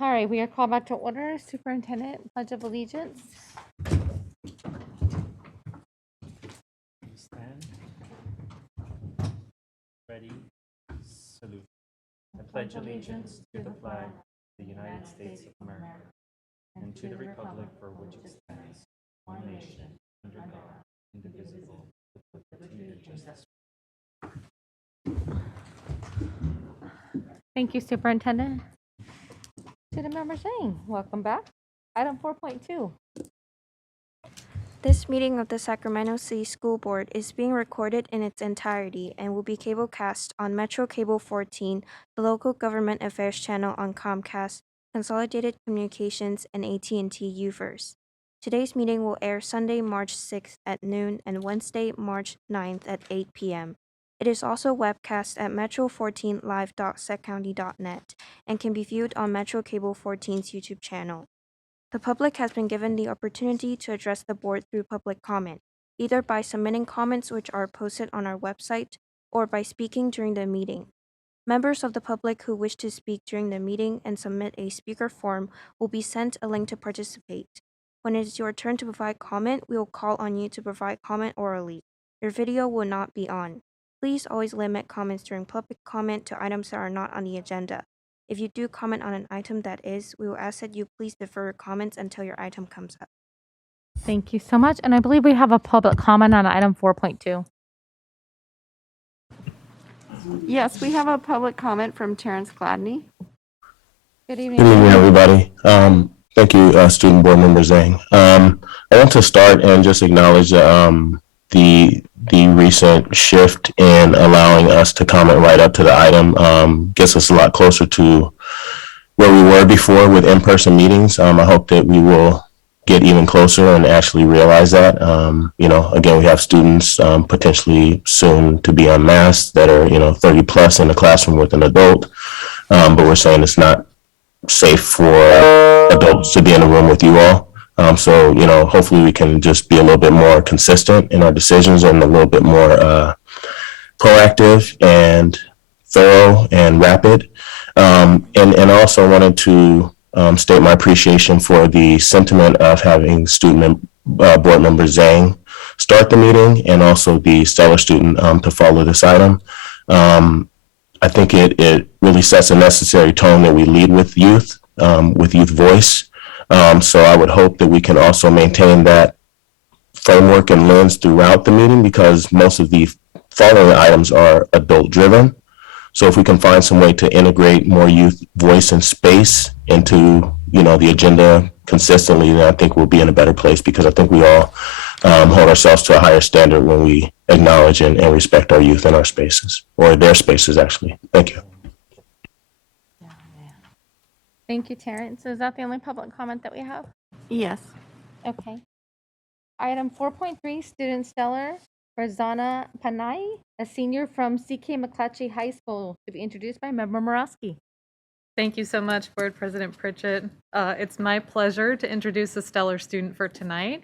All right, we are called back to order. Superintendent, Pledge of Allegiance. Stand. Ready. Salute. I pledge allegiance to the flag of the United States of America and to the republic for which it stands, one nation, under God, indivisible, with liberty and justice. Thank you, Superintendent. Student Member Zhang, welcome back. Item 4.2. This meeting of the Sacramento City School Board is being recorded in its entirety and will be cablecast on Metro Cable 14, the local government affairs channel on Comcast, Consolidated Communications, and AT&T UVerse. Today's meeting will air Sunday, March 6th at noon and Wednesday, March 9th at 8 p.m. It is also webcast at metro14live.seccounty.net and can be viewed on Metro Cable 14's YouTube channel. The public has been given the opportunity to address the board through public comment, either by submitting comments which are posted on our website or by speaking during the meeting. Members of the public who wish to speak during the meeting and submit a speaker form will be sent a link to participate. When it is your turn to provide comment, we will call on you to provide comment orally. Your video will not be on. Please always limit comments during public comment to items that are not on the agenda. If you do comment on an item that is, we will ask that you please defer your comments until your item comes up. Thank you so much. And I believe we have a public comment on item 4.2. Yes, we have a public comment from Terrence Gladney. Good evening. Good evening, everybody. Thank you, Student Board Member Zhang. I want to start and just acknowledge the recent shift in allowing us to comment right up to the item. Gets us a lot closer to where we were before with in-person meetings. I hope that we will get even closer and actually realize that. Again, we have students potentially soon to be unmasked that are 30 plus in a classroom with an adult, but we're saying it's not safe for adults to be in a room with you all. So hopefully we can just be a little bit more consistent in our decisions and a little bit more proactive and thorough and rapid. And I also wanted to state my appreciation for the sentiment of having student board member Zhang start the meeting and also the stellar student to follow this item. I think it really sets a necessary tone that we lead with youth voice. So I would hope that we can also maintain that framework and lens throughout the meeting because most of the following items are adult driven. So if we can find some way to integrate more youth voice and space into, the agenda consistently, then I think we'll be in a better place because I think we all hold ourselves to a higher standard when we acknowledge and respect our youth in our spaces, or their spaces, actually. Thank you. Thank you, Terrence. Is that the only public comment that we have? Yes. Okay. Item 4.3, student stellar, Farzana Pannahi, a senior from C.K. McClatchy High School, to be introduced by Member Morosky. Thank you so much, Board President Pritchett. It's my pleasure to introduce a stellar student for tonight.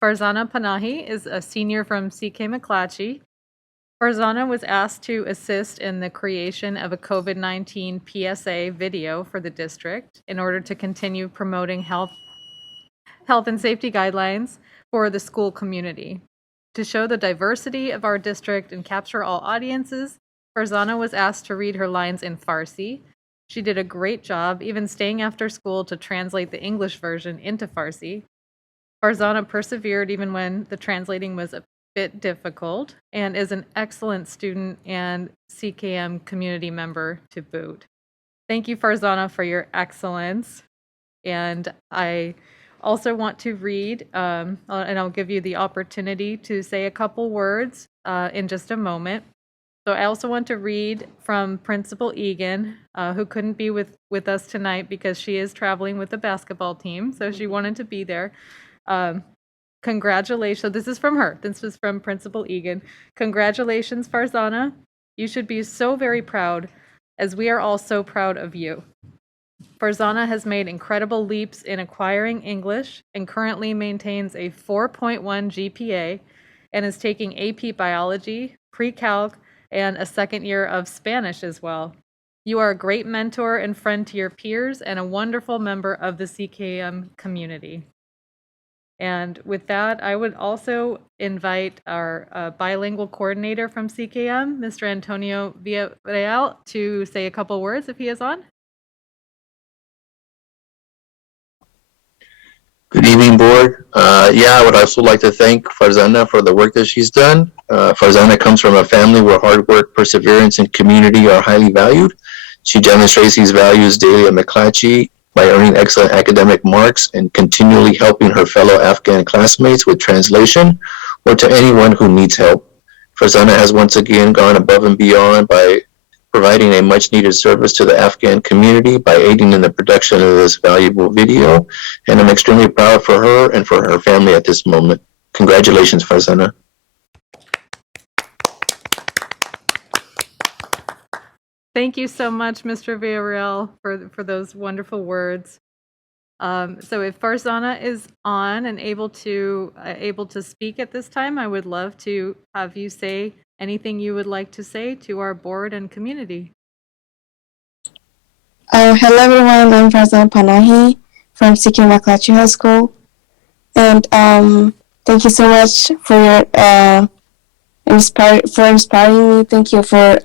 Farzana Pannahi is a senior from C.K. McClatchy. Farzana was asked to assist in the creation of a COVID-19 PSA video for the district in order to continue promoting health and safety guidelines for the school community. To show the diversity of our district and capture all audiences, Farzana was asked to read her lines in Farsi. She did a great job, even staying after school to translate the English version into Farsi. Farzana persevered even when the translating was a bit difficult and is an excellent student and CKM community member to boot. Thank you, Farzana, for your excellence. And I also want to read, and I'll give you the opportunity to say a couple words in just a moment. So I also want to read from Principal Egan, who couldn't be with us tonight because she is traveling with the basketball team, so she wanted to be there. Congratulations. So this is from her. This is from Principal Egan. Congratulations, Farzana. You should be so very proud, as we are all so proud of you. Farzana has made incredible leaps in acquiring English and currently maintains a 4.1 GPA and is taking AP Biology, Pre-Calc, and a second year of Spanish as well. You are a great mentor and friend to your peers and a wonderful member of the CKM community. And with that, I would also invite our bilingual coordinator from CKM, Mr. Antonio Villarreal, to say a couple words if he is on. Good evening, board. I would also like to thank Farzana for the work that she's done. Farzana comes from a family where hard work, perseverance, and community are highly valued. She demonstrates these values daily at McClatchy by earning excellent academic marks and continually helping her fellow Afghan classmates with translation or to anyone who needs help. Farzana has once again gone above and beyond by providing a much needed service to the Afghan community by aiding in the production of this valuable video. And I'm extremely proud for her and for her family at this moment. Congratulations, Farzana. Thank you so much, Mr. Villarreal, for those wonderful words. So if Farzana is on and able to speak at this time, I would love to have you say anything you would like to say to our board and community. Hello everyone, I'm Franza Pannahi from CK McClatchy High School, and thank you so much for your inspiring me. Thank you for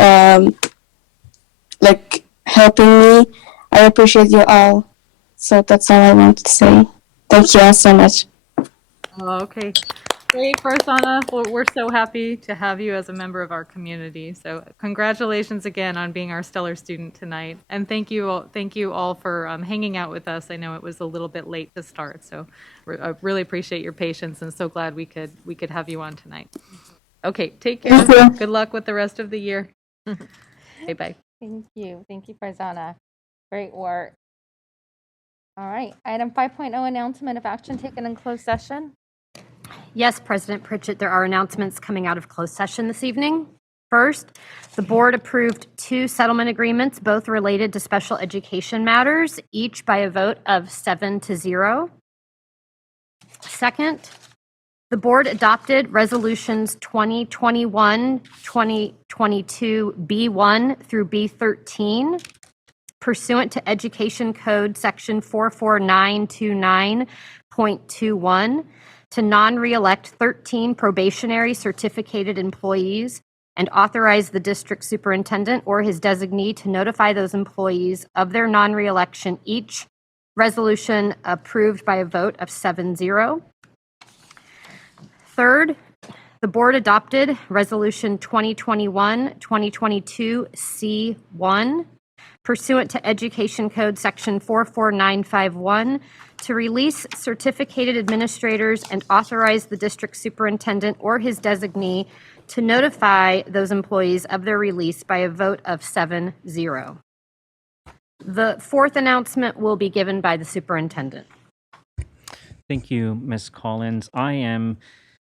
helping me. I appreciate you all. So that's all I wanted to say. Thank you all so much. Oh, okay. Great, Farzana. Well, we're so happy to have you as a member of our community. So congratulations again on being our stellar student tonight. And thank you all for hanging out with us. I know it was a little bit late to start, so I really appreciate your patience and so glad we could have you on tonight. Okay, take care. Good luck with the rest of the year. Bye-bye. Thank you. Thank you, Farzana. Great work. All right. Item 5.0, announcement of action taken in closed session. Yes, President Pritchett, there are announcements coming out of closed session this evening. First, the board approved 2 settlement agreements, both related to special education matters, each by a vote of 7-0. Second, the board adopted resolutions 2021-2022 B1 through B13 pursuant to Education Code Section 44929.21 to non-reelect 13 probationary certificated employees and authorize the district superintendent or his designee to notify those employees of their non-reelection, each resolution approved by a vote of 7-0. Third, the board adopted Resolution 2021-2022 C1 pursuant to Education Code Section 44951 to release certificated administrators and authorize the district superintendent or his designee to notify those employees of their release by a vote of 7-0. The fourth announcement will be given by the superintendent. Thank you, Ms. Collins. I am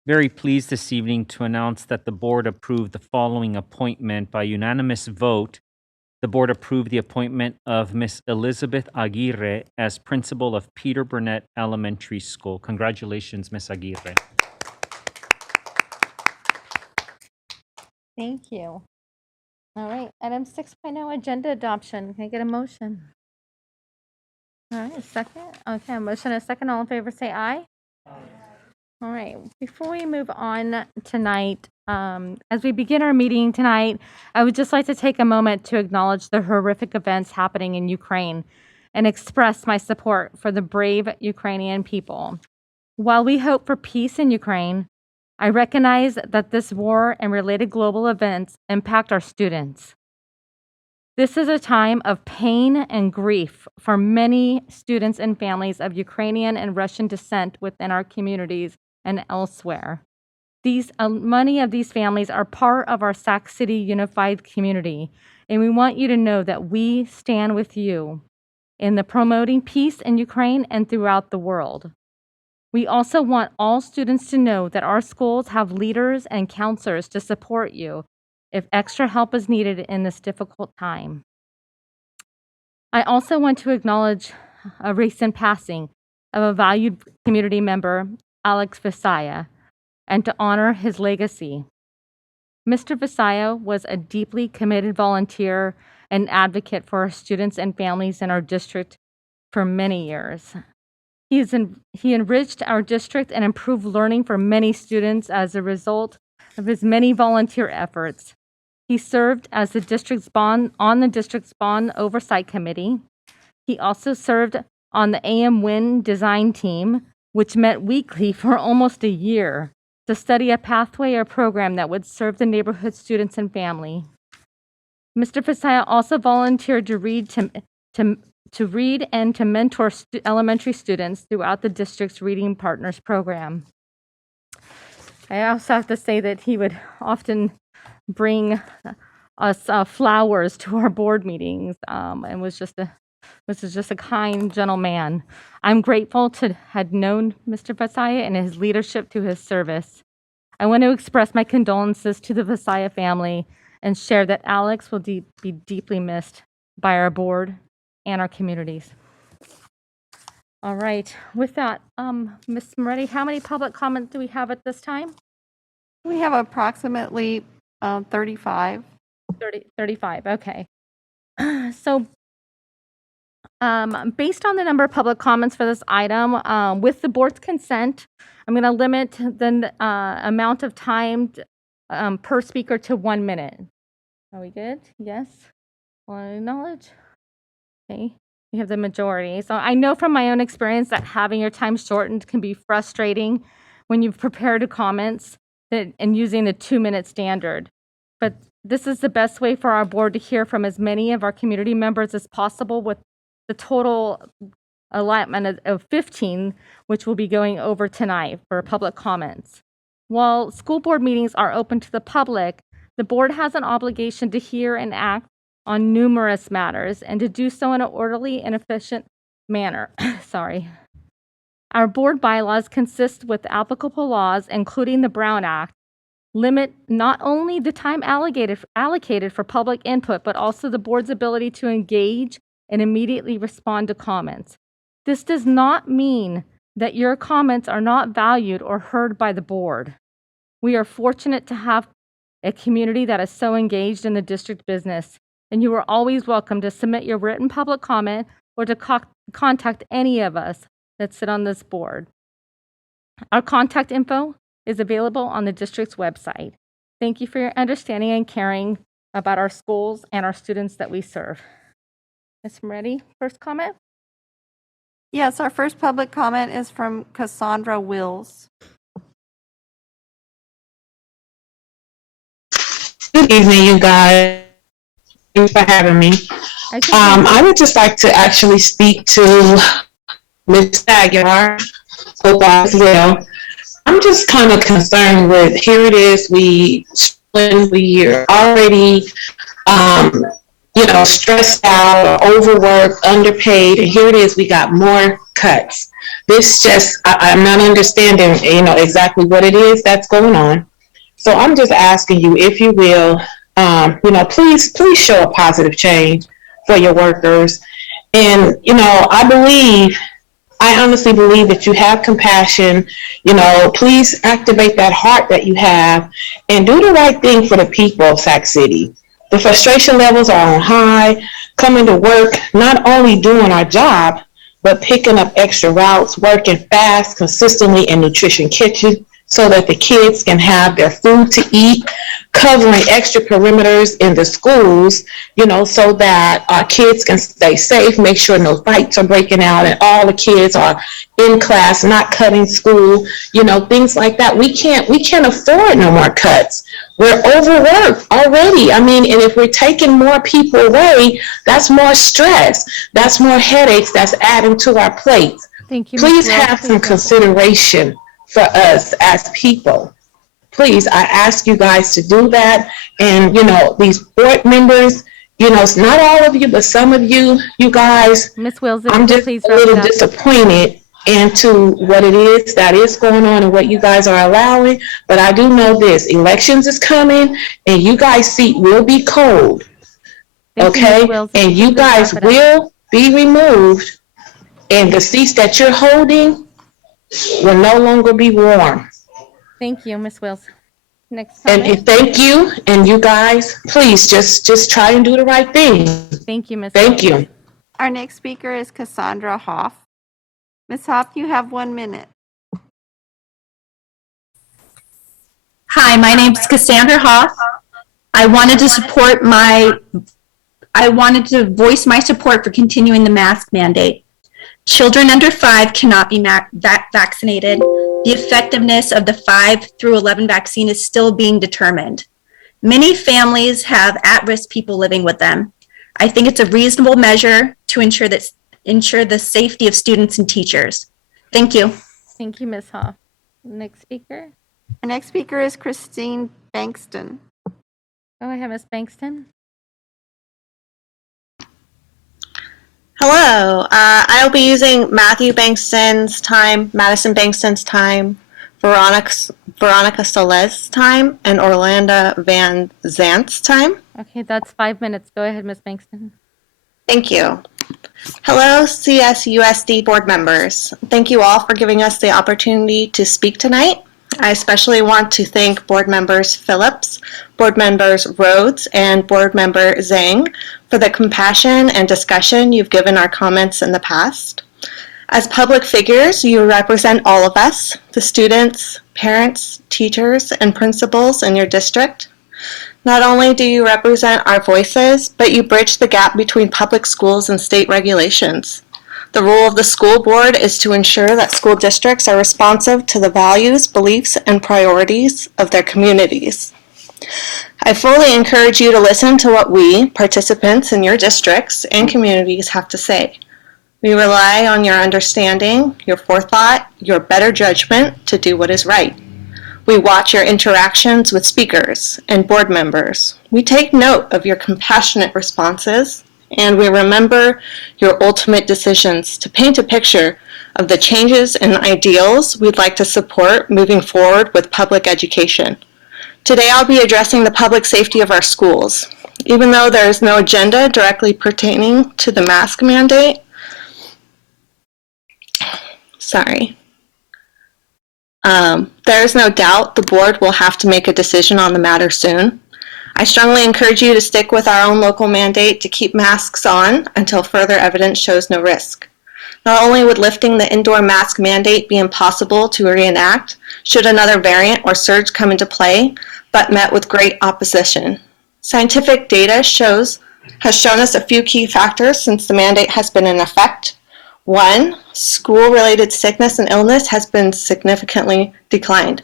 very pleased this evening to announce that the board approved the following appointment by unanimous vote. The board approved the appointment of Ms. Elizabeth Aguirre as principal of Peter Burnett Elementary School. Congratulations, Ms. Aguirre. Thank you. All right. Item 6.0, agenda adoption. Can I get a motion? All right, a second. Okay, a motion and a second. All in favor say aye. All right. Before we move on tonight, as we begin our meeting tonight, I would just like to take a moment to acknowledge the horrific events happening in Ukraine and express my support for the brave Ukrainian people. While we hope for peace in Ukraine, I recognize that this war and related global events impact our students. This is a time of pain and grief for many students and families of Ukrainian and Russian descent within our communities and elsewhere. Many of these families are part of our Sac City Unified community, and we want you to know that we stand with you in the promoting peace in Ukraine and throughout the world. We also want all students to know that our schools have leaders and counselors to support you if extra help is needed in this difficult time. I also want to acknowledge a recent passing of a valued community member, Alex Visaya, and to honor his legacy. Mr. Visayo was a deeply committed volunteer and advocate for our students and families in our district for many years. He enriched our district and improved learning for many students as a result of his many volunteer efforts. He served as the district's bond oversight committee. He also served on the AM Win design team, which met weekly for almost a year to study a pathway or program that would serve the neighborhood students and family. Mr. Visayo also volunteered to read and to mentor elementary students throughout the district's Reading Partners program. I also have to say that he would often bring us flowers to our board meetings, and was just a kind, gentle man. I'm grateful to have known Mr. Visayo and his leadership to his service. I want to express my condolences to the Visayo family and share that Alex will be deeply missed by our board and our communities. All right, with that, Ms. Moretti, how many public comments do we have at this time? We have approximately 35. 35, okay. So, based on the number of public comments for this item, with the board's consent, I'm going to limit the amount of time per speaker to 1 minute. Are we good? Yes? Want to acknowledge? Okay, we have the majority. So I know from my own experience that having your time shortened can be frustrating when you've prepared comments and using the 2-minute standard. But this is the best way for our board to hear from as many of our community members as possible, with the total allotment of 15, which we'll be going over tonight for public comments. While school board meetings are open to the public, the board has an obligation to hear and act on numerous matters and to do so in an orderly and efficient manner. Sorry. Our board bylaws consist with applicable laws, including the Brown Act, limit not only the time allocated for public input, but also the board's ability to engage and immediately respond to comments. This does not mean that your comments are not valued or heard by the board. We are fortunate to have a community that is so engaged in the district business, and you are always welcome to submit your written public comment or to contact any of us that sit on this board. Our contact info is available on the district's website. Thank you for your understanding and caring about our schools and our students that we serve. Ms. Moretti, first comment? Yes, our first public comment is from Cassandra Wills. Good evening, you guys. Thanks for having me. I would just like to actually speak to Ms. Aguilar. Hope all is well. I'm just kind of concerned with, here it is, we are already, stressed out, or overworked, underpaid, and here it is, we got more cuts. This just, I'm not understanding, exactly what it is that's going on. So I'm just asking you, if you will, please show a positive change for your workers. And, I honestly believe that you have compassion. Please activate that heart that you have and do the right thing for the people of Sac City. The frustration levels are on high, coming to work, not only doing our job, but picking up extra routes, working fast, consistently in Nutrition Kitchen so that the kids can have their food to eat, covering extra perimeters in the schools, so that our kids can stay safe, make sure no fights are breaking out and all the kids are in class, not cutting school, things like that. We can't afford no more cuts. We're overworked already. And if we're taking more people away, that's more stress, that's more headaches, that's adding to our plates. Thank you. Please have some consideration for us as people. Please, I ask you guys to do that. And, these board members, it's not all of you, but some of you guys, Ms. Wills, I'm just a little disappointed into what it is that is going on and what you guys are allowing. But I do know this, elections is coming and you guys' seat will be cold. Okay? And you guys will be removed and the seats that you're holding will no longer be warm. Thank you, Ms. Wills. Next And comment. thank you, and you guys, please just try and do the right thing. Thank you, Ms. Thank Hoff. you. Our next speaker is Cassandra Hoff. Ms. Hoff, you have 1 minute. Hi, my name is Cassandra Hoff. I wanted to voice my support for continuing the mask mandate. Children under 5 cannot be vaccinated. The effectiveness of the 5 through 11 vaccine is still being determined. Many families have at-risk people living with them. I think it's a reasonable measure to ensure the safety of students and teachers. Thank you. Thank you, Ms. Hoff. Next speaker. Our next speaker is Christine Bankston. Go ahead, Ms. Bankston. Hello, I'll be using Matthew Bankston's time, Madison Bankston's time, Veronica Solez's time, and Orlando Vanzant's time. Okay, that's 5 minutes. Go ahead, Ms. Bankston. Thank you. Hello, CSUSD board members. Thank you all for giving us the opportunity to speak tonight. I especially want to thank board members Phillips, board members Rhodes, and board member Zhang for the compassion and discussion you've given our comments in the past. As public figures, you represent all of us, the students, parents, teachers, and principals in your district. Not only do you represent our voices, but you bridge the gap between public schools and state regulations. The role of the school board is to ensure that school districts are responsive to the values, beliefs, and priorities of their communities. I fully encourage you to listen to what we, participants in your districts and communities, have to say. We rely on your understanding, your forethought, your better judgment to do what is right. We watch your interactions with speakers and board members. We take note of your compassionate responses, and we remember your ultimate decisions to paint a picture of the changes and ideals we'd like to support moving forward with public education. Today I'll be addressing the public safety of our schools. Even though there is no agenda directly pertaining to the mask mandate, there is no doubt the board will have to make a decision on the matter soon. I strongly encourage you to stick with our own local mandate to keep masks on until further evidence shows no risk. Not only would lifting the indoor mask mandate be impossible to reenact should another variant or surge come into play, but met with great opposition. Scientific data has shown us a few key factors since the mandate has been in effect. 1, school-related sickness and illness has been significantly declined.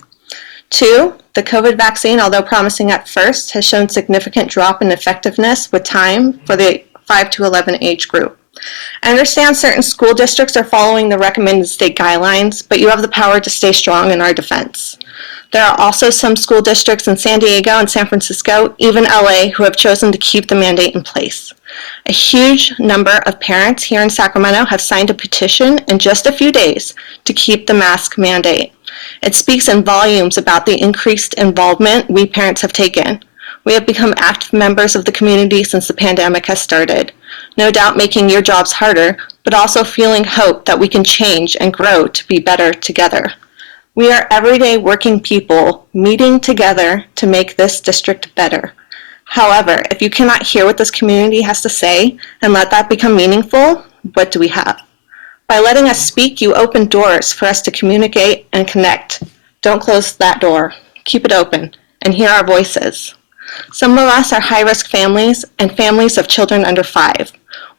2, the COVID vaccine, although promising at first, has shown significant drop in effectiveness with time for the 5 to 11 age group. I understand certain school districts are following the recommended state guidelines, but you have the power to stay strong in our defense. There are also some school districts in San Diego and San Francisco, even LA, who have chosen to keep the mandate in place. A huge number of parents here in Sacramento have signed a petition in just a few days to keep the mask mandate. It speaks in volumes about the increased involvement we parents have taken. We have become active members of the community since the pandemic has started. No doubt making your jobs harder, but also feeling hope that we can change and grow to be better together. We are everyday working people meeting together to make this district better. However, if you cannot hear what this community has to say and let that become meaningful, what do we have? By letting us speak, you open doors for us to communicate and connect. Don't close that door. Keep it open and hear our voices. Some of us are high-risk families and families of children under 5.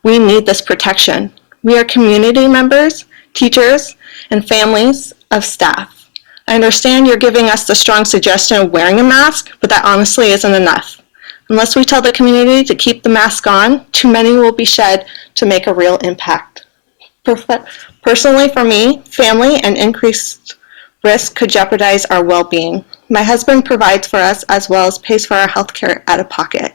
We need this protection. We are community members, teachers, and families of staff. I understand you're giving us the strong suggestion of wearing a mask, but that honestly isn't enough. Unless we tell the community to keep the mask on, too many will be shed to make a real impact. Personally, for me, family and increased risk could jeopardize our well-being. My husband provides for us as well as pays for our health care out of pocket.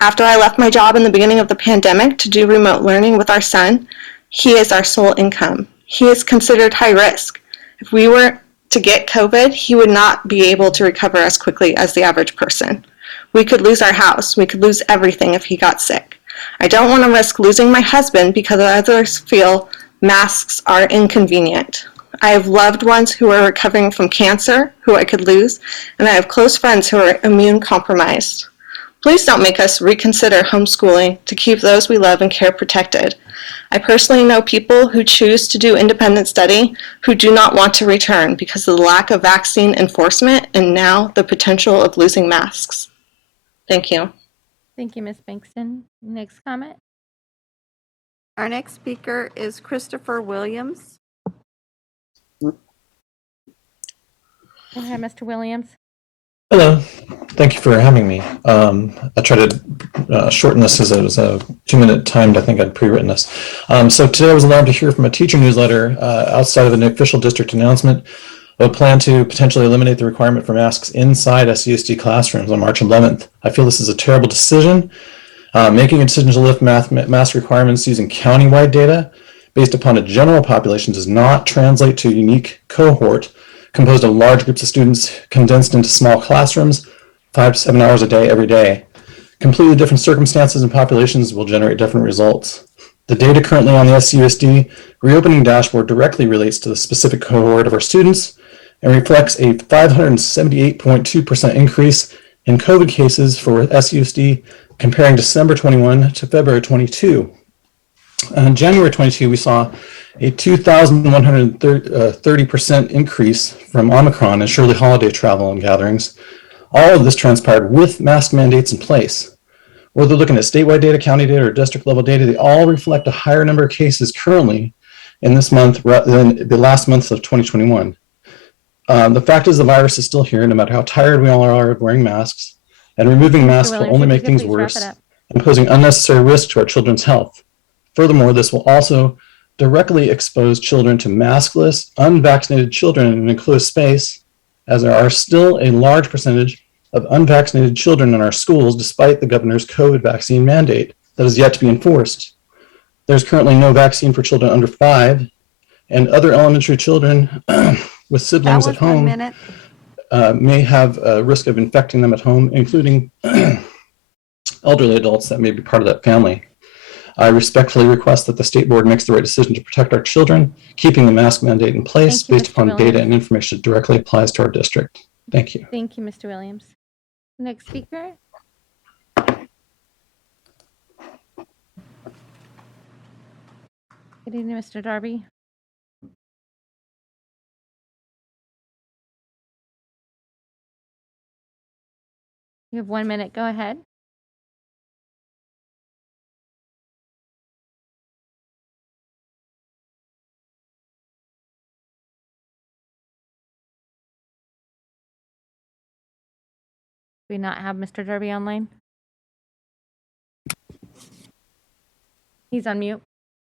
After I left my job in the beginning of the pandemic to do remote learning with our son, he is our sole income. He is considered high risk. If we were to get COVID, he would not be able to recover as quickly as the average person. We could lose our house. We could lose everything if he got sick. I don't want to risk losing my husband because others feel masks are inconvenient. I have loved ones who are recovering from cancer, who I could lose, and I have close friends who are immune compromised. Please don't make us reconsider homeschooling to keep those we love and care protected. I personally know people who choose to do independent study who do not want to return because of the lack of vaccine enforcement and now the potential of losing masks. Thank you. Thank you, Ms. Bankston. Next comment. Our next speaker is Christopher Williams. Go ahead, Mr. Williams. Hello, thank you for having me. I tried to shorten this as it was a 2-minute timed. I think I'd pre-written this. So today I was allowed to hear from a teacher newsletter outside of an official district announcement of a plan to potentially eliminate the requirement for masks inside SUSD classrooms on March 11th. I feel this is a terrible decision. Making a decision to lift mask requirements using countywide data based upon a general population does not translate to a unique cohort composed of large groups of students condensed into small classrooms, 5 to 7 hours a day, every day. Completely different circumstances and populations will generate different results. The data currently on the SUSD reopening dashboard directly relates to the specific cohort of our students and reflects a 578.2% increase in COVID cases for SUSD comparing December 21 to February 22. On January 22, we saw a 2,130% increase from Omicron and Shirley holiday travel and gatherings. All of this transpired with mask mandates in place. Whether looking at statewide data, county data, or district level data, they all reflect a higher number of cases currently in this month than the last month of 2021. The fact is the virus is still here, no matter how tired we all are of wearing masks, and removing masks will only make things worse and posing unnecessary risk to our children's health. Furthermore, this will also directly expose children to maskless, unvaccinated children in an enclosed space, as there are still a large percentage of unvaccinated children in our schools despite the governor's COVID vaccine mandate that is yet to be enforced. There's currently no vaccine for children under 5, and other elementary children with siblings at home may have a risk of infecting them at home, including elderly adults that may be part of that family. I respectfully request that the state board makes the right decision to protect our children, keeping the mask mandate in place based upon data and information that directly applies to our district. Thank you. Thank you, Mr. Williams. Next speaker. Good evening, Mr. Darby. You have 1 minute. Go ahead. Do we not have Mr. Darby online? He's on mute.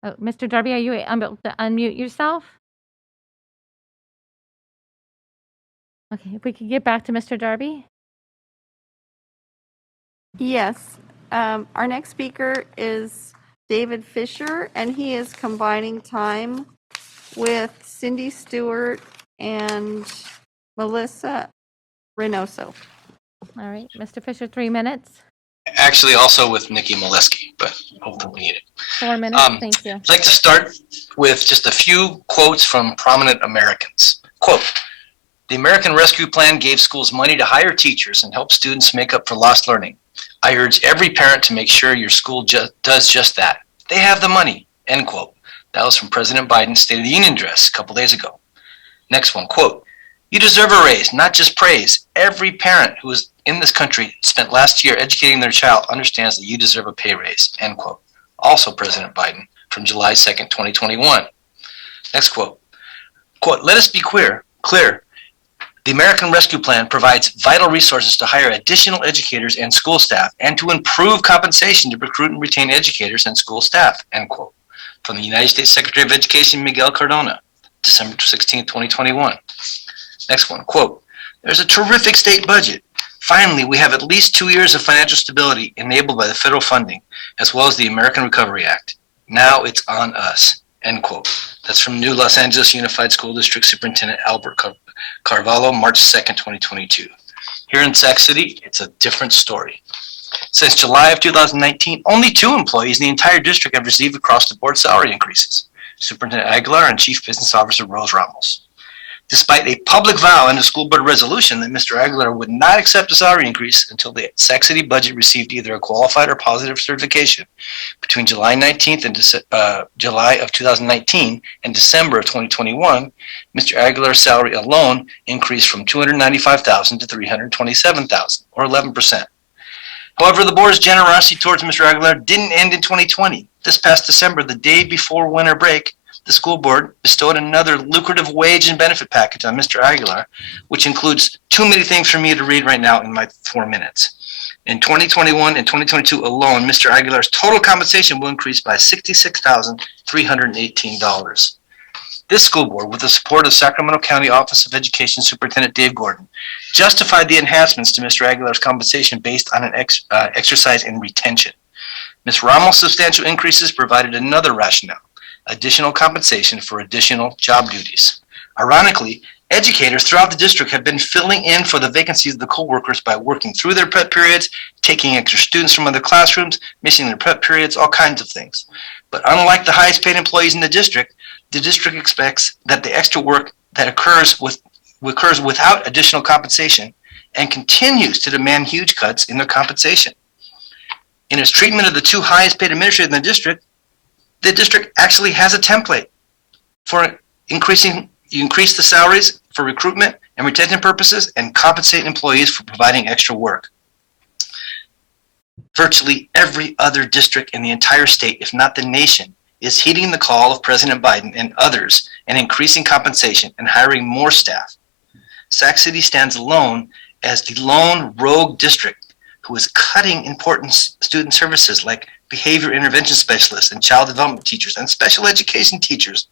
Oh, Mr. Darby, are you able to unmute yourself? Okay, if we could get back to Mr. Darby. Yes. Our next speaker is David Fisher, and he is combining time with Cindy Stewart and Melissa Reynoso. All right, Mr. Fisher, 3 minutes. Actually, also with Nikki Molesky, but hopefully we need it. 4 minutes, thank you. I'd like to start with just a few quotes from prominent Americans. Quote, "The American Rescue Plan gave schools money to hire teachers and help students make up for lost learning. I urge every parent to make sure your school does just that. They have the money," end quote. That was from President Biden's State of the Union address a couple days ago. Next one, quote, "You deserve a raise, not just praise. Every parent who is in this country spent last year educating their child understands that you deserve a pay raise," end quote. Also President Biden from July 2nd, 2021. Next quote, quote, "Let us be clear. The American Rescue Plan provides vital resources to hire additional educators and school staff and to improve compensation to recruit and retain educators and school staff," end quote. From the United States Secretary of Education, Miguel Cardona, December 16, 2021. Next one, quote, "There's a terrific state budget. Finally, we have at least 2 years of financial stability enabled by the federal funding, as well as the American Recovery Act. Now it's on us," end quote. That's from New Los Angeles Unified School District Superintendent Albert Carvalho, March 2nd, 2022. Here in Sac City, it's a different story. Since July of 2019, only 2 employees in the entire district have received across-the-board salary increases. Superintendent Aguilar, and Chief Business Officer Rose Ramos. Despite a public vow and a school board resolution that Mr. Aguilar would not accept a salary increase until the Sac City budget received either a qualified or positive certification between July 19th and July of 2019 and December of 2021, Mr. Aguilar's salary alone increased from $295,000 to $327,000, or 11%. However, the board's generosity towards Mr. Aguilar didn't end in 2020. This past December, the day before winter break, the school board bestowed another lucrative wage and benefit package on Mr. Aguilar, which includes too many things for me to read right now in my 4 minutes. In 2021 and 2022 alone, Mr. Aguilar's total compensation will increase by $66,318. This school board, with the support of Sacramento County Office of Education Superintendent Dave Gordon, justified the enhancements to Mr. Aguilar's compensation based on an exercise in retention. Ms. Ramos' substantial increases provided another rationale: additional compensation for additional job duties. Ironically, educators throughout the district have been filling in for the vacancies of the co-workers by working through their prep periods, taking extra students from other classrooms, missing their prep periods, all kinds of things. But unlike the highest paid employees in the district expects that the extra work that occurs without additional compensation and continues to demand huge cuts in their compensation. In its treatment of the two highest paid administrators in the district actually has a template for increasing. You increase the salaries for recruitment and retention purposes and compensate employees for providing extra work. Virtually every other district in the entire state, if not the nation, is heeding the call of President Biden and others and increasing compensation and hiring more staff. Sac City stands alone as the lone rogue district who is cutting important student services like behavior intervention specialists and child development teachers and special education teachers,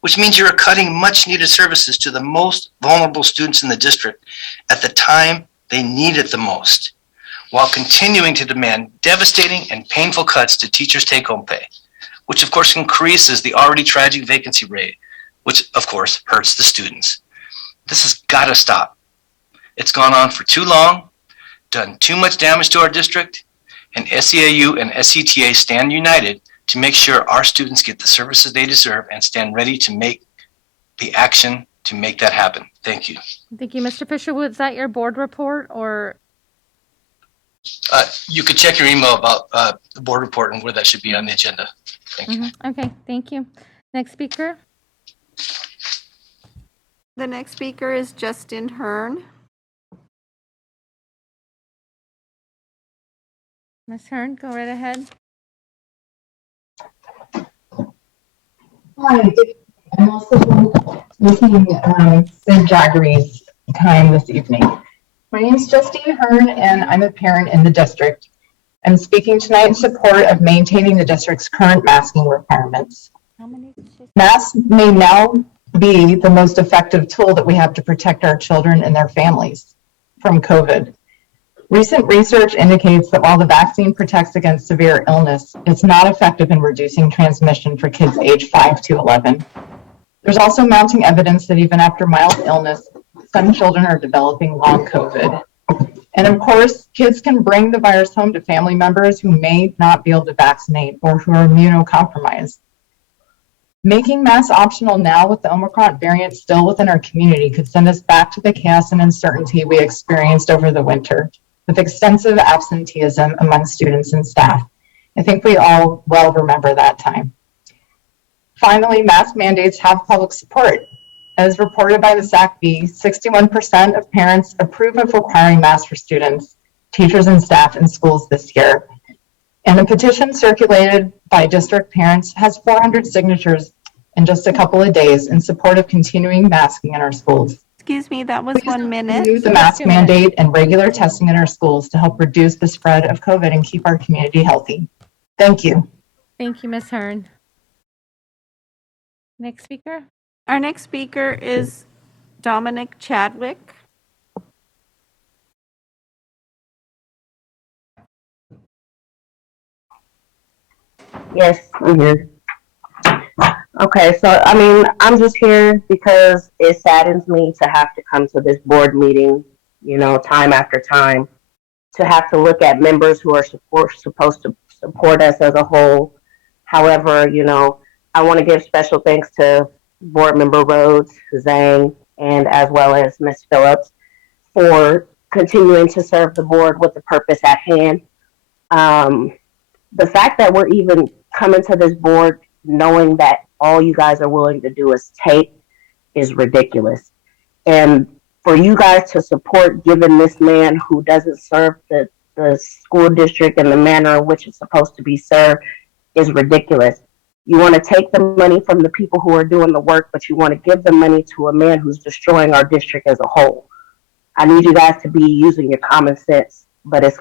which means you are cutting much needed services to the most vulnerable students in the district at the time they need it the most, while continuing to demand devastating and painful cuts to teachers' take-home pay, which of course increases the already tragic vacancy rate, which of course hurts the students. This has got to stop. It's gone on for too long, done too much damage to our district, and SEAU and SCTA stand united to make sure our students get the services they deserve and stand ready to make the action to make that happen. Thank you. Thank you, Mr. Fisher. Was that your board report or? You could check your email about the board report and where that should be on the agenda. Thank you. Okay, thank you. Next speaker. The next speaker is Justin Hearn. Ms. Hearn, go right ahead. Hi, I'm also taking Sid Jaggery's time this evening. My name is Justine Hearn, and I'm a parent in the district. I'm speaking tonight in support of maintaining the district's current masking requirements. Masks may now be the most effective tool that we have to protect our children and their families from COVID. Recent research indicates that while the vaccine protects against severe illness, it's not effective in reducing transmission for kids aged 5 to 11. There's also mounting evidence that even after mild illness, some children are developing long COVID. And of course, kids can bring the virus home to family members who may not be able to vaccinate or who are immunocompromised. Making masks optional now with the Omicron variant still within our community could send us back to the chaos and uncertainty we experienced over the winter, with extensive absenteeism among students and staff. I think we all well remember that time. Finally, mask mandates have public support. As reported by the SACB, 61% of parents approve of requiring masks for students, teachers, and staff in schools this year. And a petition circulated by district parents has 400 signatures in just a couple of days in support of continuing masking in our schools. Excuse me, that was 1 minute. Use the mask mandate and regular testing in our schools to help reduce the spread of COVID and keep our community healthy. Thank you. Thank you, Ms. Hearn. Next speaker. Our next speaker is Dominic Chadwick. Yes, I'm here. Okay, so I mean, I'm just here because it saddens me to have to come to this board meeting, you know, time after time, to have to look at members who are supposed to support us as a whole. However, you know, I want to give special thanks to Board Member Rhodes, Zhang, and as well as Ms. Phillips for continuing to serve the board with the purpose at hand. The fact that we're even coming to this board knowing that all you guys are willing to do is take is ridiculous. And for you guys to support giving this man who doesn't serve the school district in the manner in which it's supposed to be served is ridiculous. You want to take the money from the people who are doing the work, but you want to give the money to a man who's destroying our district as a whole. I need you guys to be using your common sense, but it's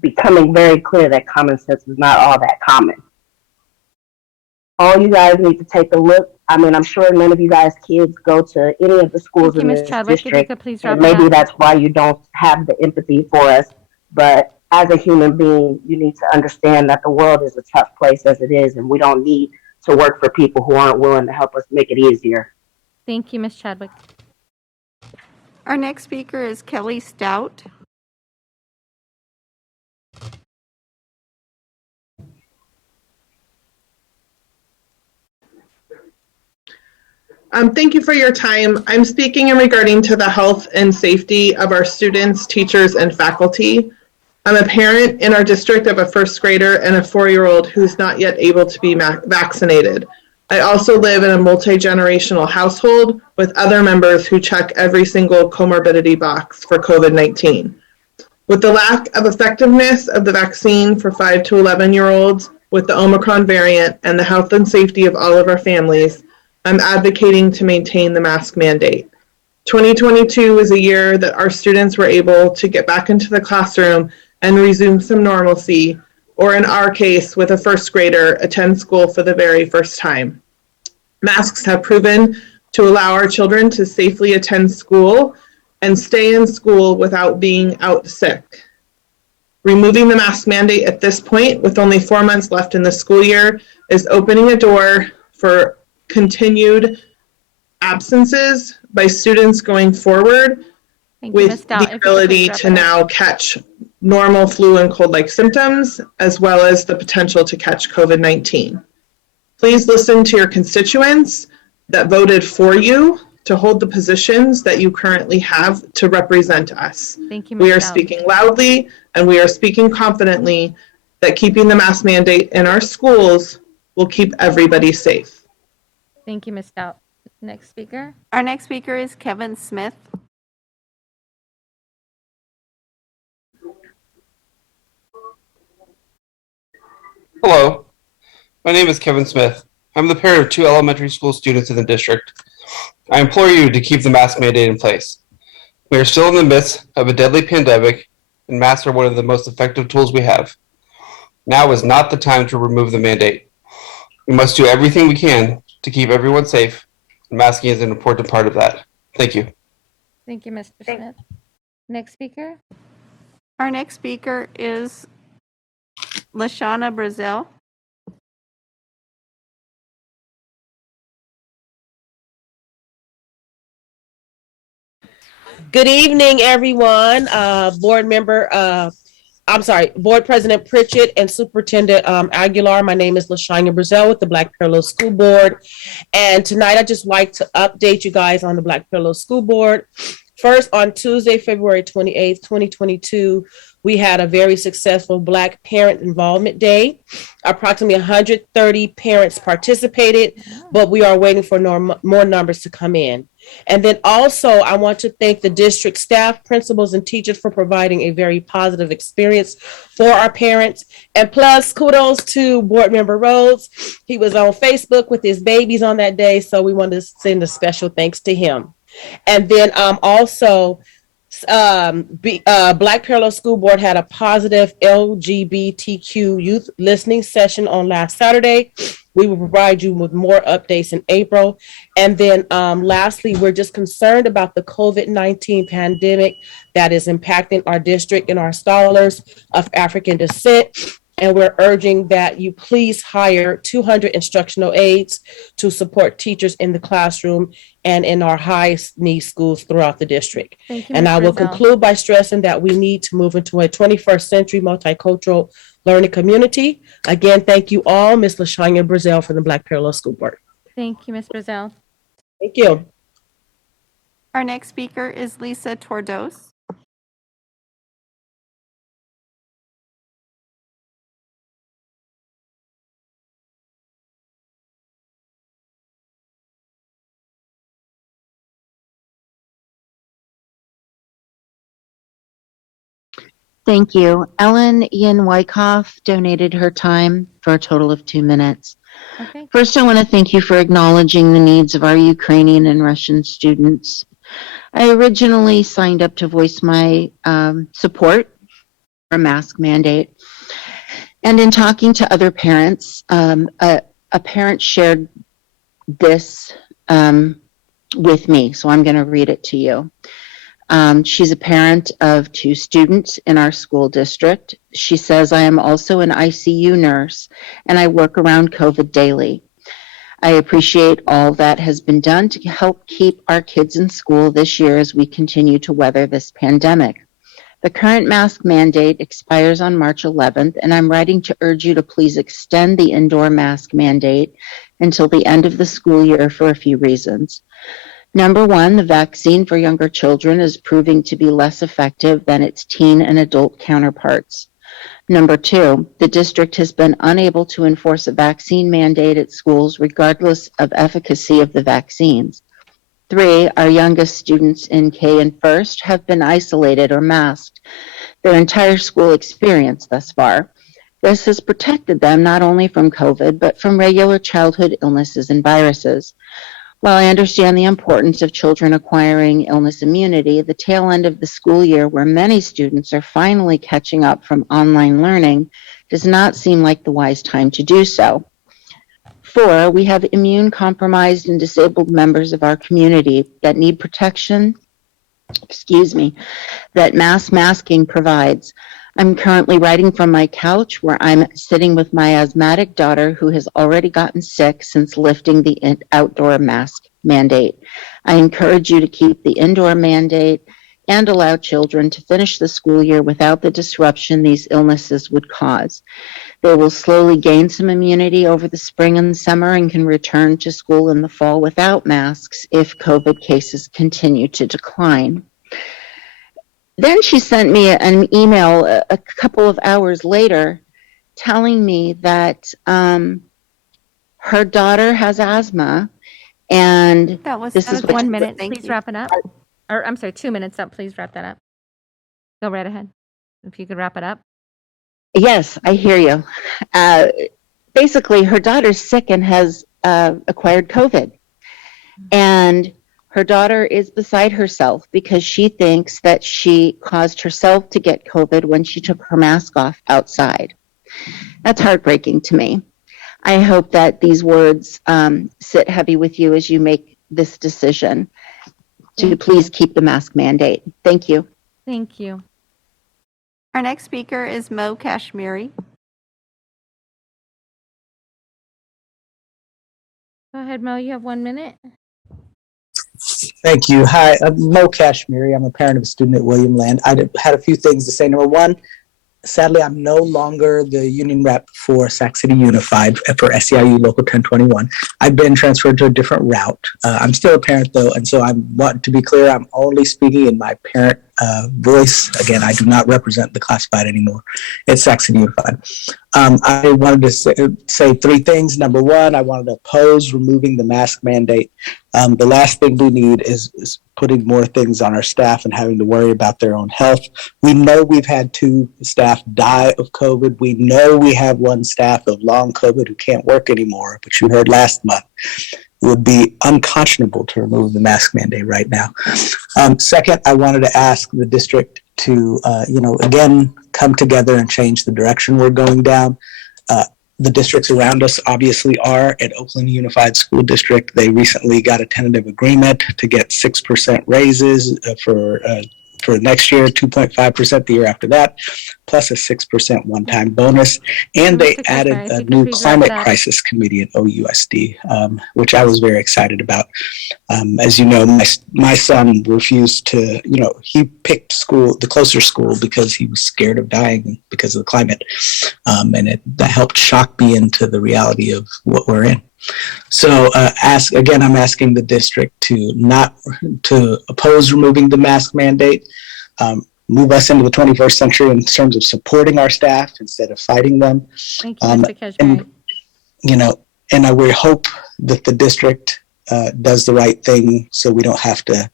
becoming very clear that common sense is not all that common. All you guys need to take a look. I mean, I'm sure none of you guys' kids go to any of the schools in this district, and maybe that's why you don't have the empathy for us. But as a human being, you need to understand that the world is a tough place as it is, and we don't need to work for people who aren't willing to help us make it easier. Thank you, Ms. Chadwick. Our next speaker is Kelly Stout. Thank you for your time. I'm speaking in regarding to the health and safety of our students, teachers, and faculty. I'm a parent in our district of a first grader and a 4-year-old who's not yet able to be vaccinated. I also live in a multi-generational household with other members who check every single comorbidity box for COVID-19. With the lack of effectiveness of the vaccine for 5 to 11-year-olds with the Omicron variant and the health and safety of all of our families, I'm advocating to maintain the mask mandate. 2022 was a year that our students were able to get back into the classroom and resume some normalcy, or in our case, with a first grader, attend school for the very first time. Masks have proven to allow our children to safely attend school and stay in school without being out sick. Removing the mask mandate at this point, with only 4 months left in the school year, is opening a door for continued absences by students going forward with the ability to now catch normal flu and cold-like symptoms, as well as the potential to catch COVID-19. Please listen to your constituents that voted for you to hold the positions that you currently have to represent us. Thank you, We are speaking loudly and we are speaking confidently that keeping the mask mandate in our schools will keep everybody safe. Thank you, Ms. Stout. Next speaker. Our next speaker is Kevin Smith. Hello, my name is Kevin Smith. I'm the parent of 2 elementary school students in the district. I implore you to keep the mask mandate in place. We are still in the midst of a deadly pandemic, and masks are one of the most effective tools we have. Now is not the time to remove the mandate. We must do everything we can to keep everyone safe, and masking is an important part of that. Thank you. Thank you, Mr. Smith. Next speaker. Our next speaker is Lashanya Brazil. Good evening, everyone. Board President Pritchett and Superintendent Aguilar. My name is Lashanya Brazil with the Black Parallel School Board. And tonight I'd just like to update you guys on the Black Parallel School Board. First, on Tuesday, February 28th, 2022, we had a very successful Black Parent Involvement Day. Approximately 130 parents participated, but we are waiting for more numbers to come in. And then also, I want to thank the district staff, principals, and teachers for providing a very positive experience for our parents. And plus, kudos to Board Member Rhodes. He was on Facebook with his babies on that day, so we wanted to send a special thanks to him. And then also, Black Parallel School Board had a positive LGBTQ youth listening session on last Saturday. We will provide you with more updates in April. And then lastly, we're just concerned about the COVID-19 pandemic that is impacting our district and our scholars of African descent. And we're urging that you please hire 200 instructional aides to support teachers in the classroom and in our highest need schools throughout the district. Thank you, And Ms. I will Brazil. conclude by stressing that we need to move into a 21st century multicultural learning community. Again, thank you all. Ms. Lashanya Brazil from the Black Parallel School Board. Thank you, Ms. Brazil. Thank you. Our next speaker is Lisa Tordos. Thank you. Ellen Ian Wyckoff donated her time for a total of 2 minutes. Okay. First, I want to thank you for acknowledging the needs of our Ukrainian and Russian students. I originally signed up to voice my support for a mask mandate. And in talking to other parents, a parent shared this with me, so I'm going to read it to you. She's a parent of 2 students in our school district. She says, I am also an ICU nurse and I work around COVID daily. I appreciate all that has been done to help keep our kids in school this year as we continue to weather this pandemic. The current mask mandate expires on March 11th, and I'm writing to urge you to please extend the indoor mask mandate until the end of the school year for a few reasons. Number 1, the vaccine for younger children is proving to be less effective than its teen and adult counterparts. Number 2, the district has been unable to enforce a vaccine mandate at schools regardless of efficacy of the vaccines. 3, our youngest students in K and First have been isolated or masked their entire school experience thus far. This has protected them not only from COVID, but from regular childhood illnesses and viruses. While I understand the importance of children acquiring illness immunity, the tail end of the school year where many students are finally catching up from online learning does not seem like the wise time to do so. 4, we have immune compromised and disabled members of our community that need protection, that mass masking provides. I'm currently writing from my couch where I'm sitting with my asthmatic daughter who has already gotten sick since lifting the outdoor mask mandate. I encourage you to keep the indoor mandate and allow children to finish the school year without the disruption these illnesses would cause. They will slowly gain some immunity over the spring and summer and can return to school in the fall without masks if COVID cases continue to decline. Then she sent me an email a couple of hours later telling me that her daughter has asthma and That was 1 minute. Please wrap it up. Or I'm sorry, 2 minutes up. Please wrap that up. Go right ahead. If you could wrap it up. Yes, I hear you. Basically, her daughter's sick and has acquired COVID. And her daughter is beside herself because she thinks that she caused herself to get COVID when she took her mask off outside. That's heartbreaking to me. I hope that these words sit heavy with you as you make this decision to please keep the mask mandate. Thank you. Thank you. Our next speaker is Mokashmiri. Go ahead, Mo. You have 1 minute. Thank you. Hi, I'm Mokashmiri. I'm a parent of a student at William Land. I had a few things to say. Number 1, sadly, I'm no longer the union rep for Sac City Unified for SEIU Local 1021. I've been transferred to a different route. I'm still a parent, though, and so I want to be clear, I'm only speaking in my parent voice. Again, I do not represent the classified anymore. It's Sac City Unified. I wanted to say 3 things. Number 1, I wanted to oppose removing the mask mandate. The last thing we need is putting more things on our staff and having to worry about their own health. We know we've had 2 staff die of COVID. We know we have 1 staff of long COVID who can't work anymore, which you heard last month. It would be unconscionable to remove the mask mandate right now. Second, I wanted to ask the district to, again, come together and change the direction we're going down. The districts around us obviously are. At Oakland Unified School District, they recently got a tentative agreement to get 6% raises for next year, 2.5% the year after that, plus a 6% one-time bonus. And they Mr. added Kashmiri, if a you could new please wrap climate it up. crisis committee at OUSD, which I was very excited about. As you know, my son refused to, he picked school, the closer school, because he was scared of dying because of the climate. And that helped shock me into the reality of what we're in. So I'm asking the district to oppose removing the mask mandate, move us into the 21st century in terms of supporting our staff instead of fighting them. Thank you, Mr. Kashmiri. And we hope that the district does the right thing so we don't have to,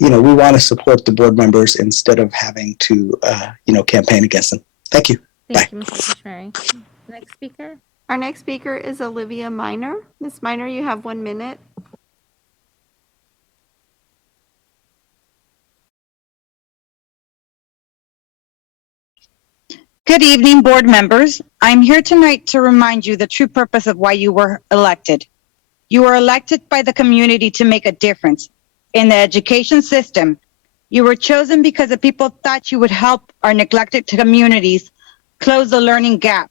we want to support the board members instead of having to, campaign against them. Thank you. Thank you, Mr. Kashmiri. Next speaker. Our next speaker is Olivia Minor. Ms. Minor, you have 1 minute. Good evening, board members. I'm here tonight to remind you the true purpose of why you were elected. You were elected by the community to make a difference in the education system. You were chosen because the people thought you would help our neglected communities close the learning gap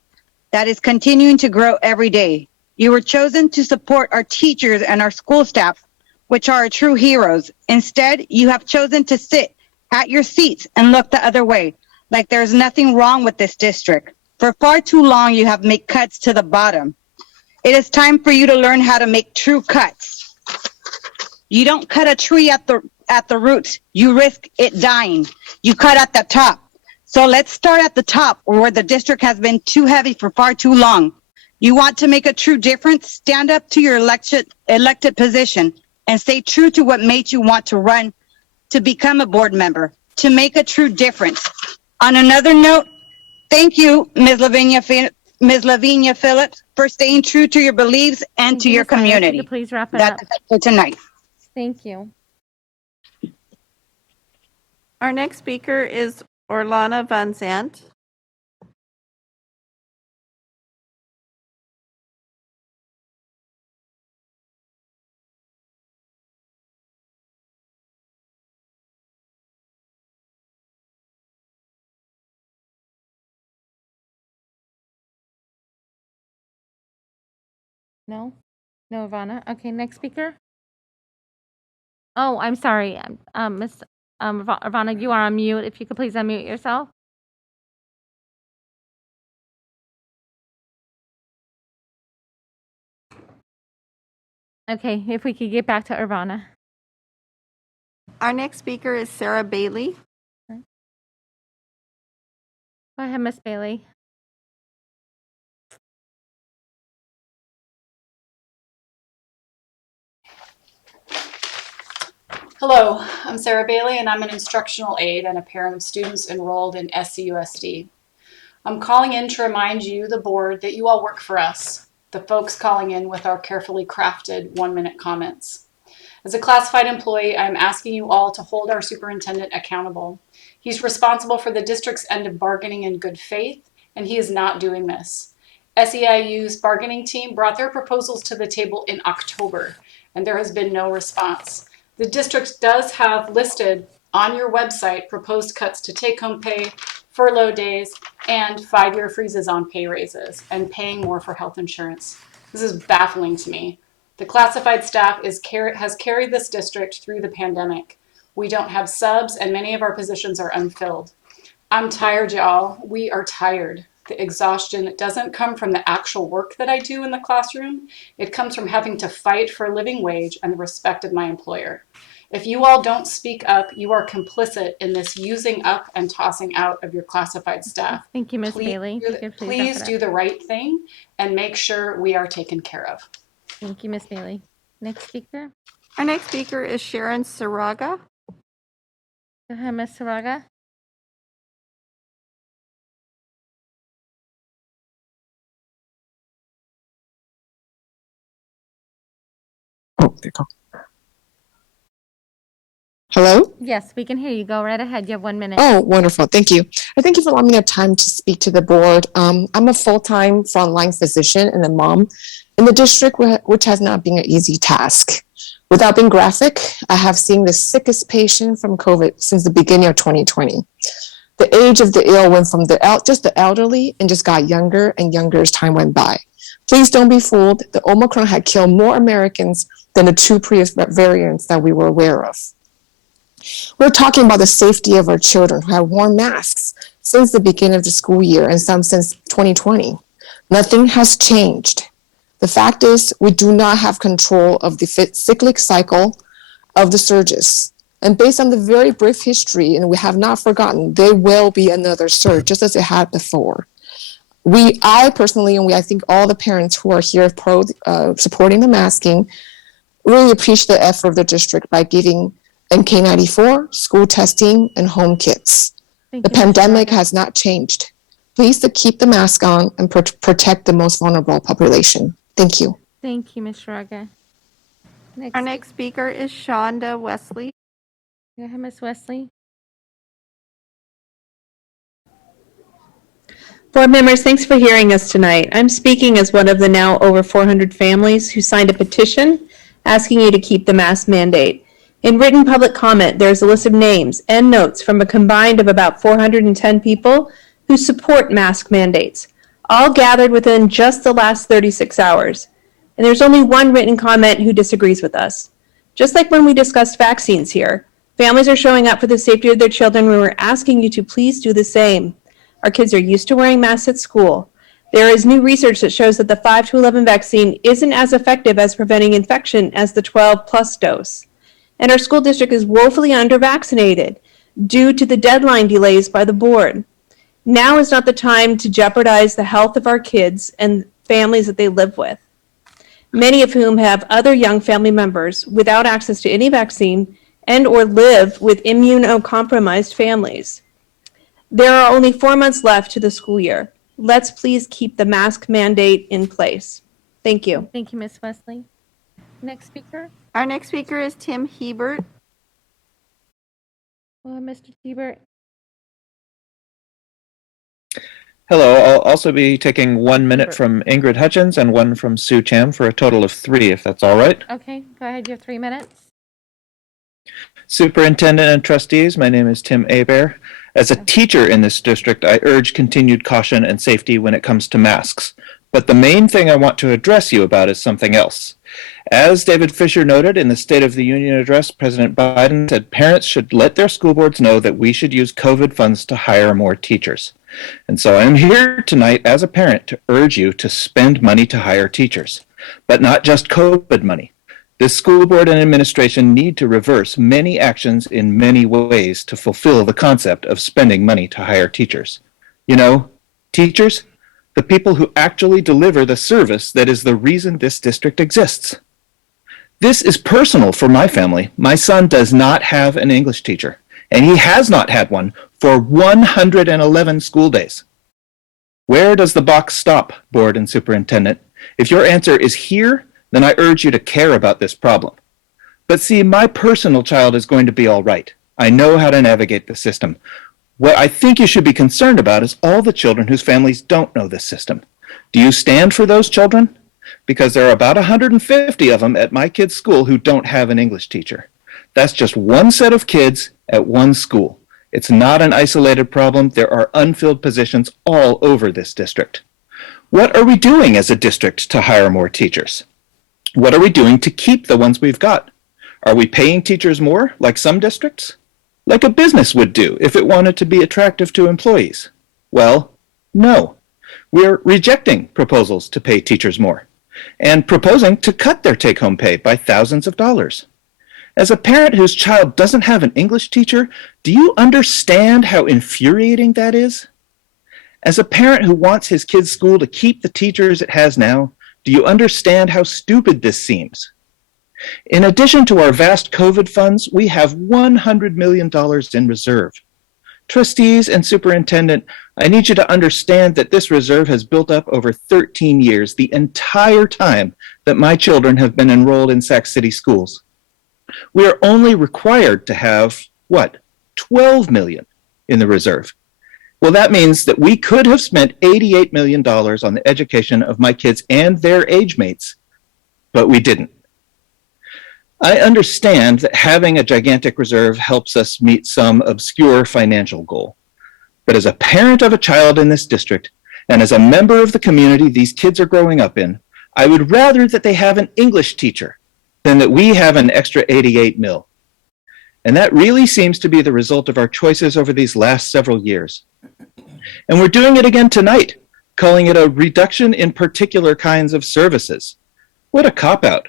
that is continuing to grow every day. You were chosen to support our teachers and our school staff, which are our true heroes. Instead, you have chosen to sit at your seats and look the other way, like there's nothing wrong with this district. For far too long, you have made cuts to the bottom. It is time for you to learn how to make true cuts. You don't cut a tree at the roots. You risk it dying. You cut at the top. So let's start at the top, where the district has been too heavy for far too long. You want to make a true difference? Stand up to your elected position and stay true to what made you want to run to become a board member, to make a true difference. On another note, thank you, Ms. Lavina Phillips, for staying true to your beliefs and to your community. If you could please wrap it That's up. it for tonight. Thank you. Our next speaker is Orlana Vanzant. No? No, Ivana? Okay, next speaker. Oh, I'm sorry. Miss Ivana, you are on mute. If you could please unmute yourself. Okay, if we could get back to Ivana. Our next speaker is Sarah Bailey. Go ahead, Miss Bailey. Hello, I'm Sarah Bailey, and I'm an instructional aide and a parent of students enrolled in SCUSD. I'm calling in to remind you, the board, that you all work for us, the folks calling in with our carefully crafted 1-minute comments. As a classified employee, I'm asking you all to hold our superintendent accountable. He's responsible for the district's end of bargaining in good faith, and he is not doing this. SEIU's bargaining team brought their proposals to the table in October, and there has been no response. The district does have listed on your website proposed cuts to take-home pay, furlough days, and 5-year freezes on pay raises and paying more for health insurance. This is baffling to me. The classified staff has carried this district through the pandemic. We don't have subs, and many of our positions are unfilled. I'm tired, y'all. We are tired. The exhaustion doesn't come from the actual work that I do in the classroom. It comes from having to fight for a living wage and the respect of my employer. If you all don't speak up, you are complicit in this using up and tossing out of your classified staff. Thank you, Ms. Bailey. Please do the right thing and make sure we are taken care of. Thank you, Ms. Bailey. Next speaker. Our next speaker is Sharon Saraga. Go ahead, Ms. Ragh. Oh, there you go. Hello? Yes, we can hear you. Go right ahead. You have 1 minute. Oh, wonderful. Thank you. I thank you for allowing me the time to speak to the board. I'm a full-time frontline physician and a mom in the district, which has not been an easy task. Without being graphic, I have seen the sickest patient from COVID since the beginning of 2020. The age of the ill went from just the elderly and just got younger and younger as time went by. Please don't be fooled. The Omicron had killed more Americans than the two previous variants that we were aware of. We're talking about the safety of our children who have worn masks since the beginning of the school year and some since 2020. Nothing has changed. The fact is, we do not have control of the cyclic cycle of the surges. And based on the very brief history, and we have not forgotten, there will be another surge, just as it had before. I personally, and I think all the parents who are here supporting the masking, really appreciate the effort of the district by giving NK94, school testing, and home kits. The pandemic has not changed. Please to keep the mask on and protect the most vulnerable population. Thank you. Thank you, Ms. Ragh. Our next speaker is Shonda Wesley. Go ahead, Ms. Wesley. Board members, thanks for hearing us tonight. I'm speaking as one of the now over 400 families who signed a petition asking you to keep the mask mandate. In written public comment, there's a list of names and notes from a combined of about 410 people who support mask mandates, all gathered within just the last 36 hours. And there's only one written comment who disagrees with us. Just like when we discussed vaccines here, families are showing up for the safety of their children. We were asking you to please do the same. Our kids are used to wearing masks at school. There is new research that shows that the 5 to 11 vaccine isn't as effective as preventing infection as the 12 plus dose. And our school district is woefully under-vaccinated due to the deadline delays by the board. Now is not the time to jeopardize the health of our kids and families that they live with, many of whom have other young family members without access to any vaccine and or live with immunocompromised families. There are only 4 months left to the school year. Let's please keep the mask mandate in place. Thank you. Thank you, Ms. Wesley. Next speaker. Our next speaker is Tim Hebert. Mr. Hebert. Hello, I'll also be taking 1 minute from Ingrid Hutchins and 1 from Sue Cham for a total of 3, if that's all right. Okay, go ahead, you have 3 minutes. Superintendent and trustees, my name is Tim Aber. As a teacher in this district, I urge continued caution and safety when it comes to masks. But the main thing I want to address you about is something else. As David Fisher noted in the State of the Union address, President Biden said parents should let their school boards know that we should use COVID funds to hire more teachers. And so I'm here tonight as a parent to urge you to spend money to hire teachers, but not just COVID money. This school board and administration need to reverse many actions in many ways to fulfill the concept of spending money to hire teachers. You know, teachers, the people who actually deliver the service that is the reason this district exists. This is personal for my family. My son does not have an English teacher, and he has not had one for 111 school days. Where does the box stop, board and superintendent? If your answer is here, then I urge you to care about this problem. But see, my personal child is going to be all right. I know how to navigate the system. What I think you should be concerned about is all the children whose families don't know this system. Do you stand for those children? Because there are about 150 of them at my kid's school who don't have an English teacher. That's just one set of kids at one school. It's not an isolated problem. There are unfilled positions all over this district. What are we doing as a district to hire more teachers? What are we doing to keep the ones we've got? Are we paying teachers more, like some districts? Like a business would do if it wanted to be attractive to employees? Well, no. We're rejecting proposals to pay teachers more and proposing to cut their take-home pay by thousands of dollars. As a parent whose child doesn't have an English teacher, do you understand how infuriating that is? As a parent who wants his kid's school to keep the teachers it has now, do you understand how stupid this seems? In addition to our vast COVID funds, we have $100 million in reserve. Trustees and superintendent, I need you to understand that this reserve has built up over 13 years, the entire time that my children have been enrolled in Sac City schools. We are only required to have, what, 12 million in the reserve. Well, that means that we could have spent $88 million on the education of my kids and their age mates, but we didn't. I understand that having a gigantic reserve helps us meet some obscure financial goal. But as a parent of a child in this district, and as a member of the community these kids are growing up in, I would rather that they have an English teacher than that we have an extra 88 mil. And that really seems to be the result of our choices over these last several years. And we're doing it again tonight, calling it a reduction in particular kinds of services. What a cop-out.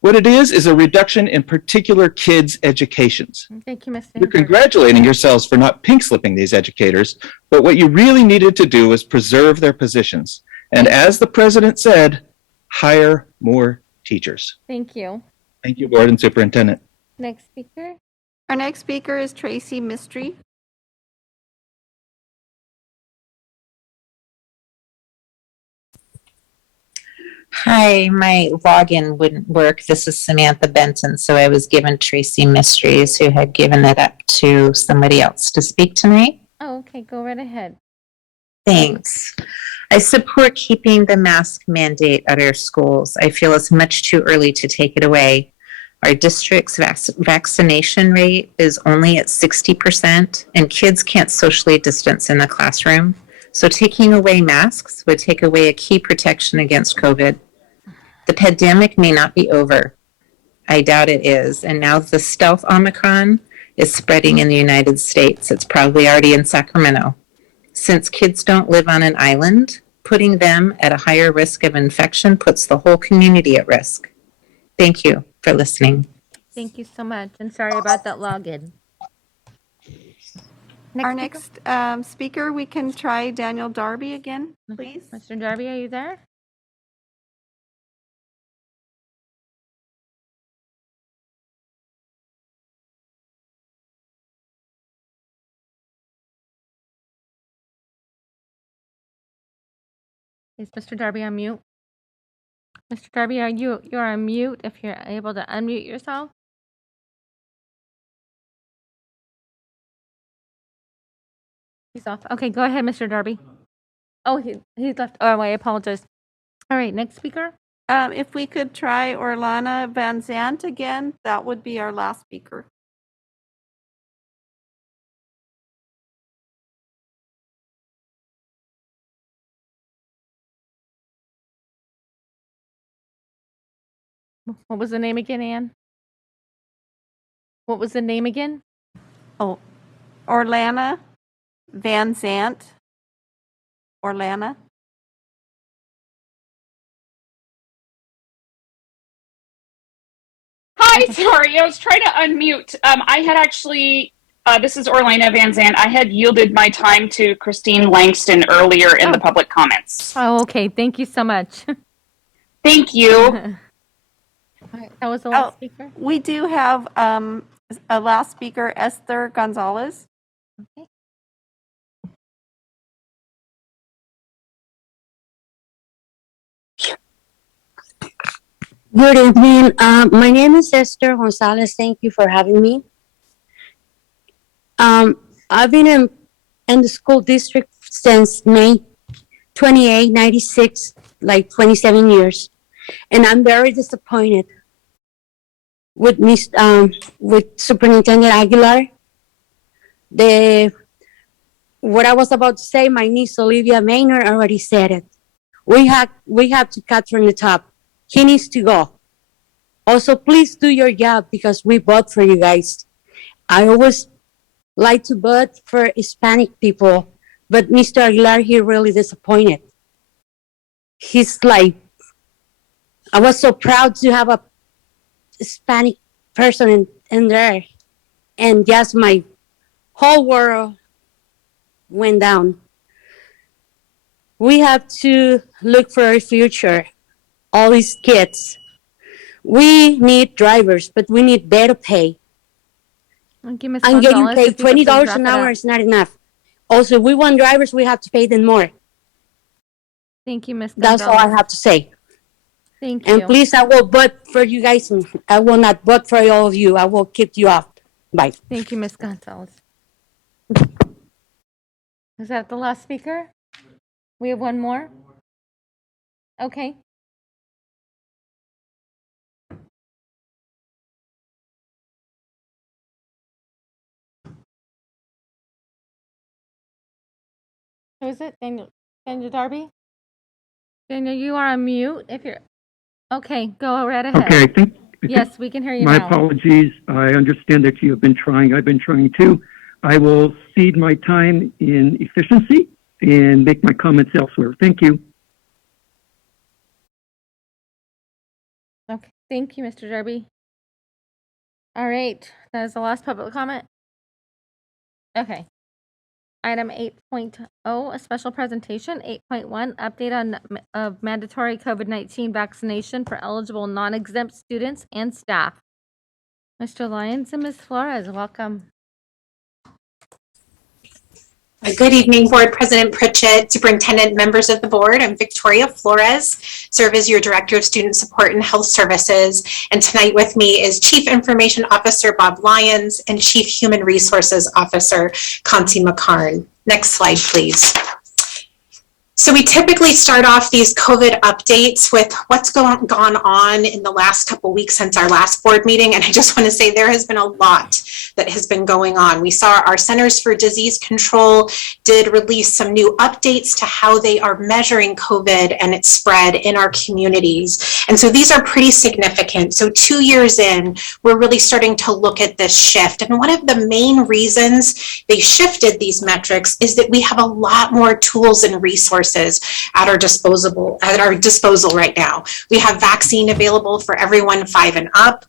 What it is a reduction in particular kids' educations. Thank you, Mr. You're congratulating yourselves for not pink-slipping these educators, but what you really needed to do was preserve their positions. And as the president said, hire more teachers. Thank you. Thank you, Board and Superintendent. Next speaker. Our next speaker is Tracy Mystery. Hi, my login wouldn't work. This is Samantha Benson, so I was given Tracy Mysteries, who had given it up to somebody else to speak tonight. Oh, okay, go right ahead. Thanks. I support keeping the mask mandate at our schools. I feel it's much too early to take it away. Our district's vaccination rate is only at 60%, and kids can't socially distance in the classroom. So taking away masks would take away a key protection against COVID. The pandemic may not be over. I doubt it is. And now the stealth Omicron is spreading in the United States. It's probably already in Sacramento. Since kids don't live on an island, putting them at a higher risk of infection puts the whole community at risk. Thank you for listening. Thank you so much. And sorry about that login. Our next speaker, we can try Daniel Darby again, please. Mr. Darby, are you there? Is Mr. Darby on mute? Mr. Darby, you're on mute if you're able to unmute yourself? He's off. Okay, go ahead, Mr. Darby. Oh, he left. Oh, I apologize. All right, next speaker. If we could try Orlana Vanzant again, that would be our last speaker. What was the name again, Ann? What was the name again? Oh, Orlana Vanzant. Orlana. Hi, sorry, I was trying to unmute. I had actually, this is Orlana Vanzant. I had yielded my time to Christine Langston earlier in the public comments. Oh, okay. Thank you so much. Thank you. That was the last speaker. We do have a last speaker, Esther Gonzalez. Okay. Good evening. My name is Esther Gonzalez. Thank you for having me. I've been in the school district since May 28, 96, like 27 years. And I'm very disappointed with with Superintendent Aguilar. What I was about to say, my niece Olivia Maynard already said it. We have to cut from the top. He needs to go. Also, please do your job because we vote for you guys. I always like to vote for Hispanic people, but Mr. Aguilar, he really disappointed. He's like, I was so proud to have a Hispanic person in there, and just my whole world went down. We have to look for our future. All these kids. We need drivers, but we need better pay. Thank you, Ms. I'm getting Gonzalez. paid If you could please $20 wrap an it hour up. is not enough. Also, if we want drivers, we have to pay them more. Thank you, Ms. That's Gonzalez. all I have to say. Thank you. And please, I will vote for you guys. And I will not vote for all of you. I will kick you off. Bye. Thank you, Ms. Gonzalez. Is that the last speaker? We have one more? Okay. is it? Daniel Darby? Daniel, you are on mute. If you're okay, go right ahead. Okay, I think Yes, we can hear you my now. apologies. I understand that you have been trying. I've been trying too. I will cede my time in efficiency and make my comments elsewhere. Thank you. Okay, thank you, Mr. Darby. All right, that is the last public comment. Okay. Item 8.0, a special presentation. 8.1, update on of mandatory COVID-19 vaccination for eligible non-exempt students and staff. Mr. Lyons and Ms. Flores, welcome. Good evening, Board President Pritchett, Superintendent, members of the board. I'm Victoria Flores, serve as your Director of Student Support and Health Services. And tonight with me is Chief Information Officer Bob Lyons and Chief Human Resources Officer Kansi McCarn. Next slide, please. So we typically start off these COVID updates with what's gone on in the last couple weeks since our last board meeting. And I just want to say there has been a lot that has been going on. We saw our Centers for Disease Control did release some new updates to how they are measuring COVID and its spread in our communities. And so these are pretty significant. So 2 years in, we're really starting to look at this shift. And one of the main reasons they shifted these metrics is that we have a lot more tools and resources at our disposal right now. We have vaccine available for everyone 5 and up.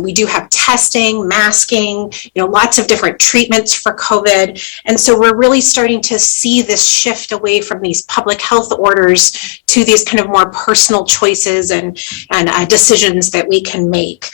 We do have testing, masking, lots of different treatments for COVID. And so we're really starting to see this shift away from these public health orders to these kind of more personal choices and decisions that we can make.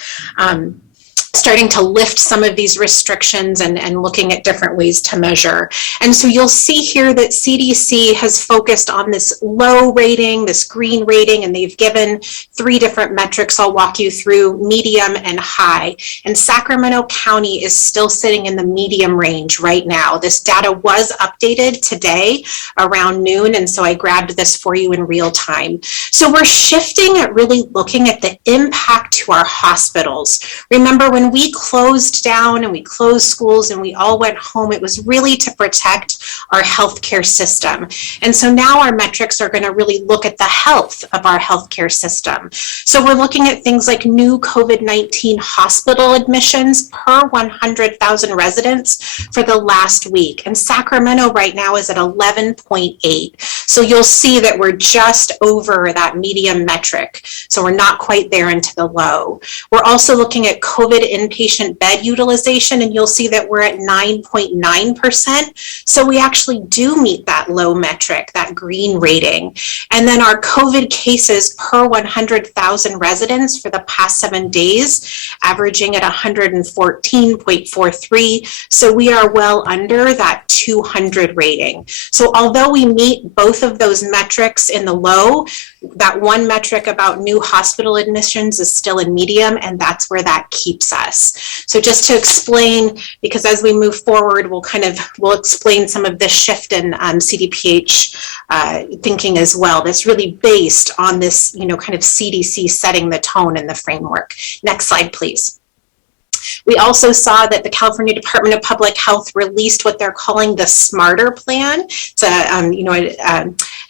Starting to lift some of these restrictions and looking at different ways to measure. And so you'll see here that CDC has focused on this low rating, this green rating, and they've given 3 different metrics I'll walk you through, medium and high. And Sacramento County is still sitting in the medium range right now. This data was updated today around noon, and so I grabbed this for you in real time. So we're shifting at really looking at the impact to our hospitals. Remember, when we closed down and we closed schools and we all went home, it was really to protect our healthcare system. And so now our metrics are going to really look at the health of our healthcare system. So we're looking at things like new COVID-19 hospital admissions per 100,000 residents for the last week. And Sacramento right now is at 11.8. So you'll see that we're just over that medium metric. So we're not quite there into the low. We're also looking at COVID inpatient bed utilization, and you'll see that we're at 9.9%. So we actually do meet that low metric, that green rating. And then our COVID cases per 100,000 residents for the past 7 days, averaging at 114.43. So we are well under that 200 rating. So although we meet both of those metrics in the low, that one metric about new hospital admissions is still in medium, and that's where that keeps us. So just to explain, because as we move forward, we'll explain some of this shift in CDPH thinking as well. That's really based on this, kind of CDC setting the tone and the framework. Next slide, please. We also saw that the California Department of Public Health released what they're calling the SMARTER plan. It's an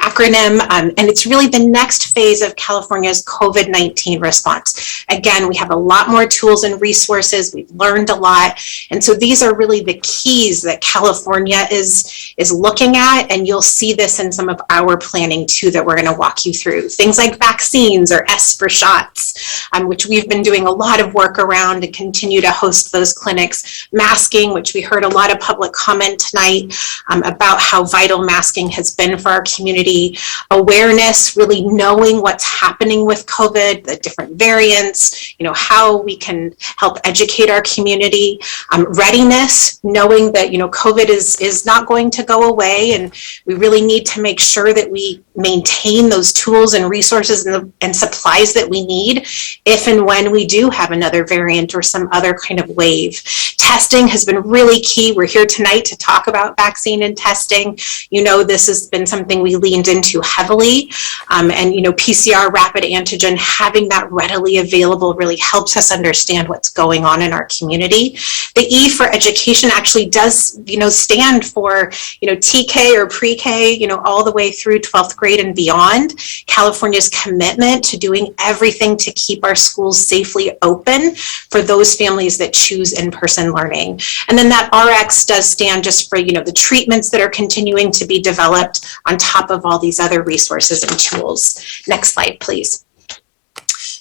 acronym, and it's really the next phase of California's COVID-19 response. Again, we have a lot more tools and resources. We've learned a lot, and so these are really the keys that California is looking at, and you'll see this in some of our planning too that we're going to walk you through. Things like vaccines, or S for shots, which we've been doing a lot of work around to continue to host those clinics. Masking, which we heard a lot of public comment tonight about how vital masking has been for our community. Awareness, really knowing what's happening with COVID, the different variants, how we can help educate our community. Readiness, knowing that, COVID is not going to go away, and we really need to make sure that we maintain those tools and resources and supplies that we need if and when we do have another variant or some other kind of wave. Testing has been really key. We're here tonight to talk about vaccine and testing. You know, this has been something we leaned into heavily. And, you know, PCR, rapid antigen, having that readily available really helps us understand what's going on in our community. The E for education actually does, you know, stand for, you know, TK or pre-K, you know, all the way through 12th grade and beyond. California's commitment to doing everything to keep our schools safely open for those families that choose in-person learning. And then that RX does stand just for, you know, the treatments that are continuing to be developed on top of all these other resources and tools. Next slide, please.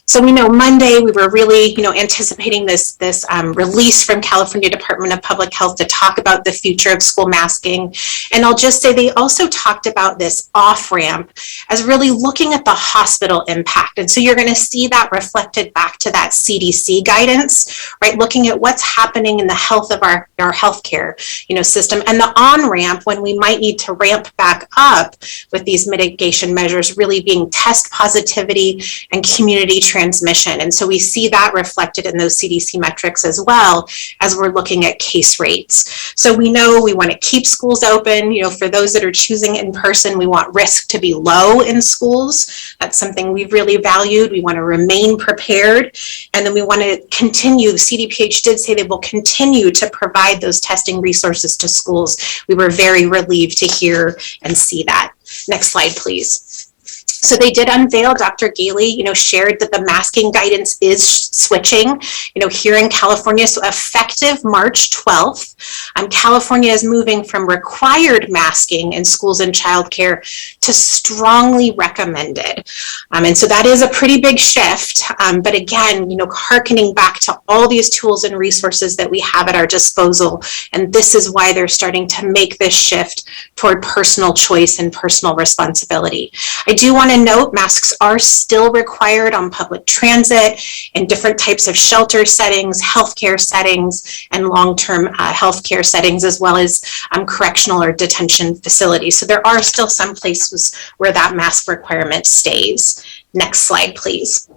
So we know Monday we were really, you know, anticipating this release from California Department of Public Health to talk about the future of school masking. And I'll just say they also talked about this off-ramp as really looking at the hospital impact. And so you're going to see that reflected back to that CDC guidance, right? Looking at what's happening in the health of our healthcare, you know, system, and the on-ramp when we might need to ramp back up with these mitigation measures really being test positivity and community transmission. And so we see that reflected in those CDC metrics as well as we're looking at case rates. So we know we want to keep schools open. You know, for those that are choosing in person, we want risk to be low in schools. That's something we've really valued. We want to remain prepared. And then we want to continue. CDPH did say they will continue to provide those testing resources to schools. We were very relieved to hear and see that. Next slide, please. So they did unveil, Dr. Gailey, you know, shared that the masking guidance is switching, you know, here in California. So effective March 12th, California is moving from required masking in schools and childcare to strongly recommended. And so that is a pretty big shift. But again, you know, hearkening back to all these tools and resources that we have at our disposal. And this is why they're starting to make this shift toward personal choice and personal responsibility. I do want to note masks are still required on public transit and different types of shelter settings, healthcare settings, and long-term healthcare settings, as well as correctional or detention facilities. So there are still some places where that mask requirement stays. Next slide, please.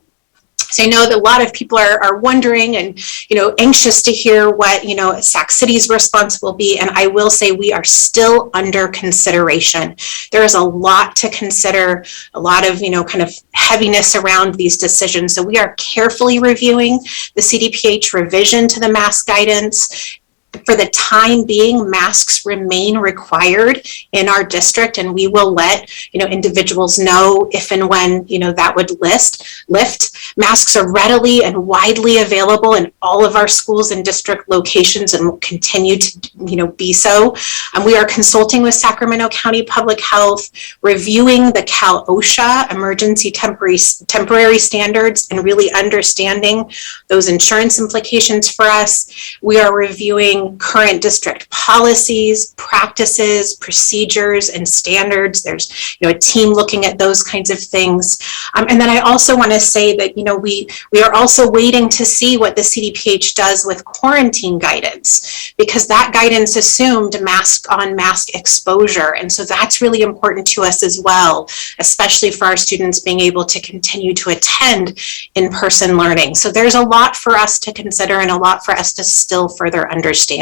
So I know that a lot of people are wondering and, you know, anxious to hear what, you know, Sac City's response will be. And I will say we are still under consideration. There is a lot to consider, a lot of, you know, kind of heaviness around these decisions. So we are carefully reviewing the CDPH revision to the mask guidance. For the time being, masks remain required in our district, and we will let, you know, individuals know if and when, you know, that would lift. Masks are readily and widely available in all of our schools and district locations and will continue to, you know, be so. And we are consulting with Sacramento County Public Health, reviewing the Cal OSHA emergency temporary standards and really understanding those insurance implications for us. We are reviewing current district policies, practices, procedures, and standards. There's, you know, a team looking at those kinds of things. And then I also want to say that, you know, we are also waiting to see what the CDPH does with quarantine guidance, because that guidance assumed mask on mask exposure. And so that's really important to us as well, especially for our students being able to continue to attend in-person learning. So there's a lot for us to consider and a lot for us to still further understand.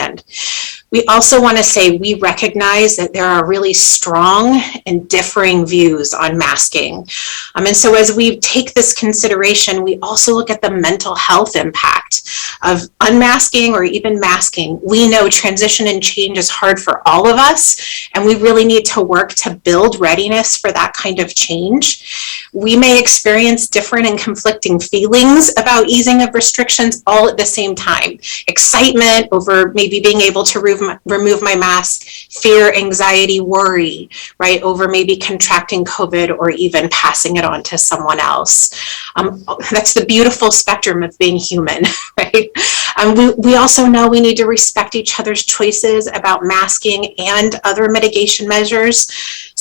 We also want to say we recognize that there are really strong and differing views on masking. And so as we take this consideration, we also look at the mental health impact of unmasking or even masking. We know transition and change is hard for all of us, and we really need to work to build readiness for that kind of change. We may experience different and conflicting feelings about easing of restrictions all at the same time. Excitement over maybe being able to remove my mask, fear, anxiety, worry, right, over maybe contracting COVID or even passing it on to someone else. That's the beautiful spectrum of being human, right? We also know we need to respect each other's choices about masking and other mitigation measures.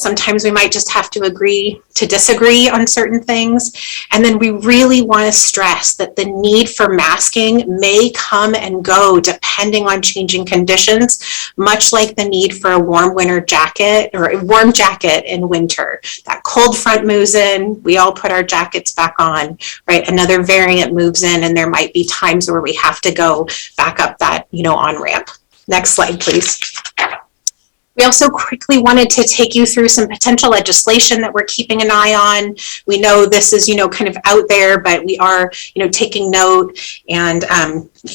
Sometimes we might just have to agree to disagree on certain things. And then we really want to stress that the need for masking may come and go depending on changing conditions, much like the need for a warm winter jacket or a warm jacket in winter. That cold front moves in, we all put our jackets back on, right? Another variant moves in, and there might be times where we have to go back up that, on-ramp. Next slide, please. We also quickly wanted to take you through some potential legislation that we're keeping an eye on. We know this is, kind of out there, but we are, taking note and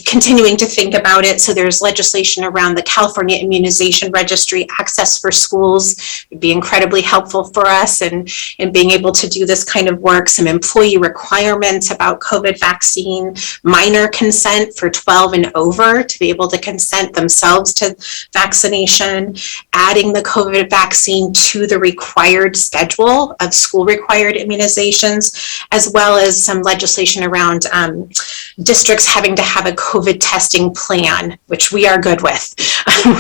continuing to think about it. So there's legislation around the California Immunization Registry access for schools. Would be incredibly helpful for us in being able to do this kind of work. Some employee requirements about COVID vaccine, minor consent for 12 and over to be able to consent themselves to vaccination, adding the COVID vaccine to the required schedule of school required immunizations, as well as some legislation around districts having to have a COVID testing plan, which we are good with.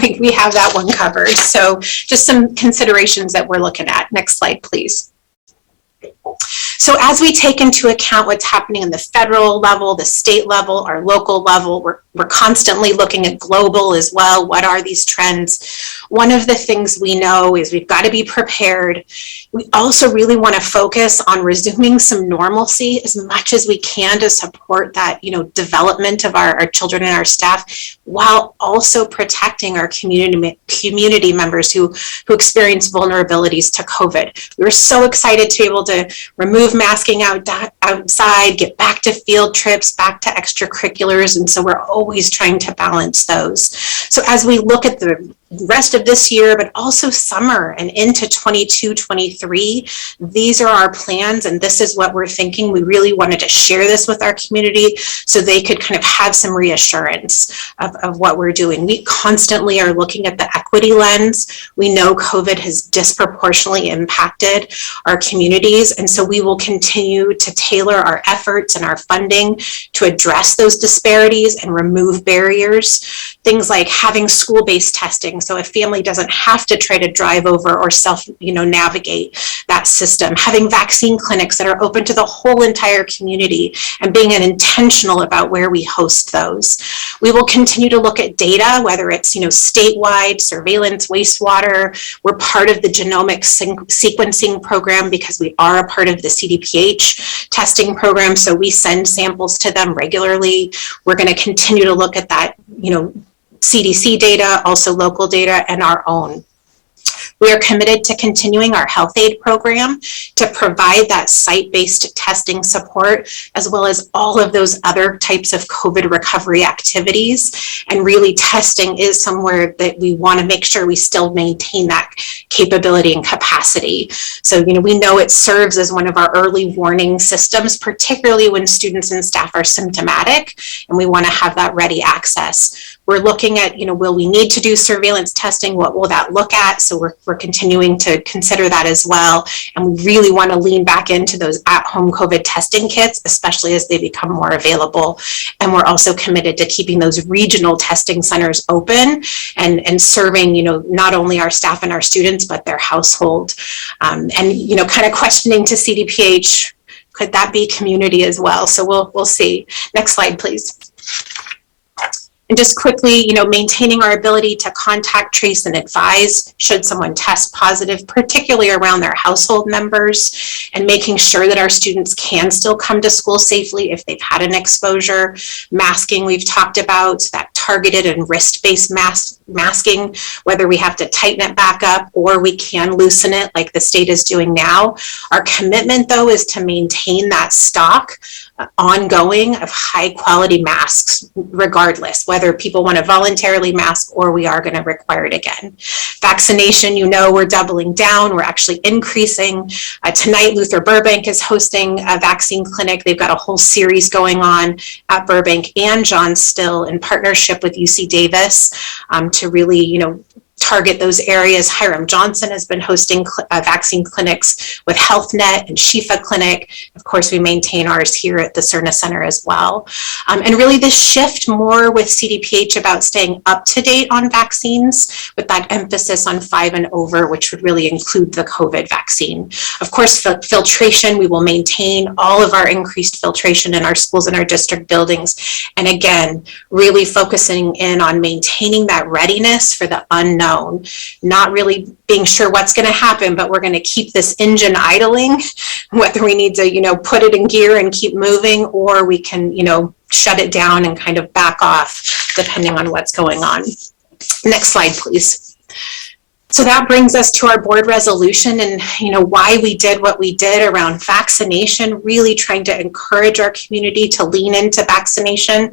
We have that one covered. So just some considerations that we're looking at. Next slide, please. So as we take into account what's happening in the federal level, the state level, our local level, we're constantly looking at global as well. What are these trends? One of the things we know is we've got to be prepared. We also really want to focus on resuming some normalcy as much as we can to support that, development of our children and our staff, while also protecting our community members who experience vulnerabilities to COVID. We were so excited to be able to remove masking outside, get back to field trips, back to extracurriculars, and so we're always trying to balance those. So as we look at the rest of this year, but also summer and into 22-23, these are our plans, and this is what we're thinking. We really wanted to share this with our community so they could kind of have some reassurance of what we're doing. We constantly are looking at the equity lens. We know COVID has disproportionately impacted our communities, and so we will continue to tailor our efforts and our funding to address those disparities and remove barriers. Things like having school-based testing, so a family doesn't have to try to drive over or navigate that system. Having vaccine clinics that are open to the whole entire community and being intentional about where we host those. We will continue to look at data, whether it's statewide, surveillance, wastewater. We're part of the genomic sequencing program because we are a part of the CDPH testing program, so we send samples to them regularly. We're going to continue to look at that, CDC data, also local data, and our own. We are committed to continuing our health aid program to provide that site-based testing support, as well as all of those other types of COVID recovery activities. And really, testing is somewhere that we want to make sure we still maintain that capability and capacity. So, we know it serves as one of our early warning systems, particularly when students and staff are symptomatic, and we want to have that ready access. We're looking at, will we need to do surveillance testing? What will that look at? So we're continuing to consider that as well. And we really want to lean back into those at-home COVID testing kits, especially as they become more available. And we're also committed to keeping those regional testing centers open and serving, not only our staff and our students, but their household. And, kind of questioning to CDPH, could that be community as well? So we'll see. Next slide, please. And just quickly, maintaining our ability to contact, trace, and advise should someone test positive, particularly around their household members, and making sure that our students can still come to school safely if they've had an exposure. Masking, we've talked about, that targeted and wrist-based masking, whether we have to tighten it back up or we can loosen it like the state is doing now. Our commitment, though, is to maintain that stock ongoing of high quality masks, regardless whether people want to voluntarily mask or we are going to require it again. Vaccination, we're doubling down. We're actually increasing. Tonight, Luther Burbank is hosting a vaccine clinic. They've got a whole series going on at Burbank and John Still in partnership with UC Davis to really, target those areas. Hiram Johnson has been hosting vaccine clinics with HealthNet and Shifa Clinic. Of course, we maintain ours here at the Cerna Center as well. And really this shift more with CDPH about staying up to date on vaccines with that emphasis on 5 and over, which would really include the COVID vaccine. Of course, filtration, we will maintain all of our increased filtration in our schools and our district buildings. And again, really focusing in on maintaining that readiness for the unknown, not really being sure what's going to happen, but we're going to keep this engine idling, whether we need to, put it in gear and keep moving, or we can, shut it down and kind of back off depending on what's going on. Next slide, please. So that brings us to our board resolution and, why we did what we did around vaccination, really trying to encourage our community to lean into vaccination.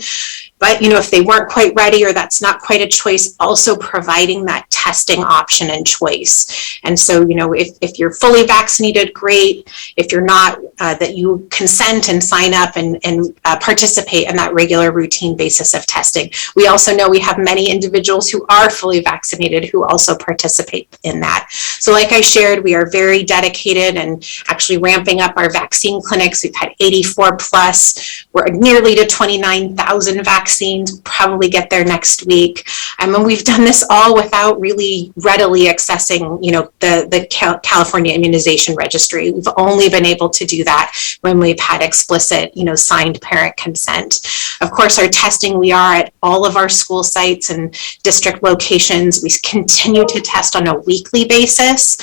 But, if they weren't quite ready or that's not quite a choice, also providing that testing option and choice. And so, if you're fully vaccinated, great. If you're not, that you consent and sign up and participate in that regular routine basis of testing. We also know we have many individuals who are fully vaccinated who also participate in that. So like I shared, we are very dedicated and actually ramping up our vaccine clinics. We've had 84 plus. We're nearly to 29,000 vaccines. We'll probably get there next week. And we've done this all without really readily accessing, the California Immunization Registry. We've only been able to do that when we've had explicit, signed parent consent. Of course, our testing, we are at all of our school sites and district locations. We continue to test on a weekly basis.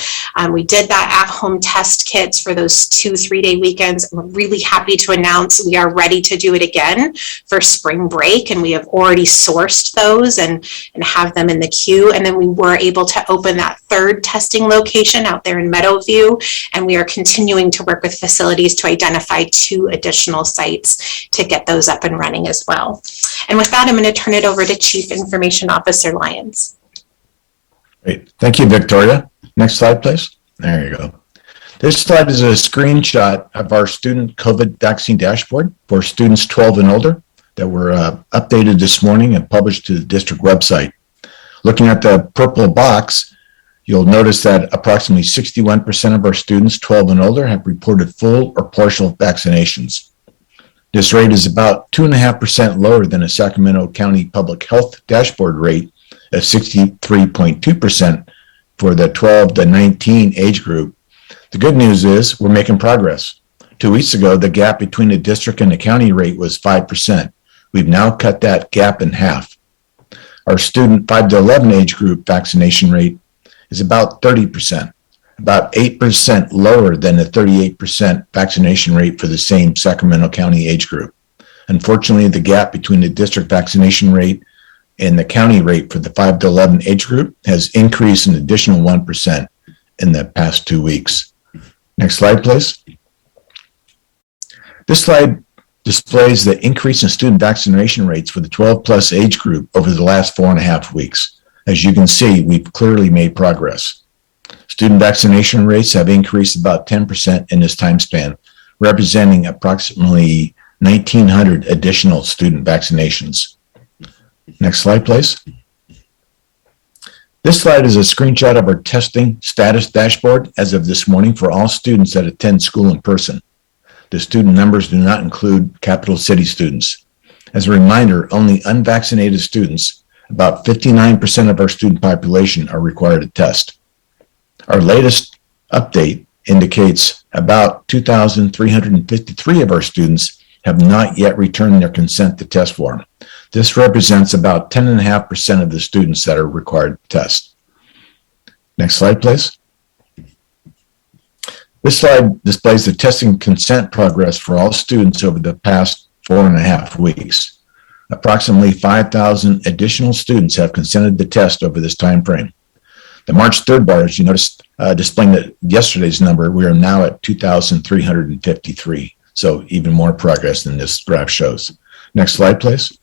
We did that at-home test kits for those 2-3 day weekends. We're really happy to announce we are ready to do it again for spring break, and we have already sourced those and have them in the queue. And then we were able to open that third testing location out there in Meadowview, and we are continuing to work with facilities to identify 2 additional sites to get those up and running as well. And with that, I'm going to turn it over to Chief Information Officer Lyons. Great. Thank you, Victoria. Next slide, please. There you go. This slide is a screenshot of our student COVID vaccine dashboard for students 12 and older that were updated this morning and published to the district website. Looking at the purple box, you'll notice that approximately 61% of our students 12 and older have reported full or partial vaccinations. This rate is about 2.5% lower than a Sacramento County Public Health dashboard rate of 63.2% for the 12 to 19 age group. The good news is we're making progress. 2 weeks ago, the gap between the district and the county rate was 5%. We've now cut that gap in half. Our student 5 to 11 age group vaccination rate is about 30%, about 8% lower than the 38% vaccination rate for the same Sacramento County age group. Unfortunately, the gap between the district vaccination rate and the county rate for the 5 to 11 age group has increased an additional 1% in the past 2 weeks. Next slide, please. This slide displays the increase in student vaccination rates for the 12 plus age group over the last 4.5 weeks. As you can see, we've clearly made progress. Student vaccination rates have increased about 10% in this time span, representing approximately 1,900 additional student vaccinations. Next slide, please. This slide is a screenshot of our testing status dashboard as of this morning for all students that attend school in person. The student numbers do not include capital city students. As a reminder, only unvaccinated students, about 59% of our student population, are required to test. Our latest update indicates about 2,353 of our students have not yet returned their consent to test form. This represents about 10.5% of the students that are required to test. Next slide, please. This slide displays the testing consent progress for all students over the past 4.5 weeks. Approximately 5,000 additional students have consented to test over this time frame. The March 3rd bar, as you noticed, displaying yesterday's number, we are now at 2,353. So even more progress than this graph shows. Next slide, please.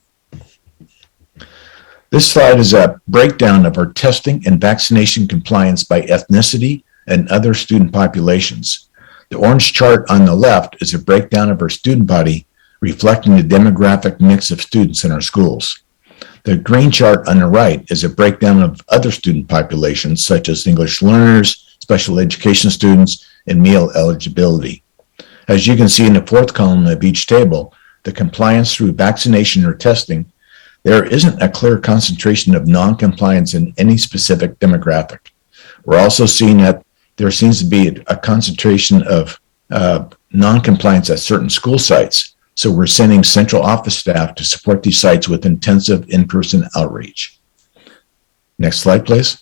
This slide is a breakdown of our testing and vaccination compliance by ethnicity and other student populations. The orange chart on the left is a breakdown of our student body reflecting the demographic mix of students in our schools. The green chart on the right is a breakdown of other student populations, such as English learners, special education students, and meal eligibility. As you can see in the fourth column of each table, the compliance through vaccination or testing, there isn't a clear concentration of non-compliance in any specific demographic. We're also seeing that there seems to be a concentration of non-compliance at certain school sites. So we're sending central office staff to support these sites with intensive in-person outreach. Next slide, please.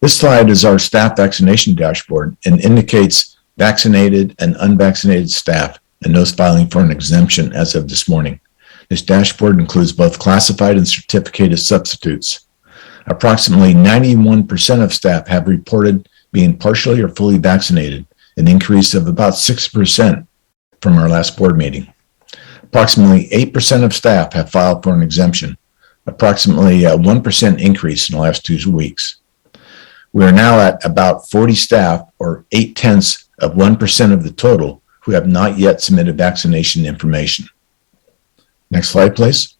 This slide is our staff vaccination dashboard and indicates vaccinated and unvaccinated staff and those filing for an exemption as of this morning. This dashboard includes both classified and certificated substitutes. Approximately 91% of staff have reported being partially or fully vaccinated, an increase of about 6% from our last board meeting. Approximately 8% of staff have filed for an exemption, approximately a 1% increase in the last 2 weeks. We are now at about 40 staff, or 0.8% of the total, who have not yet submitted vaccination information. Next slide, please.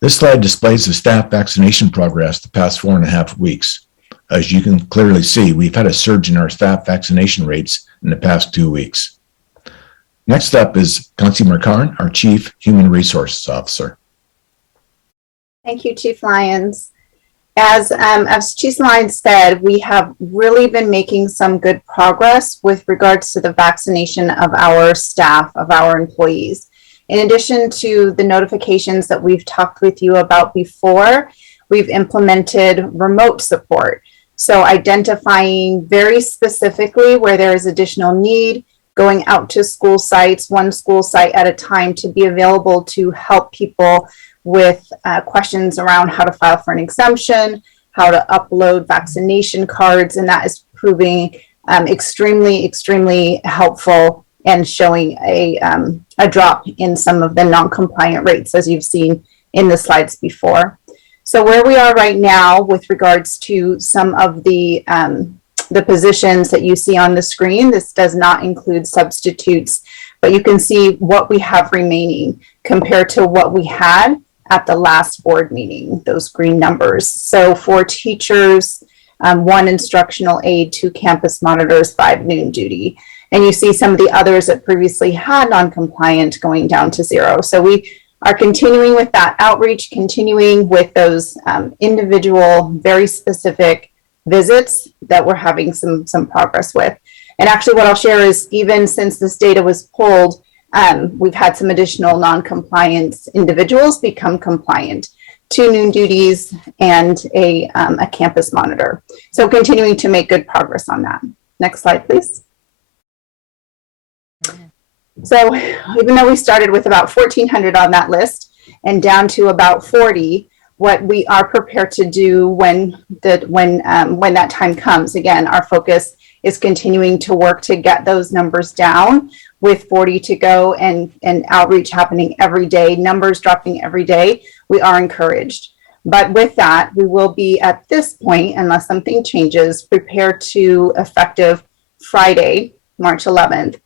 This slide displays the staff vaccination progress the past 4.5 weeks. As you can clearly see, we've had a surge in our staff vaccination rates in the past 2 weeks. Next up is Kansi Markaran, our Chief Human Resources Officer. Thank you, Chief Lyons. As Chief Lyons said, we have really been making some good progress with regards to the vaccination of our staff, of our employees. In addition to the notifications that we've talked with you about before, we've implemented remote support. So identifying very specifically where there is additional need, going out to school sites, one school site at a time, to be available to help people with questions around how to file for an exemption, how to upload vaccination cards, and that is proving extremely helpful and showing a drop in some of the non-compliant rates, as you've seen in the slides before. So where we are right now with regards to some of the positions that you see on the screen, this does not include substitutes, but you can see what we have remaining compared to what we had at the last board meeting, those green numbers. So for teachers, 1 instructional aide, 2 campus monitors, 5 noon duty. And you see some of the others that previously had non-compliant going down to 0. So we are continuing with that outreach, continuing with those individual, very specific visits that we're having some progress with. And actually what I'll share is, even since this data was pulled, we've had some additional non-compliant individuals become compliant, 2 noon duties and a campus monitor. So continuing to make good progress on that. Next slide, please. So even though we started with about 1,400 on that list and down to about 40, what we are prepared to do when that time comes, again, our focus is continuing to work to get those numbers down, with 40 to go and outreach happening every day, numbers dropping every day. We are encouraged. But with that, we will be at this point, unless something changes, prepared to, effective Friday, March 11th,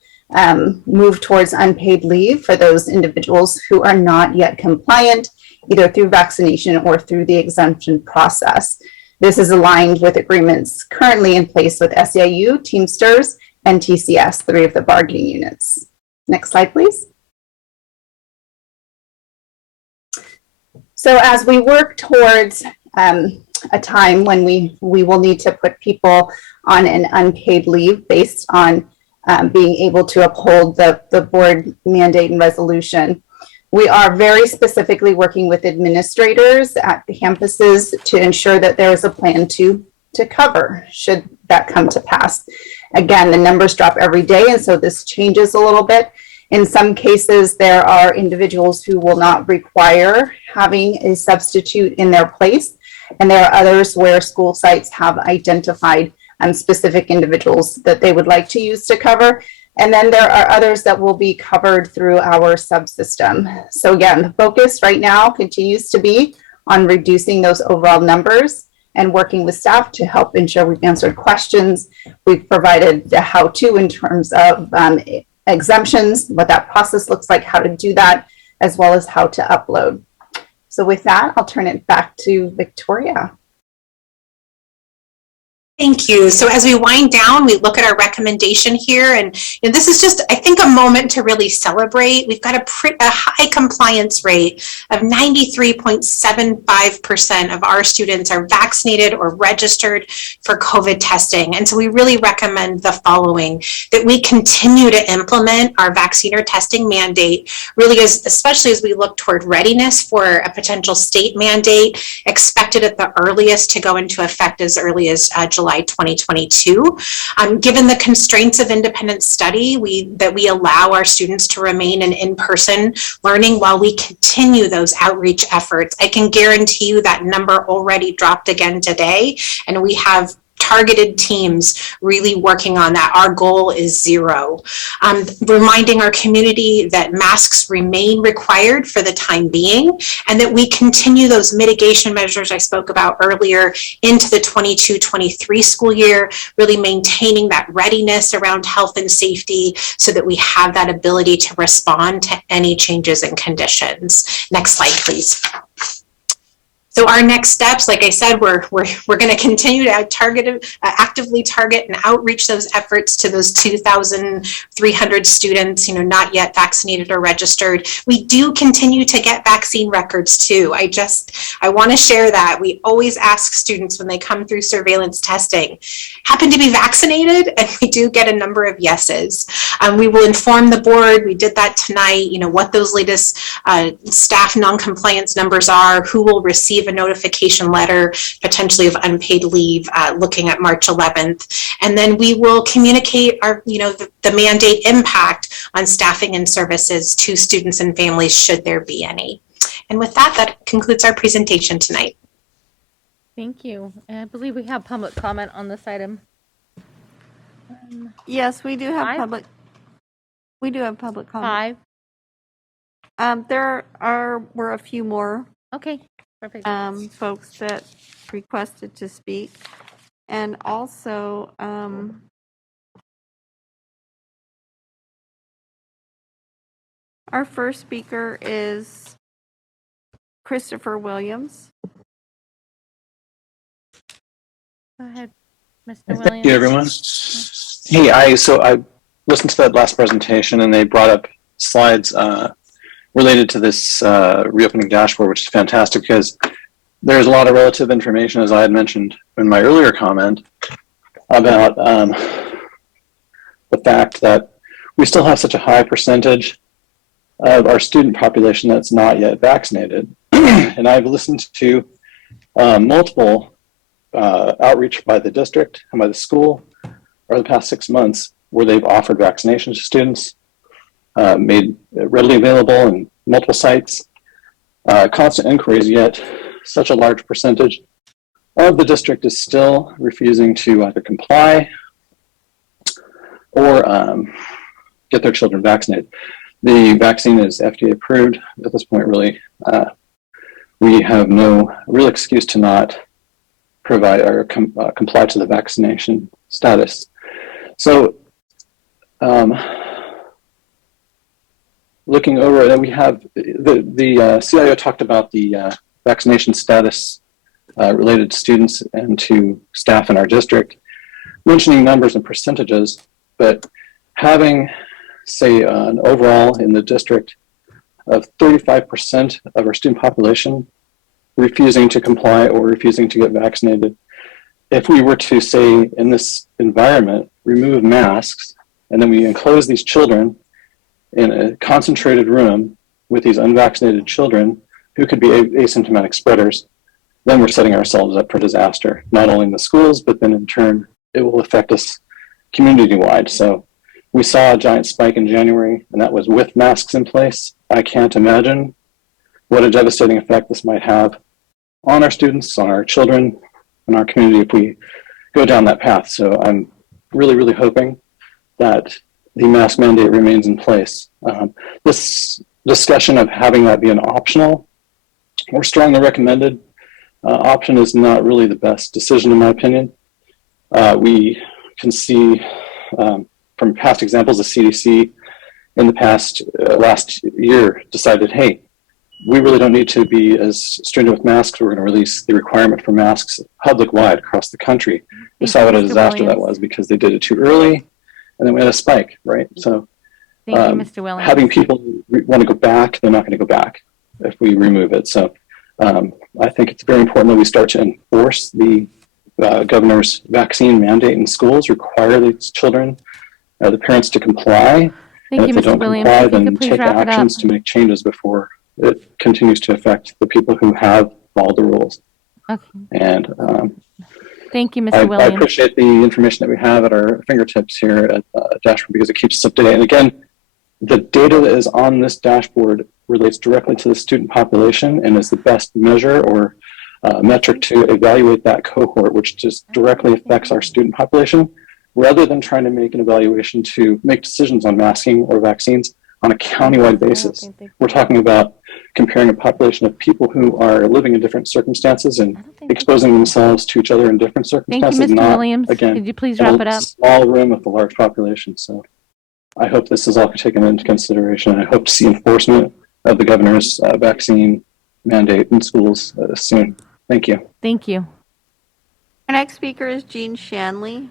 move towards unpaid leave for those individuals who are not yet compliant, either through vaccination or through the exemption process. This is aligned with agreements currently in place with SEIU, Teamsters, and TCS, 3 of the bargaining units. Next slide, please. So as we work towards a time when we will need to put people on an unpaid leave based on being able to uphold the board mandate and resolution, we are very specifically working with administrators at the campuses to ensure that there is a plan to cover should that come to pass. Again, the numbers drop every day, and so this changes a little bit. In some cases, there are individuals who will not require having a substitute in their place, and there are others where school sites have identified specific individuals that they would like to use to cover. And then there are others that will be covered through our subsystem. So again, the focus right now continues to be on reducing those overall numbers and working with staff to help ensure we've answered questions. We've provided the how-to in terms of exemptions, what that process looks like, how to do that, as well as how to upload. So with that, I'll turn it back to Victoria. Thank you. So as we wind down, we look at our recommendation here, and this is just, I think, a moment to really celebrate. We've got a high compliance rate of 93.75% of our students are vaccinated or registered for COVID testing. And so we really recommend the following, that we continue to implement our vaccine or testing mandate, really especially as we look toward readiness for a potential state mandate expected at the earliest to go into effect as early as July 2022. Given the constraints of independent study, we allow our students to remain in-person learning while we continue those outreach efforts. I can guarantee you that number already dropped again today, and we have targeted teams really working on that. Our goal is 0. Reminding our community that masks remain required for the time being, and that we continue those mitigation measures I spoke about earlier into the 22-23 school year, really maintaining that readiness around health and safety so that we have that ability to respond to any changes in conditions. Next slide, please. So our next steps, like I said, we're going to continue to actively target and outreach those efforts to those 2,300 students, not yet vaccinated or registered. We do continue to get vaccine records too. I want to share that. We always ask students when they come through surveillance testing, happen to be vaccinated? And we do get a number of yeses. We will inform the board, we did that tonight, what those latest staff non-compliance numbers are, who will receive a notification letter, potentially of unpaid leave, looking at March 11th. And then we will communicate our, the mandate impact on staffing and services to students and families should there be any. And with that, that concludes our presentation tonight. Thank you. And I believe we have public comment on this item. Yes, we do have 5? public. We do have public comment. 5. There were a few more. Okay. Perfect. Folks that requested to speak, and also our first speaker is Christopher Williams. Go ahead, Mr. Williams. Thank you, everyone. Hey, I listened to that last presentation, and they brought up slides related to this reopening dashboard, which is fantastic because there's a lot of relative information, as I had mentioned in my earlier comment, about the fact that we still have such a high percentage of our student population that's not yet vaccinated. And I've listened to multiple outreach by the district and by the school over the past 6 months where they've offered vaccinations to students, made readily available in multiple sites, constant inquiries, yet such a large percentage of the district is still refusing to either comply or get their children vaccinated. The vaccine is FDA approved at this point, really. We have no real excuse to not provide or comply to the vaccination status. So, looking over it, we have the CIO talked about the vaccination status related to students and to staff in our district, mentioning numbers and percentages, but having, say, an overall in the district of 35% of our student population refusing to comply or refusing to get vaccinated. If we were to, say, in this environment, remove masks, and then we enclose these children in a concentrated room with these unvaccinated children who could be asymptomatic spreaders, then we're setting ourselves up for disaster, not only in the schools, but then in turn, it will affect us community-wide. So we saw a giant spike in January, and that was with masks in place. I can't imagine what a devastating effect this might have on our students, on our children, and our community if we go down that path. So I'm really, really hoping that the mask mandate remains in place. This discussion of having that be an optional or strongly recommended option is not really the best decision, in my opinion. We can see from past examples, the CDC in the past, last year, decided, hey, we really don't need to be as stringent with masks. We're going to release the requirement for masks public-wide across the country. We saw what a disaster that was because they did it too early, and then we had a spike, right? So Thank you, Mr. Williams. having people want to go back, they're not going to go back if we remove it. So I think it's very important that we start to enforce the governor's vaccine mandate in schools, require these children, the parents to comply. Thank And you, if they Mr. don't Williams. comply, If you then could please take wrap it up. actions to make changes before it continues to affect the people who have followed the rules. Okay. And Thank you, Mr. I Williams. appreciate the information that we have at our fingertips here at Dashboard because it keeps us up to date. And again, the data that is on this dashboard relates directly to the student population and is the best measure or metric to evaluate that cohort, which just directly affects our student population, rather than trying to make an evaluation to make decisions on masking or vaccines on a countywide basis. We're talking about comparing a population of people who are living in different circumstances and exposing themselves to each other in different Thank you, circumstances. Mr. Not, Williams. again, Could you please in wrap a it up? small room with a large population. So I hope this is all taken into consideration. I hope to see enforcement of the governor's vaccine mandate in schools soon. Thank you. Thank you. Our next speaker is Jean Shanley.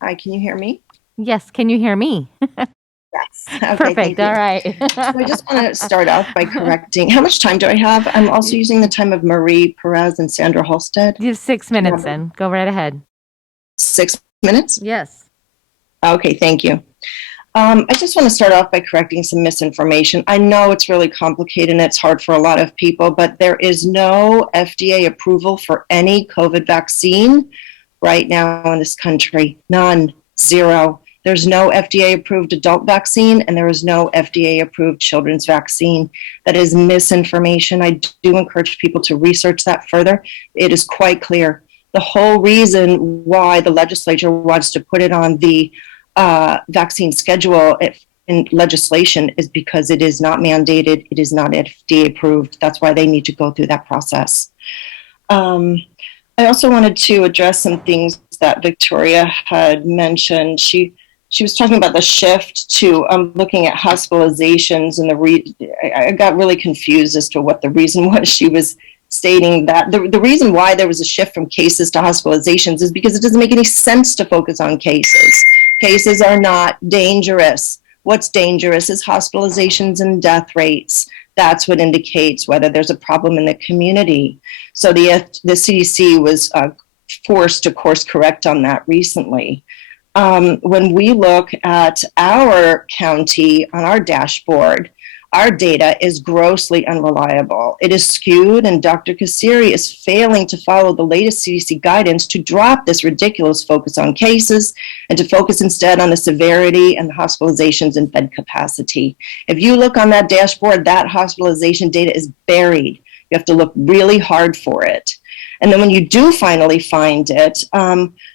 Hi, can you hear me? Yes, can you hear me? Yes. Okay, Perfect. thank you. All right. So I just want to start off by correcting. How much time do I have? I'm also using the time of Marie Perez and Sandra Halstead. You have 6 minutes then. Go right ahead. 6 minutes? Yes. Okay, thank you. I just want to start off by correcting some misinformation. I know it's really complicated and it's hard for a lot of people, but there is no FDA approval for any COVID vaccine right now in this country. None. Zero. There's no FDA-approved adult vaccine, and there is no FDA-approved children's vaccine. That is misinformation. I do encourage people to research that further. It is quite clear. The whole reason why the legislature wants to put it on the vaccine schedule in legislation is because it is not mandated. It is not FDA-approved. That's why they need to go through that process. I also wanted to address some things that Victoria had mentioned. She was talking about the shift to looking at hospitalizations, and I got really confused as to what the reason was. She was stating that the reason why there was a shift from cases to hospitalizations is because it doesn't make any sense to focus on cases. Cases are not dangerous. What's dangerous is hospitalizations and death rates. That's what indicates whether there's a problem in the community. So the CDC was forced to course correct on that recently. When we look at our county on our dashboard, our data is grossly unreliable. It is skewed, and Dr. Kassiri is failing to follow the latest CDC guidance to drop this ridiculous focus on cases and to focus instead on the severity and the hospitalizations and bed capacity. If you look on that dashboard, that hospitalization data is buried. You have to look really hard for it. And then when you do finally find it,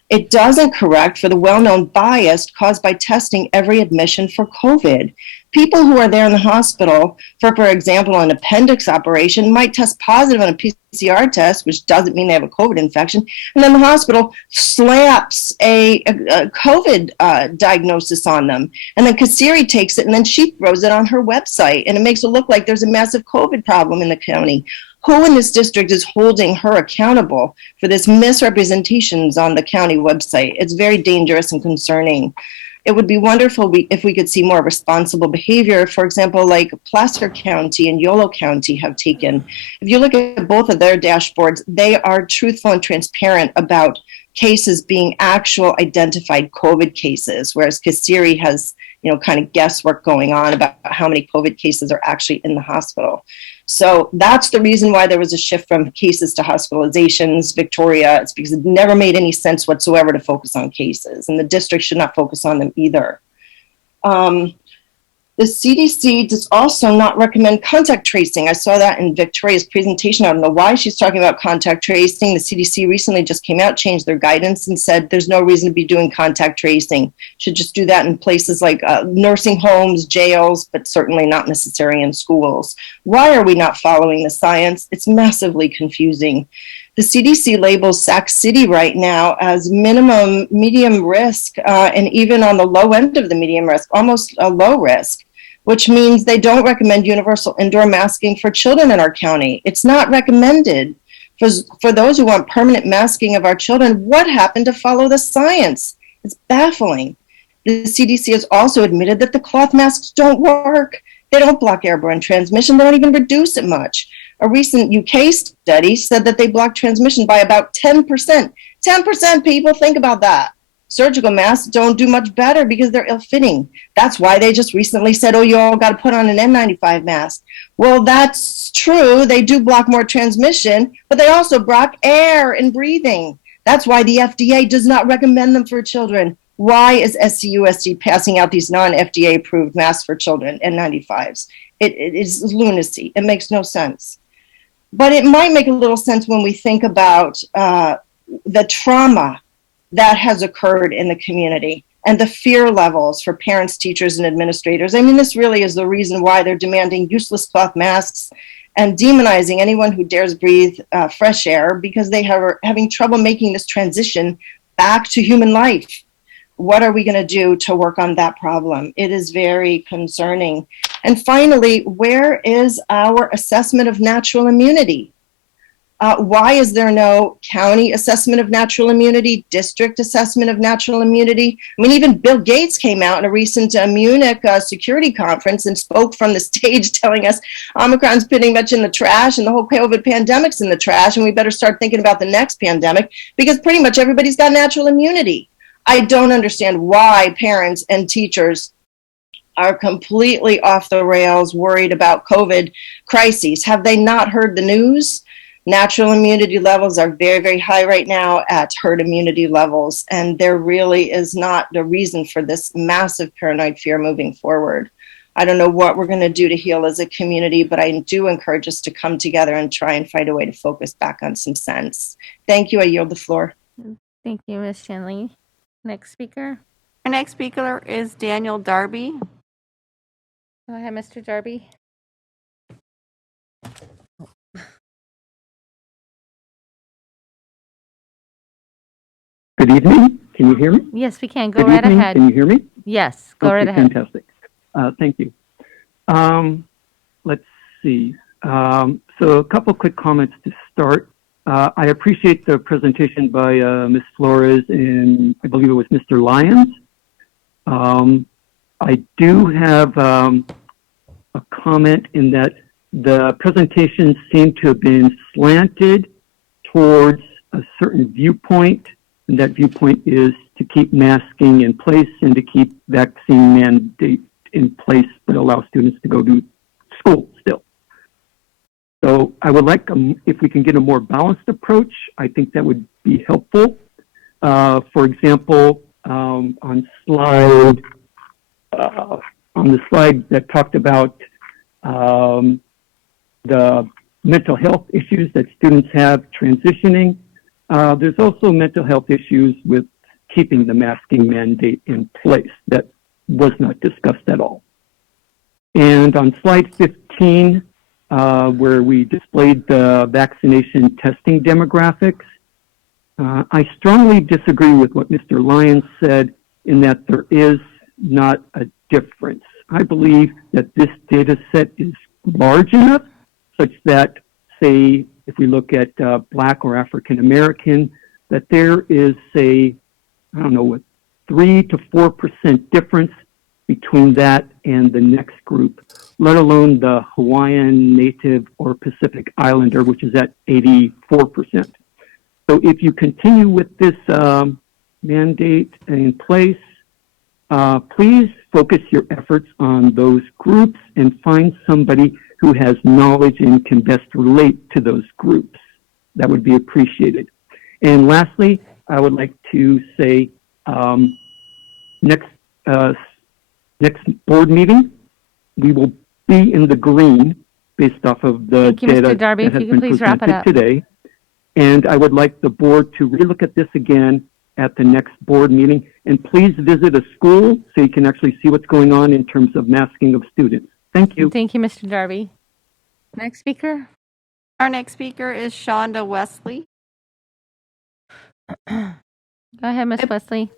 it doesn't correct for the well-known bias caused by testing every admission for COVID. People who are there in the hospital for example, an appendix operation might test positive on a PCR test, which doesn't mean they have a COVID infection. And then the hospital slaps a COVID diagnosis on them. And then Kassiri takes it and then she throws it on her website. And it makes it look like there's a massive COVID problem in the county. Who in this district is holding her accountable for this misrepresentations on the county website? It's very dangerous and concerning. It would be wonderful if we could see more responsible behavior, for example, like Placer County and Yolo County have taken. If you look at both of their dashboards, they are truthful and transparent about cases being actual identified COVID cases, whereas Kassiri has, kind of guesswork going on about how many COVID cases are actually in the hospital. So that's the reason why there was a shift from cases to hospitalizations, Victoria. It's because it never made any sense whatsoever to focus on cases, and the district should not focus on them either. The CDC does also not recommend contact tracing. I saw that in Victoria's presentation. I don't know why she's talking about contact tracing. The CDC recently just came out, changed their guidance, and said there's no reason to be doing contact tracing. Should just do that in places like nursing homes, jails, but certainly not necessary in schools. Why are we not following the science? It's massively confusing. The CDC labels Sac City right now as minimum medium risk, and even on the low end of the medium risk, almost a low risk, which means they don't recommend universal indoor masking for children in our county. It's not recommended. For those who want permanent masking of our children, what happened to follow the science? It's baffling. The CDC has also admitted that the cloth masks don't work. They don't block airborne transmission. They don't even reduce it much. A recent UK study said that they block transmission by about 10%. 10%, people, think about that. Surgical masks don't do much better because they're ill-fitting. That's why they just recently said, oh, you all got to put on an N95 mask. Well, that's true. They do block more transmission, but they also block air and breathing. That's why the FDA does not recommend them for children. Why is SCUSD passing out these non-FDA approved masks for children, N95s? It is lunacy. It makes no sense. But it might make a little sense when we think about the trauma that has occurred in the community and the fear levels for parents, teachers, and administrators. I mean, this really is the reason why they're demanding useless cloth masks and demonizing anyone who dares breathe fresh air, because they are having trouble making this transition back to human life. What are we going to do to work on that problem? It is very concerning. And finally, where is our assessment of natural immunity? Why is there no county assessment of natural immunity, district assessment of natural immunity? I mean, even Bill Gates came out in a recent Munich security conference and spoke from the stage telling us Omicron's pretty much in the trash and the whole COVID pandemic's in the trash, and we better start thinking about the next pandemic because pretty much everybody's got natural immunity. I don't understand why parents and teachers are completely off the rails, worried about COVID crises. Have they not heard the news? Natural immunity levels are very, very high right now at herd immunity levels, and there really is not the reason for this massive paranoid fear moving forward. I don't know what we're going to do to heal as a community, but I do encourage us to come together and try and find a way to focus back on some sense. Thank you. I yield the floor. Thank you, Ms. Shanley. Next speaker. Our next speaker is Daniel Darby. Go ahead, Mr. Darby. Good evening. Can you hear me? Yes, we can. Go Good right evening. ahead. Can you hear me? Yes, go right ahead. Fantastic. Thank you. Let's see. So a couple quick comments to start. I appreciate the presentation by Ms. Flores and I believe it was Mr. Lyons. I do have a comment in that the presentation seemed to have been slanted towards a certain viewpoint, and that viewpoint is to keep masking in place and to keep vaccine mandate in place, but allow students to go to school still. So I would like, if we can get a more balanced approach, I think that would be helpful. For example, on the slide that talked about the mental health issues that students have transitioning, there's also mental health issues with keeping the masking mandate in place that was not discussed at all. And on slide 15, where we displayed the vaccination testing demographics, I strongly disagree with what Mr. Lyons said in that there is not a difference. I believe that this data set is large enough such that, say, if we look at Black or African American, that there is, say, I don't know, what, 3 to 4% difference between that and the next group, let alone the Hawaiian, Native, or Pacific Islander, which is at 84%. So if you continue with this mandate in place, please focus your efforts on those groups and find somebody who has knowledge and can best relate to those groups. That would be appreciated. And lastly, I would like to say next board meeting, we will be in the green based off of the Thank you, data Mr. Darby. that If has you could been please wrap it presented up. today. And I would like the board to relook at this again at the next board meeting. And please visit a school so you can actually see what's going on in terms of masking of students. Thank you. Thank you, Mr. Darby. Next speaker. Our next speaker is Shonda Wesley. Go ahead, Ms. Wesley.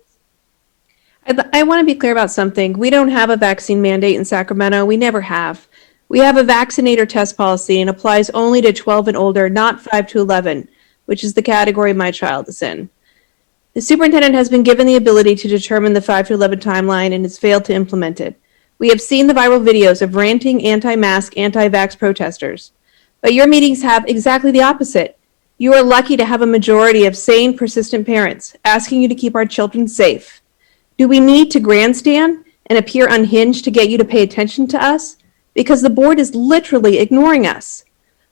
I want to be clear about something. We don't have a vaccine mandate in Sacramento. We never have. We have a vaccinator test policy and applies only to 12 and older, not 5 to 11, which is the category my child is in. The superintendent has been given the ability to determine the 5 to 11 timeline and has failed to implement it. We have seen the viral videos of ranting anti-mask, anti-vax protesters. But your meetings have exactly the opposite. You are lucky to have a majority of sane, persistent parents asking you to keep our children safe. Do we need to grandstand and appear unhinged to get you to pay attention to us? Because the board is literally ignoring us.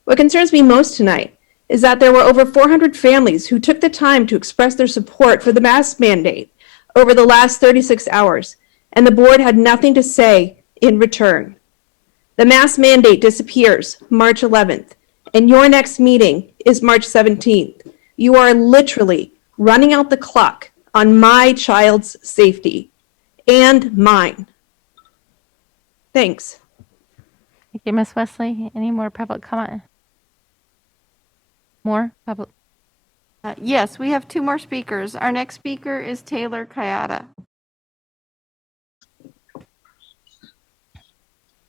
What concerns me most tonight is that there were over 400 families who took the time to express their support for the mask mandate over the last 36 hours, and the board had nothing to say in return. The mask mandate disappears March 11th, and your next meeting is March 17th. You are literally running out the clock on my child's safety and mine. Thanks. Thank you, Ms. Wesley. Any more public comment? More public? Yes, we have two more speakers. Our next speaker is Taylor Kayada.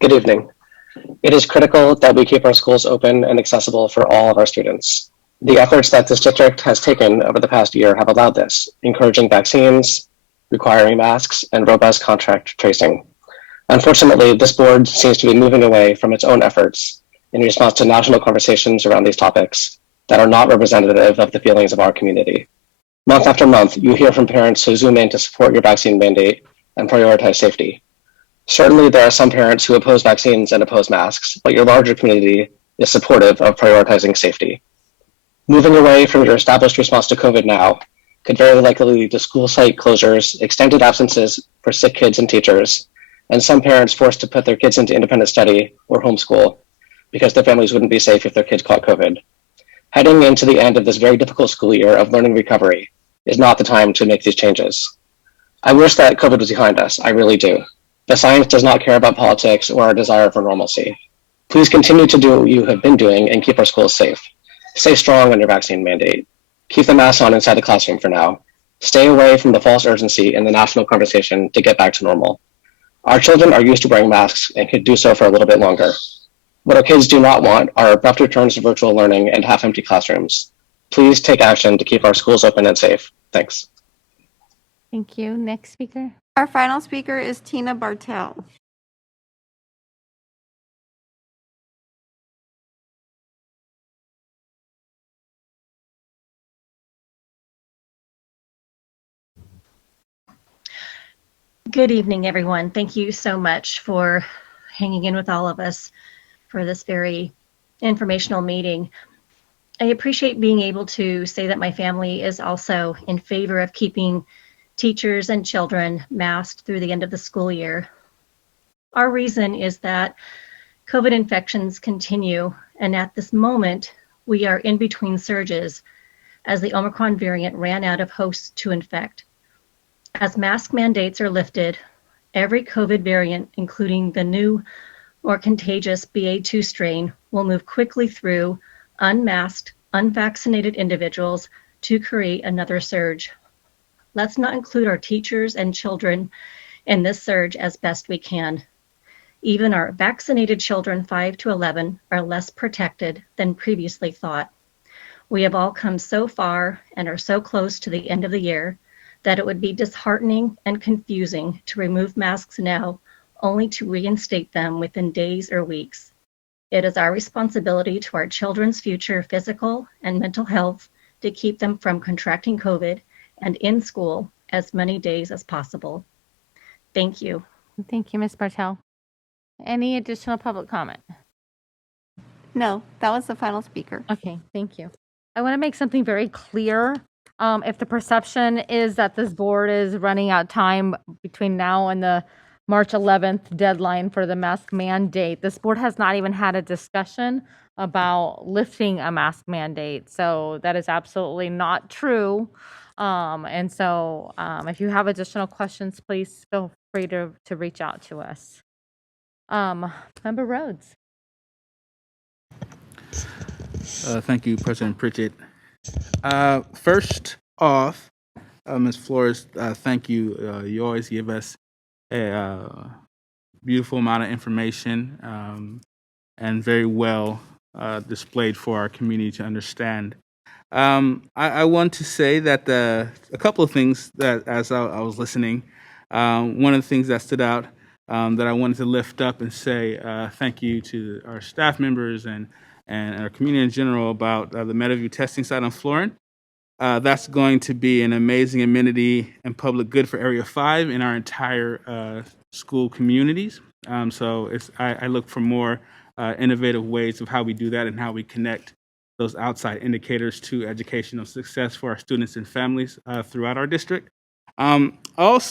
Good evening. It is critical that we keep our schools open and accessible for all of our students. The efforts that this district has taken over the past year have allowed this, encouraging vaccines, requiring masks, and robust contact tracing. Unfortunately, this board seems to be moving away from its own efforts in response to national conversations around these topics that are not representative of the feelings of our community. Month after month, you hear from parents who Zoom in to support your vaccine mandate and prioritize safety. Certainly, there are some parents who oppose vaccines and oppose masks, but your larger community is supportive of prioritizing safety. Moving away from your established response to COVID now could very likely lead to school site closures, extended absences for sick kids and teachers, and some parents forced to put their kids into independent study or homeschool because their families wouldn't be safe if their kids caught COVID. Heading into the end of this very difficult school year of learning recovery is not the time to make these changes. I wish that COVID was behind us, I really do. The science does not care about politics or our desire for normalcy. Please continue to do what you have been doing and keep our schools safe. Stay strong on your vaccine mandate. Keep the masks on inside the classroom for now. Stay away from the false urgency in the national conversation to get back to normal. Our children are used to wearing masks and could do so for a little bit longer. What our kids do not want are abrupt returns to virtual learning and half-empty classrooms. Please take action to keep our schools open and safe. Thanks. Thank you. Next speaker. Our final speaker is Tina Bartel. Good evening, everyone. Thank you so much for hanging in with all of us for this very informational meeting. I appreciate being able to say that my family is also in favor of keeping teachers and children masked through the end of the school year. Our reason is that COVID infections continue, and at this moment, we are in between surges as the Omicron variant ran out of hosts to infect. As mask mandates are lifted, every COVID variant, including the new, more contagious BA2 strain, will move quickly through unmasked, unvaccinated individuals to create another surge. Let's not include our teachers and children in this surge as best we can. Even our vaccinated children 5 to 11 are less protected than previously thought. We have all come so far and are so close to the end of the year that it would be disheartening and confusing to remove masks now, only to reinstate them within days or weeks. It is our responsibility to our children's future physical and mental health to keep them from contracting COVID and in school as many days as possible. Thank you. Thank you, Ms. Bartel. Any additional public comment? No, that was the final speaker. Okay, thank you. I want to make something very clear. If the perception is that this board is running out of time between now and the March 11th deadline for the mask mandate. This board has not even had a discussion about lifting a mask mandate. So that is absolutely not true. And so if you have additional questions, please feel free to reach out to us. Member Rhodes. Thank you, President Pritchett. First off, Ms. Flores, thank you. You always give us a beautiful amount of information and very well displayed for our community to understand. I want to say that a couple of things that as I was listening, one of the things that stood out that I wanted to lift up and say thank you to our staff members and our community in general about the MetaView testing site on Florin. That's going to be an amazing amenity and public good for Area 5 in our entire school communities. So I look for more innovative ways of how we do that and how we connect those outside indicators to educational success for our students and families throughout our district. I want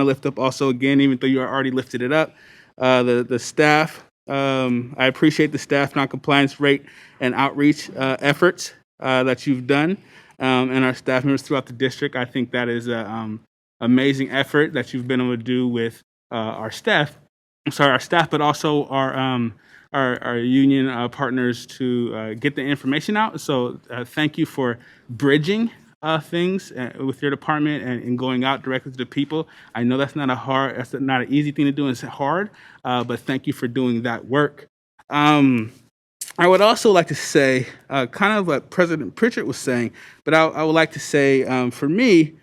to lift up also again, even though you already lifted it up, the staff. I appreciate the staff non-compliance rate and outreach efforts that you've done and our staff members throughout the district. I think that is an amazing effort that you've been able to do with our staff, but also our union partners to get the information out. So thank you for bridging things with your department and going out directly to the people. I know that's not an easy thing to do, and it's hard, but thank you for doing that work. I would also like to say, kind of what President Pritchett was saying, but I would like to say, for me,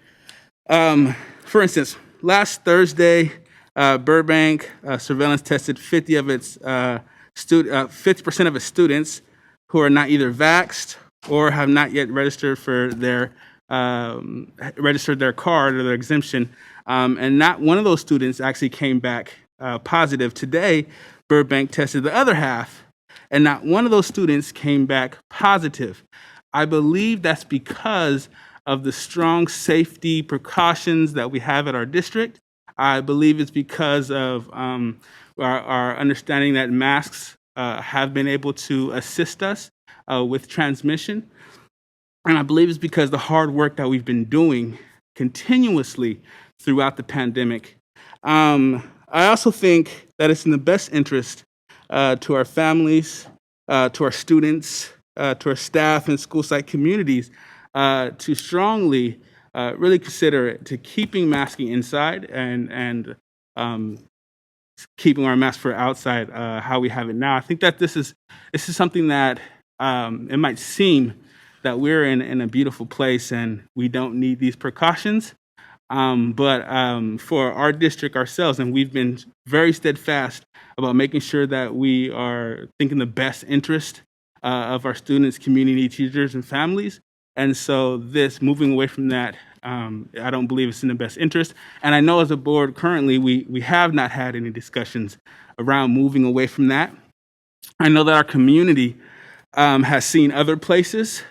for instance, last Thursday, Burbank surveillance tested 50% of its students who are not either vaxxed or have not yet registered for their card or their exemption, and not one of those students actually came back positive. Today, Burbank tested the other half, and not one of those students came back positive. I believe that's because of the strong safety precautions that we have at our district. I believe it's because of our understanding that masks have been able to assist us with transmission. And I believe it's because the hard work that we've been doing continuously throughout the pandemic. I also think that it's in the best interest to our families, to our students, to our staff and school site communities to strongly really consider to keeping masking inside and keeping our mask for outside how we have it now. I think that this is something that it might seem that we're in a beautiful place and we don't need these precautions. But for our district ourselves, and we've been very steadfast about making sure that we are thinking the best interest of our students, community, teachers, and families. And so this moving away from that, I don't believe it's in the best interest. And I know as a board currently, we have not had any discussions around moving away from that. I know that our community has seen other places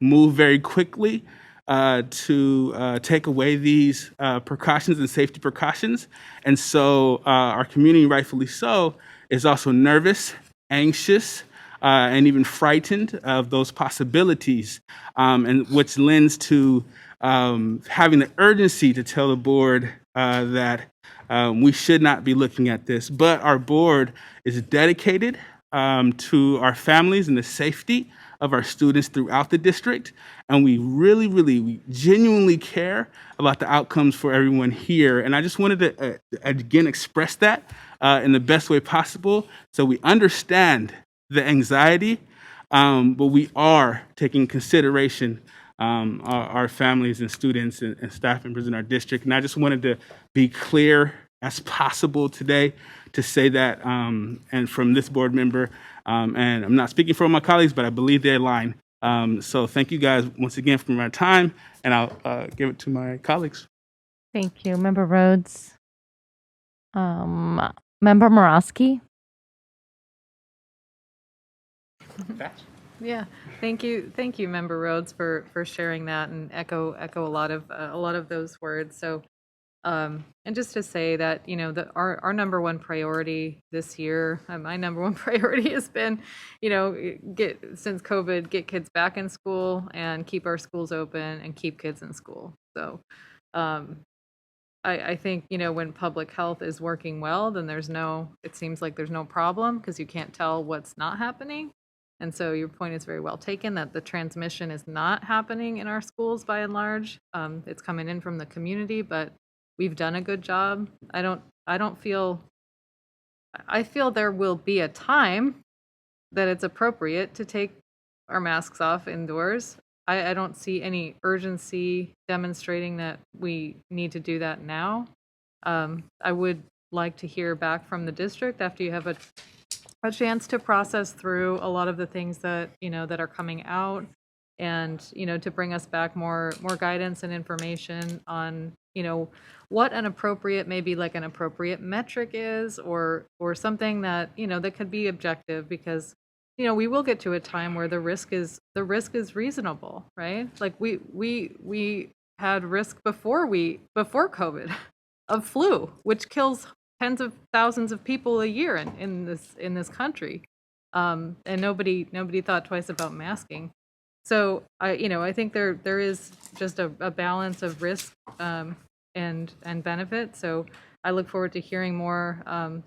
move very quickly to take away these precautions and safety precautions. And so our community, rightfully so, is also nervous, anxious, and even frightened of those possibilities, and which lends to having the urgency to tell the board that we should not be looking at this. But our board is dedicated to our families and the safety of our students throughout the district. And we we genuinely care about the outcomes for everyone here. And I just wanted to, again, express that in the best way possible. So we understand the anxiety, but we are taking consideration our families and students and staff members in our district. And I just wanted to be clear as possible today to say that, and from this board member, and I'm not speaking for my colleagues, but I believe they align. So thank you guys once again for my time, and I'll give it to my colleagues. Thank you, Member Rhodes. Member Morosky. Yeah, thank you, Member Rhodes, for sharing that and echo a lot of those words. So And just to say that, our number one priority this year, my number one priority has been, since COVID, get kids back in school and keep our schools open and keep kids in school. So I think, when public health is working well, then it seems like there's no problem because you can't tell what's not happening. And so your point is very well taken that the transmission is not happening in our schools by and large. It's coming in from the community, but we've done a good job. I feel there will be a time that it's appropriate to take our masks off indoors. I don't see any urgency demonstrating that we need to do that now. I would like to hear back from the district after you have a chance to process through a lot of the things that that are coming out, and to bring us back more guidance and information on what an appropriate, maybe like an appropriate metric is, or something that that could be objective, because we will get to a time where the risk is reasonable, right? Like we had risk before COVID of flu, which kills tens of thousands of people a year in this country, and nobody thought twice about masking. So I think there is just a balance of risk and benefit. So I look forward to hearing more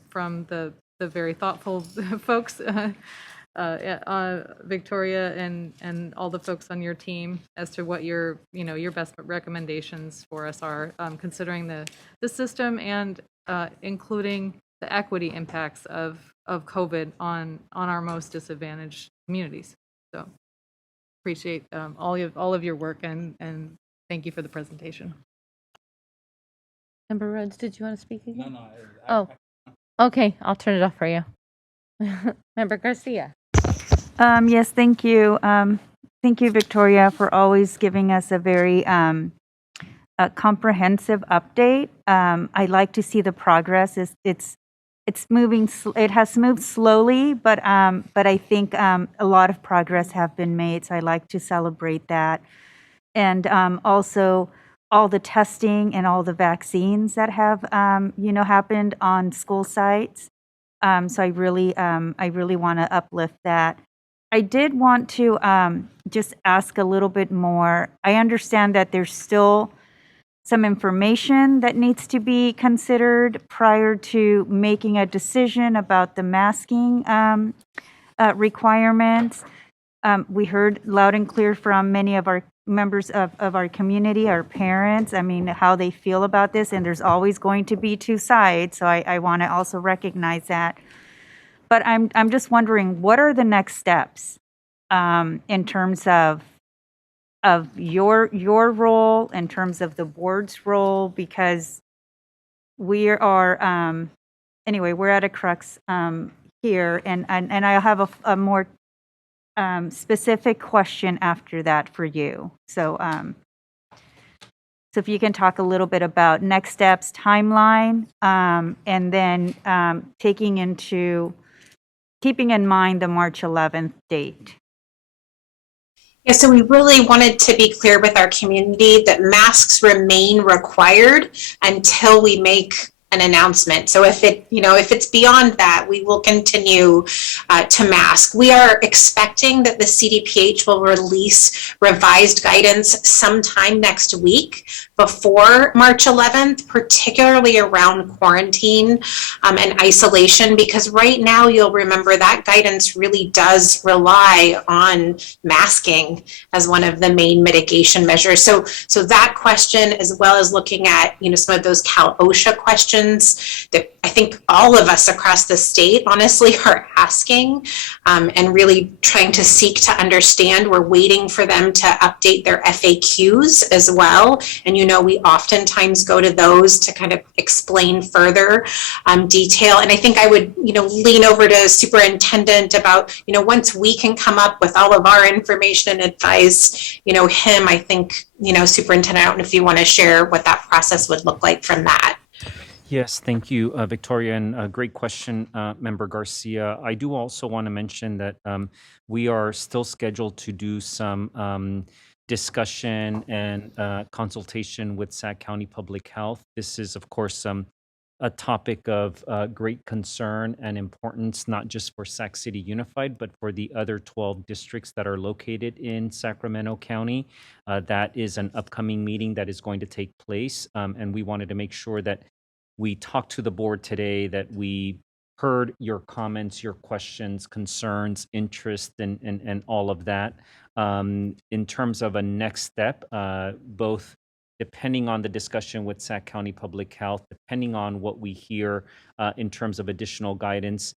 from the very thoughtful folks, Victoria and all the folks on your team, as to what your best recommendations for us are, considering the system and including the equity impacts of COVID on our most disadvantaged communities. So appreciate all of your work, and thank you for the presentation. Member Rhodes, did you want to speak again? No. Okay, I'll turn it off for you. Member Garcia. Yes, thank you. Thank you, Victoria, for always giving us a very comprehensive update. I like to see the progress. It's moving. It has moved slowly, but I think a lot of progress have been made. So I like to celebrate that, and also all the testing and all the vaccines that have happened on school sites. So I really want to uplift that. I did want to just ask a little bit more. I understand that there's still some information that needs to be considered prior to making a decision about the masking requirements. We heard loud and clear from many of our members of our community, our parents, how they feel about this, and there's always going to be two sides, so I want to also recognize that. But I'm just wondering, what are the next steps in terms of your role, in terms of the board's role, because we are anyway, we're at a crux here, and I'll have a more specific question after that for you. So if you can talk a little bit about next steps, timeline, and then keeping in mind the March 11th date. Yeah, so we really wanted to be clear with our community that masks remain required until we make an announcement. So if it's beyond that, we will continue to mask. We are expecting that the CDPH will release revised guidance sometime next week before March 11th, particularly around quarantine and isolation, because right now you'll remember that guidance really does rely on masking as one of the main mitigation measures. So that question, as well as looking at some of those Cal OSHA questions that I think all of us across the state honestly are asking, and really trying to seek to understand. We're waiting for them to update their FAQs as well, and we oftentimes go to those to kind of explain further detail. And I think I would lean over to superintendent about once we can come up with all of our information and advise him. I think superintendent, I don't know if you want to share what that process would look like from that. Yes, thank you, Victoria, and a great question, Member Garcia. I do also want to mention that we are still scheduled to do some discussion and consultation with Sac County Public Health. This is, of course, a topic of great concern and importance, not just for Sac City Unified, but for the other 12 districts that are located in Sacramento County. That is an upcoming meeting that is going to take place, and we wanted to make sure that we talked to the board today, that we heard your comments, your questions, concerns, interest, and all of that. In terms of a next step, both depending on the discussion with Sac County Public Health, depending on what we hear in terms of additional guidance,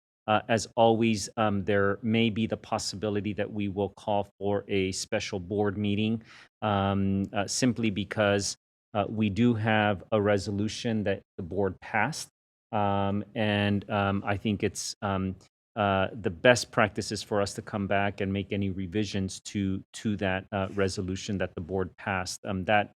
as always, there may be the possibility that we will call for a special board meeting, simply because we do have a resolution that the board passed. And I think it's the best practice is for us to come back and make any revisions to that resolution that the board passed. That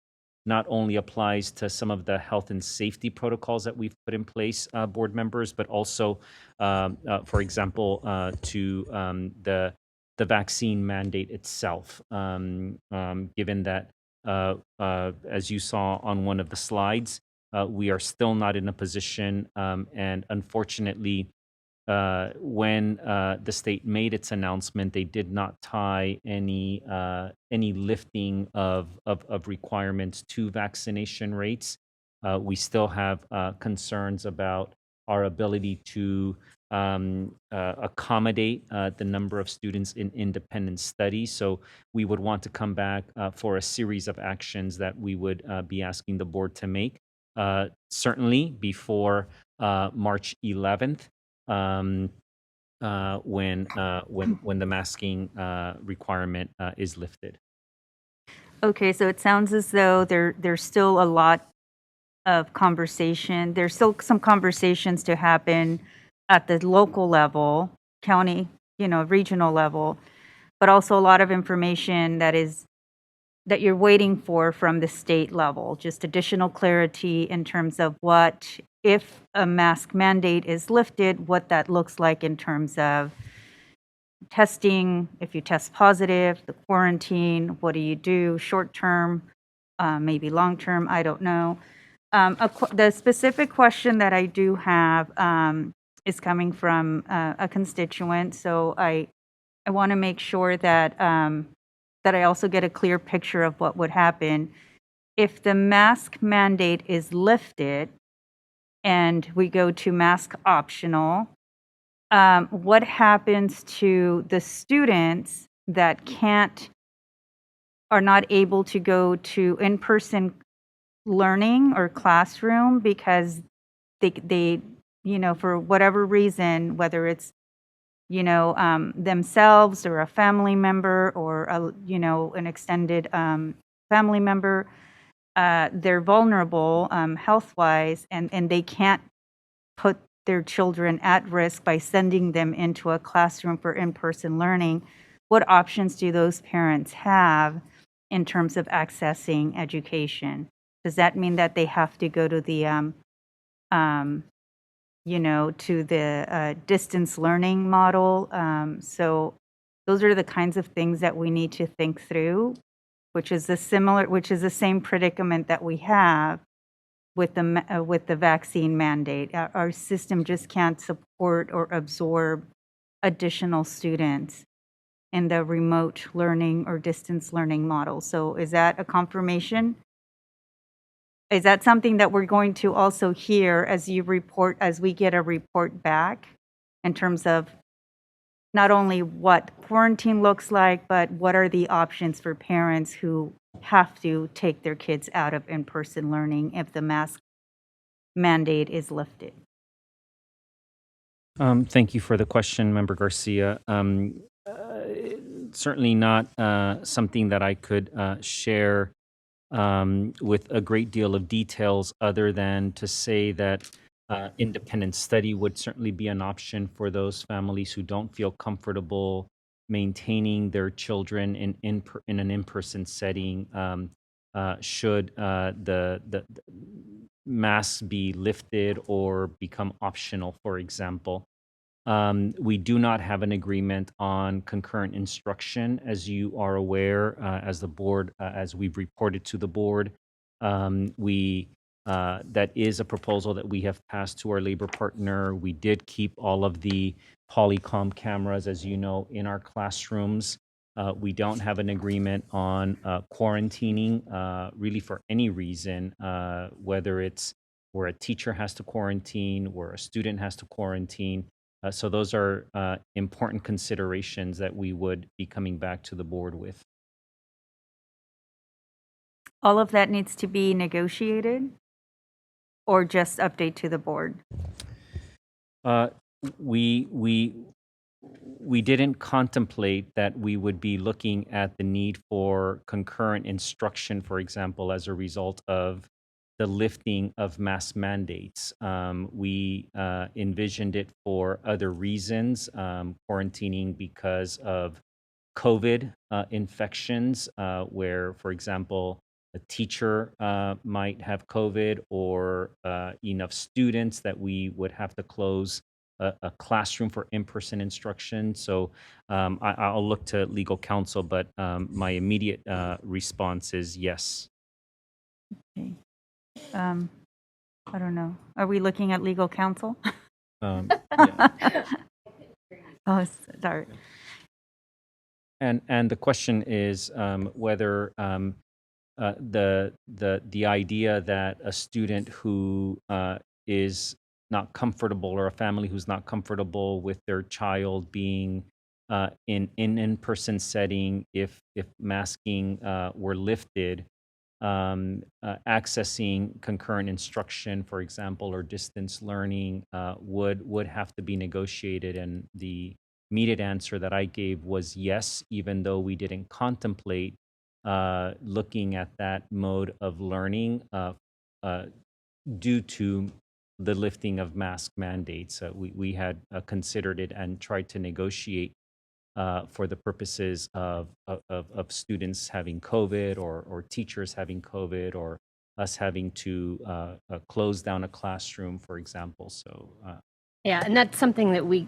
not only applies to some of the health and safety protocols that we've put in place, board members, but also, for example, to the vaccine mandate itself. Given that, as you saw on one of the slides, we are still not in a position, and unfortunately, when the state made its announcement, they did not tie any lifting of requirements to vaccination rates. We still have concerns about our ability to accommodate the number of students in independent studies. So we would want to come back for a series of actions that we would be asking the board to make, certainly before March 11th. When the masking requirement is lifted. Okay, so it sounds as though there's still a lot of conversation. There's still some conversations to happen at the local level, county, regional level, but also a lot of information that you're waiting for from the state level, just additional clarity in terms of what, if a mask mandate is lifted, what that looks like in terms of testing, if you test positive, the quarantine, what do you do, short term, maybe long term, I don't know. The specific question that I do have is coming from a constituent, so I want to make sure that that I also get a clear picture of what would happen if the mask mandate is lifted and we go to mask optional. What happens to the students that are not able to go to in-person learning or classroom because they for whatever reason, whether it's themselves or a family member or an extended family member, they're vulnerable health-wise, and they can't put their children at risk by sending them into a classroom for in-person learning. What options do those parents have in terms of accessing education? Does that mean that they have to go to the distance learning model? So those are the kinds of things that we need to think through, which is the same predicament that we have with the vaccine mandate. Our system just can't support or absorb additional students in the remote learning or distance learning model. So is that a confirmation? Is that something that we're going to also hear as we get a report back in terms of not only what quarantine looks like, but what are the options for parents who have to take their kids out of in-person learning if the mask mandate is lifted? Thank you for the question, Member Garcia. Certainly not something that I could share with a great deal of details, other than to say that independent study would certainly be an option for those families who don't feel comfortable maintaining their children in an in-person setting. Should the masks be lifted or become optional, for example. We do not have an agreement on concurrent instruction, as you are aware, as the board, as we've reported to the board. That is a proposal that we have passed to our labor partner. We did keep all of the Polycom cameras, as you know, in our classrooms. We don't have an agreement on quarantining, really for any reason, whether it's where a teacher has to quarantine, where a student has to quarantine. So those are important considerations that we would be coming back to the board with. All of that needs to be negotiated or just update to the board? We didn't contemplate that we would be looking at the need for concurrent instruction, for example, as a result of the lifting of mask mandates. We envisioned it for other reasons, quarantining because of COVID infections, where, for example, a teacher might have COVID, or enough students that we would have to close a classroom for in-person instruction. So I'll look to legal counsel, but my immediate response is yes. Okay. I don't know. Are we looking at legal counsel? Yeah. Oh, sorry. And the question is whether the idea that a student who is not comfortable, or a family who's not comfortable with their child being in-person setting, if masking were lifted, accessing concurrent instruction, for example, or distance learning would have to be negotiated. And the immediate answer that I gave was yes, even though we didn't contemplate looking at that mode of learning due to the lifting of mask mandates. We had considered it and tried to negotiate for the purposes of students having COVID, or teachers having COVID, or us having to close down a classroom, for example. So. Yeah, and that's something that we,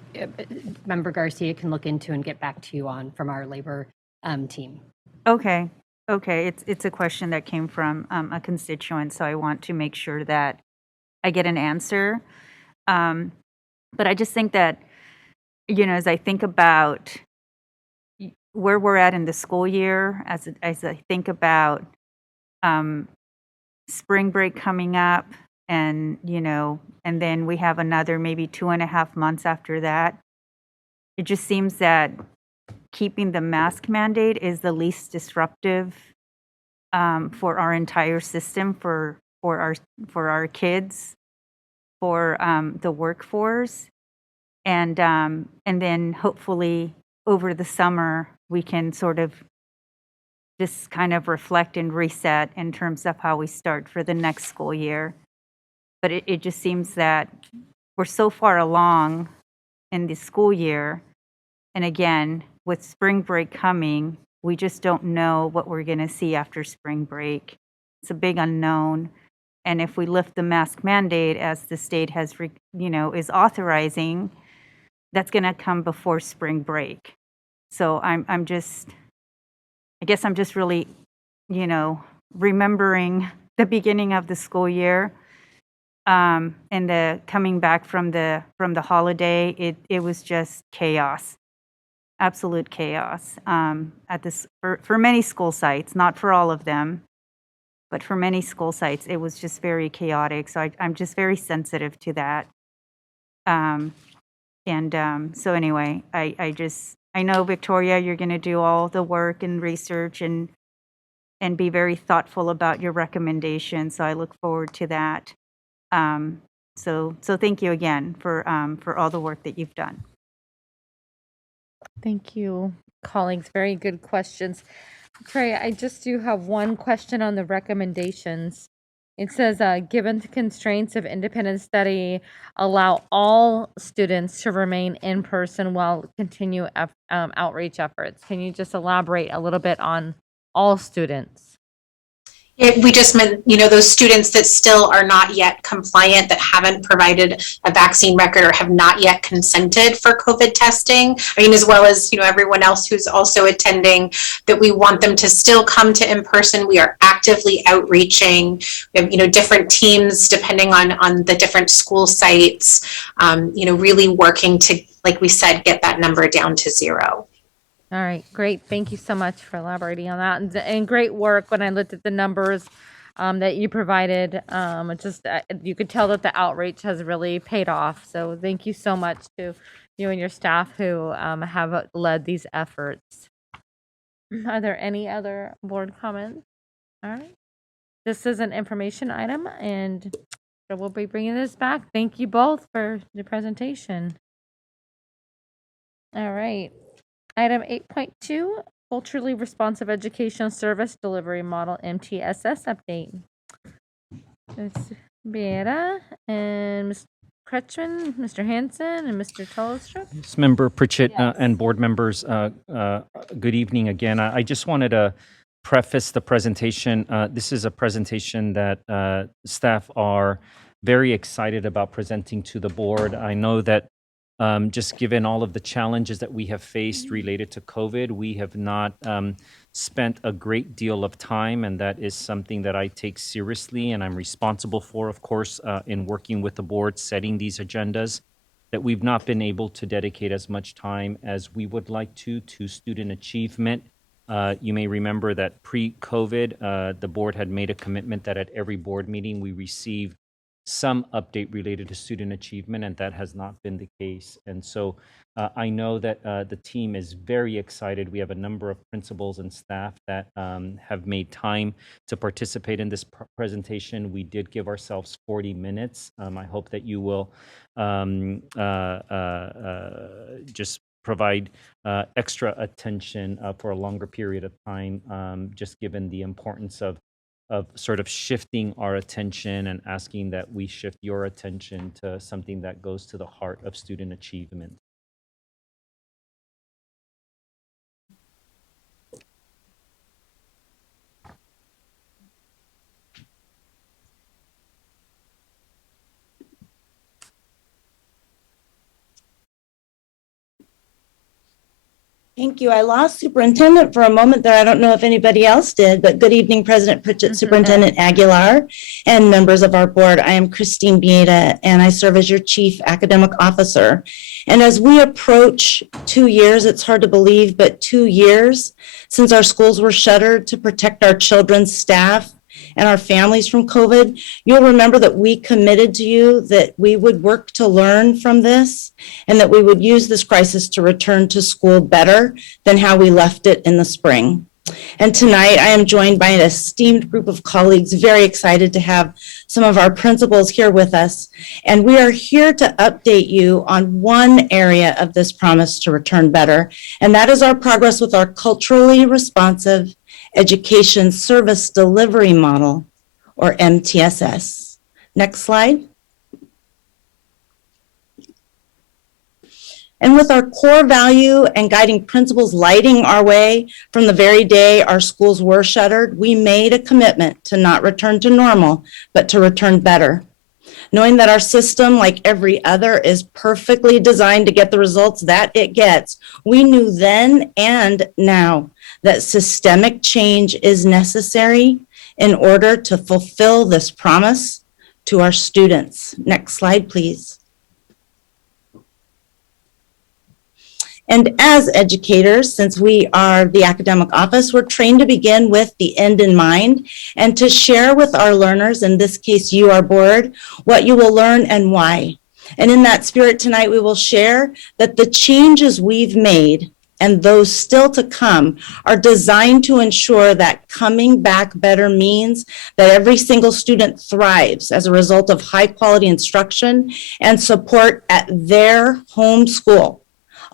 Member Garcia, can look into and get back to you on from our labor team. Okay. It's a question that came from a constituent, so I want to make sure that I get an answer. But I just think that, as I think about where we're at in the school year, as I think about spring break coming up, and and then we have another maybe 2.5 months after that, it just seems that keeping the mask mandate is the least disruptive for our entire system, for our kids, for the workforce, and then hopefully over the summer we can sort of just kind of reflect and reset in terms of how we start for the next school year. But it just seems that we're so far along in the school year, and again, with spring break coming, we just don't know what we're going to see after spring break. It's a big unknown. And if we lift the mask mandate, as the state has, is authorizing, that's going to come before spring break. So I guess I'm just really, remembering the beginning of the school year, and the coming back from the holiday. It was just chaos. Absolute chaos at this for many school sites, not for all of them, but for many school sites, it was just very chaotic. So I'm just very sensitive to that. So anyway, I know, Victoria, you're going to do all the work and research and be very thoughtful about your recommendations. So I look forward to that. So thank you again for all the work that you've done. Thank you, colleagues. Very good questions. Trey, I just do have one question on the recommendations. It says, given the constraints of independent study, allow all students to remain in person while continue outreach efforts. Can you just elaborate a little bit on all students? We just meant, those students that still are not yet compliant, that haven't provided a vaccine record or have not yet consented for COVID testing. I mean, as well as, everyone else who's also attending, that we want them to still come to in person. We are actively outreaching. We have, different teams depending on the different school sites, really working to, like we said, get that number down to 0. All right, great. Thank you so much for elaborating on that, and great work. When I looked at the numbers that you provided, you could tell that the outreach has really paid off. So thank you so much to you and your staff who have led these efforts. Are there any other board comments? All right, this is an information item, and so we'll be bringing this back. Thank you both for the presentation. All right. Item 8.2, Culturally Responsive Education Service Delivery Model, MTSS update. Ms. Vera and Ms. Kretschmann, Mr. Hansen, and Mr. Tolstrup. Yes, Member Pritchett and board members, good evening again. I just wanted to preface the presentation. This is a presentation that staff are very excited about presenting to the board. I know that just given all of the challenges that we have faced related to COVID, we have not spent a great deal of time, and that is something that I take seriously and I'm responsible for, of course, in working with the board, setting these agendas, that we've not been able to dedicate as much time as we would like to student achievement. You may remember that pre-COVID, the board had made a commitment that at every board meeting we receive some update related to student achievement, and that has not been the case. And so I know that the team is very excited. We have a number of principals and staff that have made time to participate in this presentation. We did give ourselves 40 minutes. I hope that you will just provide extra attention for a longer period of time, just given the importance of sort of shifting our attention and asking that we shift your attention to something that goes to the heart of student achievement. Thank you. I lost Superintendent for a moment there. I don't know if anybody else did, but good evening, President Pritchett, Superintendent Aguilar, and members of our board. I am Christine Bieda, and I serve as your Chief Academic Officer. And as we approach 2 years, it's hard to believe, but 2 years since our schools were shuttered to protect our children's staff and our families from COVID, you'll remember that we committed to you that we would work to learn from this and that we would use this crisis to return to school better than how we left it in the spring. And tonight I am joined by an esteemed group of colleagues, very excited to have some of our principals here with us. And we are here to update you on one area of this promise to return better, and that is our progress with our culturally responsive Education Service Delivery Model, or MTSS. Next slide. And with our core value and guiding principles lighting our way from the very day our schools were shuttered, we made a commitment to not return to normal, but to return better. Knowing that our system, like every other, is perfectly designed to get the results that it gets, we knew then and now that systemic change is necessary in order to fulfill this promise to our students. Next slide, please. And as educators, since we are the academic office, we're trained to begin with the end in mind and to share with our learners, in this case you, our board, what you will learn and why. And in that spirit tonight, we will share that the changes we've made and those still to come are designed to ensure that coming back better means that every single student thrives as a result of high quality instruction and support at their home school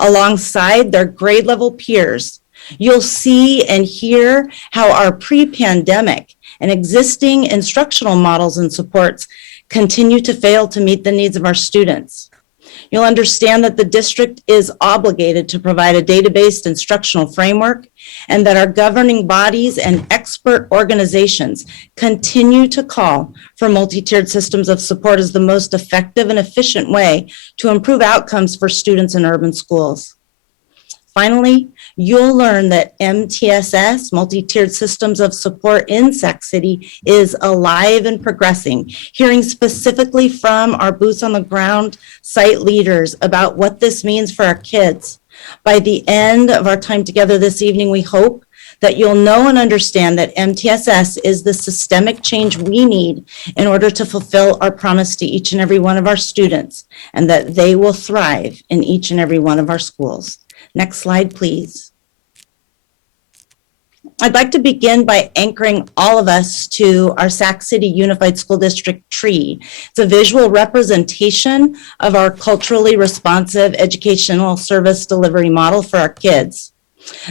alongside their grade level peers. You'll see and hear how our pre-pandemic and existing instructional models and supports continue to fail to meet the needs of our students. You'll understand that the district is obligated to provide a data-based instructional framework and that our governing bodies and expert organizations continue to call for multi-tiered systems of support as the most effective and efficient way to improve outcomes for students in urban schools. Finally, you'll learn that MTSS, Multi-Tiered Systems of Support in Sac City, is alive and progressing, hearing specifically from our boots on the ground site leaders about what this means for our kids. By the end of our time together this evening, we hope that you'll know and understand that MTSS is the systemic change we need in order to fulfill our promise to each and every one of our students, and that they will thrive in each and every one of our schools. Next slide, please. I'd like to begin by anchoring all of us to our Sac City Unified School District tree. It's a visual representation of our culturally responsive educational service delivery model for our kids.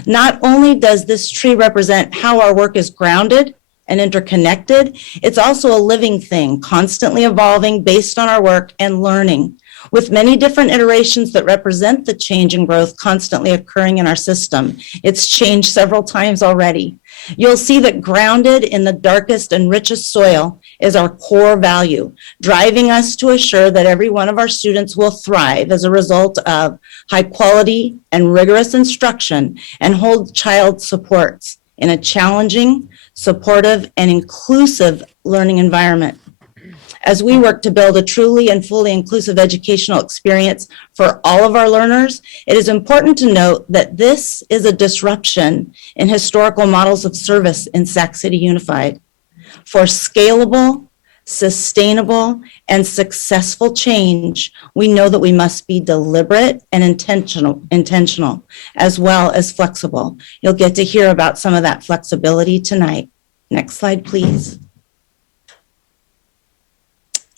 Not only does this tree represent how our work is grounded and interconnected, it's also a living thing, constantly evolving based on our work and learning, with many different iterations that represent the change and growth constantly occurring in our system. It's changed several times already. You'll see that grounded in the darkest and richest soil is our core value, driving us to assure that every one of our students will thrive as a result of high quality and rigorous instruction and whole child supports in a challenging, supportive, and inclusive learning environment. As we work to build a truly and fully inclusive educational experience for all of our learners, it is important to note that this is a disruption in historical models of service in Sac City Unified. For scalable, sustainable, and successful change, we know that we must be deliberate and intentional, as well as flexible. You'll get to hear about some of that flexibility tonight. Next slide, please.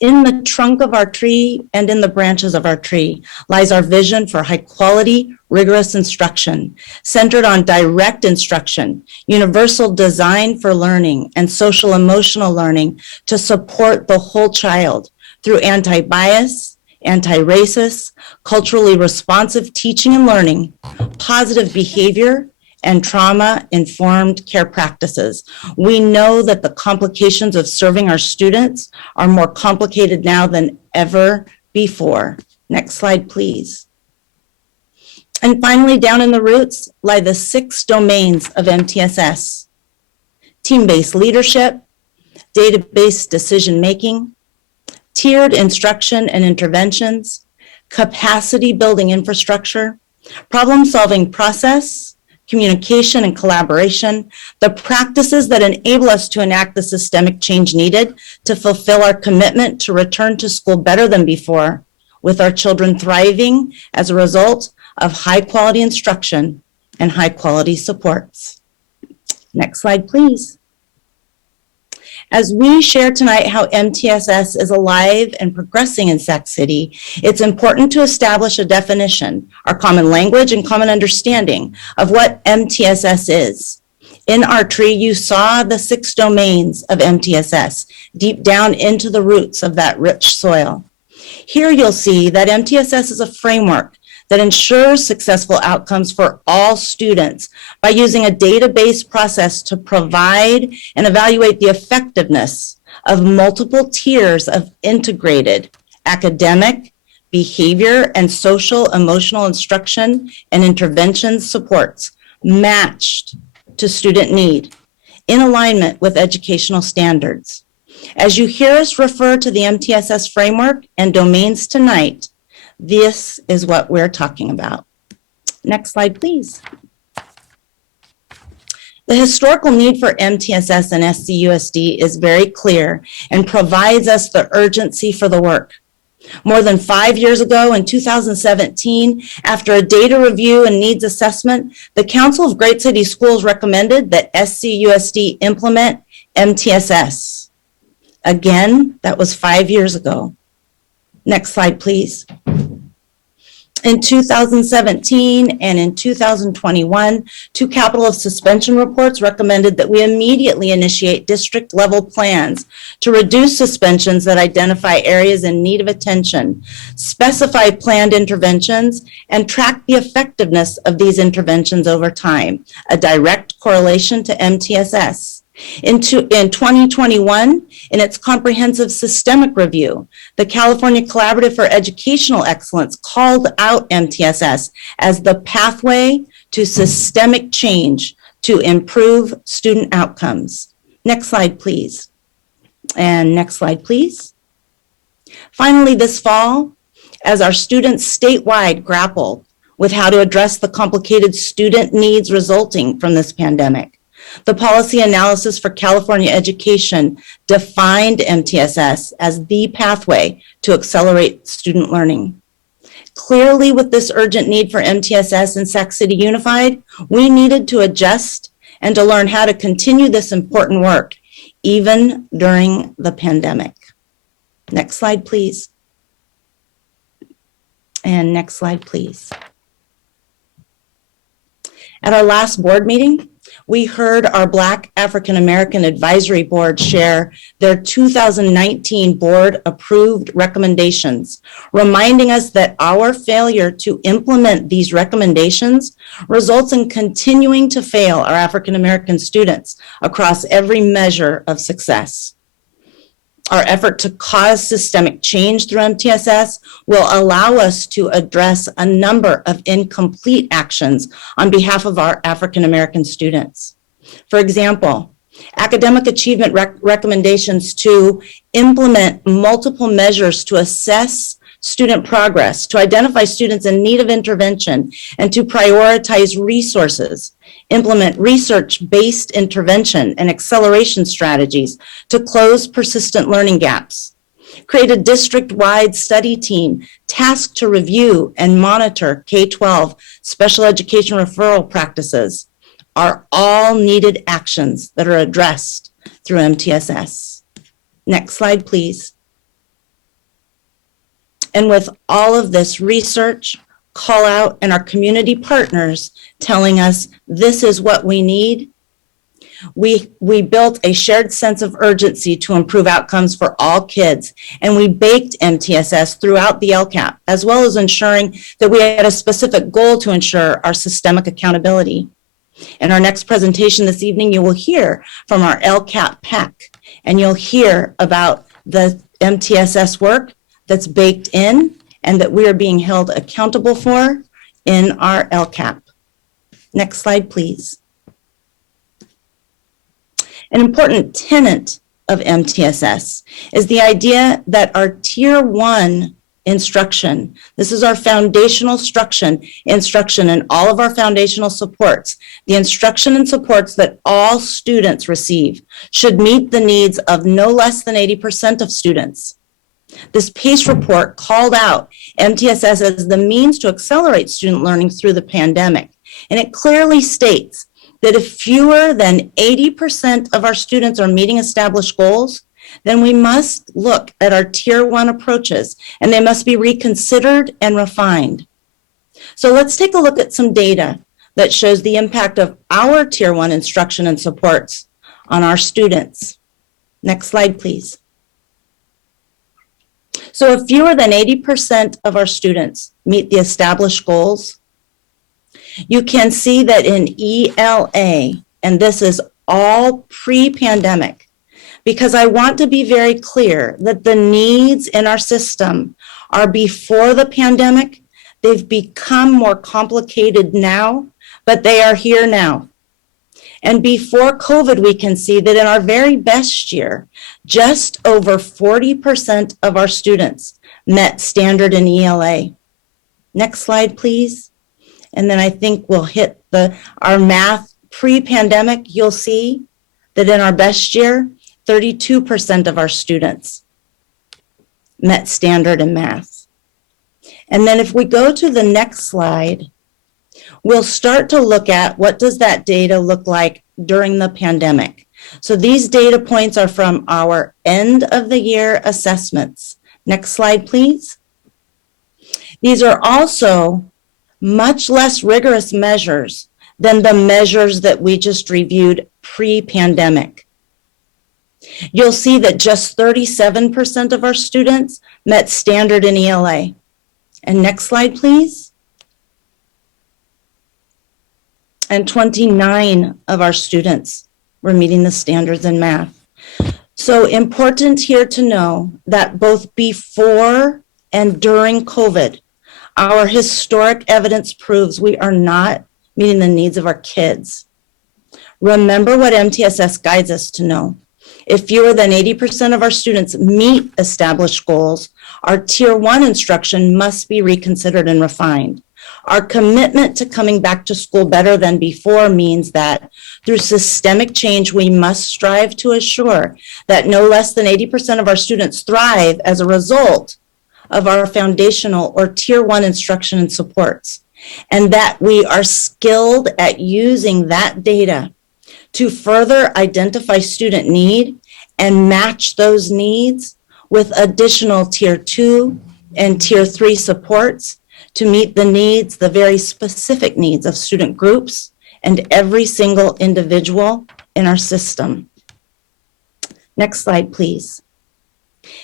In the trunk of our tree and in the branches of our tree lies our vision for high quality, rigorous instruction, centered on direct instruction, universal design for learning, and social emotional learning to support the whole child through anti-bias, anti-racist, culturally responsive teaching and learning, positive behavior, and trauma-informed care practices. We know that the complications of serving our students are more complicated now than ever before. Next slide, please. And finally, down in the roots lie the 6 domains of MTSS: team-based leadership, data-based decision-making, tiered instruction and interventions, capacity-building infrastructure, problem-solving process, communication and collaboration, the practices that enable us to enact the systemic change needed to fulfill our commitment to return to school better than before, with our children thriving as a result of high quality instruction and high quality supports. Next slide, please. As we share tonight how MTSS is alive and progressing in Sac City, it's important to establish a definition, our common language and common understanding of what MTSS is. In our tree, you saw the 6 domains of MTSS, deep down into the roots of that rich soil. Here you'll see that MTSS is a framework that ensures successful outcomes for all students by using a data-based process to provide and evaluate the effectiveness of multiple tiers of integrated academic, behavior, and social emotional instruction and intervention supports matched to student need in alignment with educational standards. As you hear us refer to the MTSS framework and domains tonight, this is what we're talking about. Next slide, please. The historical need for MTSS and SCUSD is very clear and provides us the urgency for the work. More than 5 years ago, in 2017, after a data review and needs assessment, the Council of Great City Schools recommended that SCUSD implement MTSS. Again, that was 5 years ago. Next slide, please. In 2017 and in 2021, two capital of suspension reports recommended that we immediately initiate district level plans to reduce suspensions that identify areas in need of attention, specify planned interventions, and track the effectiveness of these interventions over time, a direct correlation to MTSS. In 2021, in its comprehensive systemic review, the California Collaborative for Educational Excellence called out MTSS as the pathway to systemic change to improve student outcomes. Next slide, please. And next slide, please. Finally, this fall, as our students statewide grapple with how to address the complicated student needs resulting from this pandemic, the policy analysis for California education defined MTSS as the pathway to accelerate student learning. Clearly, with this urgent need for MTSS in Sac City Unified, we needed to adjust and to learn how to continue this important work, even during the pandemic. Next slide, please. And next slide, please. At our last board meeting, we heard our Black African American Advisory Board share their 2019 board approved recommendations, reminding us that our failure to implement these recommendations results in continuing to fail our African American students across every measure of success. Our effort to cause systemic change through MTSS will allow us to address a number of incomplete actions on behalf of our African American students. For example, academic achievement recommendations to implement multiple measures to assess student progress, to identify students in need of intervention, and to prioritize resources, implement research-based intervention and acceleration strategies to close persistent learning gaps, create a district-wide study team tasked to review and monitor K-12 special education referral practices are all needed actions that are addressed through MTSS. Next slide, please. And with all of this research, call out, and our community partners telling us this is what we need, we built a shared sense of urgency to improve outcomes for all kids, and we baked MTSS throughout the LCAP, as well as ensuring that we had a specific goal to ensure our systemic accountability. In our next presentation this evening, you will hear from our LCAP PAC, and you'll hear about the MTSS work that's baked in and that we are being held accountable for in our LCAP. Next slide, please. An important tenet of MTSS is the idea that our Tier 1 instruction, this is our foundational instruction in all of our foundational supports, the instruction and supports that all students receive should meet the needs of no less than 80% of students. This PACE report called out MTSS as the means to accelerate student learning through the pandemic. And it clearly states that if fewer than 80% of our students are meeting established goals, then we must look at our Tier 1 approaches, and they must be reconsidered and refined. So let's take a look at some data that shows the impact of our Tier 1 instruction and supports on our students. Next slide, please. So if fewer than 80% of our students meet the established goals, you can see that in ELA, and this is all pre-pandemic, because I want to be very clear that the needs in our system are before the pandemic. They've become more complicated now, but they are here now. And before COVID, we can see that in our very best year, just over 40% of our students met standard in ELA. Next slide, please. And then I think we'll hit our math pre-pandemic. You'll see that in our best year, 32% of our students met standard in math. And then if we go to the next slide, we'll start to look at what does that data look like during the pandemic. So these data points are from our end of the year assessments. Next slide, please. These are also much less rigorous measures than the measures that we just reviewed pre-pandemic. You'll see that just 37% of our students met standard in ELA. And next slide, please. And 29 of our students were meeting the standards in math. So important here to know that both before and during COVID, our historic evidence proves we are not meeting the needs of our kids. Remember what MTSS guides us to know. If fewer than 80% of our students meet established goals, our Tier 1 instruction must be reconsidered and refined. Our commitment to coming back to school better than before means that through systemic change, we must strive to assure that no less than 80% of our students thrive as a result of our foundational or Tier 1 instruction and supports, and that we are skilled at using that data to further identify student need and match those needs with additional Tier 2 and Tier 3 supports to meet the needs, the very specific needs of student groups and every single individual in our system. Next slide, please.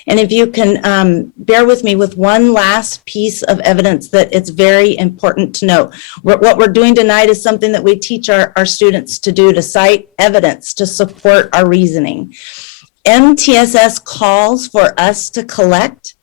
And if you can bear with me with one last piece of evidence that it's very important to know. What we're doing tonight is something that we teach our students to do, to cite evidence to support our reasoning. MTSS calls for us to collect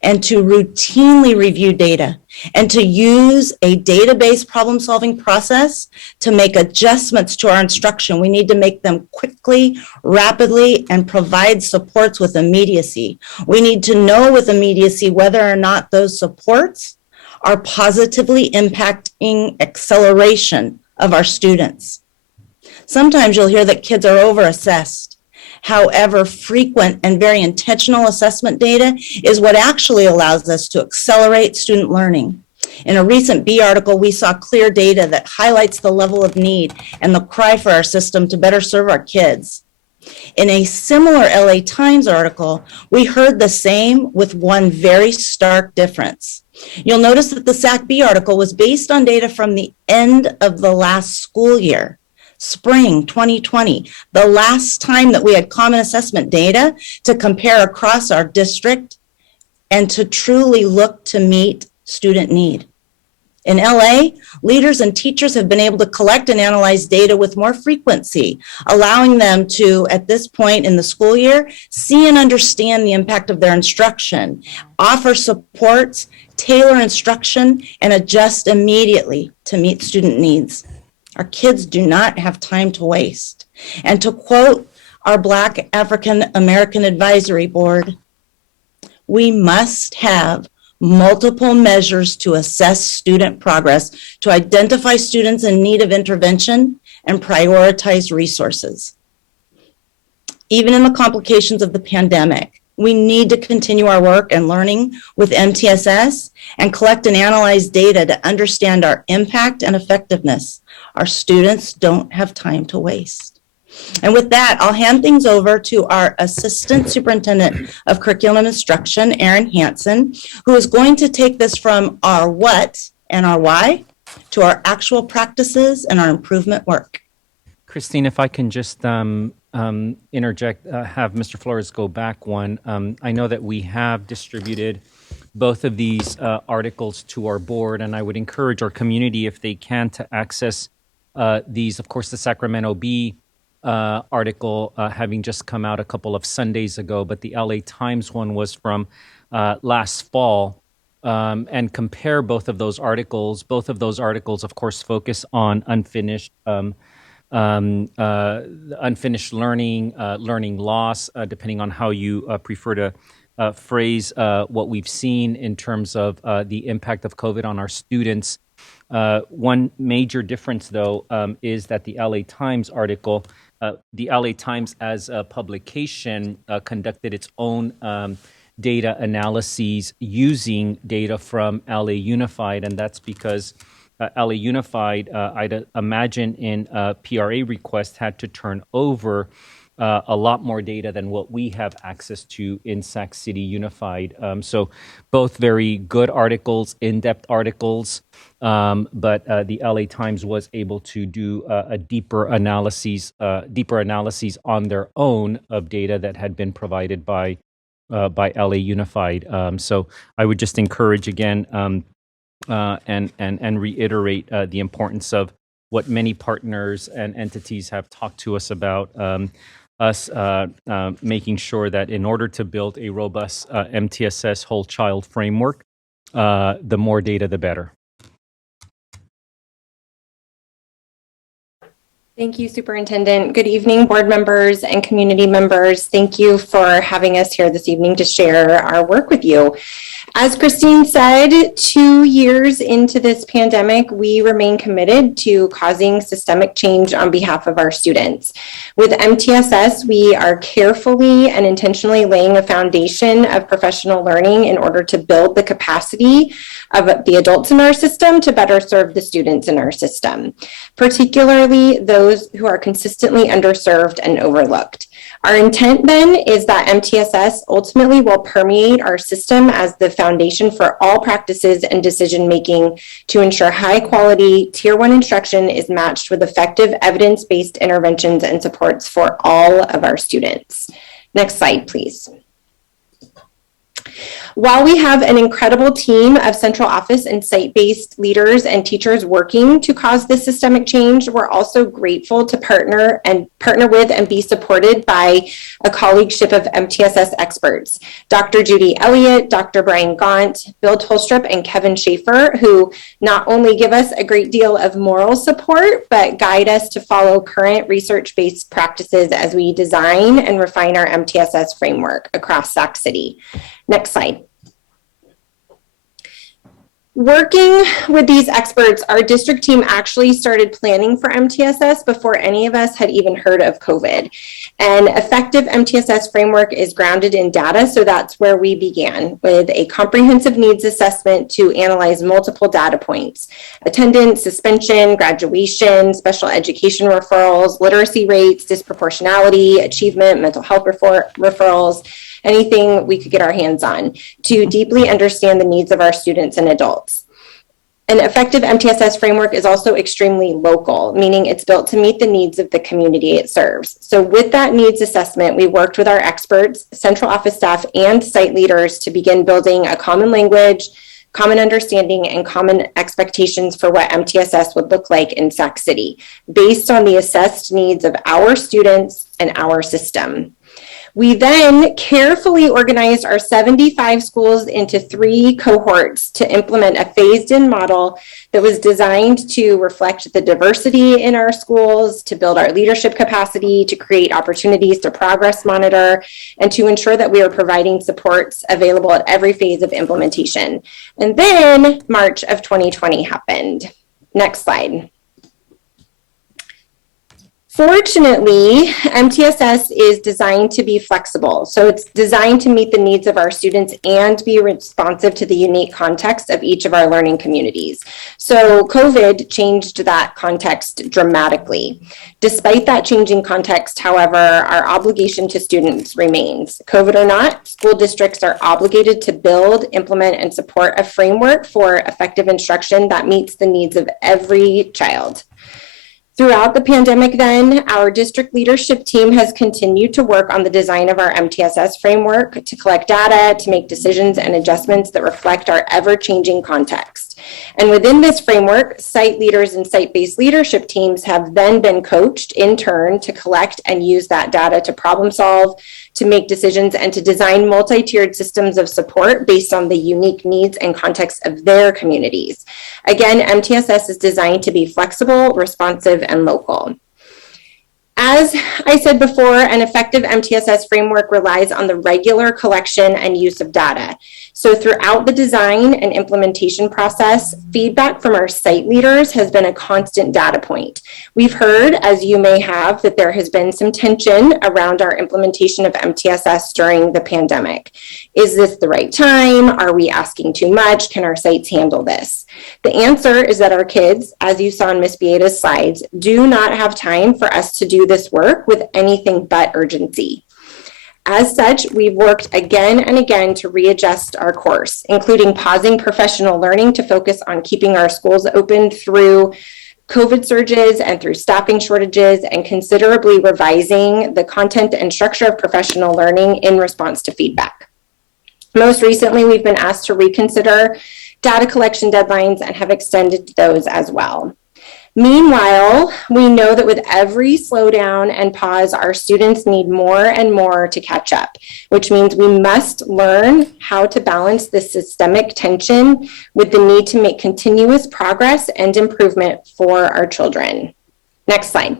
and to routinely review data and to use a database problem-solving process to make adjustments to our instruction. We need to make them quickly, rapidly, and provide supports with immediacy. We need to know with immediacy whether or not those supports are positively impacting acceleration of our students. Sometimes you'll hear that kids are over-assessed. However, frequent and very intentional assessment data is what actually allows us to accelerate student learning. In a recent B article, we saw clear data that highlights the level of need and the cry for our system to better serve our kids. In a similar LA Times article, we heard the same with one very stark difference. You'll notice that the SAC-B article was based on data from the end of the last school year. Spring 2020, the last time that we had common assessment data to compare across our district and to truly look to meet student need. In LA, leaders and teachers have been able to collect and analyze data with more frequency, allowing them to, at this point in the school year, see and understand the impact of their instruction, offer supports, tailor instruction, and adjust immediately to meet student needs. Our kids do not have time to waste. And to quote our Black African American Advisory Board, we must have multiple measures to assess student progress, to identify students in need of intervention and prioritize resources. Even in the complications of the pandemic, we need to continue our work and learning with MTSS and collect and analyze data to understand our impact and effectiveness. Our students don't have time to waste. And with that, I'll hand things over to our Assistant Superintendent of Curriculum Instruction, Erin Hansen, who is going to take this from our what and our why to our actual practices and our improvement work. Christine, if I can just interject, have Mr. Flores go back one. I know that we have distributed both of these articles to our board, and I would encourage our community, if they can, to access these. Of course, the Sacramento Bee article having just come out a couple of Sundays ago, but the LA Times one was from last fall, and compare both of those articles. Both of those articles, of course, focus on unfinished learning, learning loss, depending on how you prefer to phrase what we've seen in terms of the impact of COVID on our students. One major difference, though, is that the LA Times article, the LA Times as a publication conducted its own data analyses using data from LA Unified, and that's because LA Unified, I'd imagine in a PRA request had to turn over a lot more data than what we have access to in Sac City Unified. So both very good articles, in-depth articles, but the LA Times was able to do a deeper analyses on their own of data that had been provided by LA Unified. So I would just encourage again and reiterate the importance of what many partners and entities have talked to us about. Us making sure that in order to build a robust MTSS whole child framework, the more data, the better. Thank you, Superintendent. Good evening, board members and community members. Thank you for having us here this evening to share our work with you. As Christine said, 2 years into this pandemic, we remain committed to causing systemic change on behalf of our students. With MTSS, we are carefully and intentionally laying a foundation of professional learning in order to build the capacity of the adults in our system to better serve the students in our system, particularly those who are consistently underserved and overlooked. Our intent then is that MTSS ultimately will permeate our system as the foundation for all practices and decision-making to ensure high-quality Tier 1 instruction is matched with effective evidence-based interventions and supports for all of our students. Next slide, please. While we have an incredible team of central office and site-based leaders and teachers working to cause this systemic change, we're also grateful to partner with and be supported by a colleagueship of MTSS experts, Dr. Judy Elliott, Dr. Brian Gaunt, Bill Tolstrup, and Kevin Schaefer, who not only give us a great deal of moral support, but guide us to follow current research-based practices as we design and refine our MTSS framework across Sac City. Next slide. Working with these experts, our district team actually started planning for MTSS before any of us had even heard of COVID. An effective MTSS framework is grounded in data, so that's where we began with a comprehensive needs assessment to analyze multiple data points: attendance, suspension, graduation, special education referrals, literacy rates, disproportionality, achievement, mental health referrals, anything we could get our hands on to deeply understand the needs of our students and adults. An effective MTSS framework is also extremely local, meaning it's built to meet the needs of the community it serves. So with that needs assessment, we worked with our experts, central office staff, and site leaders to begin building a common language, common understanding, and common expectations for what MTSS would look like in Sac City, based on the assessed needs of our students and our system. We then carefully organized our 75 schools into 3 cohorts to implement a phased-in model that was designed to reflect the diversity in our schools, to build our leadership capacity, to create opportunities to progress monitor, and to ensure that we are providing supports available at every phase of implementation. And then March of 2020 happened. Next slide. Fortunately, MTSS is designed to be flexible. So it's designed to meet the needs of our students and be responsive to the unique context of each of our learning communities. So COVID changed that context dramatically. Despite that changing context, however, our obligation to students remains. COVID or not, school districts are obligated to build, implement, and support a framework for effective instruction that meets the needs of every child. Throughout the pandemic then, our district leadership team has continued to work on the design of our MTSS framework to collect data, to make decisions and adjustments that reflect our ever-changing context. And within this framework, site leaders and site-based leadership teams have then been coached in turn to collect and use that data to problem solve, to make decisions, and to design multi-tiered systems of support based on the unique needs and context of their communities. Again, MTSS is designed to be flexible, responsive, and local. As I said before, an effective MTSS framework relies on the regular collection and use of data. So throughout the design and implementation process, feedback from our site leaders has been a constant data point. We've heard, as you may have, that there has been some tension around our implementation of MTSS during the pandemic. Is this the right time? Are we asking too much? Can our sites handle this? The answer is that our kids, as you saw in Ms. Bieda's slides, do not have time for us to do this work with anything but urgency. As such, we've worked again and again to readjust our course, including pausing professional learning to focus on keeping our schools open through COVID surges and through staffing shortages, and considerably revising the content and structure of professional learning in response to feedback. Most recently, we've been asked to reconsider data collection deadlines and have extended those as well. Meanwhile, we know that with every slowdown and pause, our students need more and more to catch up, which means we must learn how to balance this systemic tension with the need to make continuous progress and improvement for our children. Next slide.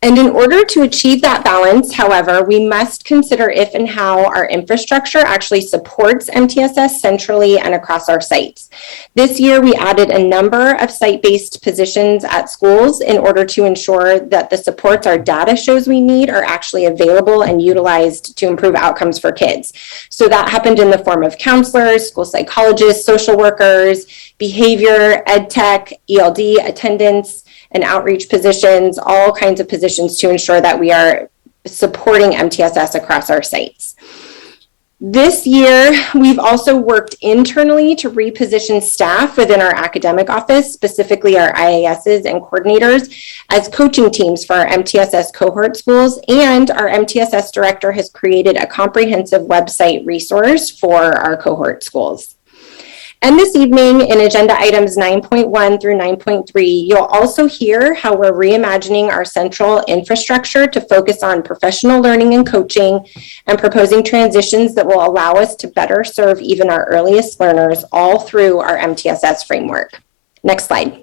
And in order to achieve that balance, however, we must consider if and how our infrastructure actually supports MTSS centrally and across our sites. This year, we added a number of site-based positions at schools in order to ensure that the supports our data shows we need are actually available and utilized to improve outcomes for kids. So that happened in the form of counselors, school psychologists, social workers, behavior, ed tech, ELD, attendance, and outreach positions, all kinds of positions to ensure that we are supporting MTSS across our sites. This year, we've also worked internally to reposition staff within our academic office, specifically our IASs and coordinators, as coaching teams for our MTSS cohort schools, and our MTSS director has created a comprehensive website resource for our cohort schools. And this evening in agenda items 9.1 through 9.3, you'll also hear how we're reimagining our central infrastructure to focus on professional learning and coaching, and proposing transitions that will allow us to better serve even our earliest learners all through our MTSS framework. Next slide.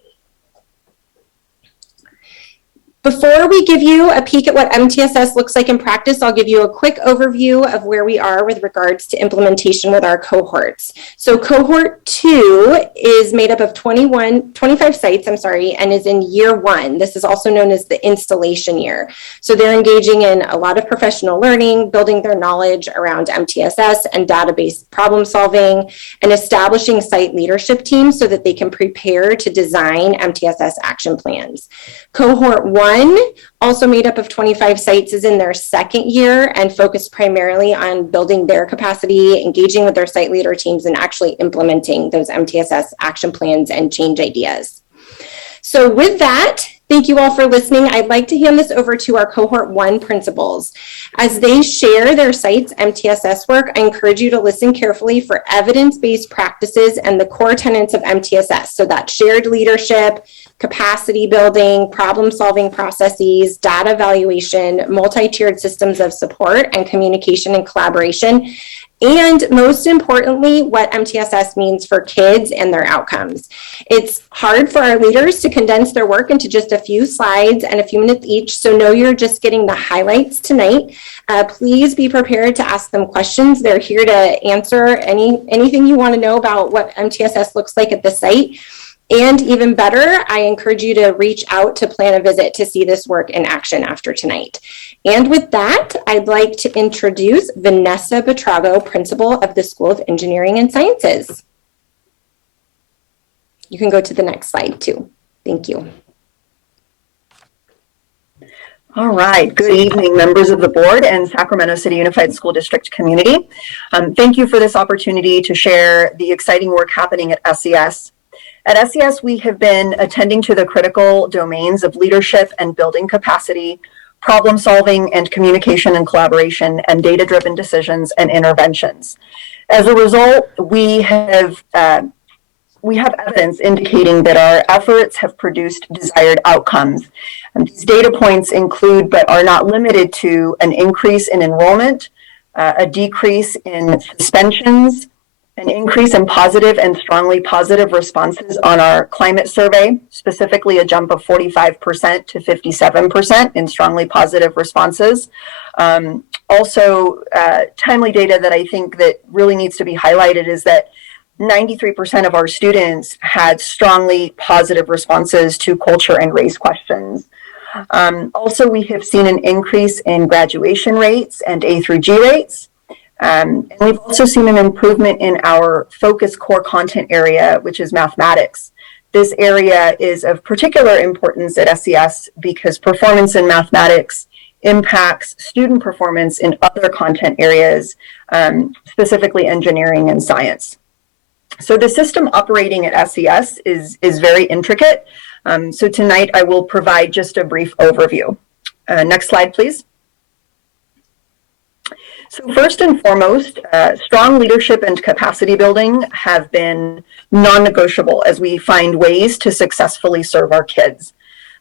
Before we give you a peek at what MTSS looks like in practice, I'll give you a quick overview of where we are with regards to implementation with our cohorts. So cohort 2 is made up of 25 sites, and is in year 1. This is also known as the installation year. So they're engaging in a lot of professional learning, building their knowledge around MTSS and database problem solving, and establishing site leadership teams so that they can prepare to design MTSS action plans. Cohort 1, also made up of 25 sites, is in their second year and focused primarily on building their capacity, engaging with their site leader teams, and actually implementing those MTSS action plans and change ideas. So with that, thank you all for listening. I'd like to hand this over to our cohort 1 principals. As they share their site's MTSS work, I encourage you to listen carefully for evidence-based practices and the core tenets of MTSS. So that shared leadership, capacity building, problem-solving processes, data evaluation, multi-tiered systems of support, and communication and collaboration. And most importantly, what MTSS means for kids and their outcomes. It's hard for our leaders to condense their work into just a few slides and a few minutes each, so know you're just getting the highlights tonight. Please be prepared to ask them questions. They're here to answer anything you want to know about what MTSS looks like at the site. And even better, I encourage you to reach out to plan a visit to see this work in action after tonight. And with that, I'd like to introduce Vanessa Betrago, Principal of the School of Engineering and Sciences. You can go to the next slide too. Thank you. All right. Good evening, members of the board and Sacramento City Unified School District community. Thank you for this opportunity to share the exciting work happening at SES. At SES, we have been attending to the critical domains of leadership and building capacity, problem solving and communication and collaboration, and data-driven decisions and interventions. As a result, we have evidence indicating that our efforts have produced desired outcomes. And these data points include, but are not limited to, an increase in enrollment, a decrease in suspensions, an increase in positive and strongly positive responses on our climate survey, specifically a jump of 45% to 57% in strongly positive responses. Also, timely data that I think that really needs to be highlighted is that 93% of our students had strongly positive responses to culture and race questions. Also, we have seen an increase in graduation rates and A through G rates. And we've also seen an improvement in our focus core content area, which is mathematics. This area is of particular importance at SES because performance in mathematics impacts student performance in other content areas, specifically engineering and science. So the system operating at SES is very intricate. So tonight I will provide just a brief overview. Next slide, please. So first and foremost, strong leadership and capacity building have been non-negotiable as we find ways to successfully serve our kids.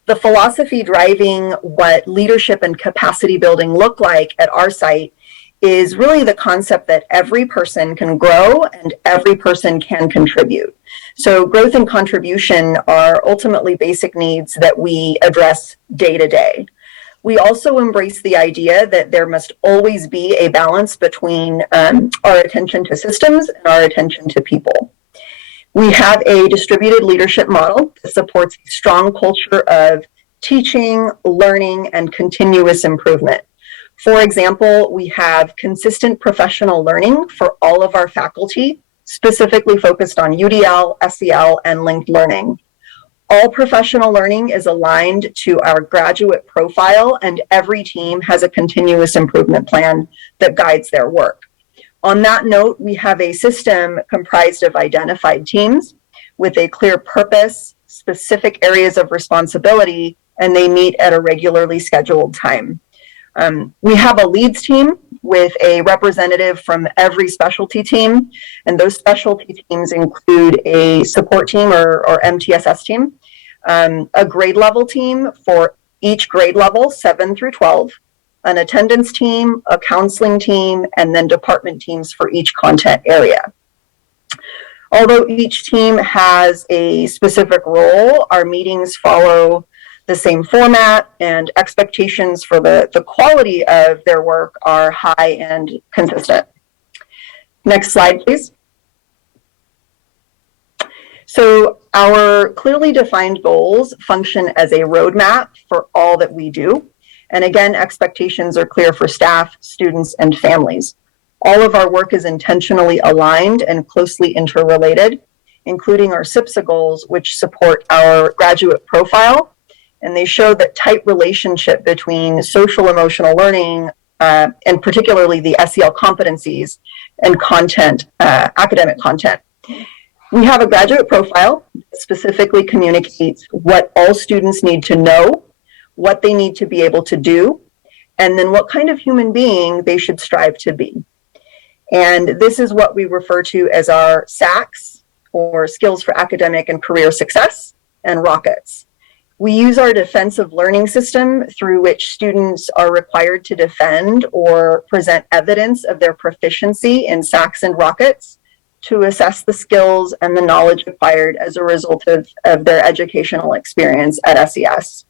The philosophy driving what leadership and capacity building look like at our site is really the concept that every person can grow and every person can contribute. So growth and contribution are ultimately basic needs that we address day to day. We also embrace the idea that there must always be a balance between our attention to systems and our attention to people. We have a distributed leadership model that supports a strong culture of teaching, learning, and continuous improvement. For example, we have consistent professional learning for all of our faculty, specifically focused on UDL, SEL, and linked learning. All professional learning is aligned to our graduate profile, and every team has a continuous improvement plan that guides their work. On that note, we have a system comprised of identified teams with a clear purpose, specific areas of responsibility, and they meet at a regularly scheduled time. We have a leads team with a representative from every specialty team, and those specialty teams include a support team or MTSS team, a grade level team for each grade level, 7 through 12, an attendance team, a counseling team, and then department teams for each content area. Although each team has a specific role, our meetings follow the same format, and expectations for the quality of their work are high and consistent. Next slide, please. So our clearly defined goals function as a roadmap for all that we do. And again, expectations are clear for staff, students, and families. All of our work is intentionally aligned and closely interrelated, including our SIPSA goals, which support our graduate profile. And they show that tight relationship between social emotional learning, and particularly the SEL competencies and content, academic content. We have a graduate profile that specifically communicates what all students need to know, what they need to be able to do, and then what kind of human being they should strive to be. And this is what we refer to as our SACs, or Skills for Academic and Career Success, and Rockets. We use our defensive learning system through which students are required to defend or present evidence of their proficiency in SACs and Rockets to assess the skills and the knowledge acquired as a result of their educational experience at SES.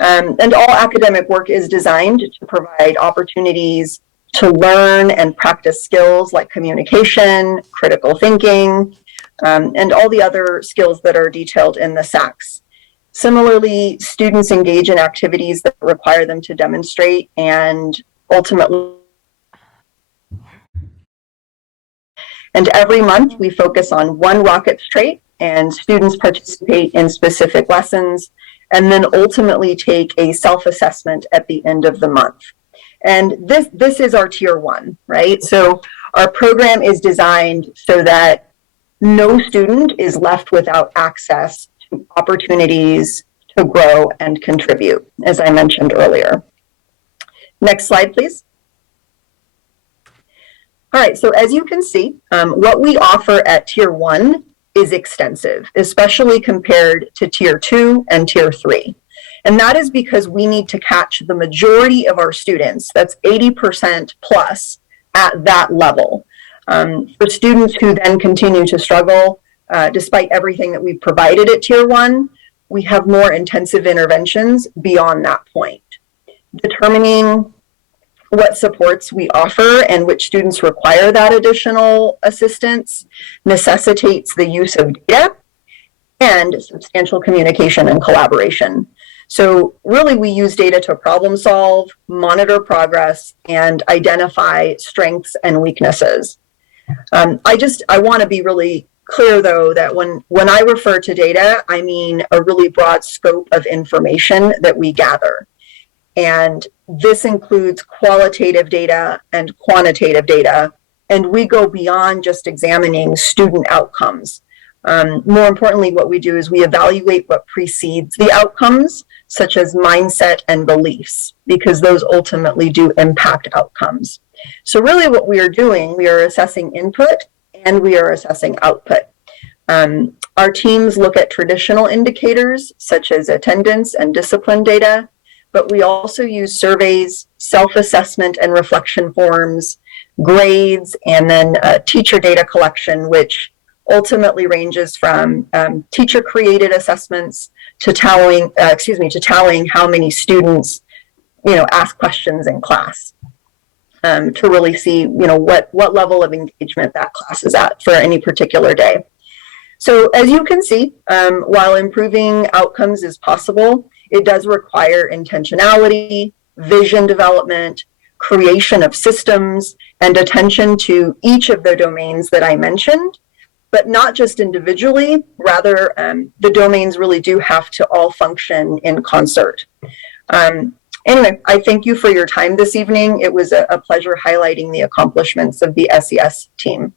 And all academic work is designed to provide opportunities to learn and practice skills like communication, critical thinking, and all the other skills that are detailed in the SACs. Similarly, students engage in activities that require them to demonstrate and ultimately. And every month we focus on one Rockets trait, and students participate in specific lessons and then ultimately take a self-assessment at the end of the month. And this is our tier 1, right? So our program is designed so that no student is left without access to opportunities to grow and contribute, as I mentioned earlier. Next slide, please. All right, so as you can see, what we offer at tier 1 is extensive, especially compared to tier 2 and tier 3. And that is because we need to catch the majority of our students, that's 80% plus, at that level. For students who then continue to struggle, despite everything that we've provided at Tier 1, we have more intensive interventions beyond that point. Determining what supports we offer and which students require that additional assistance necessitates the use of data and substantial communication and collaboration. So really we use data to problem solve, monitor progress, and identify strengths and weaknesses. I want to be really clear though that when I refer to data, I mean a really broad scope of information that we gather. And this includes qualitative data and quantitative data, and we go beyond just examining student outcomes. More importantly, what we do is we evaluate what precedes the outcomes, such as mindset and beliefs, because those ultimately do impact outcomes. So really what we are doing, we are assessing input and we are assessing output. Our teams look at traditional indicators, such as attendance and discipline data, but we also use surveys, self-assessment and reflection forms, grades, and then teacher data collection, which ultimately ranges from teacher-created assessments to tallying how many students, ask questions in class, to really see, what level of engagement that class is at for any particular day. So as you can see, while improving outcomes is possible, it does require intentionality, vision development, creation of systems, and attention to each of the domains that I mentioned, but not just individually. Rather, the domains really do have to all function in concert. Anyway, I thank you for your time this evening. It was a pleasure highlighting the accomplishments of the SES team.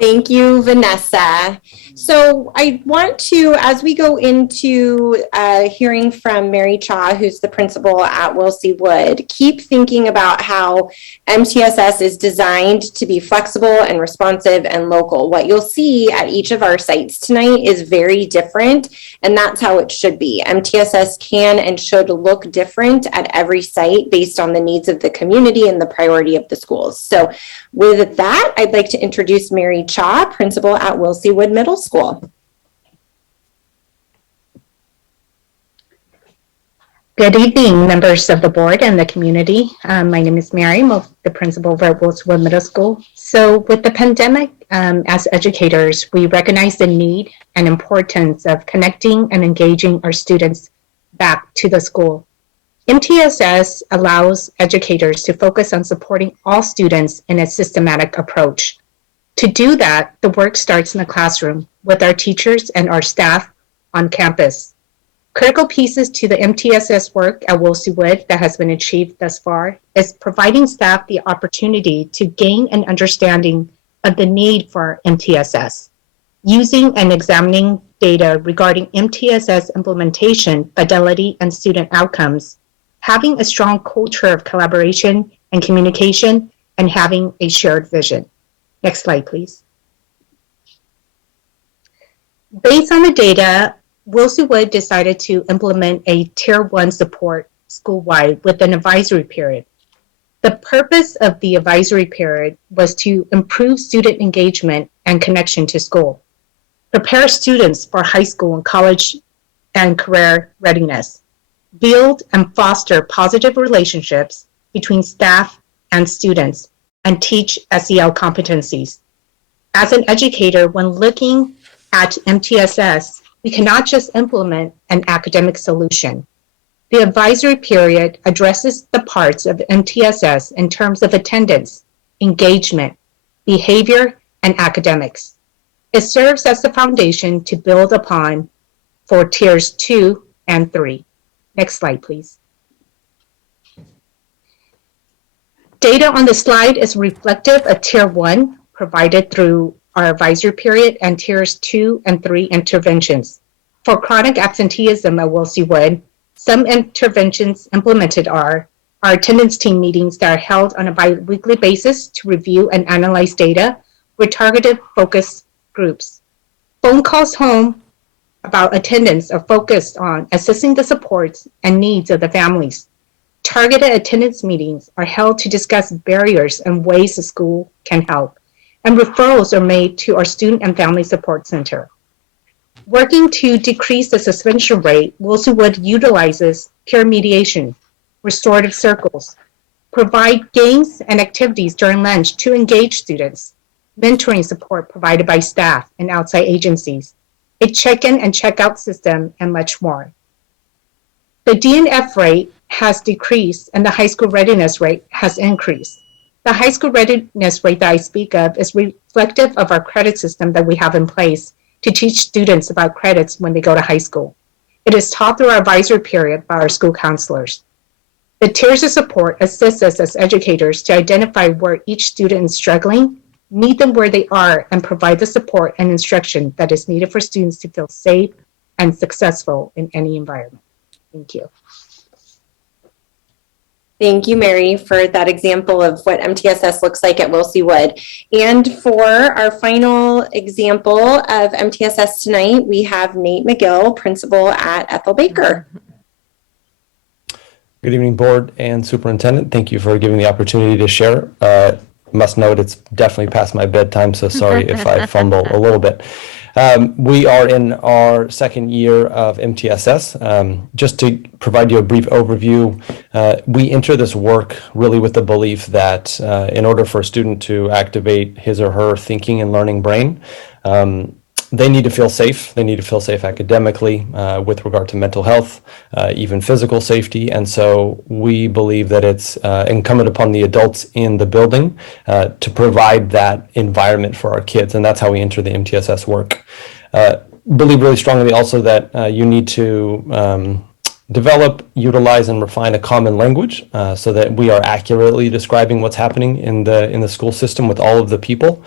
Thank you, Vanessa. So I want to, as we go into hearing from Mary Cha, who's the principal at Wellesley Wood, keep thinking about how MTSS is designed to be flexible and responsive and local. What you'll see at each of our sites tonight is very different, and that's how it should be. MTSS can and should look different at every site based on the needs of the community and the priority of the schools. So with that, I'd like to introduce Mary Cha, principal at Wellesley Wood Middle School. Good evening, members of the board and the community. My name is Mary, I'm the principal at Wellesley Wood Middle School. So with the pandemic, as educators, we recognize the need and importance of connecting and engaging our students back to the school. MTSS allows educators to focus on supporting all students in a systematic approach. To do that, the work starts in the classroom with our teachers and our staff on campus. Critical pieces to the MTSS work at Wellesley Wood that has been achieved thus far is providing staff the opportunity to gain an understanding of the need for MTSS, using and examining data regarding MTSS implementation, fidelity, and student outcomes, having a strong culture of collaboration and communication, and having a shared vision. Next slide, please. Based on the data, Wellesley Wood decided to implement a Tier 1 support school-wide with an advisory period. The purpose of the advisory period was to improve student engagement and connection to school, prepare students for high school and college and career readiness, build and foster positive relationships between staff and students, and teach SEL competencies. As an educator, when looking at MTSS, we cannot just implement an academic solution. The advisory period addresses the parts of MTSS in terms of attendance, engagement, behavior, and academics. It serves as the foundation to build upon for tiers 2 and 3. Next slide, please. Data on the slide is reflective of Tier 1 provided through our advisory period and tiers 2 and 3 interventions. For chronic absenteeism at Wellesley Wood, some interventions implemented are our attendance team meetings that are held on a bi-weekly basis to review and analyze data with targeted focus groups. Phone calls home about attendance are focused on assessing the supports and needs of the families. Targeted attendance meetings are held to discuss barriers and ways the school can help, and referrals are made to our Student and Family Support Center. Working to decrease the suspension rate, Wilson Wood utilizes peer mediation, restorative circles, provide games and activities during lunch to engage students, mentoring support provided by staff and outside agencies, a check-in and check-out system, and much more. The DNF rate has decreased and the high school readiness rate has increased. The high school readiness rate that I speak of is reflective of our credit system that we have in place to teach students about credits when they go to high school. It is taught through our advisory period by our school counselors. The tiers of support assist us as educators to identify where each student is struggling, meet them where they are, and provide the support and instruction that is needed for students to feel safe and successful in any environment. Thank you. Thank you, Mary, for that example of what MTSS looks like at Wilson Wood. And for our final example of MTSS tonight, we have Nate McGill, principal at Ethel Baker. Good evening, board and superintendent. Thank you for giving me the opportunity to share. Must note it's definitely past my bedtime, so sorry if I fumble a little bit. We are in our second year of MTSS. Just to provide you a brief overview, we enter this work really with the belief that in order for a student to activate his or her thinking and learning brain, they need to feel safe. They need to feel safe academically with regard to mental health, even physical safety. And so we believe that it's incumbent upon the adults in the building to provide that environment for our kids. And that's how we enter the MTSS work. Believe really strongly also that you need to develop, utilize, and refine a common language so that we are accurately describing what's happening in the school system with all of the people.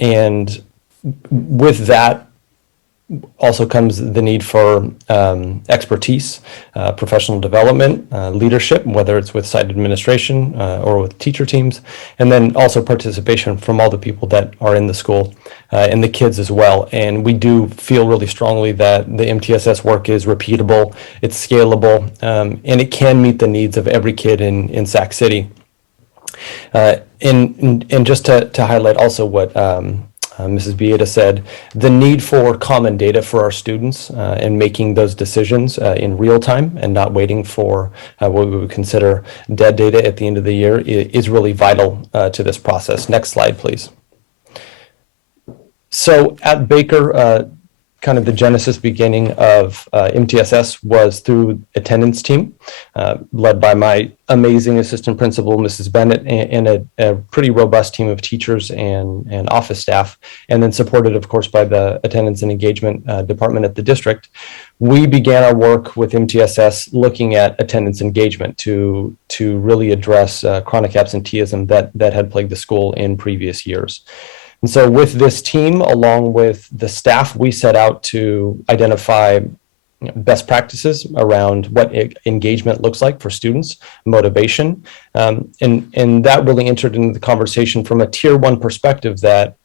And with that also comes the need for expertise, professional development, leadership, whether it's with site administration or with teacher teams, and then also participation from all the people that are in the school and the kids as well. And we do feel really strongly that the MTSS work is repeatable, it's scalable, and it can meet the needs of every kid in Sac City. And just to highlight also what Mrs. Bieda said, the need for common data for our students and making those decisions in real time and not waiting for what we would consider dead data at the end of the year is really vital to this process. Next slide, please. So at Baker, kind of the genesis beginning of MTSS was through attendance team, led by my amazing assistant principal, Mrs. Bennett, and a pretty robust team of teachers and office staff, and then supported, of course, by the attendance and engagement department at the district. We began our work with MTSS looking at attendance engagement to really address chronic absenteeism that had plagued the school in previous years. And so with this team, along with the staff, we set out to identify best practices around what engagement looks like for students, motivation, and that really entered into the conversation from a tier one perspective that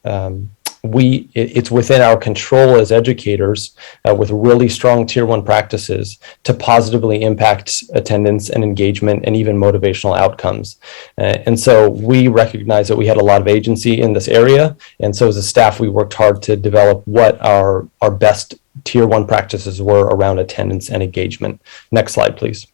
it's within our control as educators with really strong tier one practices to positively impact attendance and engagement and even motivational outcomes. And so we recognize that we had a lot of agency in this area. And so as a staff, we worked hard to develop what our best tier one practices were around attendance and engagement. Next slide, please.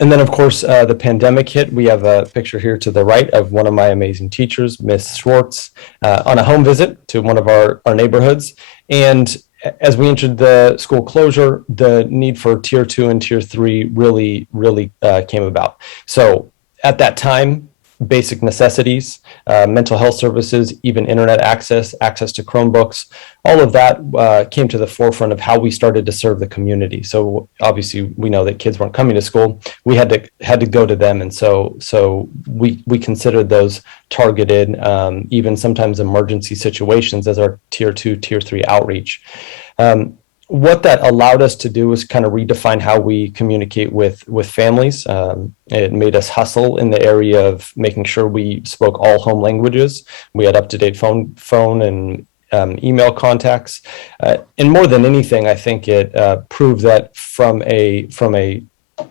And then, of course, the pandemic hit. We have a picture here to the right of one of my amazing teachers, Miss Schwartz, on a home visit to one of our neighborhoods. And as we entered the school closure, the need for tier 2 and tier 3 really came about. So at that time, basic necessities, mental health services, even internet access to Chromebooks, all of that came to the forefront of how we started to serve the community. So obviously we know that kids weren't coming to school. We had to go to them. And so we considered those targeted, even sometimes emergency situations as our tier 2, tier 3 outreach. What that allowed us to do was kind of redefine how we communicate with families. It made us hustle in the area of making sure we spoke all home languages. We had up-to-date phone and email contacts. And more than anything, I think it proved that from a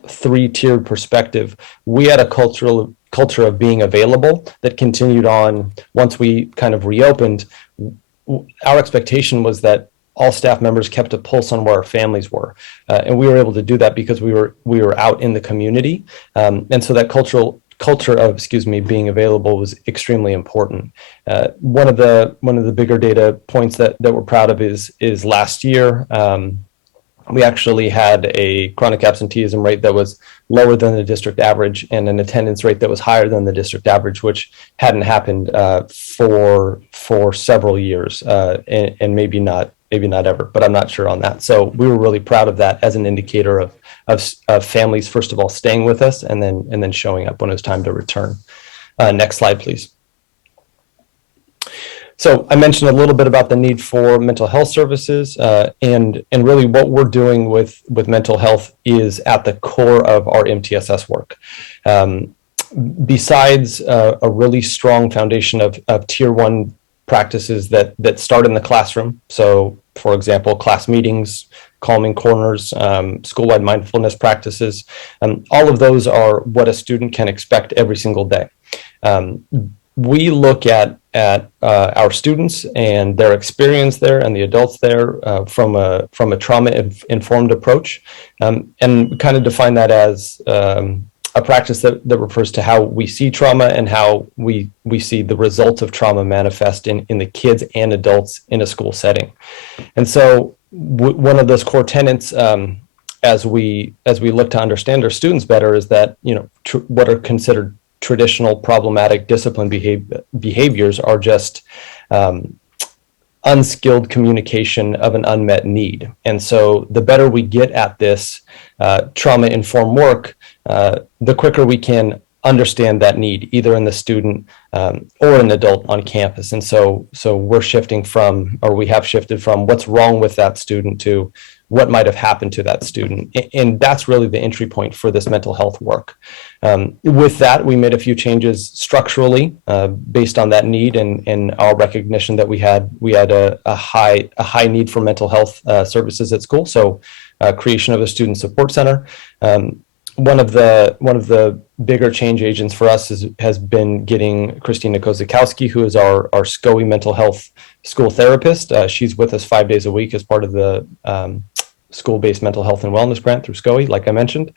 three-tiered perspective, we had a culture of being available that continued on once we kind of reopened. Our expectation was that all staff members kept a pulse on where our families were, and we were able to do that because we were out in the community, and so that culture of being available was extremely important. One of the bigger data points that we're proud of is last year. We actually had a chronic absenteeism rate that was lower than the district average and an attendance rate that was higher than the district average, which hadn't happened for several years, and maybe not ever, but I'm not sure on that. So we were really proud of that as an indicator of families, first of all, staying with us and then showing up when it was time to return. Next slide, please. So I mentioned a little bit about the need for mental health services, and really what we're doing with mental health is at the core of our MTSS work. Besides a really strong foundation of tier 1 practices that start in the classroom, so for example, class meetings, calming corners, school-wide mindfulness practices, all of those are what a student can expect every single day. We look at our students and their experience there and the adults there from a trauma-informed approach, and kind of define that as a practice that refers to how we see trauma and how we see the results of trauma manifest in the kids and adults in a school setting. And so one of those core tenets, as we look to understand our students better, is that what are considered traditional problematic discipline behaviors are just unskilled communication of an unmet need. And so the better we get at this trauma-informed work, the quicker we can understand that need, either in the student or an adult on campus. And so we're shifting from, or we have shifted from, what's wrong with that student to what might have happened to that student. And that's really the entry point for this mental health work. With that, we made a few changes structurally based on that need and our recognition that we had a high need for mental health services at school. So creation of a student support center. One of the bigger change agents for us has been getting Christina Kozakowski, who is our SCOE mental health school therapist. She's with us 5 days a week as part of the school-based mental health and wellness grant through SCOE, like I mentioned.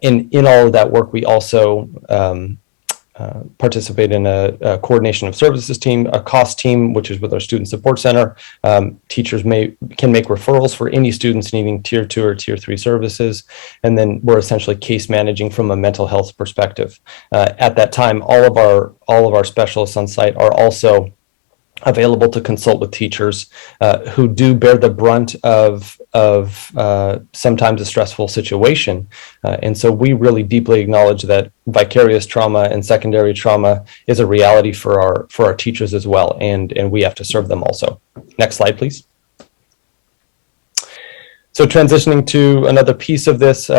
In all of that work, we also participate in a coordination of services team, a cost team, which is with our student support center. Teachers can make referrals for any students needing tier 2 or tier 3 services. And then we're essentially case managing from a mental health perspective. At that time, all of our specialists on site are also available to consult with teachers who do bear the brunt of sometimes a stressful situation. And so we really deeply acknowledge that vicarious trauma and secondary trauma is a reality for our teachers as well, and we have to serve them also. Next slide, please. So transitioning to another piece of this,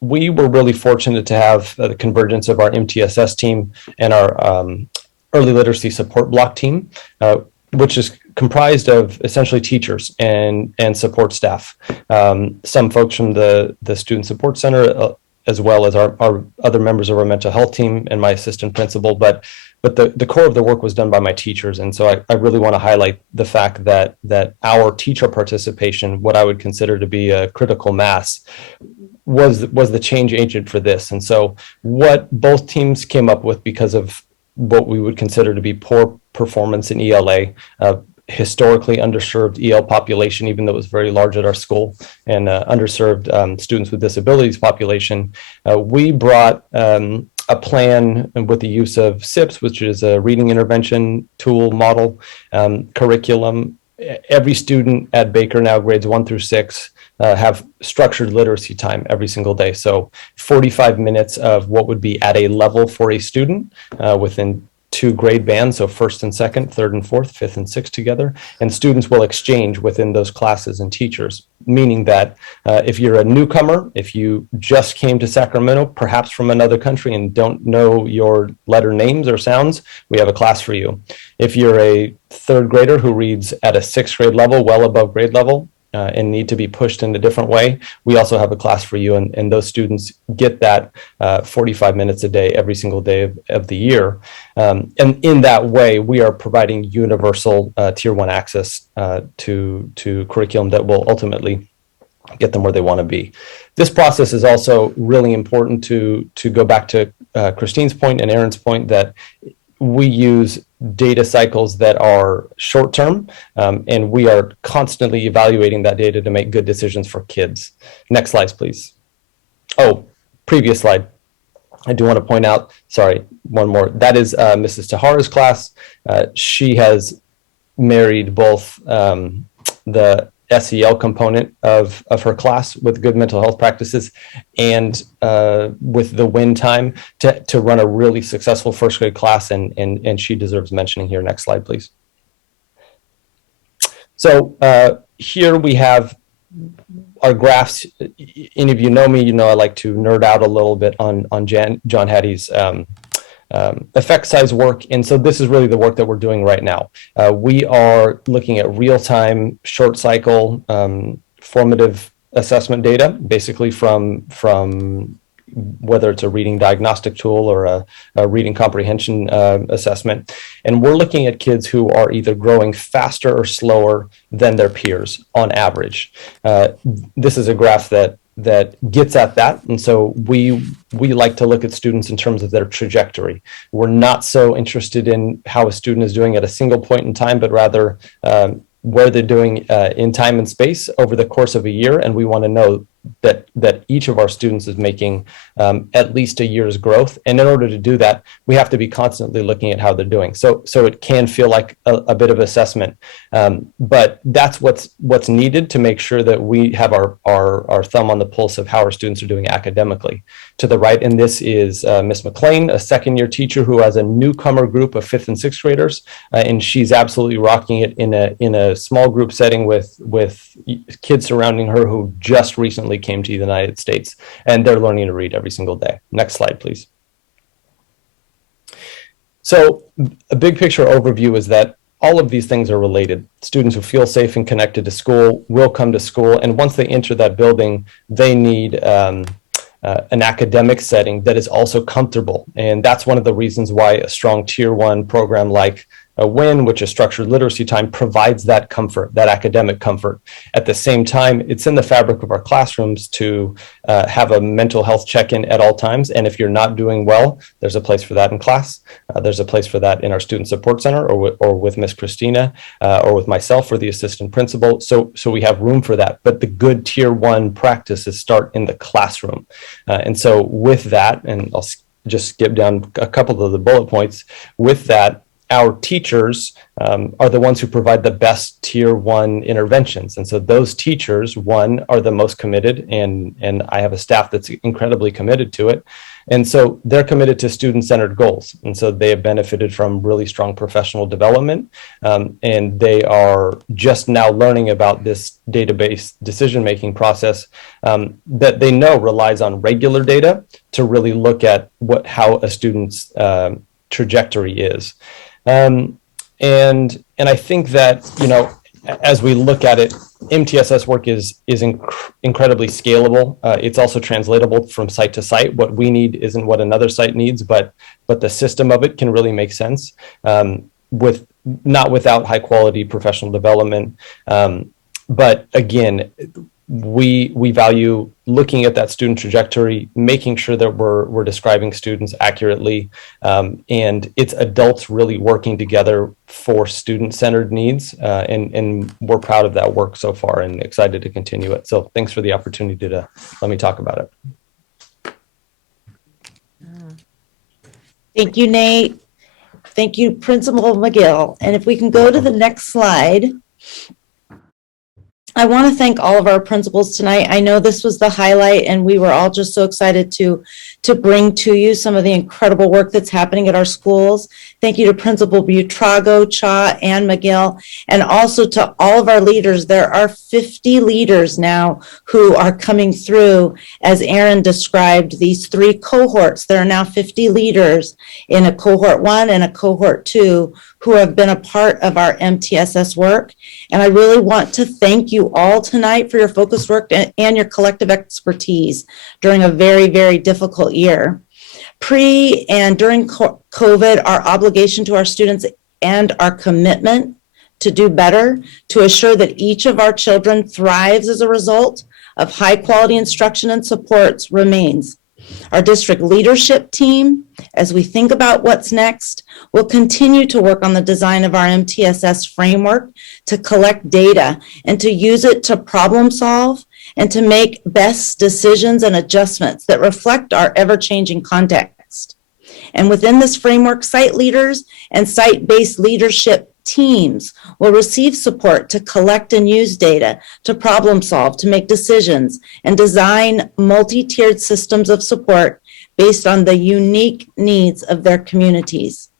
we were really fortunate to have the convergence of our MTSS team and our early literacy support block team, which is comprised of essentially teachers and support staff. Some folks from the student support center, as well as our other members of our mental health team and my assistant principal, but the core of the work was done by my teachers. And so I really want to highlight the fact that our teacher participation, what I would consider to be a critical mass, was the change agent for this. And so what both teams came up with, because of what we would consider to be poor performance in ELA, historically underserved EL population, even though it was very large at our school, and underserved students with disabilities population, we brought a plan with the use of SIPS, which is a reading intervention tool model, curriculum. Every student at Baker now, grades 1 through 6, have structured literacy time every single day. So 45 minutes of what would be at a level for a student within 2 grade bands, so first and second, third and fourth, fifth and sixth together, and students will exchange within those classes and teachers, meaning that if you're a newcomer, if you just came to Sacramento, perhaps from another country, and don't know your letter names or sounds, we have a class for you. If you're a 3rd grader who reads at a 6th grade level, well above grade level, and need to be pushed in a different way, we also have a class for you, and those students get that 45 minutes a day every single day of the year. And in that way, we are providing universal Tier 1 access to curriculum that will ultimately get them where they want to be. This process is also really important to go back to Christine's point and Aaron's point that we use data cycles that are short-term, and we are constantly evaluating that data to make good decisions for kids. Next slide, please. Oh, previous slide. I do want to point out, sorry, one more. That is Mrs. Tahara's class. She has married both the SEL component of her class with good mental health practices and with the win time to run a really successful first grade class, and she deserves mentioning here. Next slide, please. So here we have our graphs. Any of you know me, you know I like to nerd out a little bit on John Hattie's effect size work. And so this is really the work that we're doing right now. We are looking at real-time, short cycle, formative assessment data, basically from whether it's a reading diagnostic tool or a reading comprehension assessment. And we're looking at kids who are either growing faster or slower than their peers on average. This is a graph that gets at that. And so we like to look at students in terms of their trajectory. We're not so interested in how a student is doing at a single point in time, but rather where they're doing in time and space over the course of a year. And we want to know that each of our students is making at least a year's growth. And in order to do that, we have to be constantly looking at how they're doing. So it can feel like a bit of assessment, but that's what's needed to make sure that we have our thumb on the pulse of how our students are doing academically. To the right, and this is Miss McLean, a second-year teacher who has a newcomer group of 5th and 6th graders, and she's absolutely rocking it in a small group setting with kids surrounding her who just recently came to the United States, and they're learning to read every single day. Next slide, please. So a big picture overview is that all of these things are related. Students who feel safe and connected to school will come to school, and once they enter that building, they need an academic setting that is also comfortable. And that's one of the reasons why a strong Tier 1 program like a WIN, which is structured literacy time, provides that comfort, that academic comfort. At the same time, it's in the fabric of our classrooms to have a mental health check-in at all times. And if you're not doing well, there's a place for that in class. There's a place for that in our student support center or with Miss Christina or with myself or the assistant principal. So we have room for that. But the good Tier 1 practices start in the classroom. And so with that, and I'll just skip down a couple of the bullet points, with that, our teachers are the ones who provide the best Tier 1 interventions. And so those teachers, one, are the most committed, and I have a staff that's incredibly committed to it. And so they're committed to student-centered goals. And so they have benefited from really strong professional development. And they are just now learning about this database decision-making process that they know relies on regular data to really look at how a student's trajectory is. And I think that, you know, as we look at it, MTSS work is incredibly scalable. It's also translatable from site to site. What we need isn't what another site needs, but the system of it can really make sense not without high quality professional development. But again, we value looking at that student trajectory, making sure that we're describing students accurately, and it's adults really working together for student-centered needs, and we're proud of that work so far and excited to continue it. So thanks for the opportunity to let me talk about it. Thank you, Nate. Thank you, Principal McGill. And if we can go to the next slide. I want to thank all of our principals tonight. I know this was the highlight, and we were all just so excited to bring to you some of the incredible work that's happening at our schools. Thank you to Principal Butrago, Cha, and McGill, and also to all of our leaders. There are 50 leaders now who are coming through, as Aaron described, these 3 cohorts. There are now 50 leaders in a cohort 1 and a cohort 2 who have been a part of our MTSS work. And I really want to thank you all tonight for your focused work and your collective expertise during a very, very difficult year. Pre and during COVID, our obligation to our students and our commitment to do better, to assure that each of our children thrives as a result of high quality instruction and supports remains. Our district leadership team, as we think about what's next, will continue to work on the design of our MTSS framework to collect data and to use it to problem solve and to make best decisions and adjustments that reflect our ever-changing context. And within this framework, site leaders and site-based leadership teams will receive support to collect and use data, to problem solve, to make decisions, and design multi-tiered systems of support based on the unique needs of their communities.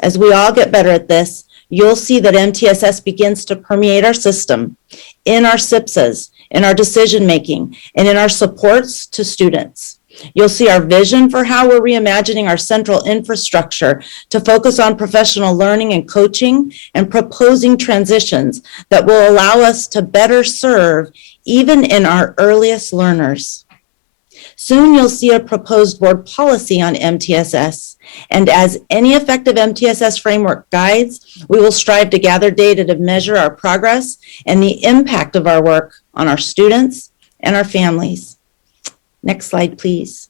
As we all get better at this, you'll see that MTSS begins to permeate our system, in our SIPSAs, in our decision-making, and in our supports to students. You'll see our vision for how we're reimagining our central infrastructure to focus on professional learning and coaching and proposing transitions that will allow us to better serve even in our earliest learners. Soon you'll see a proposed board policy on MTSS. And as any effective MTSS framework guides, we will strive to gather data to measure our progress and the impact of our work on our students and our families. Next slide, please.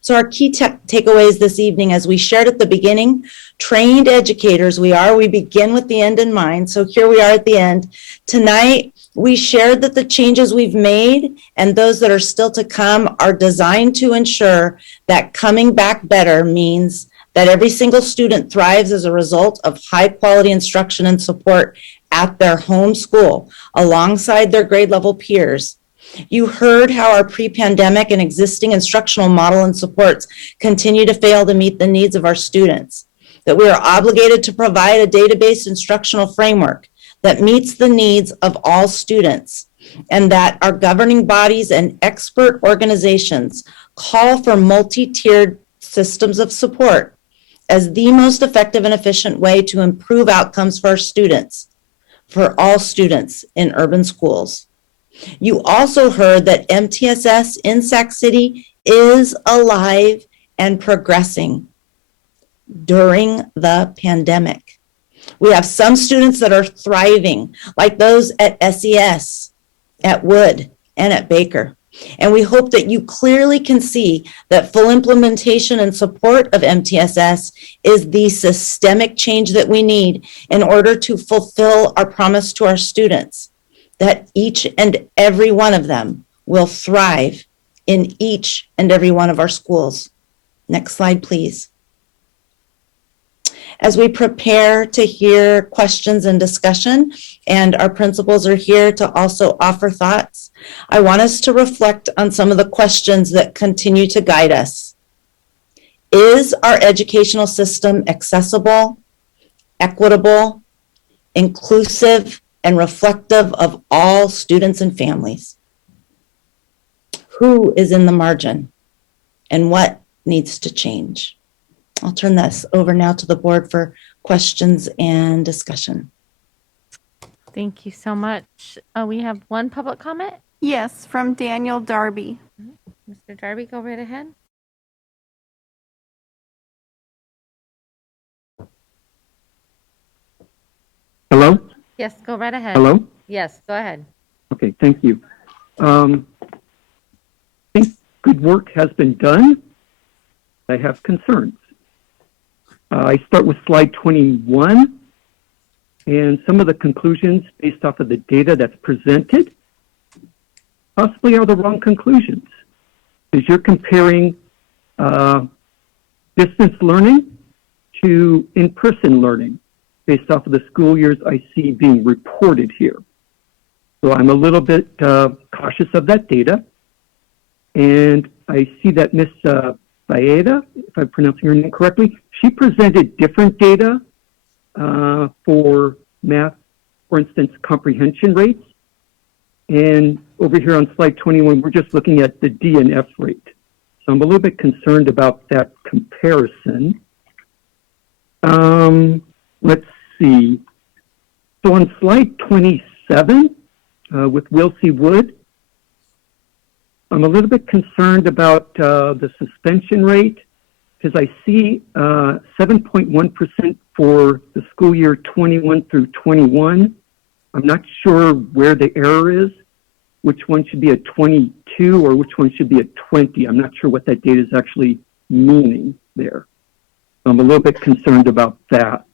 So our key takeaways this evening, as we shared at the beginning, trained educators we begin with the end in mind. So here we are at the end. Tonight, we shared that the changes we've made and those that are still to come are designed to ensure that coming back better means that every single student thrives as a result of high quality instruction and support at their home school alongside their grade level peers. You heard how our pre-pandemic and existing instructional model and supports continue to fail to meet the needs of our students, that we are obligated to provide a data-based instructional framework that meets the needs of all students, and that our governing bodies and expert organizations call for multi-tiered systems of support as the most effective and efficient way to improve outcomes for our students, for all students in urban schools. You also heard that MTSS in Sac City is alive and progressing during the pandemic. We have some students that are thriving, like those at SES, at Wood, and at Baker. And we hope that you clearly can see that full implementation and support of MTSS is the systemic change that we need in order to fulfill our promise to our students, that each and every one of them will thrive in each and every one of our schools. Next slide, please. As we prepare to hear questions and discussion, and our principals are here to also offer thoughts, I want us to reflect on some of the questions that continue to guide us. Is our educational system accessible, equitable, inclusive, and reflective of all students and families? Who is in the margin and what needs to change? I'll turn this over now to the board for questions and discussion. Thank you so much. We have one public comment. Yes, from Daniel Darby. Mr. Darby, go right ahead. Hello? Yes, go right ahead. Hello? Yes, go ahead. Okay, thank you. I think good work has been done. I have concerns. I start with slide 21, and some of the conclusions based off of the data that's presented possibly are the wrong conclusions, because you're comparing distance learning to in-person learning based off of the school years I see being reported here. So I'm a little bit cautious of that data. And I see that Ms. Baeda, if I'm pronouncing her name correctly, she presented different data for math, for instance, comprehension rates. And over here on slide 21, we're just looking at the D and F rate. So I'm a little bit concerned about that comparison. Let's see. So on slide 27, with Wilsey Wood, I'm a little bit concerned about the suspension rate because I see 7.1% for the school year 21 through 21. I'm not sure where the error is, which one should be a 22 or which one should be a 20. I'm not sure what that data is actually meaning there. I'm a little bit concerned about that.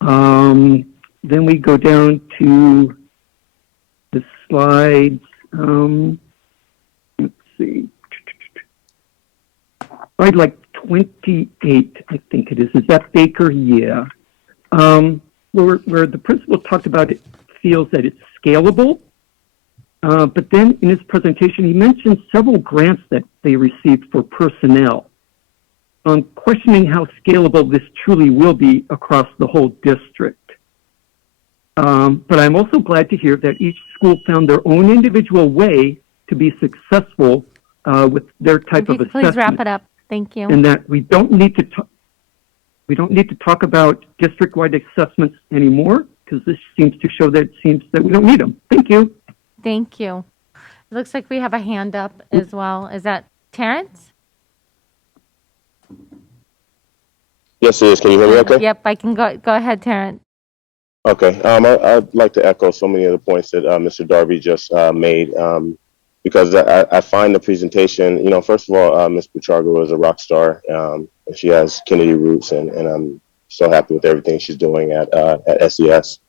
Then we go down to the slides. Let's see. Slide like 28, I think it is. Is that Baker? Yeah. Where the principal talked about it feels that it's scalable. But then in his presentation, he mentioned several grants that they received for personnel. I'm questioning how scalable this truly will be across the whole district. But I'm also glad to hear that each school found their own individual way to be successful with their type of assessment. Please wrap it up. Thank you. And that we don't need to talk about district-wide assessments anymore because this seems to show that it seems that we don't need them. Thank you. Thank you. It looks like we have a hand up as well. Is that Terrence? Yes, it is. Can you hear me okay? Yep, I can go ahead, Terrence. Okay. I'd like to echo so many of the points that Mr. Darby just made because I find the presentation, first of all, Ms. Buchargo is a rock star. And she has Kennedy roots, and I'm so happy with everything she's doing at SES.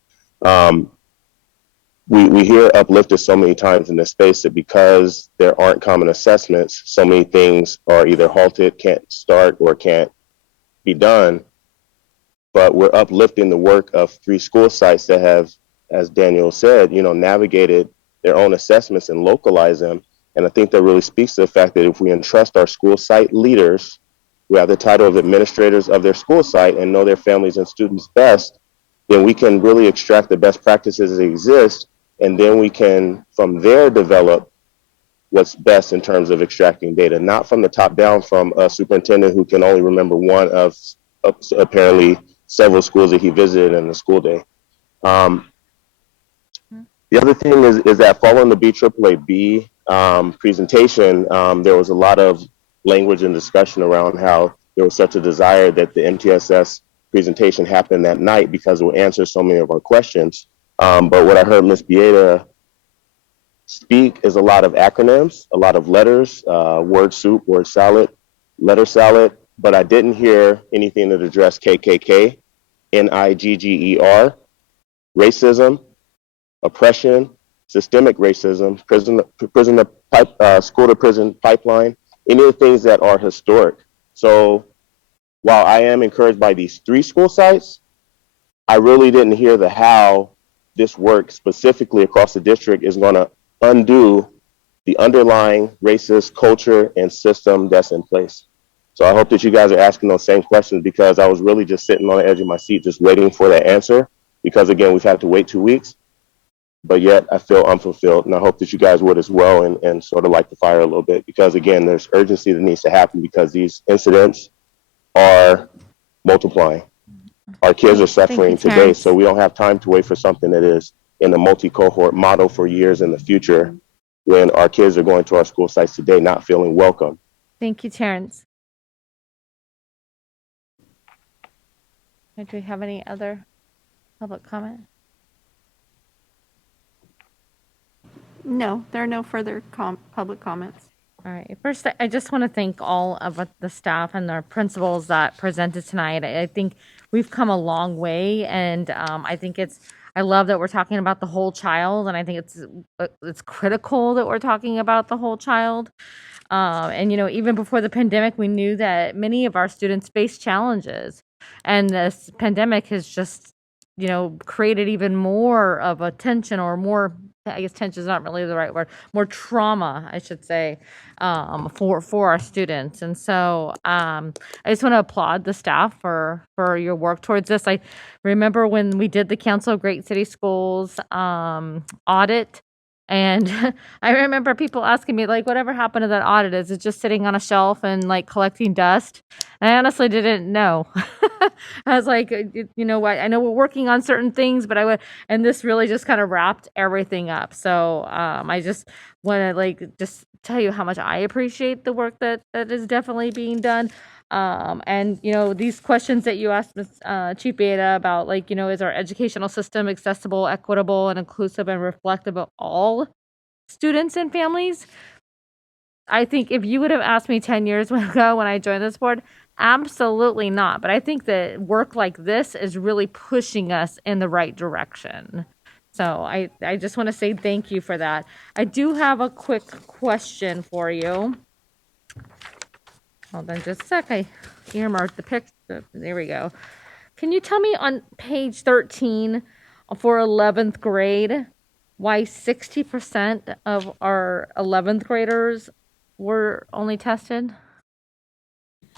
We hear uplifted so many times in this space that because there aren't common assessments, so many things are either halted, can't start, or can't be done. But we're uplifting the work of 3 school sites that have, as Daniel said, navigated their own assessments and localized them. And I think that really speaks to the fact that if we entrust our school site leaders, who have the title of administrators of their school site and know their families and students best, then we can really extract the best practices that exist. And then we can, from there, develop what's best in terms of extracting data, not from the top down from a superintendent who can only remember one of apparently several schools that he visited in the school day. The other thing is that following the BAAB presentation, there was a lot of language and discussion around how there was such a desire that the MTSS presentation happen that night because it would answer so many of our questions. But what I heard Ms. Bieda speak is a lot of acronyms, a lot of letters, word soup, word salad, letter salad, but I didn't hear anything that addressed KKK, NIGGER, racism, oppression, systemic racism, school to prison pipeline, any of the things that are historic. So while I am encouraged by these 3 school sites, I really didn't hear the how this work specifically across the district is going to undo the underlying racist culture and system that's in place. So I hope that you guys are asking those same questions because I was really just sitting on the edge of my seat just waiting for that answer because, again, we've had to wait 2 weeks, but yet I feel unfulfilled. And I hope that you guys would as well and sort of light the fire a little bit because, again, there's urgency that needs to happen because these incidents are multiplying. Our kids are suffering today, so we don't have time to wait for something that is in the multi-cohort model for years in the future when our kids are going to our school sites today not feeling welcome. Thank you, Terrence. Do we have any other public comment? No, there are no further public comments. All right. First, I just want to thank all of the staff and our principals that presented tonight. I think we've come a long way, and I love that we're talking about the whole child, and I think it's critical that we're talking about the whole child. And even before the pandemic, we knew that many of our students face challenges, and this pandemic has just created even more of a tension or more. I guess tension is not really the right word, more trauma, I should say, for our students. And so I just want to applaud the staff for your work towards this. I remember when we did the Council of Great City Schools audit, And I remember people asking me, like, whatever happened to that audit? Is it just sitting on a shelf and like collecting dust? And I honestly didn't know. I was like, you know what? I know we're working on certain things, but and this really just kind of wrapped everything up. So I just want to like just tell you how much I appreciate the work that is definitely being done. And you know, these questions that you asked Chief Beta about, like, you know, is our educational system accessible, equitable, and inclusive and reflective of all students and families? I think if you would have asked me 10 years ago when I joined this board, absolutely not. But I think that work like this is really pushing us in the right direction. So I just want to say thank you for that. I do have a quick question for you. Hold on just a sec. I earmarked the picture. There we go. Can you tell me on page 13 for 11th grade why 60% of our 11th graders were only tested?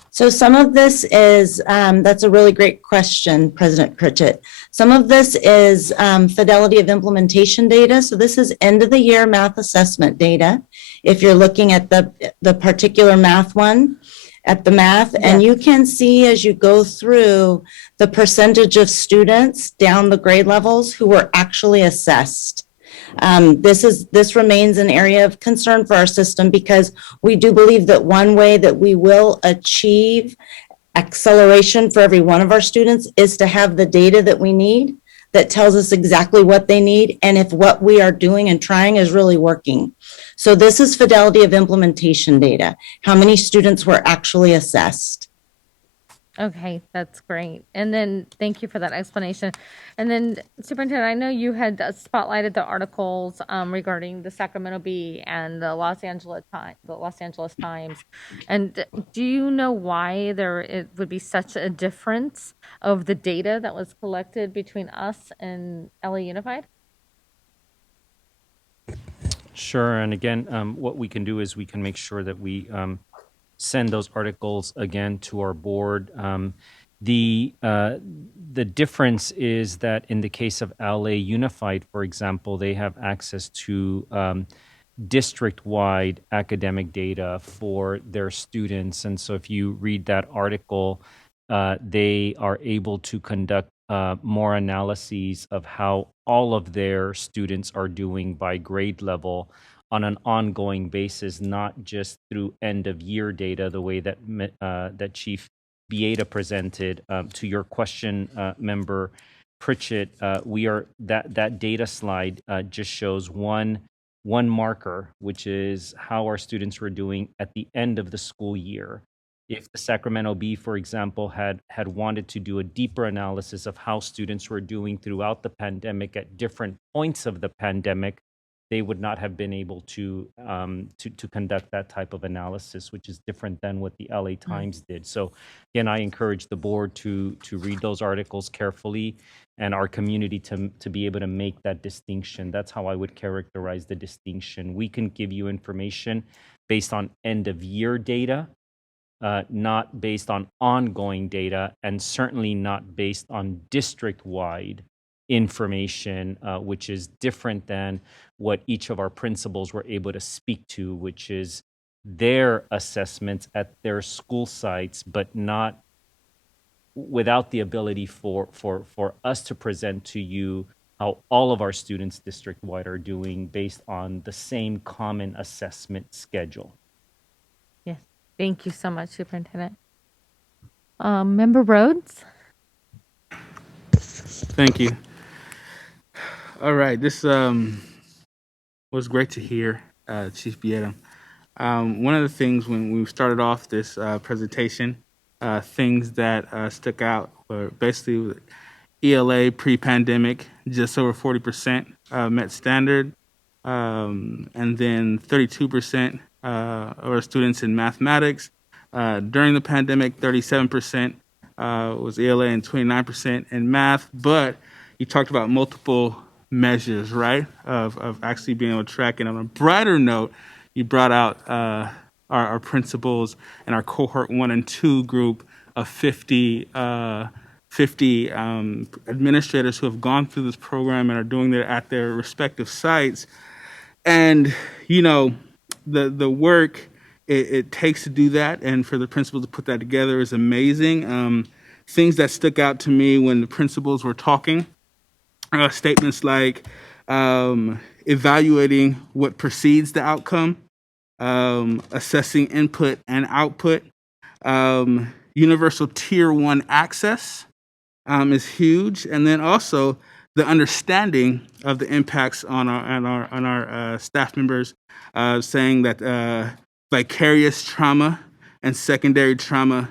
So some of this is, that's a really great question, President Pritchett. Some of this is fidelity of implementation data. So this is end of the year math assessment data. If you're looking at the particular math one, at the math, and you can see as you go through the percentage of students down the grade levels who were actually assessed. This remains an area of concern for our system because we do believe that one way that we will achieve acceleration for every one of our students is to have the data that we need that tells us exactly what they need and if what we are doing and trying is really working. So this is fidelity of implementation data. How many students were actually assessed? Okay, that's great. And then thank you for that explanation. And then Superintendent, I know you had spotlighted the articles regarding the Sacramento Bee and the Los Angeles Times. And do you know why it would be such a difference of the data that was collected between us and LA Unified? Sure. And again, what we can do is we can make sure that we send those articles again to our board. The difference is that in the case of LA Unified, for example, they have access to district-wide academic data for their students. And so if you read that article, they are able to conduct more analyses of how all of their students are doing by grade level on an ongoing basis, not just through end of year data, the way that that Chief Bieda presented. To your question, Member Pritchett, that data slide just shows one marker, which is how our students were doing at the end of the school year. If the Sacramento Bee, for example, had wanted to do a deeper analysis of how students were doing throughout the pandemic at different points of the pandemic, they would not have been able to conduct that type of analysis, which is different than what the LA Times did. So again, I encourage the board to read those articles carefully and our community to be able to make that distinction. That's how I would characterize the distinction. We can give you information based on end of year data, not based on ongoing data, and certainly not based on district-wide information, which is different than what each of our principals were able to speak to, which is their assessments at their school sites, but not without the ability for us to present to you how all of our students district-wide are doing based on the same common assessment schedule. Yes, thank you so much, Superintendent. Member Rhodes? Thank you. All right, this was great to hear, Chief Bieda. One of the things when we started off this presentation, things that stuck out were basically ELA pre-pandemic, just over 40% met standard, and then 32% of our students in mathematics. During the pandemic, 37% was ELA and 29% in math, but you talked about multiple measures, right, of actually being able to track it. On a brighter note, you brought out our principals and our cohort 1 and 2 group of 50 administrators who have gone through this program and are doing it at their respective sites. And, you know, the work it takes to do that, and for the principals to put that together is amazing. Things that stuck out to me when the principals were talking, statements like evaluating what precedes the outcome, assessing input and output, universal tier 1 access is huge, and then also the understanding of the impacts on our staff members, saying that vicarious trauma and secondary trauma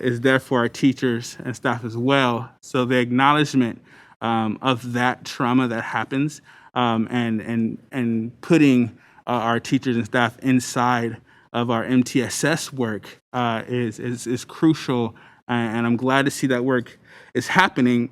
is there for our teachers and staff as well. So the acknowledgement of that trauma that happens, and putting our teachers and staff inside of our MTSS work is crucial, and I'm glad to see that work is happening.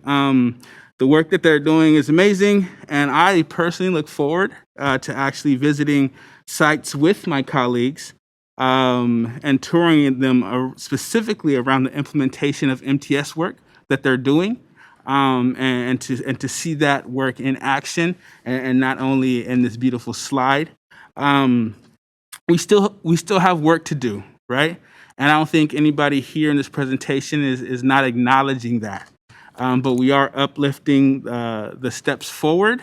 The work that they're doing is amazing, and I personally look forward to actually visiting sites with my colleagues and touring them specifically around the implementation of MTS work that they're doing, and to see that work in action, and not only in this beautiful slide. We still have work to do, right? And I don't think anybody here in this presentation is not acknowledging that. But we are uplifting the steps forward,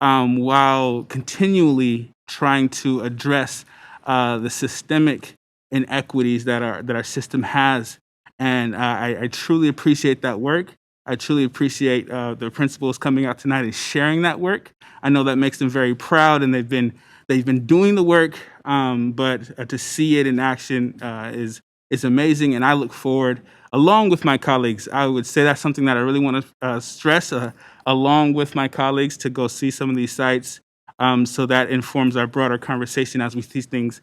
while continually trying to address the systemic inequities that our system has. And I truly appreciate that work. I truly appreciate the principals coming out tonight and sharing that work. I know that makes them very proud, and they've been doing the work, but to see it in action is amazing, and I look forward, along with my colleagues. I would say that's something that I really want to stress, along with my colleagues, to go see some of these sites, so that informs our broader conversation as we see things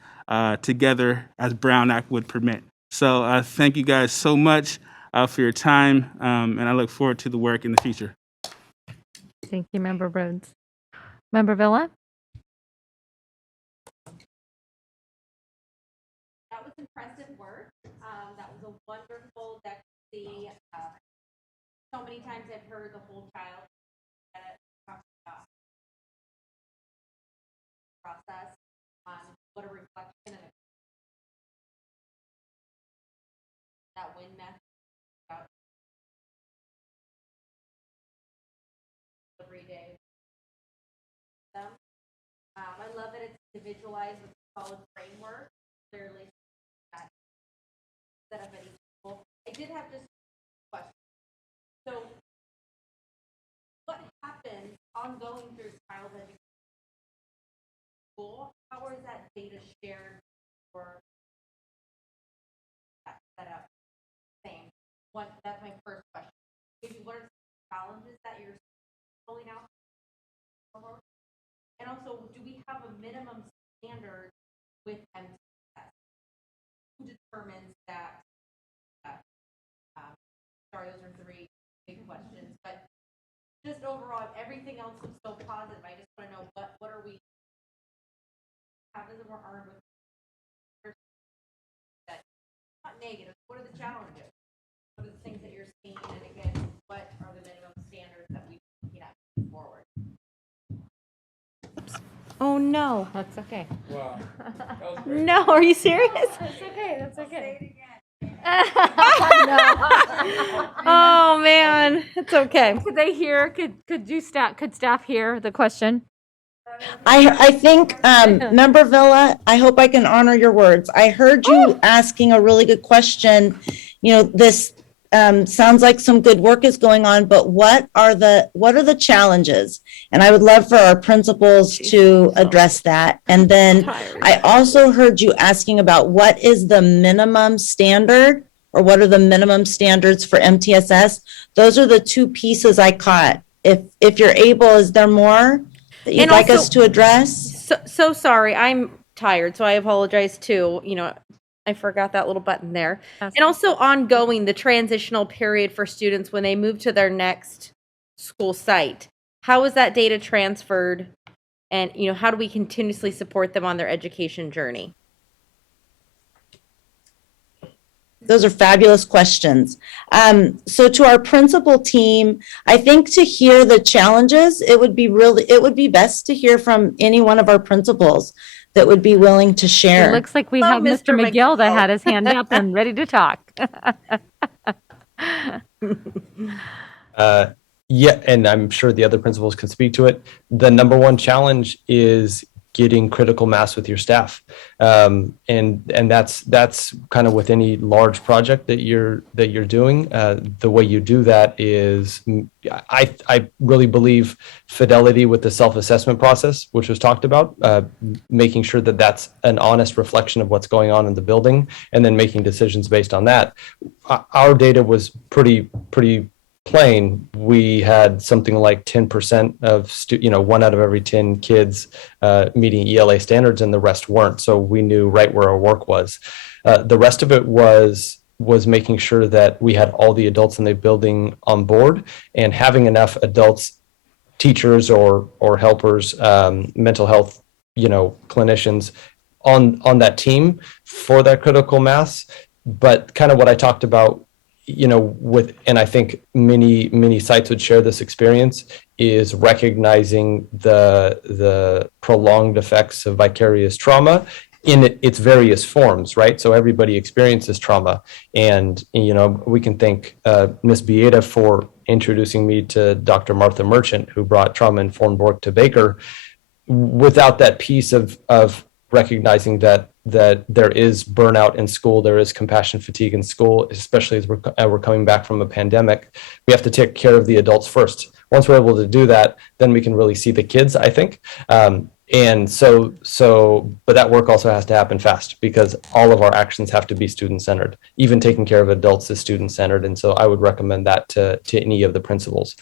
together as Brown Act would permit. So thank you guys so much for your time, and I look forward to the work in the future. Thank you, Member Rhodes. Member Villa? That was impressive work. That was a wonderful deck to see. So many times I've heard the whole child talk about process. What a reflection and that win method about every day. I love that it's individualized with a solid framework. Clearly, that set up at each school. I did have just a question. So, what happens ongoing through child education school? How is that data shared or set up? Same. That's my first question. Maybe what are some challenges that you're rolling out? And also, do we have a minimum standard with MTS? Who determines that? Sorry, those are three big questions, but just overall, everything else was so positive. I just want to know what are we? How does it work? That not negative. What are the challenges? What are the things that you're seeing? And again, what are the minimum standards that we looking at moving forward? Oh no. That's okay. Wow. No, are you serious? That's okay. That's okay. Oh man, it's okay. Could they hear? Could staff hear the question? I think, Member Villa, I hope I can honor your words. I heard you asking a really good question. You know, this sounds like some good work is going on, but what are the challenges? And I would love for our principals to address that. And then I also heard you asking about what is the minimum standard, or what are the minimum standards for MTSS? Those are the two pieces I caught. If you're able, is there more that you'd like us to address? So sorry, I'm tired, so I apologize too. You know, I forgot that little button there. And also ongoing, the transitional period for students when they move to their next school site. How is that data transferred? And, you know, how do we continuously support them on their education journey? Those are fabulous questions. So to our principal team, I think to hear the challenges, it would be best to hear from any one of our principals that would be willing to share. It looks like we have Mr. McGill that had his hand up and ready to talk. Yeah, and I'm sure the other principals can speak to it. The number one challenge is getting critical mass with your staff, and that's kind of with any large project that you're doing. The way you do that is, I really believe fidelity with the self-assessment process, which was talked about, making sure that that's an honest reflection of what's going on in the building, and then making decisions based on that. Our data was pretty plain. We had something like 10% of 1 out of every 10 kids meeting ELA standards, and the rest weren't. So we knew right where our work was. The rest of it was making sure that we had all the adults in the building on board, and having enough adults, teachers or helpers, mental health, clinicians on that team for that critical mass. But kind of what I talked about, and I think many sites would share this experience, is recognizing the prolonged effects of vicarious trauma in its various forms, right? So everybody experiences trauma, and we can thank Ms. Bieda for introducing me to Dr. Martha Merchant, who brought trauma-informed work to Baker. Without that piece of recognizing that there is burnout in school, there is compassion fatigue in school, especially as we're coming back from a pandemic. We have to take care of the adults first. Once we're able to do that, then we can really see the kids, I think. But that work also has to happen fast, because all of our actions have to be student-centered. Even taking care of adults is student-centered, and so I would recommend that to any of the principals.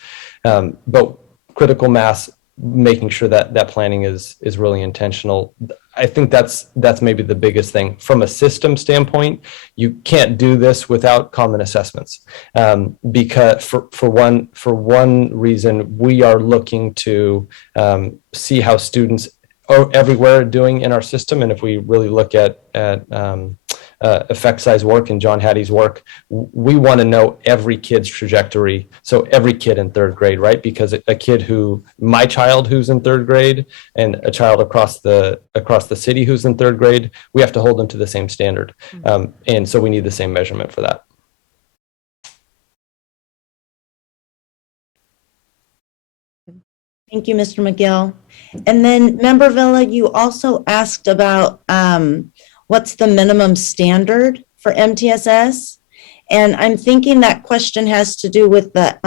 But critical mass, making sure that planning is really intentional. I think that's maybe the biggest thing. From a system standpoint, you can't do this without common assessments, because for one reason, we are looking to see how students everywhere are doing in our system. And if we really look at effect size work and John Hattie's work, we want to know every kid's trajectory. So every kid in third grade, right? Because a kid my child who's in third grade, and a child across the city who's in third grade, we have to hold them to the same standard. And so we need the same measurement for that. Thank you, Mr. McGill. And then Member Villa, you also asked about what's the minimum standard for MTSS? And I'm thinking that question has to do with the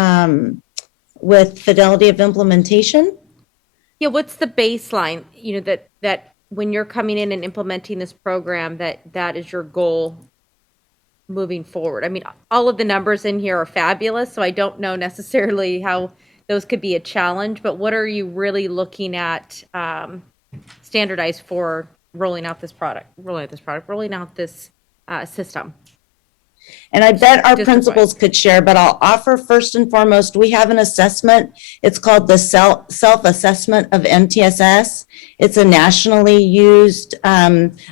with fidelity of implementation. Yeah, what's the baseline, that when you're coming in and implementing this program, that is your goal moving forward? I mean, all of the numbers in here are fabulous, so I don't know necessarily how those could be a challenge, but what are you really looking at standardized for rolling out this system? And I bet our principals could share, but I'll offer first and foremost, we have an assessment. It's called the self-assessment of MTSS. It's a nationally used,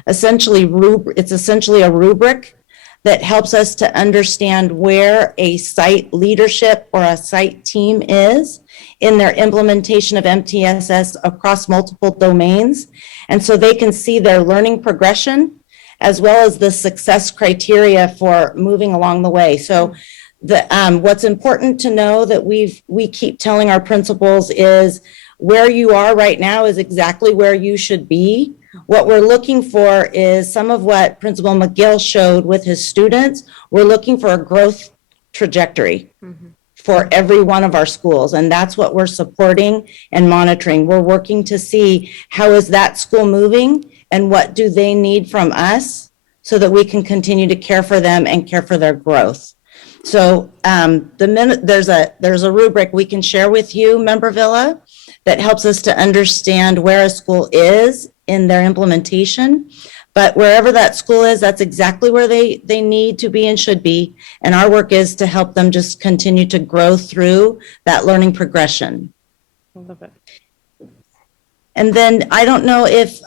essentially a rubric that helps us to understand where a site leadership or a site team is in their implementation of MTSS across multiple domains. And so they can see their learning progression as well as the success criteria for moving along the way. So what's important to know that we keep telling our principals is where you are right now is exactly where you should be. What we're looking for is some of what Principal McGill showed with his students. We're looking for a growth trajectory for every one of our schools, and that's what we're supporting and monitoring. We're working to see how is that school moving and what do they need from us so that we can continue to care for them and care for their growth. So there's a rubric we can share with you, Member Villa, that helps us to understand where a school is in their implementation. But wherever that school is, that's exactly where they need to be and should be. And our work is to help them just continue to grow through that learning progression. I love it. And then I don't know if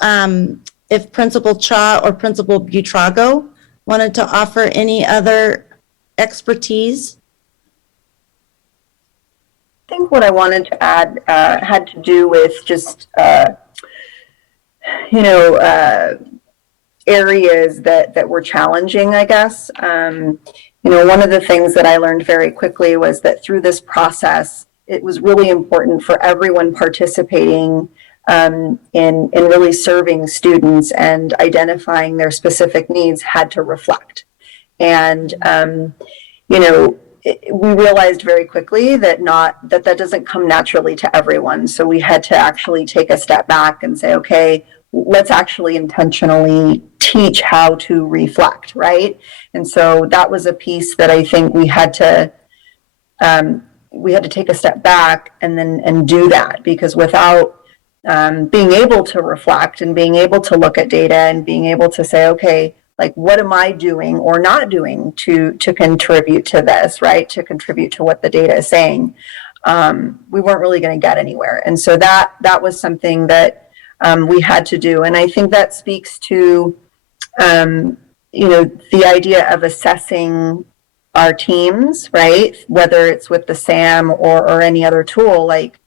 Principal Cha or Principal Butrago wanted to offer any other expertise? I think what I wanted to add had to do with just, areas that were challenging, I guess. One of the things that I learned very quickly was that through this process, it was really important for everyone participating in really serving students and identifying their specific needs had to reflect. And, we realized very quickly that that doesn't come naturally to everyone. So we had to actually take a step back and say, okay, let's actually intentionally teach how to reflect, right? And so that was a piece that I think we had to take a step back and do that, because without being able to reflect and being able to look at data and being able to say, okay, like, what am I doing or not doing to contribute to this, right? To contribute to what the data is saying. We weren't really going to get anywhere. And so that was something that we had to do. And I think that speaks to, the idea of assessing our teams, right? Whether it's with the SAM or any other tool, like,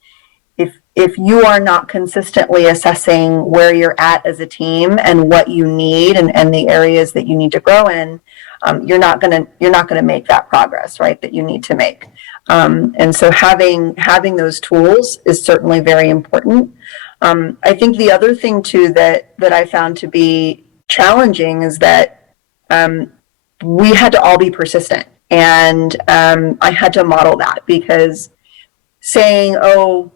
if you are not consistently assessing where you're at as a team and what you need and the areas that you need to grow in, you're not gonna make that progress, right? That you need to make. And so having those tools is certainly very important. I think the other thing too that I found to be challenging is that we had to all be persistent, and I had to model that, because saying, oh,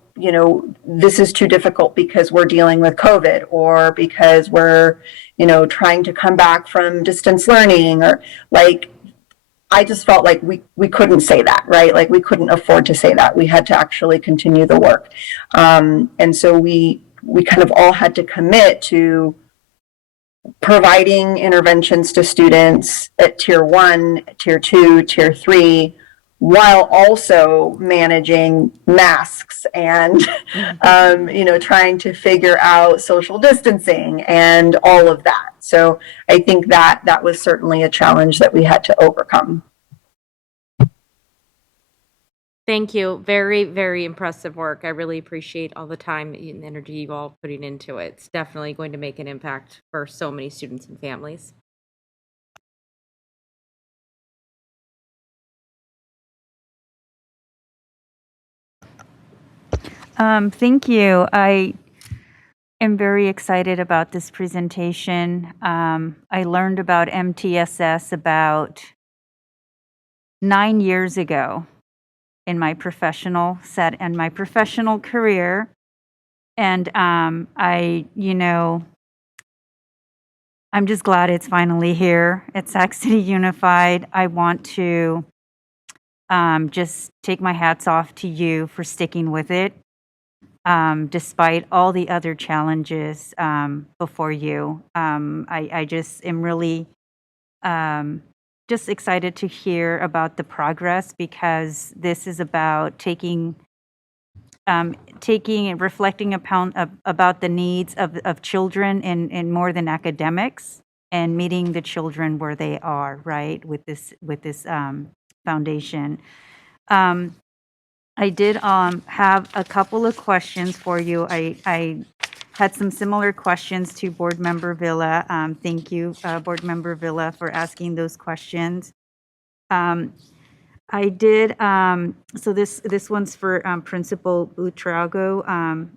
this is too difficult because we're dealing with COVID, or because we're, trying to come back from distance learning, or like, I just felt like we couldn't say that, right? Like, we couldn't afford to say that. We had to actually continue the work. And so we kind of all had to commit to providing interventions to students at tier 1, tier 2, tier 3, while also managing masks and, trying to figure out social distancing and all of that. So I think that was certainly a challenge that we had to overcome. Thank you. Very, very impressive work. I really appreciate all the time and energy you've all putting into it. It's definitely going to make an impact for so many students and families. Thank you. I am very excited about this presentation. I learned about MTSS about 9 years ago in my professional career. And I'm just glad it's finally here at Sac City Unified. I want to just take my hats off to you for sticking with it, despite all the other challenges before you. I just am really just excited to hear about the progress, because this is about taking and reflecting upon about the needs of children in more than academics, and meeting the children where they are, right, with this foundation. I did have a couple of questions for you. I had some similar questions to Board Member Villa. Thank you, Board Member Villa, for asking those questions. I did, so this one's for Principal Buitrago,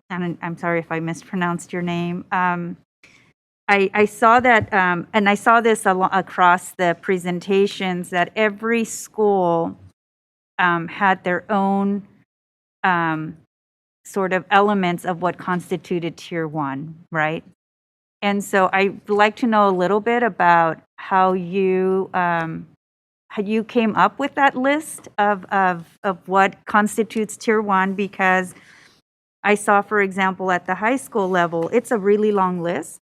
and I'm sorry if I mispronounced your name. I saw that, and I saw this across the presentations, that every school had their own sort of elements of what constituted Tier 1, right? And so I'd like to know a little bit about how you came up with that list of what constitutes Tier 1, because I saw, for example, at the high school level, it's a really long list.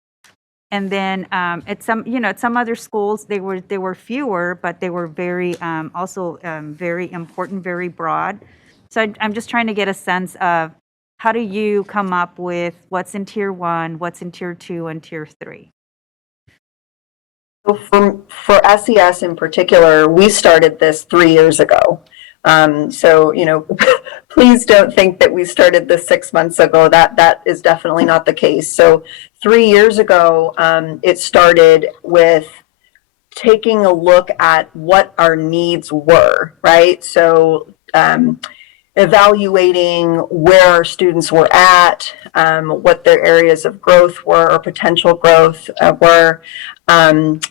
And then at some other schools, there were fewer, but they were very also very important, very broad. So I'm just trying to get a sense of, how do you come up with what's in Tier 1, what's in Tier 2, and Tier 3? For SES in particular, we started this 3 years ago. So, please don't think that we started this 6 months ago. That is definitely not the case. So 3 years ago, it started with taking a look at what our needs were, right? So evaluating where our students were at, what their areas of growth were or potential growth were,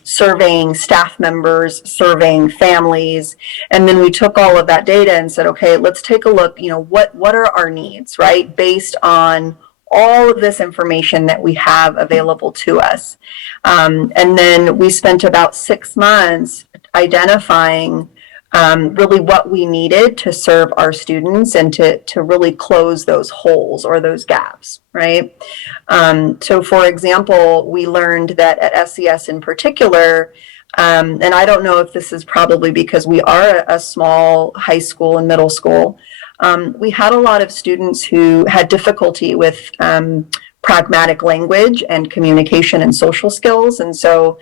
surveying staff members, surveying families. And then we took all of that data and said, okay, let's take a look, what are our needs, right? Based on all of this information that we have available to us. And then we spent about 6 months identifying really what we needed to serve our students and to really close those holes or those gaps, right? So for example, we learned that at SES in particular, and I don't know if this is probably because we are a small high school and middle school, we had a lot of students who had difficulty with pragmatic language and communication and social skills. And so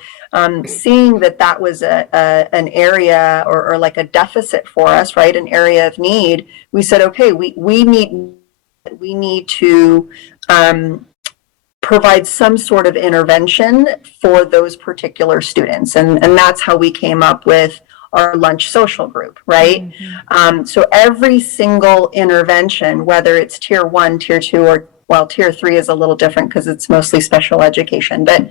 seeing that was an area or like a deficit for us, right, an area of need, we said, okay, we need to provide some sort of intervention for those particular students. And that's how we came up with our lunch social group, right? Mm-hmm. So every single intervention, whether it's tier 1, tier 2, or tier 3 is a little different because it's mostly special education, but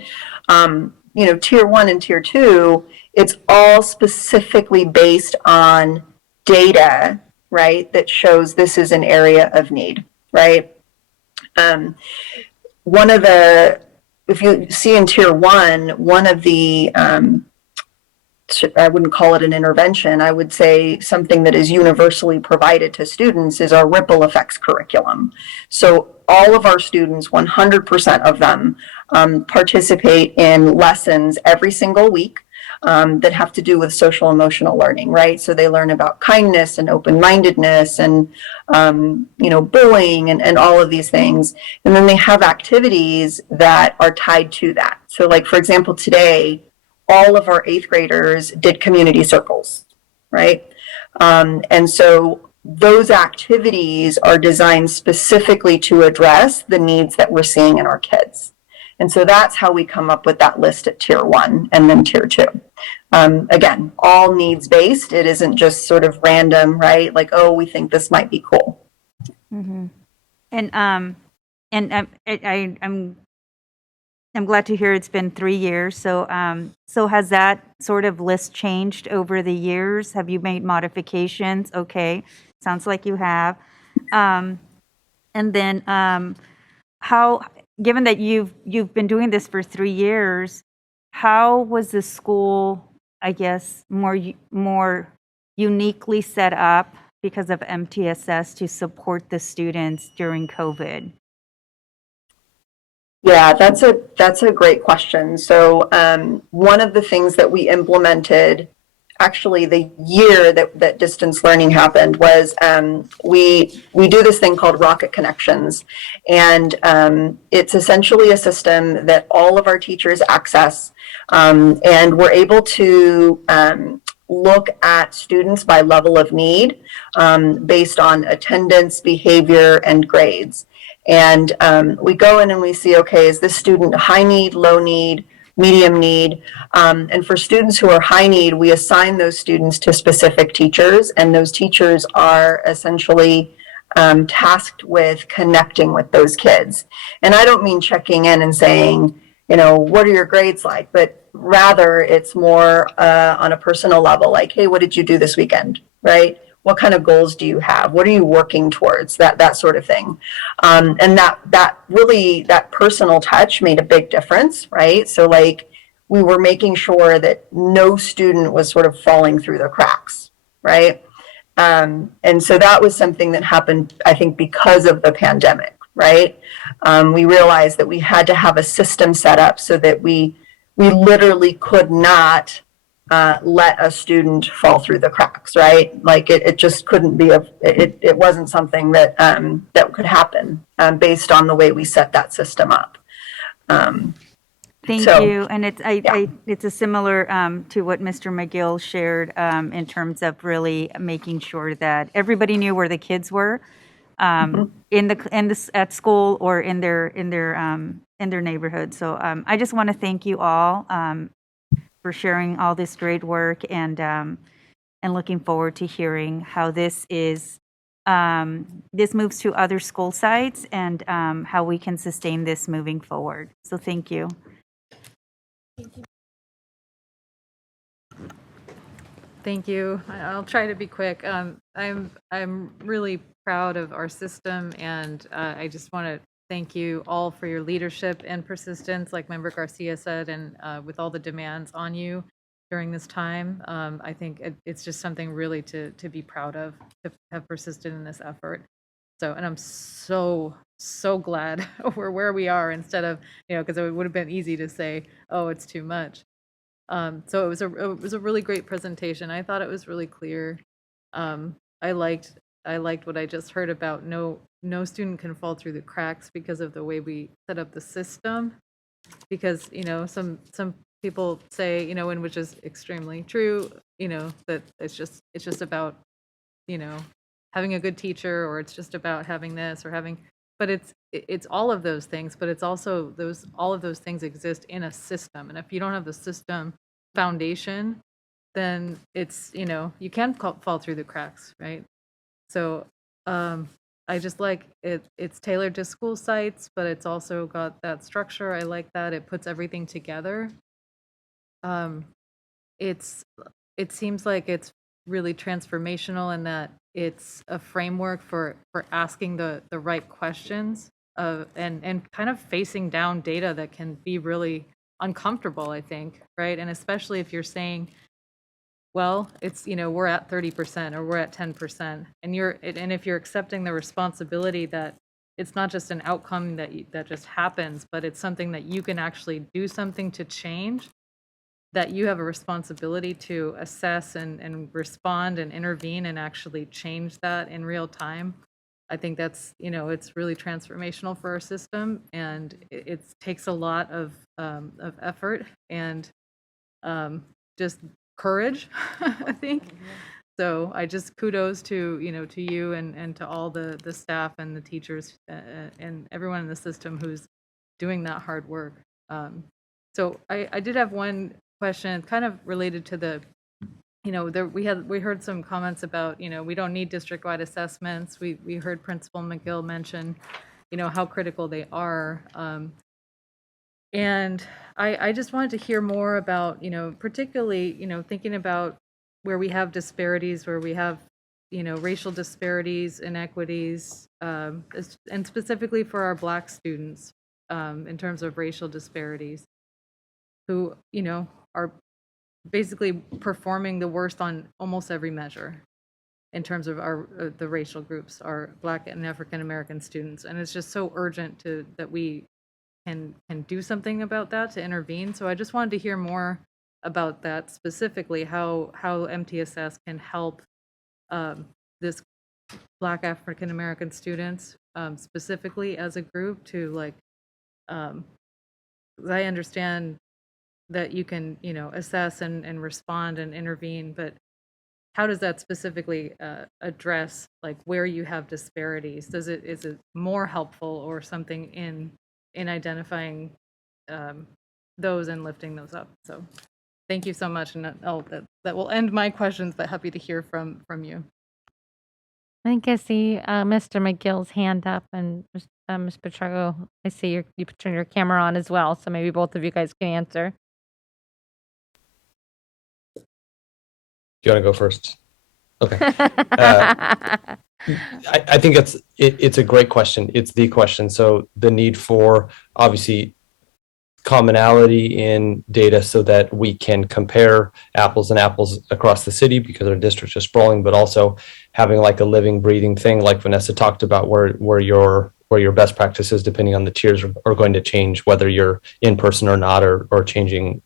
tier 1 and tier 2, it's all specifically based on data, right, that shows this is an area of need, right? If you see in tier 1, one of the I wouldn't call it an intervention. I would say something that is universally provided to students is our ripple effects curriculum. So all of our students, 100% of them, participate in lessons every single week that have to do with social emotional learning, right? So they learn about kindness and open-mindedness and, bullying and all of these things. And then they have activities that are tied to that. So like, for example, today, all of our 8th graders did community circles, right? And so those activities are designed specifically to address the needs that we're seeing in our kids. And so that's how we come up with that list at tier 1 and then tier 2. Again, all needs based. It isn't just sort of random, right? Like, oh, we think this might be cool. Mm-hmm. I'm glad to hear it's been 3 years. So has that sort of list changed over the years? Have you made modifications? Okay, sounds like you have. And then how, given that you've been doing this for 3 years, how was the school, I guess, more uniquely set up because of MTSS to support the students during COVID? Yeah, that's a great question. So one of the things that we implemented, actually the year that distance learning happened, was we do this thing called Rocket Connections. And it's essentially a system that all of our teachers access. And we're able to look at students by level of need based on attendance, behavior, and grades. And we go in and we see, okay, is this student high need, low need, medium need? And for students who are high need, we assign those students to specific teachers, and those teachers are essentially tasked with connecting with those kids. And I don't mean checking in and saying, what are your grades like? But rather it's more on a personal level, like, hey, what did you do this weekend, right? What kind of goals do you have? What are you working towards? That sort of thing. And that really, that personal touch made a big difference, right? So like, we were making sure that no student was sort of falling through the cracks, right? And so that was something that happened, I think, because of the pandemic, right? We realized that we had to have a system set up so that we literally could not let a student fall through the cracks, right? Like it just couldn't be it wasn't something that that could happen based on the way we set that system up. Thank So, you. And it's a similar to what Mr. McGill shared in terms of really making sure that everybody knew where the kids were at school or in their neighborhood. So I just want to thank you all for sharing all this great work and looking forward to hearing how this moves to other school sites and how we can sustain this moving forward. So thank you. Thank you. I'll try to be quick. I'm really proud of our system, and I just want to thank you all for your leadership and persistence, like Member Garcia said, and with all the demands on you during this time. I think it's just something really to be proud of, to have persisted in this effort. So, and I'm so glad we're where we are instead of, because it would have been easy to say, oh, it's too much. So it was a really great presentation. I thought it was really clear. I liked what I just heard about no student can fall through the cracks because of the way we set up the system. Because some people say and which is extremely true. That it's just about having a good teacher, or it's just about having this or having. But it's all of those things. But it's also all of those things exist in a system. And if you don't have the system foundation, then it's you can fall through the cracks, right? So I just like it's tailored to school sites, but it's also got that structure. I like that it puts everything together. It seems like it's really transformational in that it's a framework for asking the right questions and kind of facing down data that can be really uncomfortable, I think, right? And especially if you're saying, well, it's we're at 30% or we're at 10%, and if you're accepting the responsibility that it's not just an outcome that just happens, but it's something that you can actually do something to change, that you have a responsibility to assess and respond and intervene and actually change that in real time. I think that's it's really transformational for our system, and it takes a lot of effort and just courage, I think. So I just kudos to to you and to all the staff and the teachers and everyone in the system who's doing that hard work. So I did have one question kind of related to the we heard some comments about we don't need district-wide assessments. We heard Principal McGill mention how critical they are, and I just wanted to hear more about particularly thinking about where we have disparities, where we have racial disparities, inequities, and specifically for our Black students in terms of racial disparities, who are basically performing the worst on almost every measure in terms of the racial groups, our Black and African American students, and it's just so urgent that we can do something about that, to intervene. So I just wanted to hear more about that, specifically how MTSS can help this Black African American students specifically as a group to I understand that you can assess and respond and intervene, but how does that specifically address where you have disparities? Is it more helpful or something in identifying those and lifting those up? So thank you so much, and that will end my questions, but happy to hear from you. I think I see Mr. McGill's hand up, and Ms. Petrago, I see you turn your camera on as well, so maybe both of you guys can answer. Do you want to go first? Okay. I think it's a great question. It's the question. So the need for obviously commonality in data so that we can compare apples and apples across the city because our districts are sprawling, but also having a living, breathing thing like Vanessa talked about, where your best practices, depending on the tiers, are going to change whether you're in person or not, or changing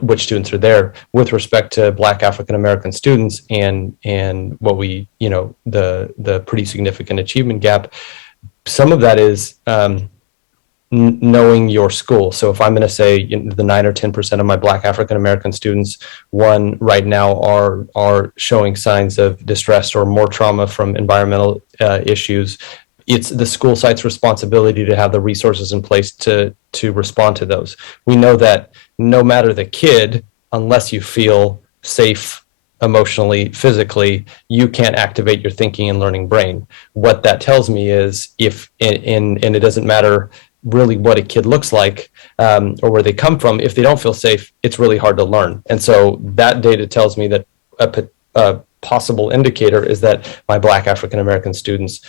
which students are there with respect to Black African American students and what we the pretty significant achievement gap. Some of that is knowing your school. So if I'm going to say the 9 or 10% of my Black African American students, right now are showing signs of distress or more trauma from environmental issues, it's the school site's responsibility to have the resources in place to respond to those. We know that no matter the kid, unless you feel safe emotionally, physically, you can't activate your thinking and learning brain. What that tells me is and it doesn't matter really what a kid looks like or where they come from, if they don't feel safe, it's really hard to learn. And so that data tells me that a possible indicator is that my Black African American students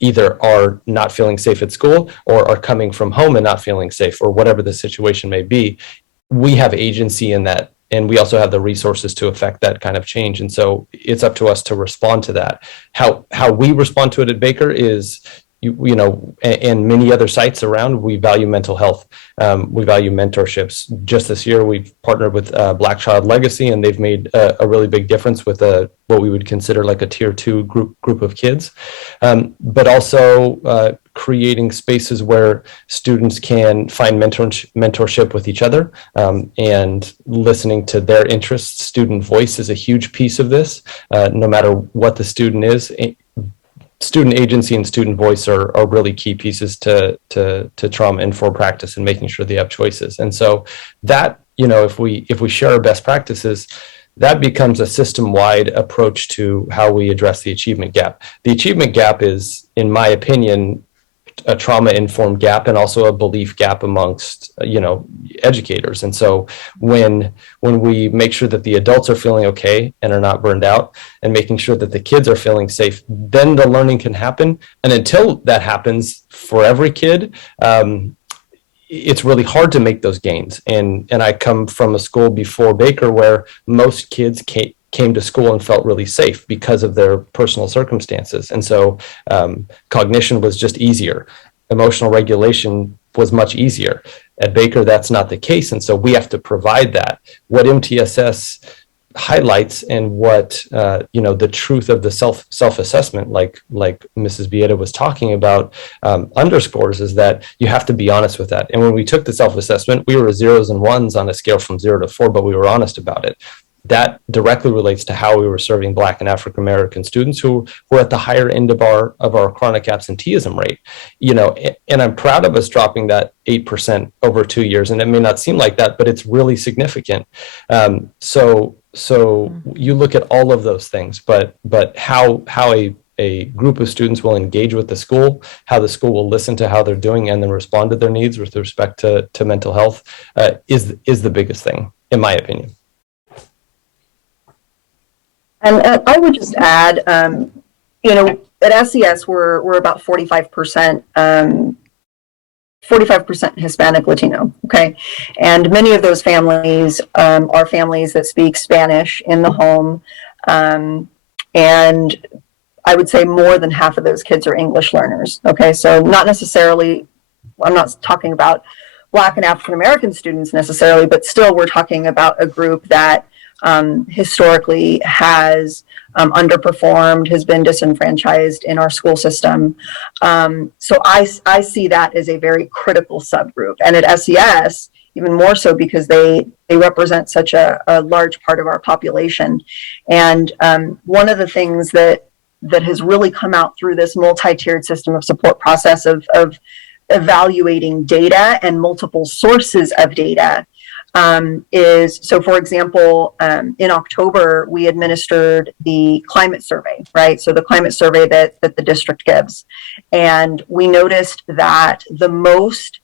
either are not feeling safe at school or are coming from home and not feeling safe, or whatever the situation may be. We have agency in that, and we also have the resources to affect that kind of change. And so it's up to us to respond to that. How we respond to it at Baker is, you know, and many other sites around, we value mental health. We value mentorships. Just this year, we've partnered with Black Child Legacy, and they've made a really big difference with what we would consider like a tier 2 group of kids. But also creating spaces where students can find mentorship with each other, and listening to their interests. Student voice is a huge piece of this. No matter what the student is, student agency and student voice are really key pieces to trauma-informed practice and making sure they have choices. And so that, you know, if we share our best practices, that becomes a system-wide approach to how we address the achievement gap. The achievement gap is, in my opinion, a trauma-informed gap and also a belief gap amongst, you know, educators. And so when we make sure that the adults are feeling okay and are not burned out, and making sure that the kids are feeling safe, then the learning can happen. And until that happens for every kid, it's really hard to make those gains. And I come from a school before Baker where most kids came to school and felt really safe because of their personal circumstances. And so cognition was just easier. Emotional regulation was much easier. At Baker, that's not the case. And so we have to provide that. What MTSS highlights, and what you know, the truth of the self-assessment, like Mrs. Bieda was talking about, underscores, is that you have to be honest with that. And when we took the self-assessment, we were 0s and 1s on a scale from 0 to 4, but we were honest about it. That directly relates to how we were serving Black and African American students who were at the higher end of our chronic absenteeism rate. You know, and I'm proud of us dropping that 8% over 2 years. And it may not seem like that, but it's really significant. So you look at all of those things, but how a group of students will engage with the school, how the school will listen to how they're doing and then respond to their needs with respect to mental health is the biggest thing, in my opinion. And I would just add, you know, at SES, we're about 45%, 45% Hispanic Latino, okay? And many of those families are families that speak Spanish in the home. And I would say more than half of those kids are English learners, okay? So not necessarily, I'm not talking about Black and African American students necessarily, but still we're talking about a group that historically has underperformed, has been disenfranchised in our school system. So I see that as a very critical subgroup. And at SES, even more so because they represent such a large part of our population. And one of the things that has really come out through this multi-tiered system of support process of evaluating data and multiple sources of data is, so for example, in October, we administered the climate survey, right? So the climate survey that the district gives. And we noticed that the most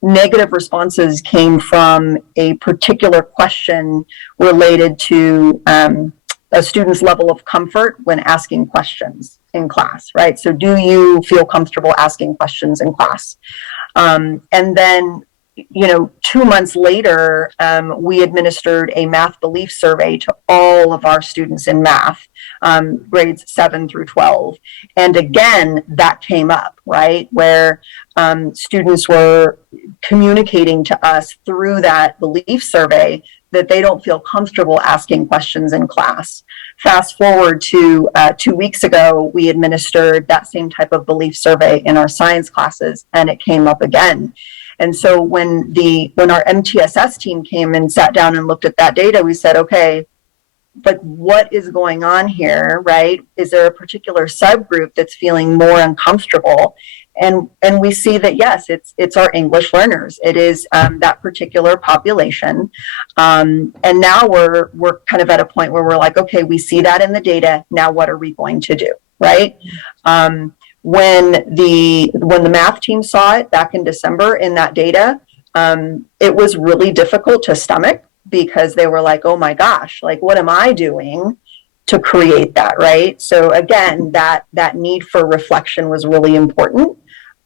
negative responses came from a particular question related to a student's level of comfort when asking questions in class, right? So do you feel comfortable asking questions in class? And then, 2 months later, we administered a math belief survey to all of our students in math, grades 7 through 12. And again, that came up, right? Where students were communicating to us through that belief survey that they don't feel comfortable asking questions in class. Fast forward to 2 weeks ago, we administered that same type of belief survey in our science classes, and it came up again. And so when our MTSS team came and sat down and looked at that data, we said, okay, like what is going on here, right? Is there a particular subgroup that's feeling more uncomfortable? And we see that, yes, it's our English learners. It is that particular population. And now we're kind of at a point where we're like, okay, we see that in the data. Now what are we going to do, right? When the math team saw it back in December in that data, it was really difficult to stomach because they were like, oh my gosh, like what am I doing to create that, right? So again, that need for reflection was really important.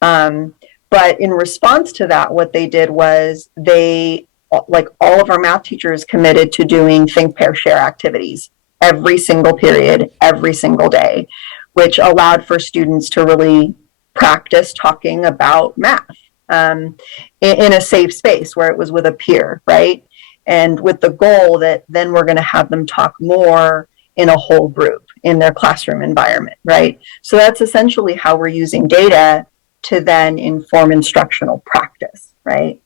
But in response to that, what they did was like all of our math teachers committed to doing think, pair, share activities every single period, every single day, which allowed for students to really practice talking about math in a safe space where it was with a peer, right? And with the goal that then we're going to have them talk more in a whole group in their classroom environment, right? So that's essentially how we're using data to then inform instructional practice, right?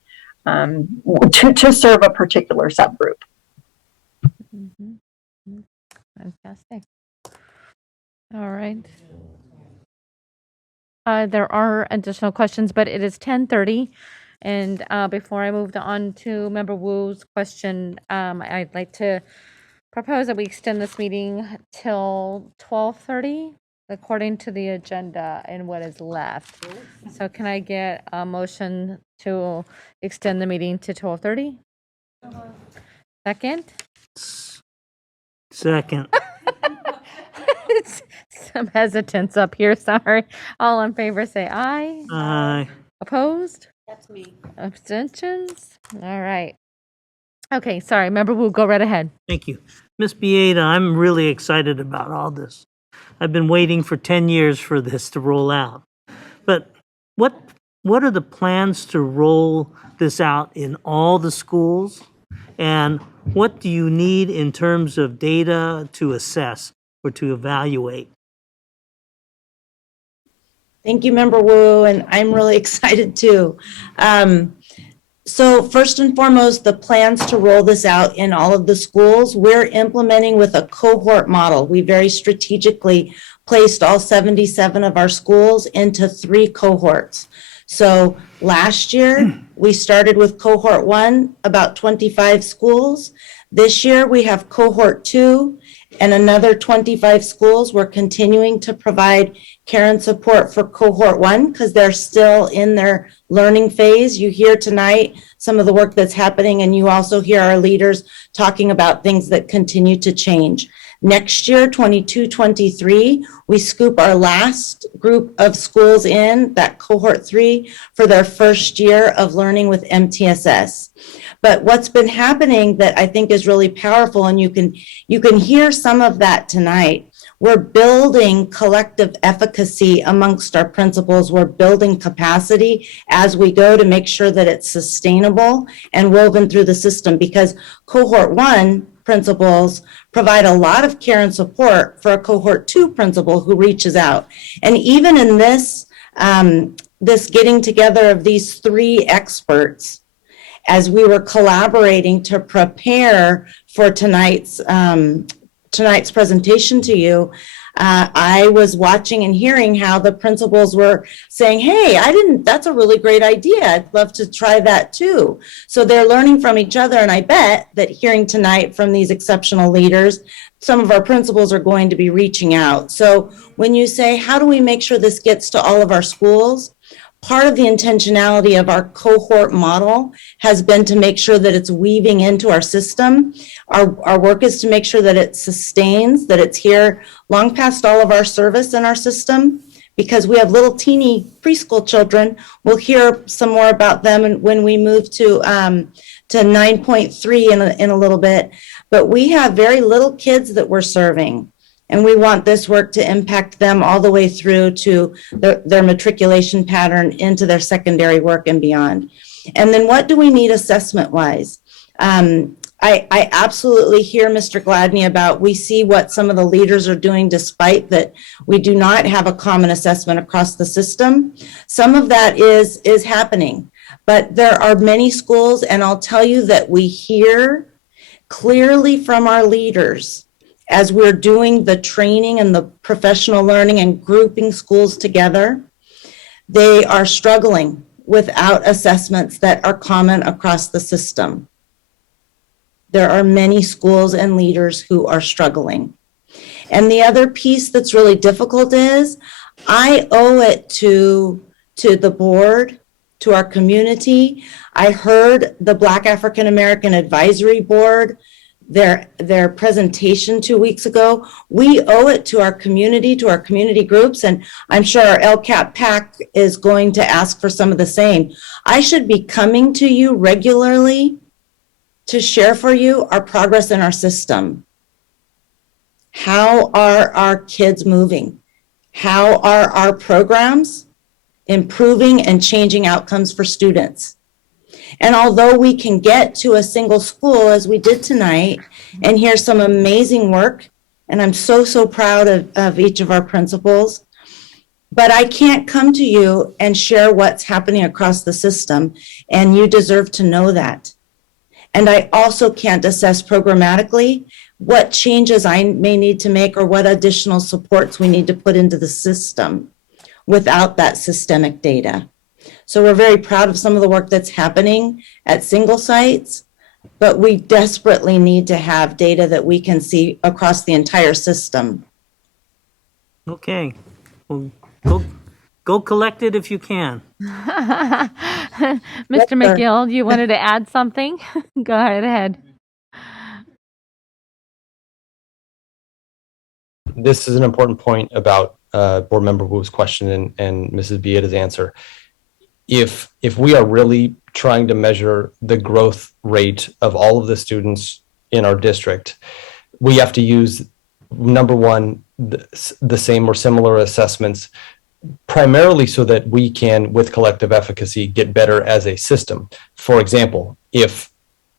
To serve a particular subgroup. Mm-hmm. Fantastic. All right. There are additional questions, but it is 10:30. And before I moved on to Member Wu's question, I'd like to propose that we extend this meeting till 12:30, according to the agenda and what is left. So can I get a motion to extend the meeting to 12:30? Second? Second. Some hesitance up here, sorry. All in favor say aye. Aye. Opposed? That's me. Abstentions? All right. Okay, sorry. Member Wu, go right ahead. Thank you. Ms. Bieda, I'm really excited about all this. I've been waiting for 10 years for this to roll out. But what are the plans to roll this out in all the schools? And what do you need in terms of data to assess or to evaluate? Thank you, Member Wu, and I'm really excited too. So first and foremost, the plans to roll this out in all of the schools, we're implementing with a cohort model. We very strategically placed all 77 of our schools into 3 cohorts. So last year, we started with cohort 1, about 25 schools. This year, we have cohort 2 and another 25 schools. We're continuing to provide care and support for cohort 1 because they're still in their learning phase. You hear tonight some of the work that's happening, and you also hear our leaders talking about things that continue to change. Next year, 22-23, we scoop our last group of schools in, that cohort 3, for their first year of learning with MTSS. But what's been happening that I think is really powerful, and you can hear some of that tonight, we're building collective efficacy amongst our principals. We're building capacity as we go to make sure that it's sustainable and woven through the system, because cohort 1 principals provide a lot of care and support for a cohort 2 principal who reaches out. And even in this, this getting together of these 3 experts, as we were collaborating to prepare for tonight's presentation to you, I was watching and hearing how the principals were saying, hey, that's a really great idea. I'd love to try that too. So they're learning from each other. And I bet that hearing tonight from these exceptional leaders, some of our principals are going to be reaching out. So when you say, how do we make sure this gets to all of our schools? Part of the intentionality of our cohort model has been to make sure that it's weaving into our system. Our work is to make sure that it sustains, that it's here long past all of our service in our system, because we have little teeny preschool children. We'll hear some more about them when we move to 9.3 in a little bit. But we have very little kids that we're serving. And we want this work to impact them all the way through to their matriculation pattern into their secondary work and beyond. And then what do we need assessment-wise? I absolutely hear Mr. Gladney about we see what some of the leaders are doing despite that we do not have a common assessment across the system. Some of that is happening, but there are many schools, and I'll tell you that we hear clearly from our leaders as we're doing the training and the professional learning and grouping schools together, they are struggling without assessments that are common across the system. There are many schools and leaders who are struggling. And the other piece that's really difficult is I owe it to the board, to our community. I heard the Black African American Advisory Board, their presentation 2 weeks ago. We owe it to our community groups, and I'm sure our LCAP PAC is going to ask for some of the same. I should be coming to you regularly to share for you our progress in our system. How are our kids moving? How are our programs improving and changing outcomes for students? And although we can get to a single school as we did tonight and hear some amazing work, and I'm so proud of each of our principals, but I can't come to you and share what's happening across the system, and you deserve to know that. And I also can't assess programmatically what changes I may need to make or what additional supports we need to put into the system without that systemic data. So we're very proud of some of the work that's happening at single sites, but we desperately need to have data that we can see across the entire system. Okay. Well, go collect it if you can. Mr. McGill, you wanted to add something? Go right ahead. This is an important point about Board Member Wu's question and Mrs. Bieda's answer. If we are really trying to measure the growth rate of all of the students in our district, we have to use, number one, the same or similar assessments, primarily so that we can, with collective efficacy, get better as a system. For example, if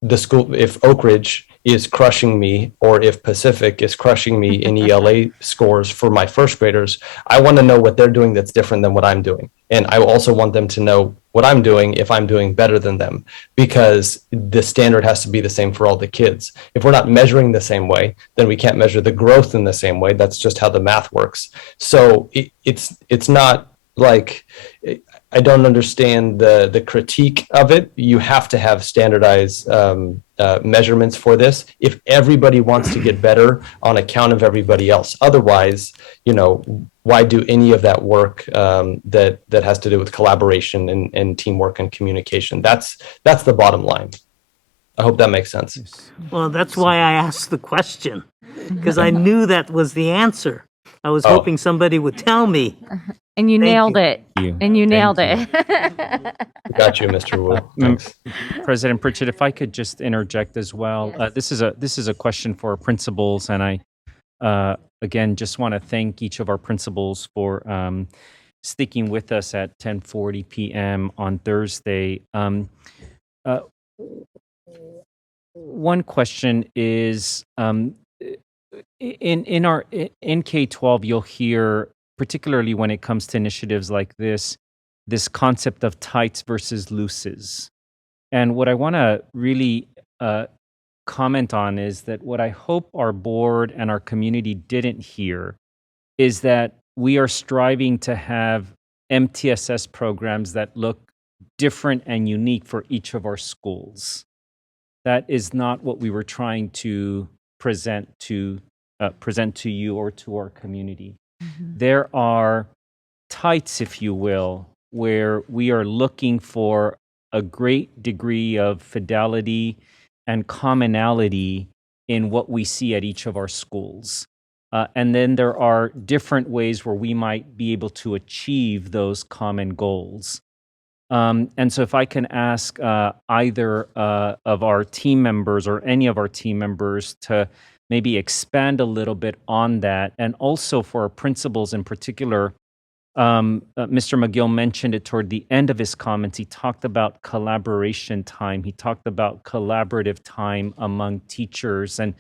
Oak Ridge is crushing me, or if Pacific is crushing me in ELA scores for my first graders, I want to know what they're doing that's different than what I'm doing. And I also want them to know what I'm doing if I'm doing better than them, because the standard has to be the same for all the kids. If we're not measuring the same way, then we can't measure the growth in the same way. That's just how the math works. So it's not like, I don't understand the critique of it. You have to have standardized measurements for this if everybody wants to get better on account of everybody else. Otherwise, why do any of that work that has to do with collaboration and teamwork and communication? That's the bottom line. I hope that makes sense. Well, that's why I asked the question, because I knew that was the answer. I was hoping somebody would tell me. And you nailed it. And you nailed it. Got you, Mr. Wu. Thanks. President Pritchett, if I could just interject as well. Yes. This is a question for our principals, and I again just want to thank each of our principals for sticking with us at 10:40 p.m. on Thursday. One question is, in K-12, you'll hear, particularly when it comes to initiatives like this concept of tights versus looses. And what I want to really comment on is that what I hope our board and our community didn't hear is that we are striving to have MTSS programs that look different and unique for each of our schools. That is not what we were trying to present to you or to our community. Mm-hmm. There are tights, if you will, where we are looking for a great degree of fidelity and commonality in what we see at each of our schools. And then there are different ways where we might be able to achieve those common goals. And so if I can ask either of our team members or any of our team members to maybe expand a little bit on that, and also for our principals in particular, Mr. McGill mentioned it toward the end of his comments. He talked about collaboration time. He talked about collaborative time among teachers. And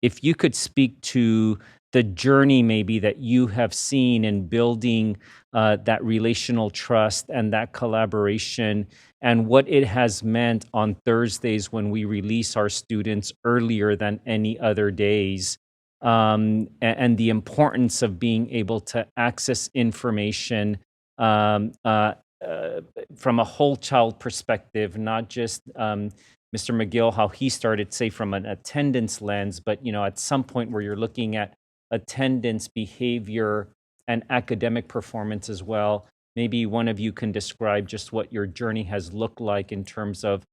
if you could speak to the journey maybe that you have seen in building that relational trust and that collaboration, and what it has meant on Thursdays when we release our students earlier than any other days, and the importance of being able to access information from a whole child perspective, not just Mr. McGill, how he started, say, from an attendance lens, but at some point where you're looking at attendance, behavior, and academic performance as well. Maybe one of you can describe just what your journey has looked like in terms of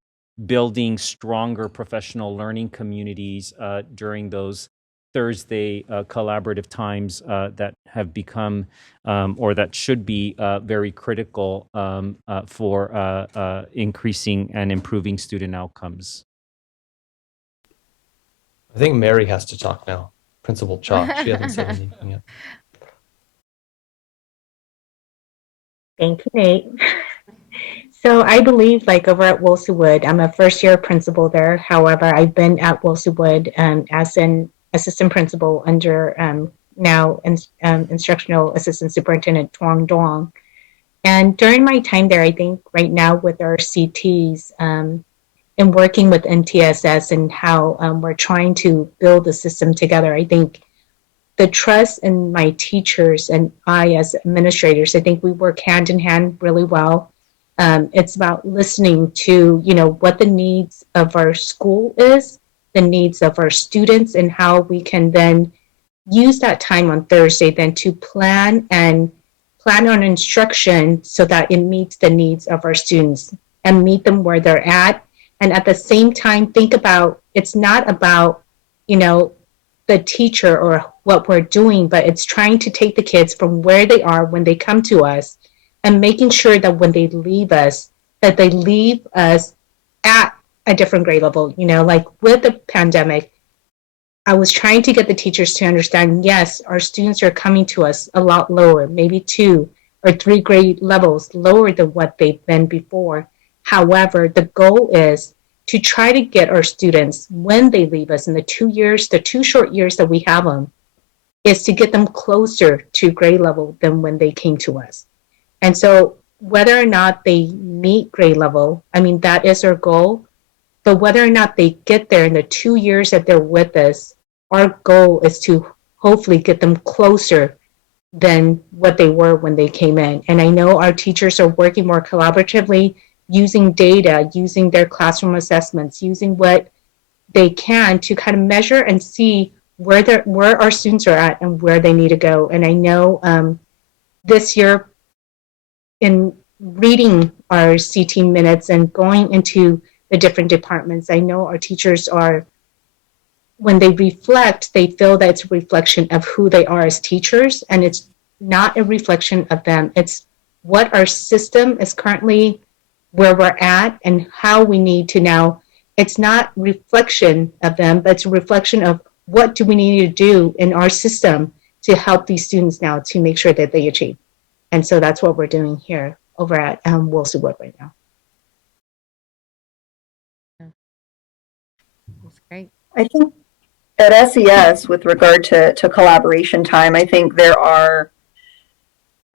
building stronger professional learning communities during those Thursday collaborative times that have become or that should be very critical for increasing and improving student outcomes. I think Mary has to talk now. Principal Chalk. She hasn't said anything yet. Thank you, Nate. So I believe, like over at Wilsonwood, I'm a first-year principal there. However, I've been at Wilsonwood as an assistant principal under now instructional assistant superintendent Tuong Duong. And during my time there, I think right now with our CTs and working with MTSS and how we're trying to build a system together, I think the trust in my teachers and I as administrators, I think we work hand in hand really well. It's about listening to, what the needs of our school is, the needs of our students, and how we can then use that time on Thursday then to plan on instruction so that it meets the needs of our students and meet them where they're at. And at the same time, think about, it's not about, the teacher or what we're doing, but it's trying to take the kids from where they are when they come to us and making sure that when they leave us, that they leave us at a different grade level. Like with the pandemic, I was trying to get the teachers to understand, yes, our students are coming to us a lot lower, maybe 2 or 3 grade levels lower than what they've been before. However, the goal is to try to get our students, when they leave us in the 2 short years that we have them, is to get them closer to grade level than when they came to us. And so whether or not they meet grade level, that is our goal. But whether or not they get there in the 2 years that they're with us, our goal is to hopefully get them closer than what they were when they came in. And I know our teachers are working more collaboratively, using data, using their classroom assessments, using what they can to kind of measure and see where our students are at and where they need to go. And I know this year, in reading our CT minutes and going into the different departments, I know our teachers are, when they reflect, they feel that it's a reflection of who they are as teachers, and it's not a reflection of them. It's what our system is currently, where we're at, and how we need to now. It's not reflection of them, but it's a reflection of what do we need to do in our system to help these students now to make sure that they achieve. And so that's what we're doing here over at Wilsonwood right now. That's great. I think at SES, with regard to collaboration time, I think there are,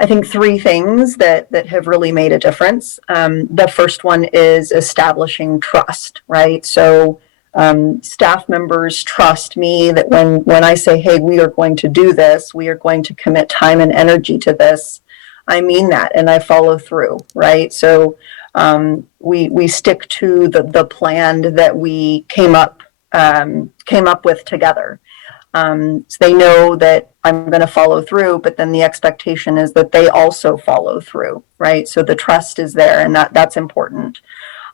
3 things that have really made a difference. The first one is establishing trust, right? So staff members trust me that when I say, hey, we are going to do this, we are going to commit time and energy to this, I mean that, and I follow through, right? So we stick to the plan that we came up with together. So they know that I'm going to follow through, but then the expectation is that they also follow through, right? So the trust is there, and that's important.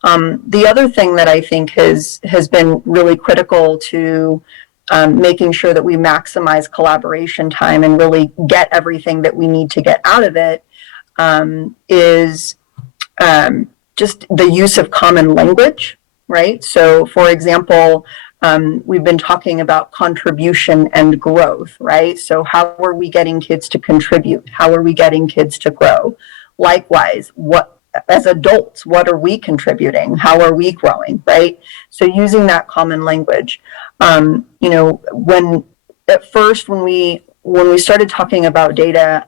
The other thing that I think has been really critical to making sure that we maximize collaboration time and really get everything that we need to get out of it, is just the use of common language, right? So, for example, we've been talking about contribution and growth, right? So how are we getting kids to contribute? How are we getting kids to grow? Likewise, as adults, what are we contributing? How are we growing, right? So using that common language. When we started talking about data,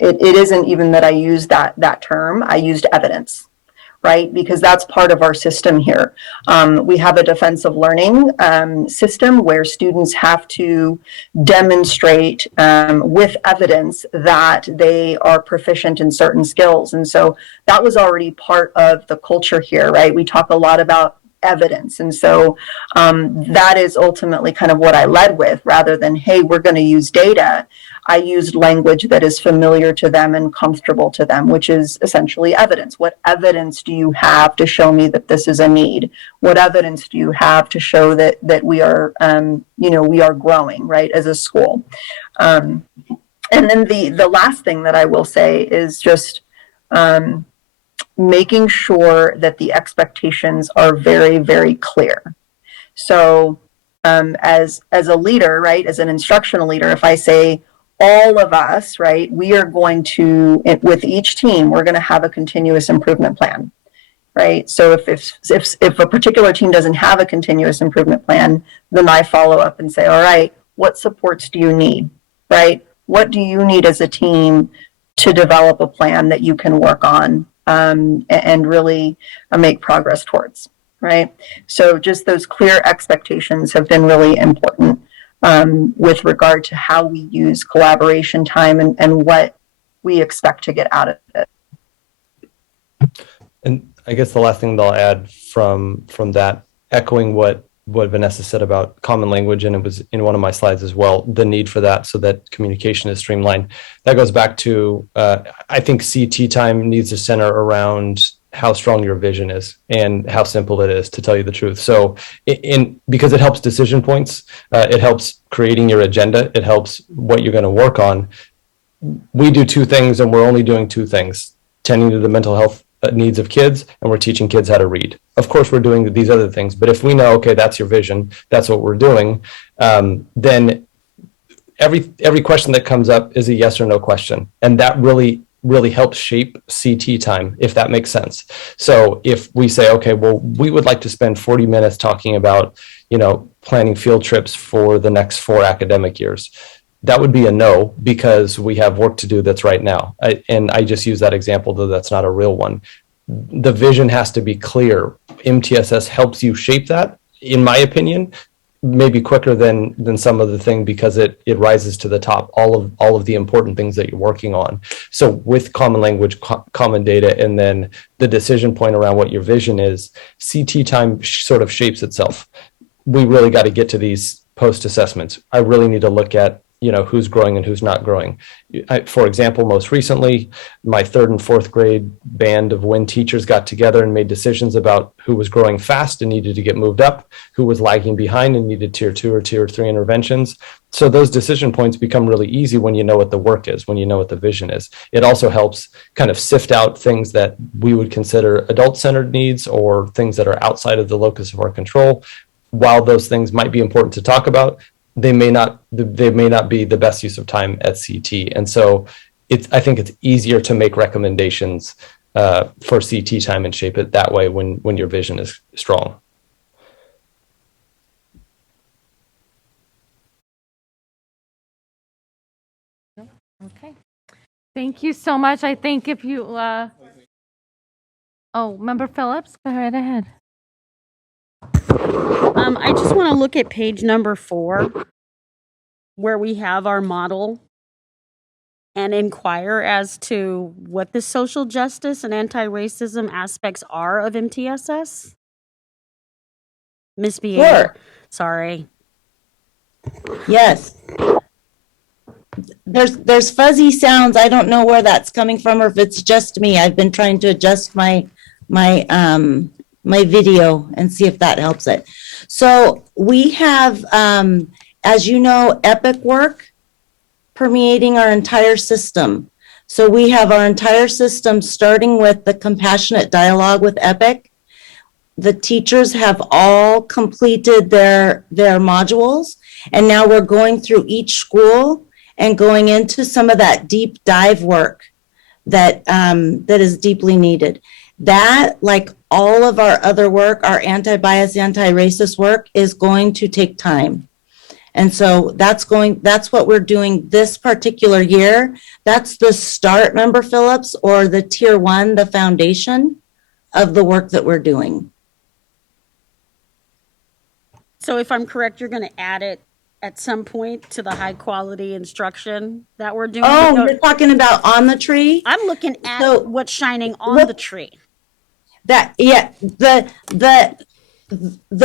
it isn't even that I used that term. I used evidence, right? Because that's part of our system here. We have a defensive learning system where students have to demonstrate with evidence that they are proficient in certain skills. And so that was already part of the culture here, right? We talk a lot about evidence. And so that is ultimately kind of what I led with, rather than, hey, we're going to use data. I used language that is familiar to them and comfortable to them, which is essentially evidence. What evidence do you have to show me that this is a need? What evidence do you have to show that we are, we are growing, right, as a school? And then the last thing that I will say is just making sure that the expectations are very, very clear. So as a leader, right, as an instructional leader, if I say, all of us, right, we are going to, with each team, we're going to have a continuous improvement plan, right? So if a particular team doesn't have a continuous improvement plan, then I follow up and say, all right, what supports do you need, right? What do you need as a team to develop a plan that you can work on and really make progress towards, right? So just those clear expectations have been really important with regard to how we use collaboration time and what we expect to get out of it. And I guess the last thing that I'll add from that, echoing what Vanessa said about common language, and it was in one of my slides as well, the need for that so that communication is streamlined. That goes back to, I think CT time needs to center around how strong your vision is and how simple it is, to tell you the truth. So because it helps decision points, it helps creating your agenda, it helps what you're going to work on. We do two things, and we're only doing two things: tending to the mental health needs of kids, and we're teaching kids how to read. Of course, we're doing these other things, but if we know, okay, that's your vision, that's what we're doing, then every question that comes up is a yes or no question. And that really helps shape CT time, if that makes sense. So if we say, okay, well, we would like to spend 40 minutes talking about, planning field trips for the next 4 academic years, that would be a no, because we have work to do that's right now. And I just use that example, though that's not a real one. The vision has to be clear. MTSS helps you shape that, in my opinion, maybe quicker than some of the thing, because it rises to the top, all of the important things that you're working on. So with common language, common data, and then the decision point around what your vision is, CT time sort of shapes itself. We really got to get to these post assessments. I really need to look at who's growing and who's not growing. For example, most recently, my 3rd and 4th grade band of WIN teachers got together and made decisions about who was growing fast and needed to get moved up, who was lagging behind and needed tier 2 or tier 3 interventions. So those decision points become really easy when you know what the work is, when you know what the vision is. It also helps kind of sift out things that we would consider adult-centered needs or things that are outside of the locus of our control. While those things might be important to talk about, they may not be the best use of time at CT. And so I think it's easier to make recommendations for CT time and shape it that way when your vision is strong. Okay. Thank you so much. I think if you, Member Phillips, go right ahead. I just want to look at page number 4, where we have our model, and inquire as to what the social justice and anti-racism aspects are of MTSS. Miss Bieda. Sure. Sorry. Yes. There's fuzzy sounds. I don't know where that's coming from, or if it's just me. I've been trying to adjust my my video and see if that helps it. So we have, as you know, Epic work permeating our entire system. So we have our entire system starting with the compassionate dialogue with Epic. The teachers have all completed their modules, and now we're going through each school and going into some of that deep dive work that that is deeply needed. That, like all of our other work, our anti-bias, anti-racist work, is going to take time. And so that's what we're doing this particular year. That's the start, Member Phillips, or the tier 1, the foundation of the work that we're doing. So if I'm correct, you're going to add it at some point to the high quality instruction that we're doing? Oh, you're talking about on the tree? I'm looking at what's shining on the tree. The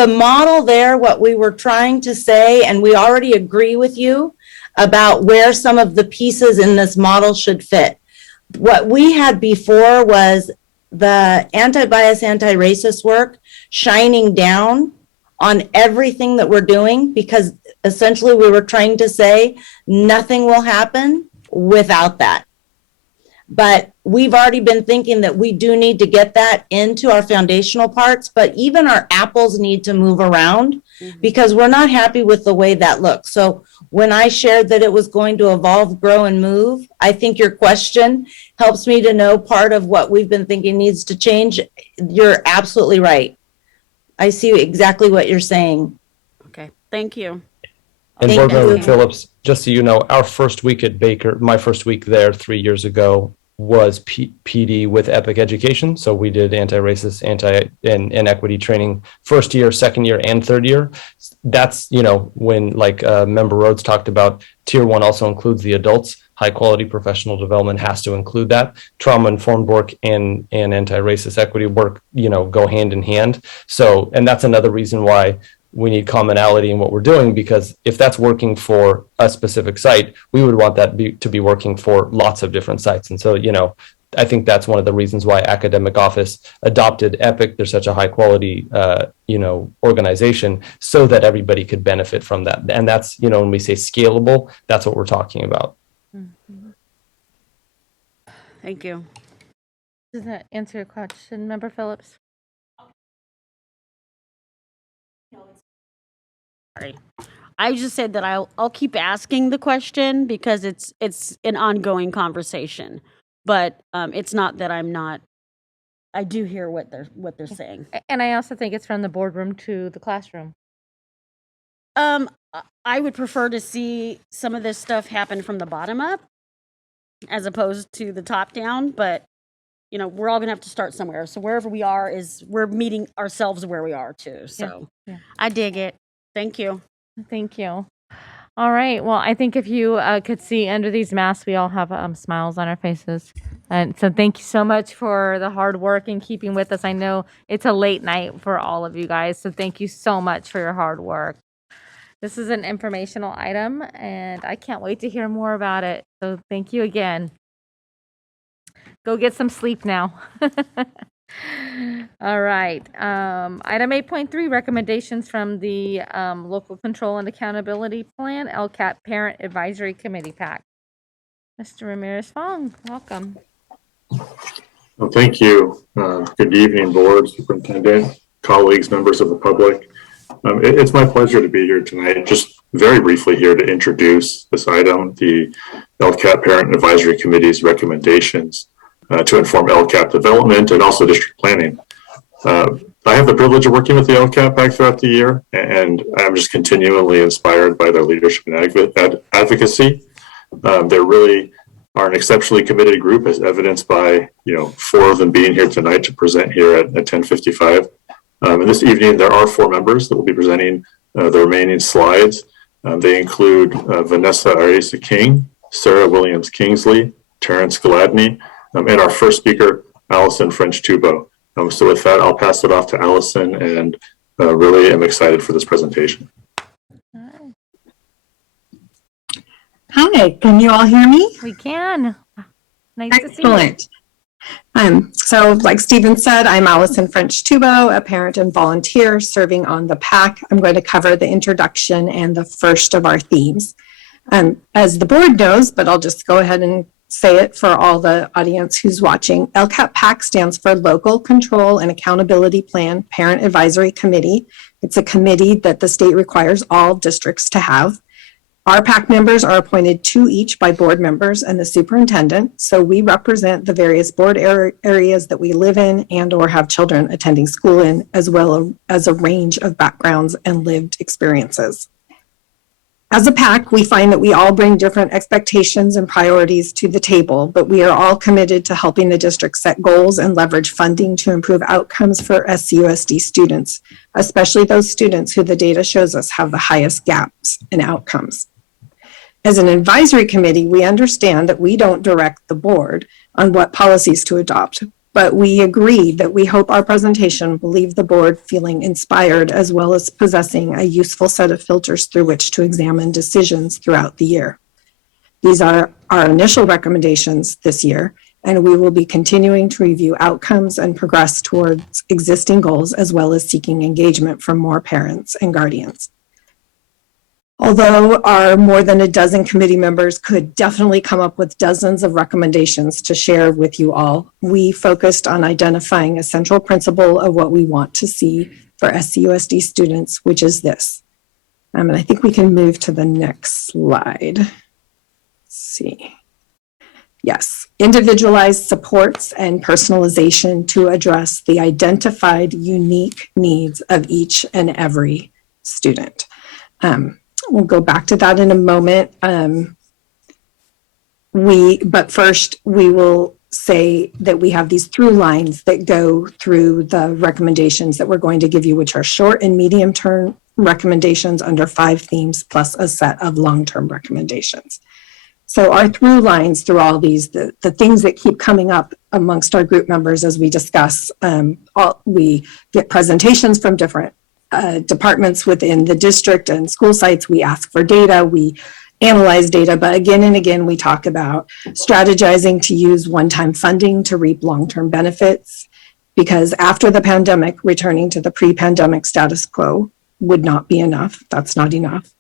model there, what we were trying to say, and we already agree with you about where some of the pieces in this model should fit. What we had before was the anti-bias, anti-racist work shining down on everything that we're doing, because essentially we were trying to say nothing will happen without that. But we've already been thinking that we do need to get that into our foundational parts, but even our apples need to move around because we're not happy with the way that looks. So when I shared that it was going to evolve, grow, and move, I think your question helps me to know part of what we've been thinking needs to change. You're absolutely right. I see exactly what you're saying. Okay, thank you. And Board Member Phillips, just so you know, our first week at Baker, my first week there 3 years ago, was PD with Epic Education. So we did anti-racist, and equity training first year, second year, and third year. That's, you know, when like Member Rhodes talked about, tier 1 also includes the adults. High quality professional development has to include that. Trauma informed work and anti-racist equity work, you know, go hand in hand. So, and that's another reason why we need commonality in what we're doing, because if that's working for a specific site, we would want that to be working for lots of different sites. And so, you know, I think that's one of the reasons why Academic Office adopted Epic. They're such a high quality, you know, organization, so that everybody could benefit from that. And that's, you know, when we say scalable, that's what we're talking about. Thank you. Does that answer your question, Member Phillips? Sorry. I just said that I'll keep asking the question because it's an ongoing conversation, but it's not that I'm not. I do hear what they're saying, and I also think it's from the boardroom to the classroom. I would prefer to see some of this stuff happen from the bottom up, as opposed to the top down. But you know, we're all gonna have to start somewhere. So wherever we are we're meeting ourselves where we are too. So yeah. I dig it. Thank you. Thank you. All right. Well, I think if you could see under these masks, we all have smiles on our faces. And so thank you so much for the hard work and keeping with us. I know it's a late night for all of you guys. So thank you so much for your hard work. This is an informational item, and I can't wait to hear more about it. So thank you again. Go get some sleep now. All right. Item 8.3, recommendations from the Local Control and Accountability Plan, LCAP Parent Advisory Committee PAC. Mr. Ramirez-Fong, welcome. Well, thank you. Good evening, Board, Superintendent, colleagues, members of the public. It's my pleasure to be here tonight. Just very briefly here to introduce this item, the LCAP Parent Advisory Committee's recommendations to inform LCAP development and also district planning. I have the privilege of working with the LCAP PAC throughout the year, and I'm just continually inspired by their leadership and advocacy. They really are an exceptionally committed group, as evidenced by 4 of them being here tonight to present here at 10:55. And this evening, there are 4 members that will be presenting the remaining slides. They include Vanessa Arisa King, Sarah Williams Kingsley, Terrence Gladney, and our first speaker, Allison French-Tubo. So with that, I'll pass it off to Allison, and really am excited for this presentation. Hi, can you all hear me? We can. Nice to see you. Excellent. So like Stephen said, I'm Allison French-Tubo, a parent and volunteer serving on the PAC. I'm going to cover the introduction and the first of our themes. As the board knows, but I'll just go ahead and say it for all the audience who's watching, LCAP PAC stands for Local Control and Accountability Plan Parent Advisory Committee. It's a committee that the state requires all districts to have. Our PAC members are appointed 2 each by board members and the superintendent. So we represent the various board areas that we live in and or have children attending school in, as well as a range of backgrounds and lived experiences. As a PAC, we find that we all bring different expectations and priorities to the table, but we are all committed to helping the district set goals and leverage funding to improve outcomes for SCUSD students, especially those students who the data shows us have the highest gaps in outcomes. As an advisory committee, we understand that we don't direct the board on what policies to adopt, but we agree that we hope our presentation will leave the board feeling inspired as well as possessing a useful set of filters through which to examine decisions throughout the year. These are our initial recommendations this year, and we will be continuing to review outcomes and progress towards existing goals as well as seeking engagement from more parents and guardians. Although our more than a dozen committee members could definitely come up with dozens of recommendations to share with you all, we focused on identifying a central principle of what we want to see for SCUSD students, which is this. And I think we can move to the next slide. Let's see. Yes, individualized supports and personalization to address the identified unique needs of each and every student. We'll go back to that in a moment. But first, we will say that we have these through lines that go through the recommendations that we're going to give you, which are short and medium term recommendations under 5 themes, plus a set of long-term recommendations. So our through lines through all these, the things that keep coming up amongst our group members as we discuss, we get presentations from different departments within the district and school sites. We ask for data, we analyze data, but again and again, we talk about strategizing to use one-time funding to reap long-term benefits, because after the pandemic, returning to the pre-pandemic status quo would not be enough. That's not enough.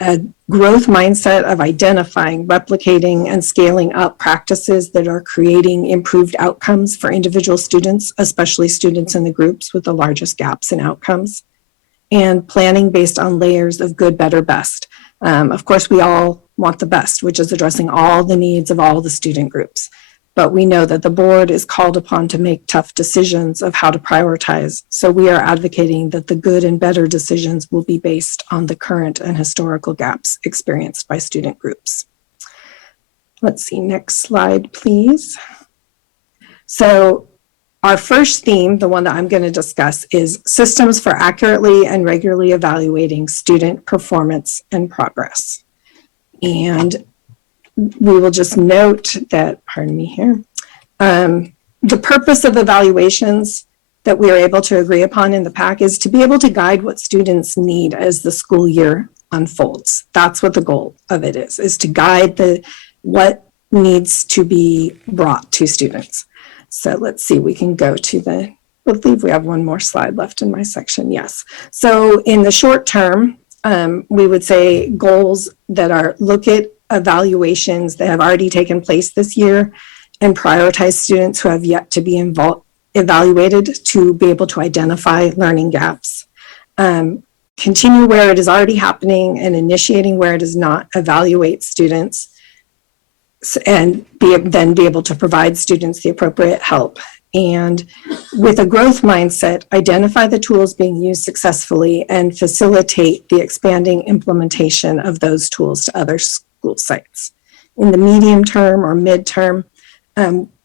A growth mindset of identifying, replicating, and scaling up practices that are creating improved outcomes for individual students, especially students in the groups with the largest gaps in outcomes. And planning based on layers of good, better, best. Of course, we all want the best, which is addressing all the needs of all the student groups. But we know that the board is called upon to make tough decisions of how to prioritize. So we are advocating that the good and better decisions will be based on the current and historical gaps experienced by student groups. Let's see, next slide, please. So our first theme, the one that I'm going to discuss, is systems for accurately and regularly evaluating student performance and progress. And we will just note that, pardon me here, the purpose of evaluations that we are able to agree upon in the PAC is to be able to guide what students need as the school year unfolds. That's what the goal of it is to guide what needs to be brought to students. So let's see, we can go to I believe we have one more slide left in my section, yes. So in the short term, we would say goals that are look at evaluations that have already taken place this year and prioritize students who have yet to be evaluated to be able to identify learning gaps. Continue where it is already happening and initiating where it is not, evaluate students, and then be able to provide students the appropriate help. And with a growth mindset, identify the tools being used successfully and facilitate the expanding implementation of those tools to other school sites. In the medium term or midterm,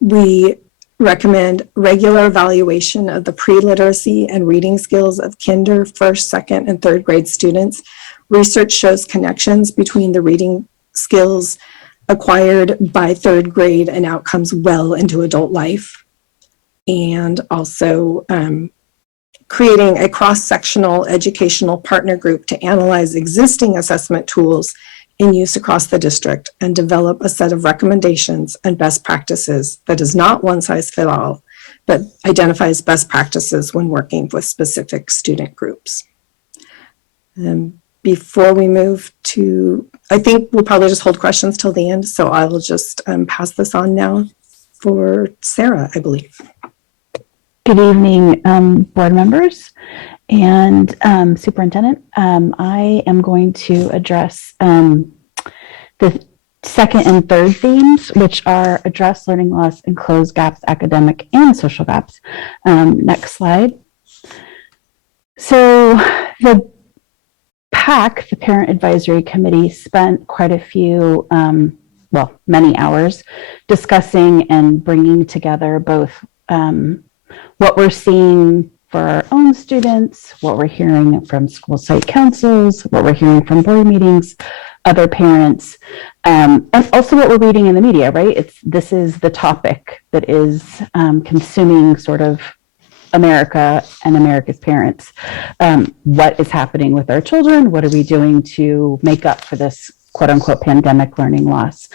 we recommend regular evaluation of the pre-literacy and reading skills of kinder, first, second, and third grade students. Research shows connections between the reading skills acquired by third grade and outcomes well into adult life. And also creating a cross-sectional educational partner group to analyze existing assessment tools in use across the district and develop a set of recommendations and best practices that is not one size fits all, but identifies best practices when working with specific student groups. Before we move to, I think we'll probably just hold questions till the end. So I will just pass this on now for Sarah, I believe. Good evening, board members and superintendent. I am going to address the second and third themes, which are address learning loss and close gaps, academic and social gaps. Next slide. So the PAC, the Parent Advisory Committee, spent quite a few, many hours discussing and bringing together both what we're seeing for our own students, what we're hearing from school site councils, what we're hearing from board meetings, other parents, and also what we're reading in the media, right? This is the topic that is consuming sort of America and America's parents. What is happening with our children? What are we doing to make up for this quote unquote pandemic learning loss?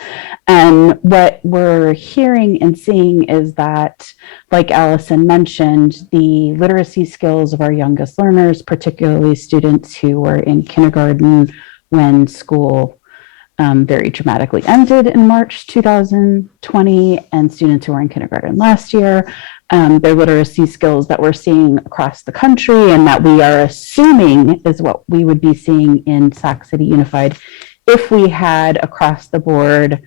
And what we're hearing and seeing is that, like Allison mentioned, the literacy skills of our youngest learners, particularly students who were in kindergarten when school very dramatically ended in March 2020, and students who were in kindergarten last year, their literacy skills that we're seeing across the country and that we are assuming is what we would be seeing in Sac City Unified if we had across the board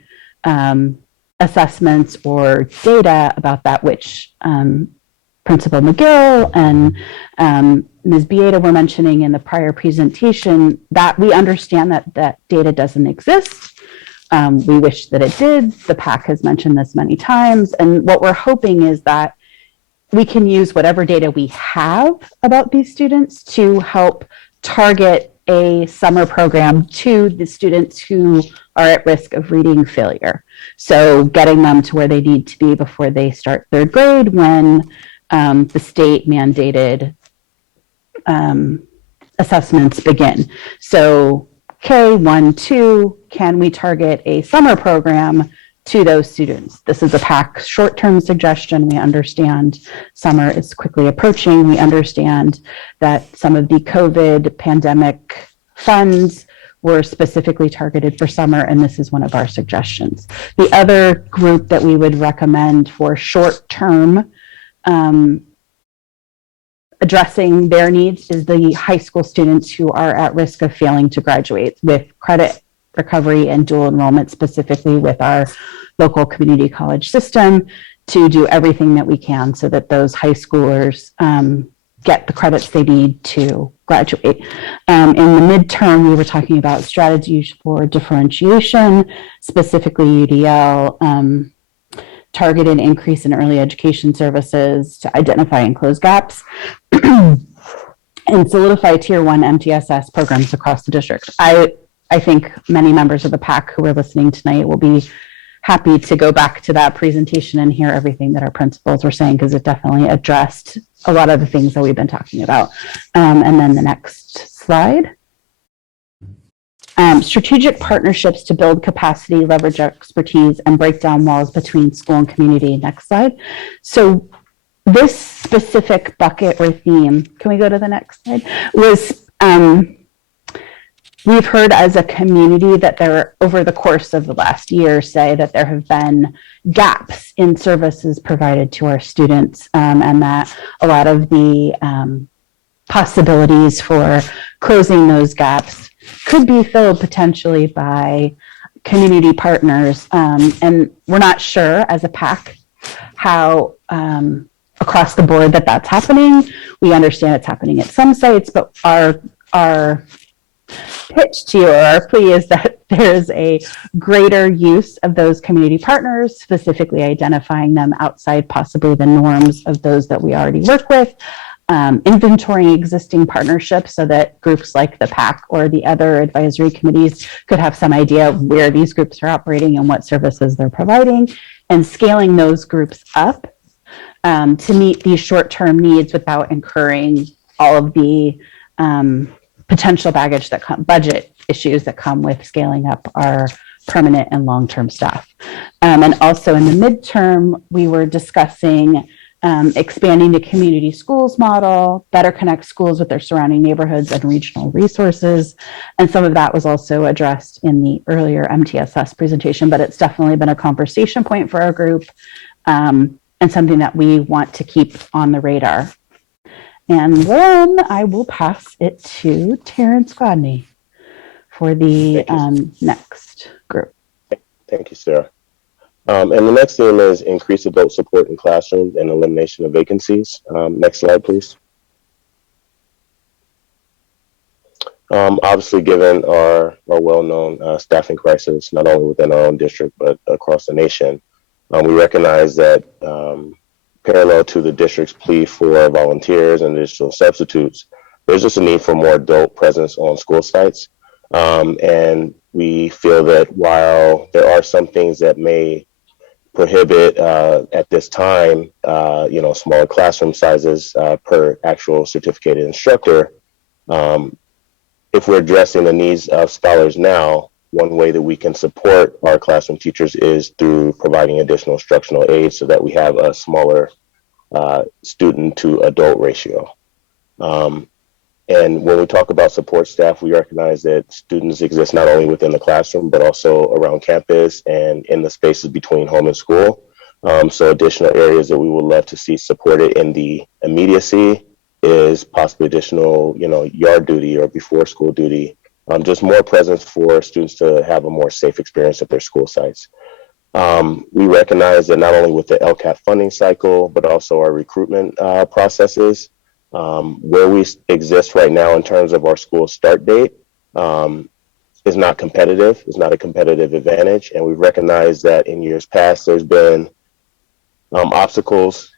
assessments or data about that, which Principal McGill and Ms. Bieda were mentioning in the prior presentation, that we understand that that data doesn't exist. We wish that it did. The PAC has mentioned this many times. And what we're hoping is that we can use whatever data we have about these students to help target a summer program to the students who are at risk of reading failure. So getting them to where they need to be before they start third grade when the state mandated assessments begin. So K1, 2, can we target a summer program to those students? This is a PAC short-term suggestion. We understand summer is quickly approaching. We understand that some of the COVID pandemic funds were specifically targeted for summer, and this is one of our suggestions. The other group that we would recommend for short-term addressing their needs is the high school students who are at risk of failing to graduate with credit recovery and dual enrollment, specifically with our local community college system, to do everything that we can so that those high schoolers get the credits they need to graduate. In the midterm, we were talking about strategies for differentiation, specifically UDL, targeted increase in early education services to identify and close gaps, and solidify tier 1 MTSS programs across the district. I think many members of the PAC who are listening tonight will be happy to go back to that presentation and hear everything that our principals were saying, because it definitely addressed a lot of the things that we've been talking about. And then the next slide. Strategic partnerships to build capacity, leverage expertise, and break down walls between school and community. Next slide. So this specific bucket or theme, can we go to the next slide, was we've heard as a community that there, over the course of the last year, say that there have been gaps in services provided to our students, and that a lot of the possibilities for closing those gaps could be filled potentially by community partners. And we're not sure as a PAC how across the board that that's happening. We understand it's happening at some sites, but our pitch to you, or our plea, is that there's a greater use of those community partners, specifically identifying them outside possibly the norms of those that we already work with, inventorying existing partnerships so that groups like the PAC or the other advisory committees could have some idea of where these groups are operating and what services they're providing, and scaling those groups up to meet these short-term needs without incurring all of the potential baggage that budget issues that come with scaling up our permanent and long-term staff. And also in the midterm, we were discussing expanding the community schools model, better connect schools with their surrounding neighborhoods and regional resources. And some of that was also addressed in the earlier MTSS presentation, but it's definitely been a conversation point for our group and something that we want to keep on the radar. And then I will pass it to Terrence Gladney for the next group. Thank you, Sarah. And the next theme is increased adult support in classrooms and elimination of vacancies. Next slide, please. Obviously, given our well-known staffing crisis, not only within our own district, but across the nation, we recognize that parallel to the district's plea for volunteers and additional substitutes, there's just a need for more adult presence on school sites. And we feel that while there are some things that may prohibit at this time, smaller classroom sizes per actual certificated instructor, if we're addressing the needs of scholars now, one way that we can support our classroom teachers is through providing additional instructional aids so that we have a smaller student to adult ratio. And when we talk about support staff, we recognize that students exist not only within the classroom, but also around campus and in the spaces between home and school. So additional areas that we would love to see supported in the immediacy is possibly additional, yard duty or before school duty, just more presence for students to have a more safe experience at their school sites. We recognize that not only with the LCAP funding cycle, but also our recruitment processes, where we exist right now in terms of our school start date is not competitive, is not a competitive advantage. And we recognize that in years past, there's been obstacles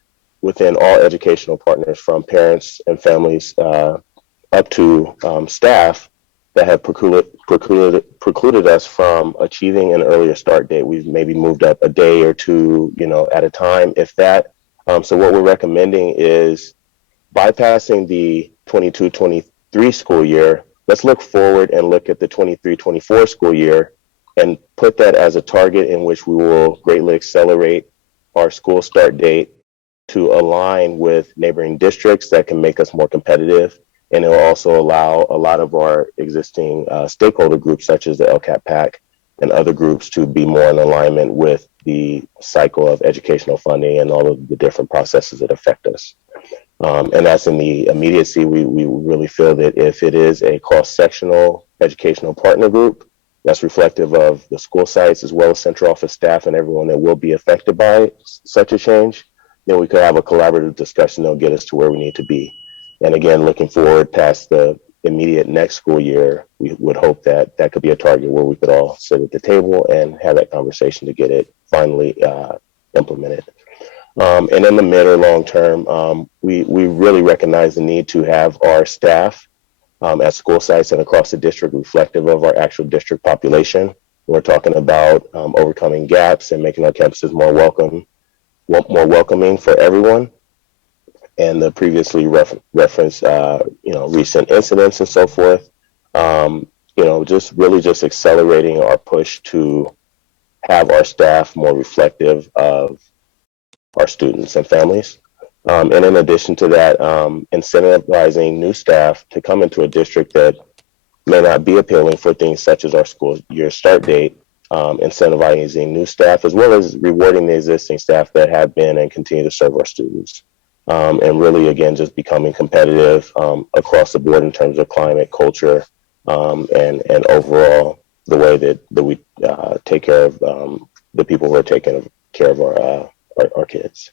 within all educational partners, from parents and families up to staff, that have precluded us from achieving an earlier start date. We've maybe moved up a day or two, at a time, if that. So what we're recommending is bypassing the 22-23 school year. Let's look forward and look at the 23-24 school year and put that as a target in which we will greatly accelerate our school start date to align with neighboring districts that can make us more competitive. And it will also allow a lot of our existing stakeholder groups, such as the LCAP PAC and other groups, to be more in alignment with the cycle of educational funding and all of the different processes that affect us. And that's in the immediacy. We really feel that if it is a cross-sectional educational partner group that's reflective of the school sites as well as central office staff and everyone that will be affected by such a change, then we could have a collaborative discussion that'll get us to where we need to be. And again, looking forward past the immediate next school year, we would hope that that could be a target where we could all sit at the table and have that conversation to get it finally implemented. And in the mid or long term, we really recognize the need to have our staff at school sites and across the district reflective of our actual district population. We're talking about overcoming gaps and making our campuses more welcoming for everyone. And the previously referenced, recent incidents and so forth, just accelerating our push to have our staff more reflective of our students and families. And in addition to that, incentivizing new staff to come into a district that may not be appealing for things such as our school year start date, incentivizing new staff, as well as rewarding the existing staff that have been and continue to serve our students. And really, again, just becoming competitive across the board in terms of climate, culture, and overall the way that we take care of the people who are taking care of our kids.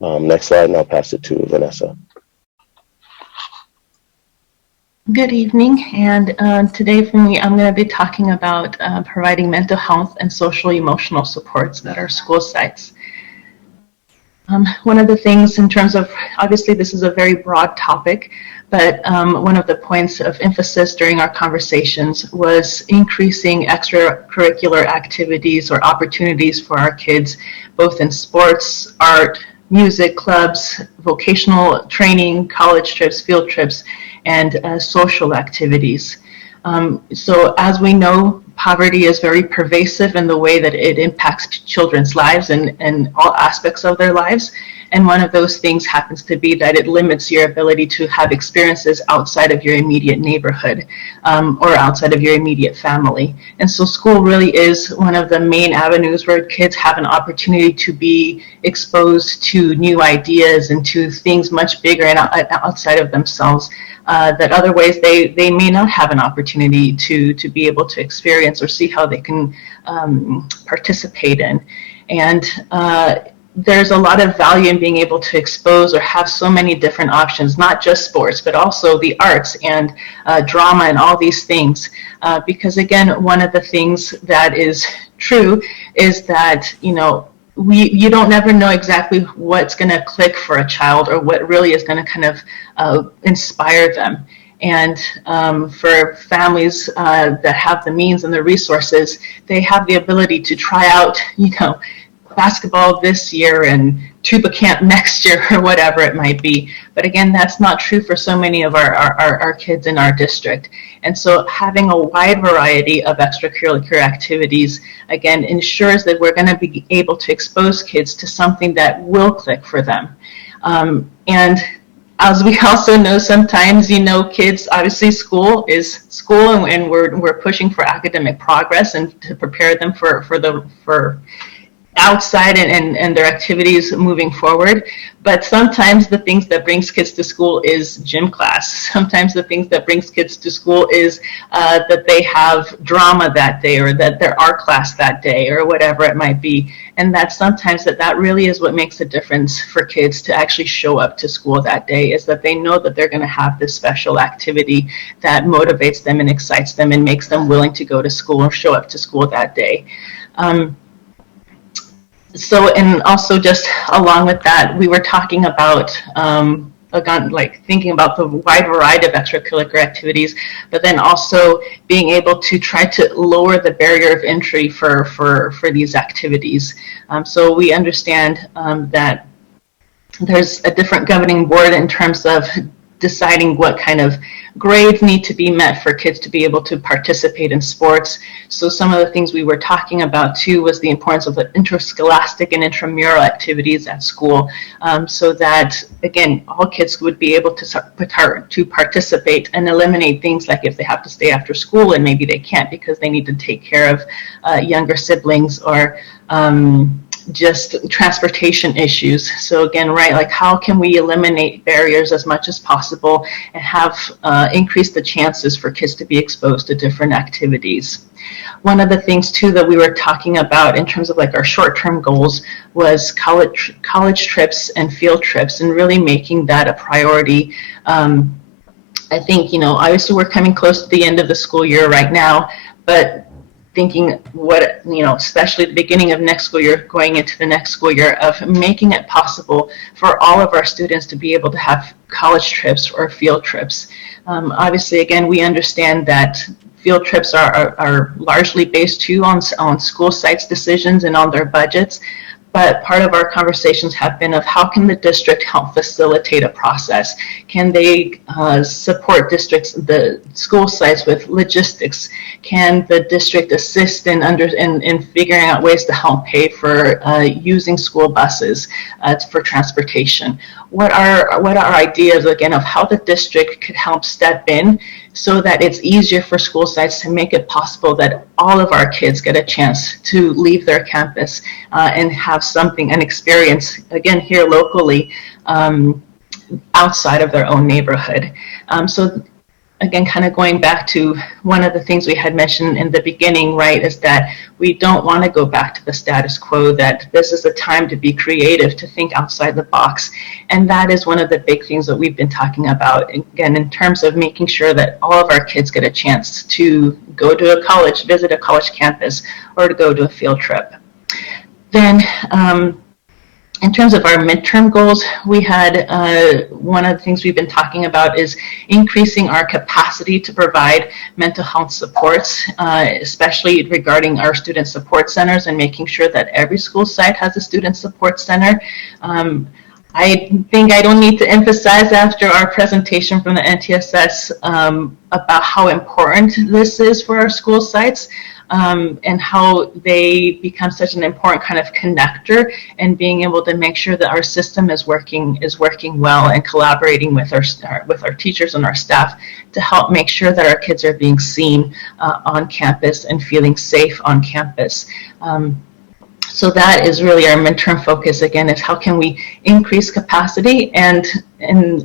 Next slide, and I'll pass it to Vanessa. Good evening, and today for me, I'm going to be talking about providing mental health and social emotional supports at our school sites. One of the things in terms of, obviously this is a very broad topic, but one of the points of emphasis during our conversations was increasing extracurricular activities or opportunities for our kids, both in sports, art, music clubs, vocational training, college trips, field trips, and social activities. So as we know, poverty is very pervasive in the way that it impacts children's lives and all aspects of their lives. And one of those things happens to be that it limits your ability to have experiences outside of your immediate neighborhood or outside of your immediate family. And so school really is one of the main avenues where kids have an opportunity to be exposed to new ideas and to things much bigger and outside of themselves that other ways they may not have an opportunity to be able to experience or see how they can participate in. And there's a lot of value in being able to expose or have so many different options, not just sports, but also the arts and drama and all these things. Because again, one of the things that is true is that, you know, you don't never know exactly what's going to click for a child or what really is going to kind of inspire them. And for families that have the means and the resources, they have the ability to try out, you know, basketball this year and tuba camp next year or whatever it might be. But again, that's not true for so many of our kids in our district. And so having a wide variety of extracurricular activities, again, ensures that we're going to be able to expose kids to something that will click for them. And as we also know, sometimes, you know, kids, obviously school is school, and we're pushing for academic progress and to prepare them for outside and their activities moving forward. But sometimes the things that brings kids to school is gym class. Sometimes the things that brings kids to school is that they have drama that day, or that their art class that day, or whatever it might be. And that sometimes that really is what makes a difference for kids to actually show up to school that day, is that they know that they're going to have this special activity that motivates them and excites them and makes them willing to go to school or show up to school that day. So, and also just along with that, we were talking about, like thinking about the wide variety of extracurricular activities, but then also being able to try to lower the barrier of entry for these activities. So we understand that there's a different governing board in terms of deciding what kind of grades need to be met for kids to be able to participate in sports. So some of the things we were talking about too was the importance of the interscholastic and intramural activities at school, so that, again, all kids would be able to participate and eliminate things like if they have to stay after school and maybe they can't because they need to take care of younger siblings, or just transportation issues. So again, right, like how can we eliminate barriers as much as possible and have increase the chances for kids to be exposed to different activities. One of the things too that we were talking about in terms of like our short-term goals was college trips and field trips, and really making that a priority. I think, you know, obviously we're coming close to the end of the school year right now, but thinking what, you know, especially at the beginning of next school year, going into the next school year, of making it possible for all of our students to be able to have college trips or field trips. Obviously, again, we understand that field trips are largely based too on school sites decisions and on their budgets. But part of our conversations have been of how can the district help facilitate a process? Can they support the school sites with logistics? Can the district assist in figuring out ways to help pay for using school buses for transportation? What are ideas, again, of how the district could help step in so that it's easier for school sites to make it possible that all of our kids get a chance to leave their campus and have an experience, again, here locally, outside of their own neighborhood. So again, kind of going back to one of the things we had mentioned in the beginning, right, is that we don't want to go back to the status quo, that this is a time to be creative, to think outside the box. And that is one of the big things that we've been talking about, again, in terms of making sure that all of our kids get a chance to go to a college, visit a college campus, or to go to a field trip. Then, in terms of our midterm goals, we had one of the things we've been talking about is increasing our capacity to provide mental health supports, especially regarding our student support centers, and making sure that every school site has a student support center. I think I don't need to emphasize after our presentation from the NTSS about how important this is for our school sites and how they become such an important kind of connector and being able to make sure that our system is working well and collaborating with our teachers and our staff to help make sure that our kids are being seen on campus and feeling safe on campus. So that is really our midterm focus, again, is how can we increase capacity and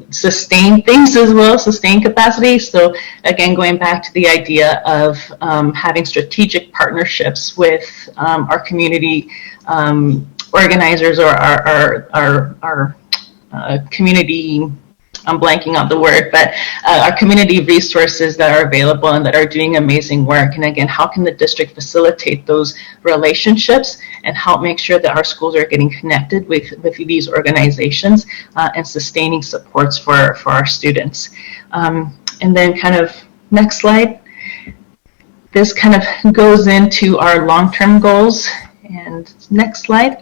sustain things as well, sustain capacity. So again, going back to the idea of having strategic partnerships with our community organizers or our community, I'm blanking on the word, but our community resources that are available and that are doing amazing work. And again, how can the district facilitate those relationships and help make sure that our schools are getting connected with these organizations and sustaining supports for our students. And then kind of next slide. This kind of goes into our long-term goals. And next slide,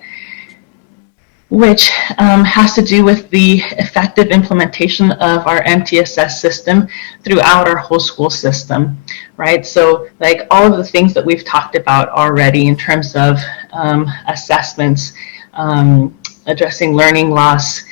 which has to do with the effective implementation of our MTSS system throughout our whole school system, right? So like all of the things that we've talked about already in terms of assessments, addressing learning loss,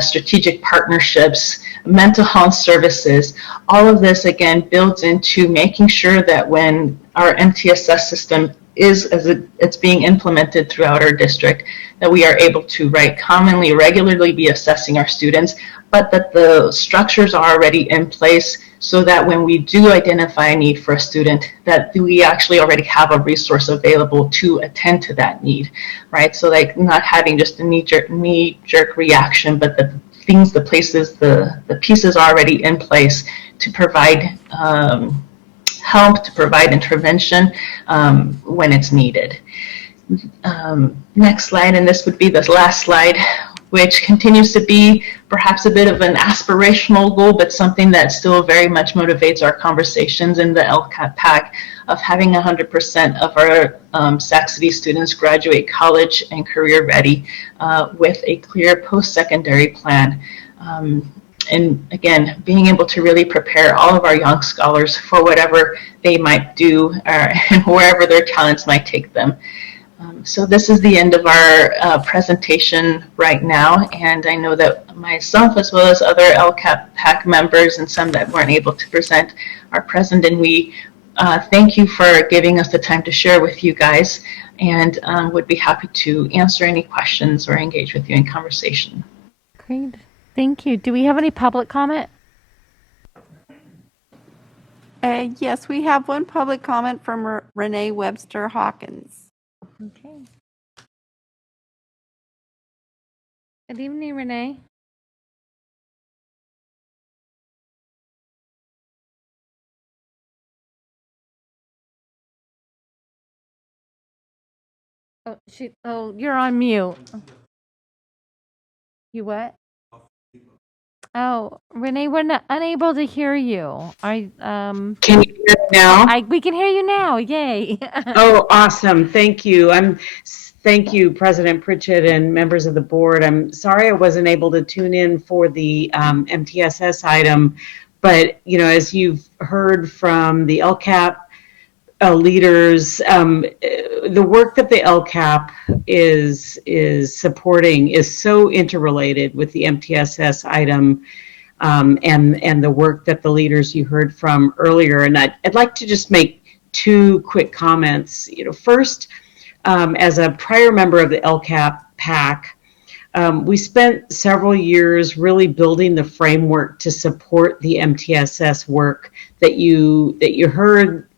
strategic partnerships, mental health services, all of this again builds into making sure that when our MTSS system is as it's being implemented throughout our district, that we are able to, right, commonly, regularly be assessing our students, but that the structures are already in place so that when we do identify a need for a student, that we actually already have a resource available to attend to that need, right? So like not having just a knee-jerk reaction, but the things, the places, the pieces are already in place to provide help, to provide intervention when it's needed. Next slide, and this would be the last slide, which continues to be perhaps a bit of an aspirational goal, but something that still very much motivates our conversations in the LCAP PAC of having 100% of our Sac City students graduate college and career ready with a clear post-secondary plan. And again, being able to really prepare all of our young scholars for whatever they might do and wherever their talents might take them. So this is the end of our presentation right now, and I know that myself as well as other LCAP PAC members and some that weren't able to present are present, and we thank you for giving us the time to share with you guys, and would be happy to answer any questions or engage with you in conversation. Great. Thank you. Do we have any public comment? Yes, we have one public comment from Renee Webster Hawkins. Okay. Good evening, Renee. Oh, you're on mute. You what? Oh, Renee, we're unable to hear you. Can you hear me now? We can hear you now. Yay. Oh, awesome. Thank you. Thank you, President Pritchett and members of the board. I'm sorry I wasn't able to tune in for the MTSS item, but as you've heard from the LCAP leaders, the work that the LCAP is supporting is so interrelated with the MTSS item and the work that the leaders you heard from earlier. And I'd like to just make two quick comments. First, as a prior member of the LCAP PAC, we spent several years really building the framework to support the MTSS work that you heard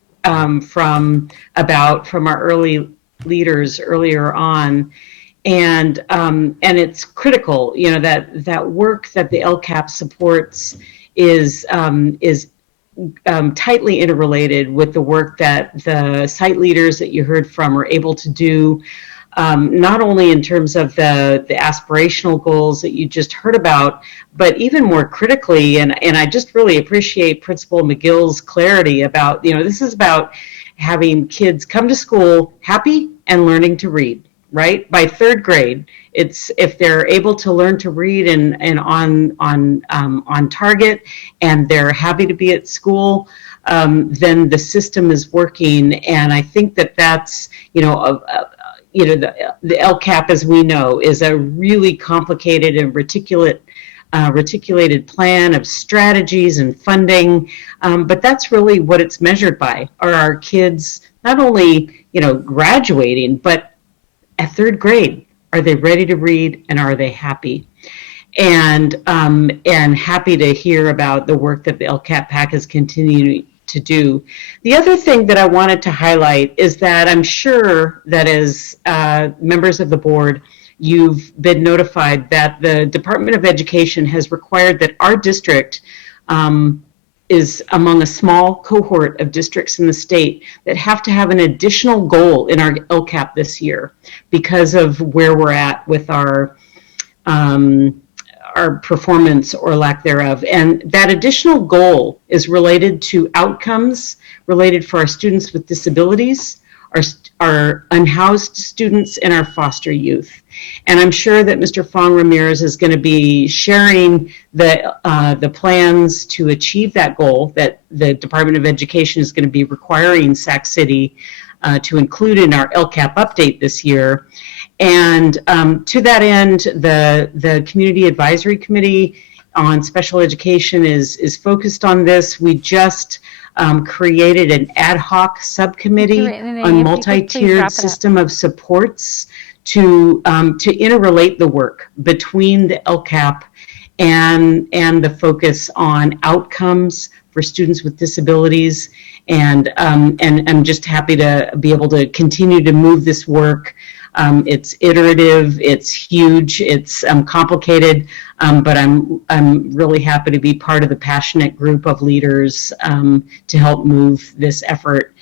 from our early leaders earlier on, and it's critical, that work that the LCAP supports is tightly interrelated with the work that the site leaders that you heard from are able to do, not only in terms of the aspirational goals that you just heard about, but even more critically, and I just really appreciate Principal McGill's clarity about, this is about having kids come to school happy and learning to read, right? By third grade, it's if they're able to learn to read and on target, and they're happy to be at school, then the system is working. And I think that's the LCAP, as we know, is a really complicated and reticulated plan of strategies and funding, but that's really what it's measured by. Are our kids not only graduating, but at third grade, are they ready to read and are they happy? And happy to hear about the work that the LCAP PAC is continuing to do. The other thing that I wanted to highlight is that I'm sure that as members of the board, you've been notified that the Department of Education has required that our district is among a small cohort of districts in the state that have to have an additional goal in our LCAP this year because of where we're at with our performance or lack thereof. And that additional goal is related to outcomes related for our students with disabilities, our unhoused students, and our foster youth. And I'm sure that Mr. Fong Ramirez is going to be sharing the plans to achieve that goal that the Department of Education is going to be requiring Sac City to include in our LCAP update this year. And to that end, the Community Advisory Committee on Special Education is focused on this. We just created an ad hoc subcommittee on multi-tiered system of supports to interrelate the work between the LCAP and the focus on outcomes for students with disabilities. And I'm just happy to be able to continue to move this work. It's iterative, it's huge, it's complicated, but I'm really happy to be part of the passionate group of leaders to help move this effort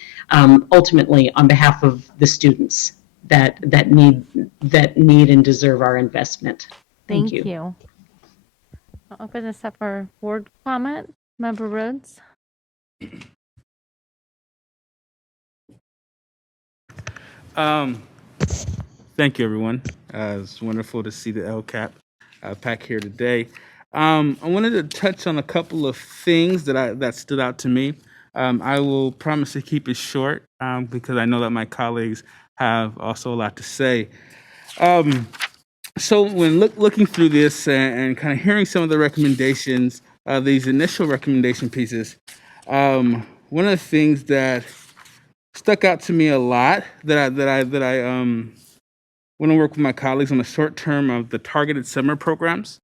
ultimately on behalf of the students that need and deserve our investment. Thank you. I'll open this up for board comment. Member Rhodes. Thank you, everyone. It's wonderful to see the LCAP pack here today. I wanted to touch on a couple of things that stood out to me. I will promise to keep it short because I know that my colleagues have also a lot to say. So when looking through this and kind of hearing some of the recommendations, these initial recommendation pieces, one of the things that stuck out to me a lot that I want to work with my colleagues on the short term of the targeted summer programs.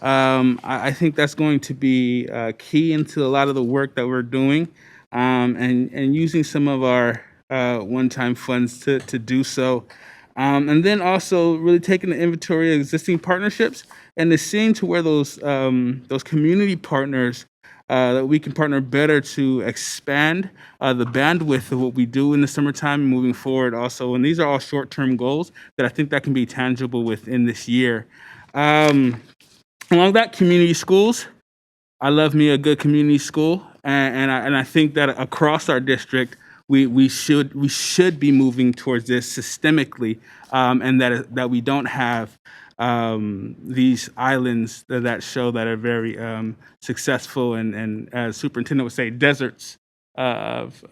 I think that's going to be key into a lot of the work that we're doing, and using some of our one-time funds to do so. And then also really taking the inventory of existing partnerships and seeing to where those community partners that we can partner better to expand the bandwidth of what we do in the summertime and moving forward also. And these are all short-term goals that I think that can be tangible within this year. Along that, community schools. I love me a good community school, and I think that across our district, we should be moving towards this systemically, and that we don't have these islands that show that are very successful and as superintendent would say, deserts of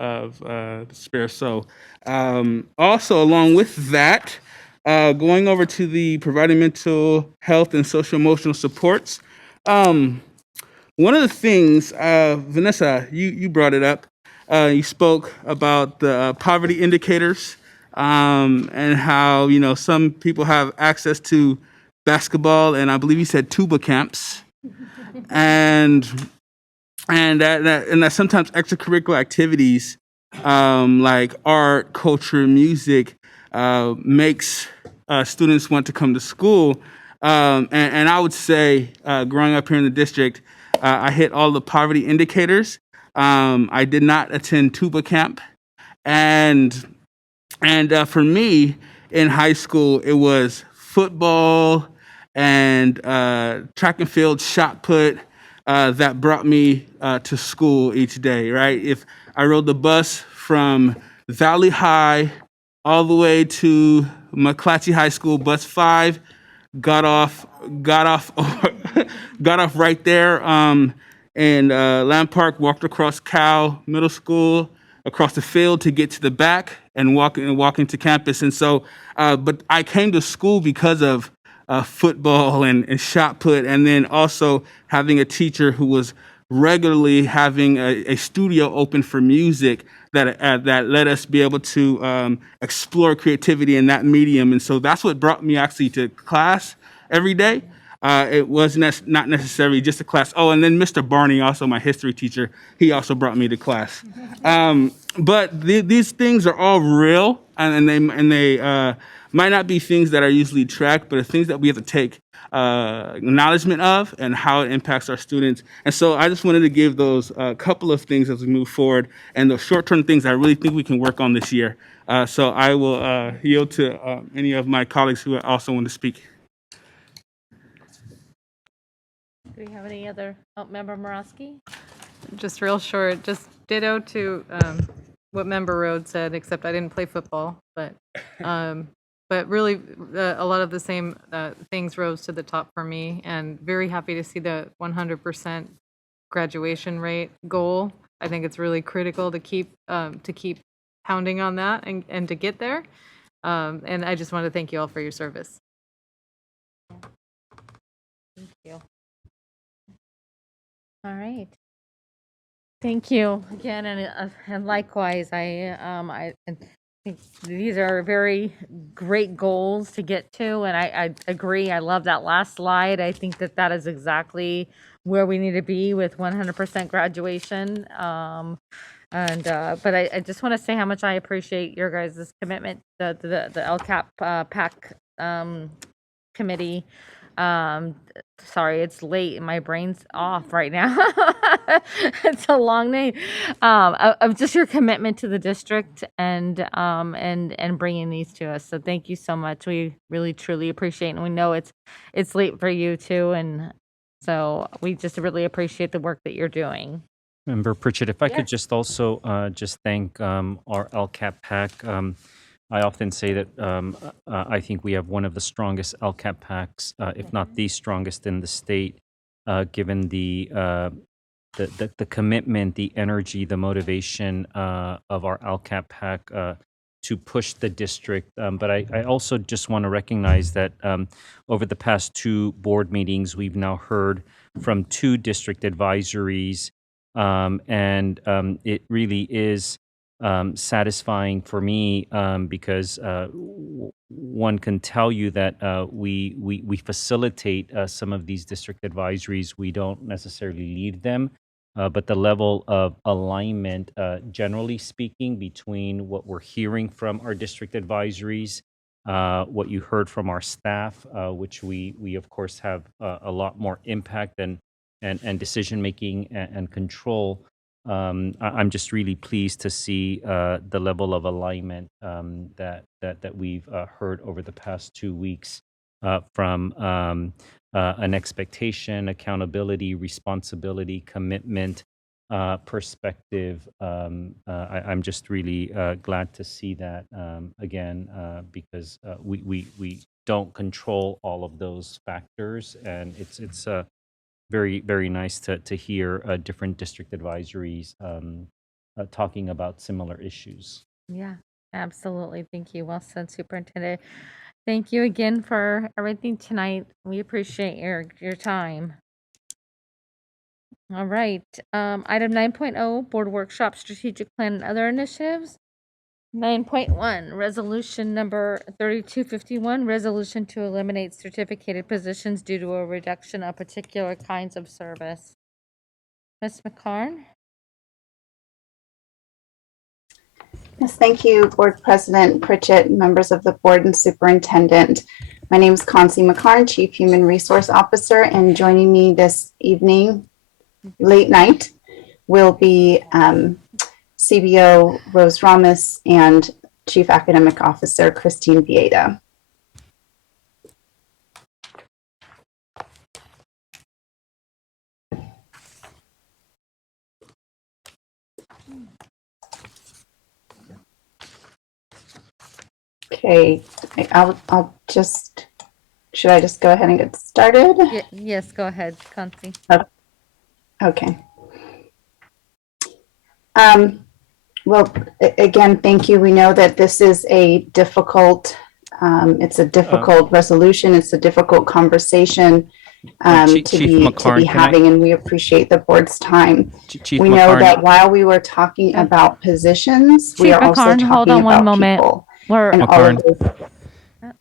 despair. So also along with that, going over to the providing mental health and social emotional supports. One of the things, Vanessa, you brought it up. You spoke about the poverty indicators and how some people have access to basketball, and I believe you said tuba camps, and that sometimes extracurricular activities like art, culture, music makes students want to come to school. And I would say, growing up here in the district, I hit all the poverty indicators. I did not attend tuba camp, and for me in high school it was football and track and field shot put that brought me to school each day. Right, if I rode the bus from Valley High all the way to McClatchy High School, bus 5, got off, got off, got off right there in Land Park, walked across Cal Middle School, across the field to get to the back and walking to campus. And so, but I came to school because of football and shot put, and then also having a teacher who was regularly having a studio open for music that let us be able to explore creativity in that medium. And so that's what brought me actually to class every day. It was not necessarily just a class. Oh, and then Mr. Barney, also my history teacher, he also brought me to class. But these things are all real, and they might not be things that are usually tracked, but are things that we have to take acknowledgement of and how it impacts our students. And so I just wanted to give those couple of things as we move forward, and those short-term things I really think we can work on this year. So I will yield to any of my colleagues who also want to speak. Do we have any other? Oh, Member Morosky? Just real short, just ditto to what Member Rhodes said, except I didn't play football, but really a lot of the same things rose to the top for me, and very happy to see the 100% graduation rate goal. I think it's really critical to keep pounding on that and to get there. And I just want to thank you all for your service. Thank you. All right. Thank you again, and likewise, I think these are very great goals to get to, and I agree. I love that last slide. I think that is exactly where we need to be with 100% graduation. But I just want to say how much I appreciate your guys' commitment, the LCAP PAC committee. Sorry, it's late and my brain's off right now. It's a long name. Of just your commitment to the district and bringing these to us. So thank you so much. We really truly appreciate it. And we know it's late for you too. And so we just really appreciate the work that you're doing. Member Pritchett, if I could Yes. just also just thank our LCAP PAC. I often say that I think we have one of the strongest LCAP PACs, if not the strongest in the state, given the commitment, the energy, the motivation of our LCAP PAC to push the district. But I also just want to recognize that over the past 2 board meetings, we've now heard from 2 district advisories, and it really is satisfying for me because one can tell you that we facilitate some of these district advisories. We don't necessarily lead them, but the level of alignment, generally speaking, between what we're hearing from our district advisories, what you heard from our staff, which we of course have a lot more impact and decision making and control. I'm just really pleased to see the level of alignment that we've heard over the past 2 weeks from an expectation, accountability, responsibility, commitment perspective. I'm just really glad to see that again because we don't control all of those factors, and it's very, very nice to hear different district advisories talking about similar issues. Yeah, absolutely. Thank you. Well said, Superintendent. Thank you again for everything tonight. We appreciate your time. All right. Item 9.0, Board Workshop, Strategic Plan, and Other Initiatives. 9.1, Resolution number 3251, Resolution to eliminate certificated positions due to a reduction of particular kinds of service. Ms. McCarn? Yes, thank you, Board President Pritchett, members of the board, and Superintendent. My name is Concy McCarn, Chief Human Resource Officer, and joining me this evening, late night, will be CBO Rose Ramos and Chief Academic Officer Christine Vieda. Okay, I'll just, should I just go ahead and get started? Yes, go ahead, Concy. Okay. Well, again, thank you. We know that this is a difficult, it's a difficult resolution. It's a difficult conversation to be having, and we appreciate the board's time. Chief we know McCarn. that while we were talking about positions, we Chief are also McCarn, hold talking on one about moment. people. We're And all of those.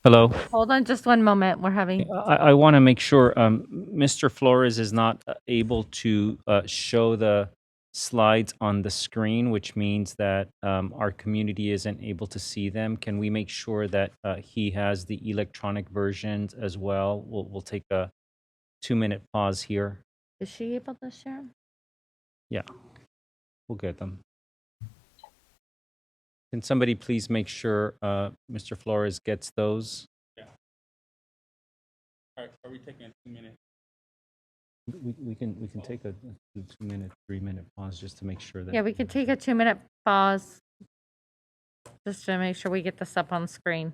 Hello. Hold on just one moment. We're having. I want to make sure Mr. Flores is not able to show the slides on the screen, which means that our community isn't able to see them. Can we make sure that he has the electronic versions as well? We'll take a 2-minute pause here. Is she able to share? Yeah, we'll get them. Can somebody please make sure Mr. Flores gets those? Yeah. All right, are we taking a 2-minute? We can take a 2-minute, 3-minute pause just to make sure that. Yeah, we could take a 2-minute pause just to make sure we get this up on screen.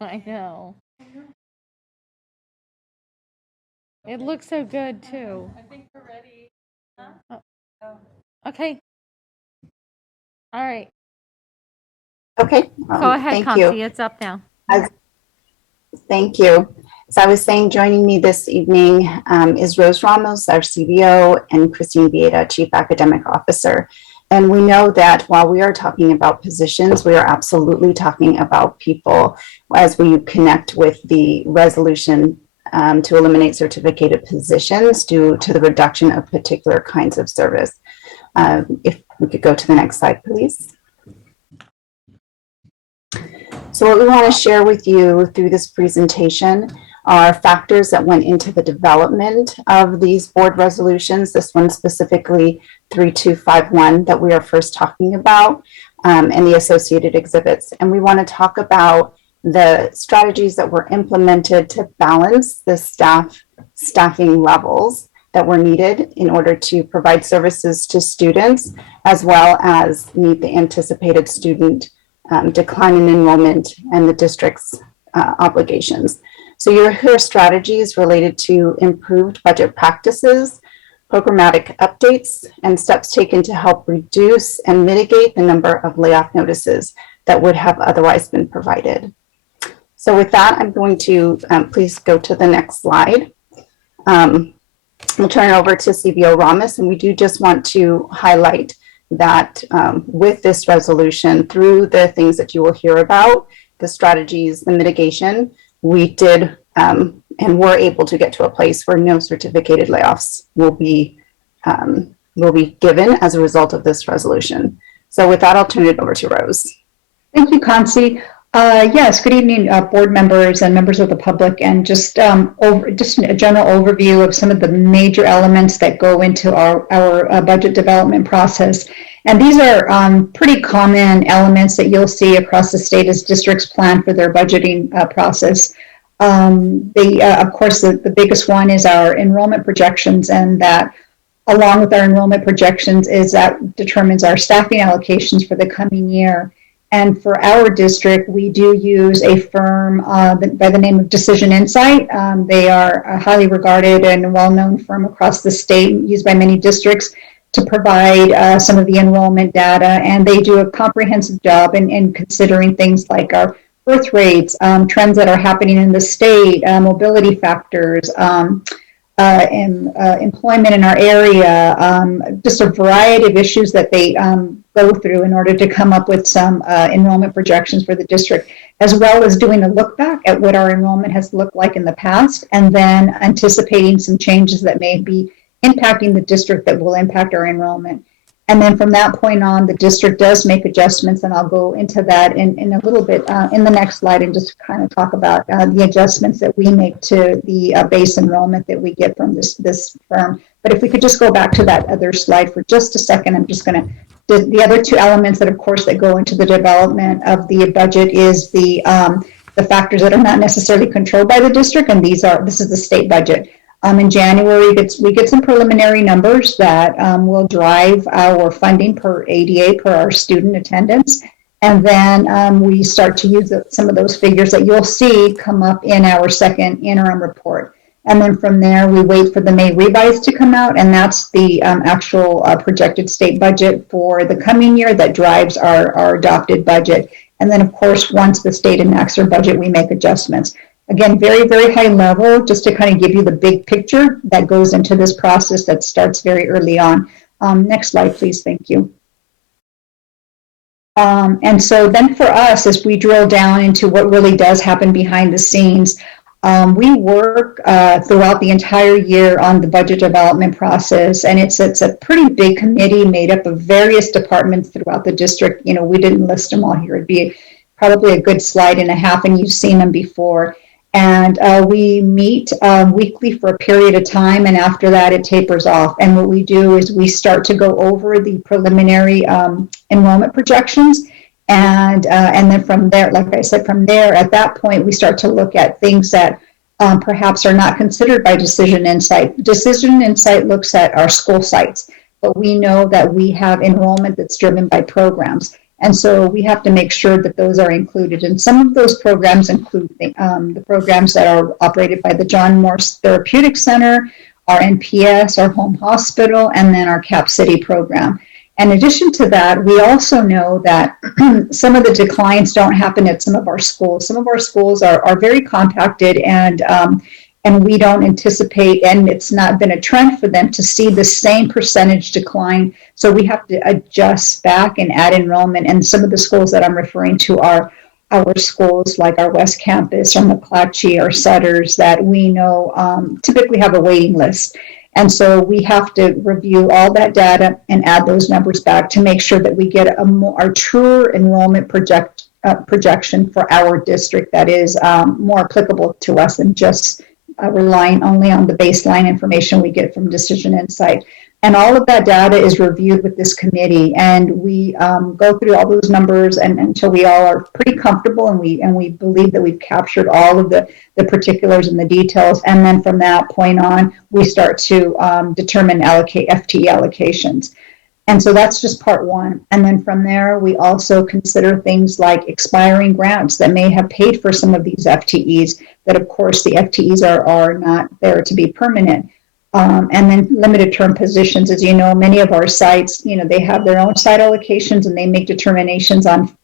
I know. It looks so good too. I think we're ready. Huh? Oh. Okay. All right. Okay. Go ahead, thank Concy. you. It's up now. Thank you. As I was saying, joining me this evening is Rose Ramos, our CBO, and Christine Vieta, Chief Academic Officer. And we know that while we are talking about positions, we are absolutely talking about people as we connect with the resolution to eliminate certificated positions due to the reduction of particular kinds of service. If we could go to the next slide, please. So what we want to share with you through this presentation are factors that went into the development of these board resolutions, this one specifically 3251 that we are first talking about, and the associated exhibits. And we want to talk about the strategies that were implemented to balance the staffing levels that were needed in order to provide services to students, as well as meet the anticipated student decline in enrollment and the district's obligations. So you'll hear strategies related to improved budget practices, programmatic updates, and steps taken to help reduce and mitigate the number of layoff notices that would have otherwise been provided. So with that, I'm going to please go to the next slide. We'll turn it over to CBO Ramos, and we do just want to highlight that with this resolution, through the things that you will hear about, the strategies, the mitigation, we did and were able to get to a place where no certificated layoffs will be will be given as a result of this resolution. So with that, I'll turn it over to Rose. Thank you, Concy. Yes, good evening, board members and members of the public, and just a general overview of some of the major elements that go into our budget development process. And these are pretty common elements that you'll see across the state as districts plan for their budgeting process. Of course, the biggest one is our enrollment projections, and that along with our enrollment projections is that determines our staffing allocations for the coming year. And for our district, we do use a firm by the name of Decision Insight. They are a highly regarded and well-known firm across the state, used by many districts to provide some of the enrollment data. And they do a comprehensive job in considering things like our birth rates, trends that are happening in the state, mobility factors, employment in our area, just a variety of issues that they go through in order to come up with some enrollment projections for the district, as well as doing a look back at what our enrollment has looked like in the past, and then anticipating some changes that may be impacting the district that will impact our enrollment. And then from that point on, the district does make adjustments, and I'll go into that in a little bit in the next slide and just kind of talk about the adjustments that we make to the base enrollment that we get from this firm. But if we could just go back to that other slide for just a second, I'm just going to, the other two elements that, of course, that go into the development of the budget is the factors that are not necessarily controlled by the district, and this is the state budget. In January, we get some preliminary numbers that will drive our funding per ADA, per our student attendance. And then we start to use some of those figures that you'll see come up in our second interim report. And then from there, we wait for the May revise to come out, and that's the actual projected state budget for the coming year that drives our adopted budget. And then, of course, once the state enacts their budget, we make adjustments. Again, very, very high level, just to kind of give you the big picture that goes into this process that starts very early on. Next slide, please. Thank you. And so then for us, as we drill down into what really does happen behind the scenes, we work throughout the entire year on the budget development process, and it's a pretty big committee made up of various departments throughout the district. You know, we didn't list them all here. It'd be probably a good slide and a half, and you've seen them before. And we meet weekly for a period of time, and after that it tapers off. And what we do is we start to go over the preliminary enrollment projections, and then from there, like I said, from there, at that point, we start to look at things that perhaps are not considered by Decision Insight. Decision Insight looks at our school sites, but we know that we have enrollment that's driven by programs. And so we have to make sure that those are included. And some of those programs include the programs that are operated by the John Morse Therapeutic Center, our NPS, our home hospital, and then our Cap City program. In addition to that, we also know that some of the declines don't happen at some of our schools. Some of our schools are very compacted, and we don't anticipate, and it's not been a trend for them to see the same percentage decline. So we have to adjust back and add enrollment. And some of the schools that I'm referring to are our schools like our West Campus or McClatchy or Sutters that we know typically have a waiting list. And so we have to review all that data and add those numbers back to make sure that we get a truer enrollment projection for our district that is more applicable to us than just relying only on the baseline information we get from Decision Insight. And all of that data is reviewed with this committee, and we go through all those numbers and until we all are pretty comfortable and we believe that we've captured all of the particulars and the details. And then from that point on, we start to determine FTE allocations. And so that's just part one. And then from there, we also consider things like expiring grants that may have paid for some of these FTEs, that of course the FTEs are not there to be permanent. And then limited term positions, as you know, many of our sites, you know, they have their own site allocations and they make determinations on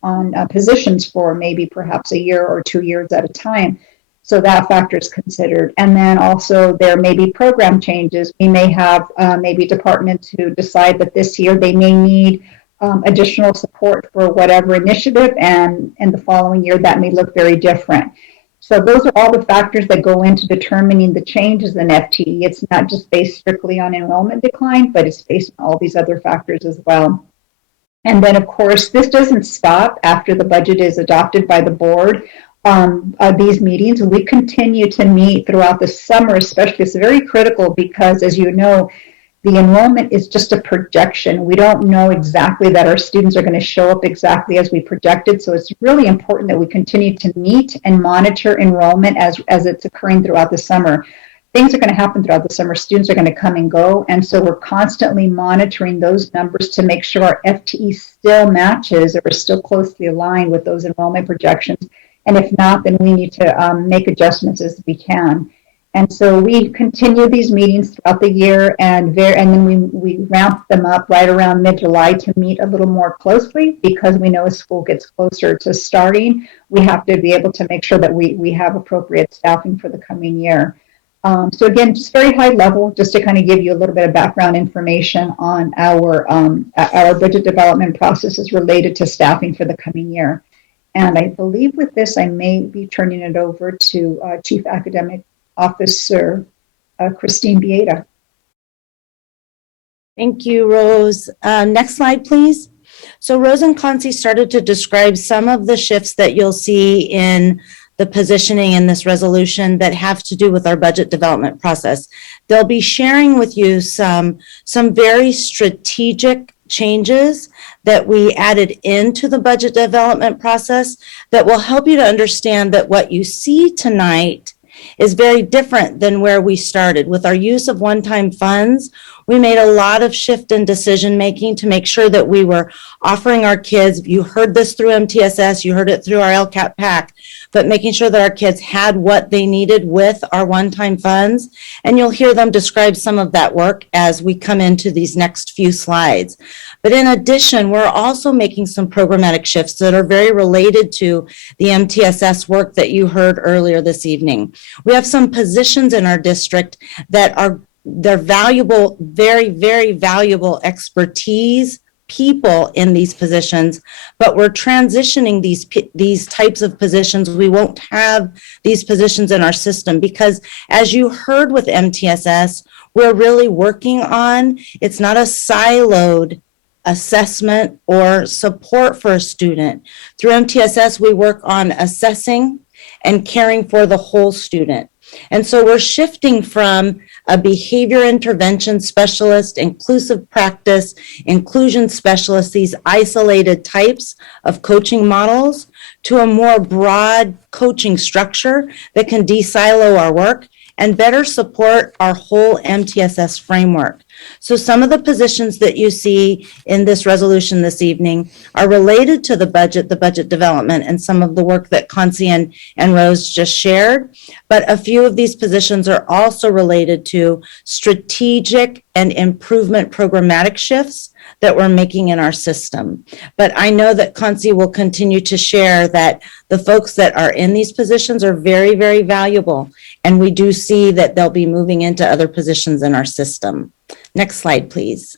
positions for maybe perhaps a year or 2 years at a time. So that factor is considered. And then also there may be program changes. We may have maybe departments who decide that this year they may need additional support for whatever initiative, and the following year that may look very different. So those are all the factors that go into determining the changes in FTE. It's not just based strictly on enrollment decline, but it's based on all these other factors as well. And then, of course, this doesn't stop after the budget is adopted by the board. These meetings, we continue to meet throughout the summer, especially. It's very critical because, as you know, the enrollment is just a projection. We don't know exactly that our students are going to show up exactly as we projected. So it's really important that we continue to meet and monitor enrollment as it's occurring throughout the summer. Things are going to happen throughout the summer. Students are going to come and go. And so we're constantly monitoring those numbers to make sure our FTE still matches or is still closely aligned with those enrollment projections. And if not, then we need to make adjustments as we can. And so we continue these meetings throughout the year, and then we ramp them up right around mid-July to meet a little more closely, because we know as school gets closer to starting, we have to be able to make sure that we have appropriate staffing for the coming year. So again, just very high level, just to kind of give you a little bit of background information on our budget development processes related to staffing for the coming year. And I believe with this, I may be turning it over to Chief Academic Officer Christine Bieda. Thank you, Rose. Next slide, please. So Rose and Concy started to describe some of the shifts that you'll see in the positioning in this resolution that have to do with our budget development process. They'll be sharing with you some very strategic changes that we added into the budget development process that will help you to understand that what you see tonight is very different than where we started. With our use of one-time funds, we made a lot of shift in decision making to make sure that we were offering our kids, you heard this through MTSS, you heard it through our LCAP PAC, but making sure that our kids had what they needed with our one-time funds. And you'll hear them describe some of that work as we come into these next few slides. But in addition, we're also making some programmatic shifts that are very related to the MTSS work that you heard earlier this evening. We have some positions in our district that they're valuable, very, very valuable expertise people in these positions, but we're transitioning these types of positions. We won't have these positions in our system because, as you heard with MTSS, we're really working on, it's not a siloed assessment or support for a student. Through MTSS, we work on assessing and caring for the whole student. And so we're shifting from a behavior intervention specialist, inclusive practice, inclusion specialist, these isolated types of coaching models, to a more broad coaching structure that can de-silo our work and better support our whole MTSS framework. So some of the positions that you see in this resolution this evening are related to the budget development, and some of the work that Concy and Rose just shared. But a few of these positions are also related to strategic and improvement programmatic shifts that we're making in our system. But I know that Concy will continue to share that the folks that are in these positions are very, very valuable. And we do see that they'll be moving into other positions in our system. Next slide, please.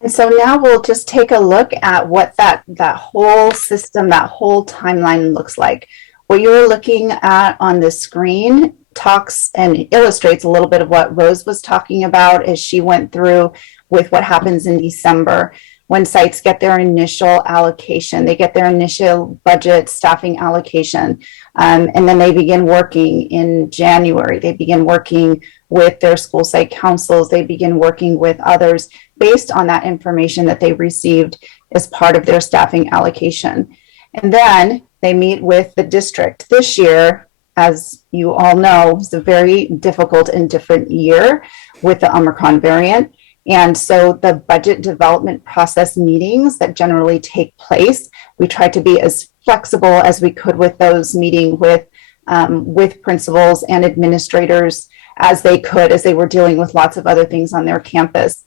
And so now we'll just take a look at what that whole system, that whole timeline looks like. What you're looking at on the screen talks and illustrates a little bit of what Rose was talking about as she went through with what happens in December when sites get their initial allocation. They get their initial budget staffing allocation, and then they begin working in January. They begin working with their school site councils. They begin working with others based on that information that they received as part of their staffing allocation. And then they meet with the district. This year, as you all know, is a very difficult and different year with the Omicron variant. And so the budget development process meetings that generally take place, we try to be as flexible as we could with those, meeting with principals and administrators as they could, as they were dealing with lots of other things on their campus.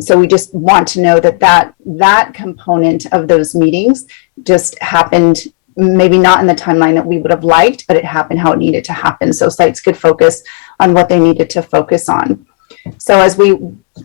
So we just want to know that component of those meetings just happened, maybe not in the timeline that we would have liked, but it happened how it needed to happen. So sites could focus on what they needed to focus on. So as we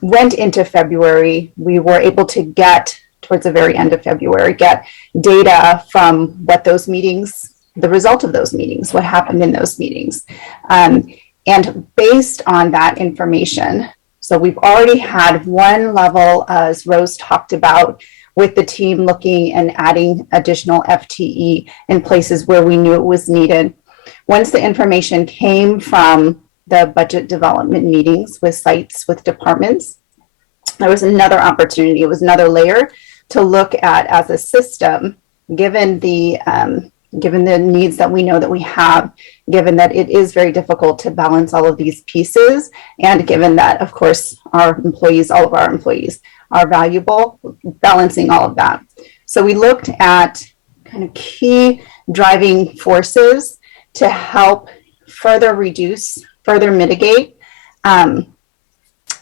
went into February, we were able to get, towards the very end of February, get data from what those meetings the result of those meetings, what happened in those meetings. And based on that information, so we've already had one level, as Rose talked about, with the team looking and adding additional FTE in places where we knew it was needed. Once the information came from the budget development meetings with sites, with departments, there was another opportunity. It was another layer to look at as a system, given the needs that we know that we have, given that it is very difficult to balance all of these pieces, and given that, of course, our employees, all of our employees are valuable, balancing all of that. So we looked at kind of key driving forces to help further reduce, further mitigate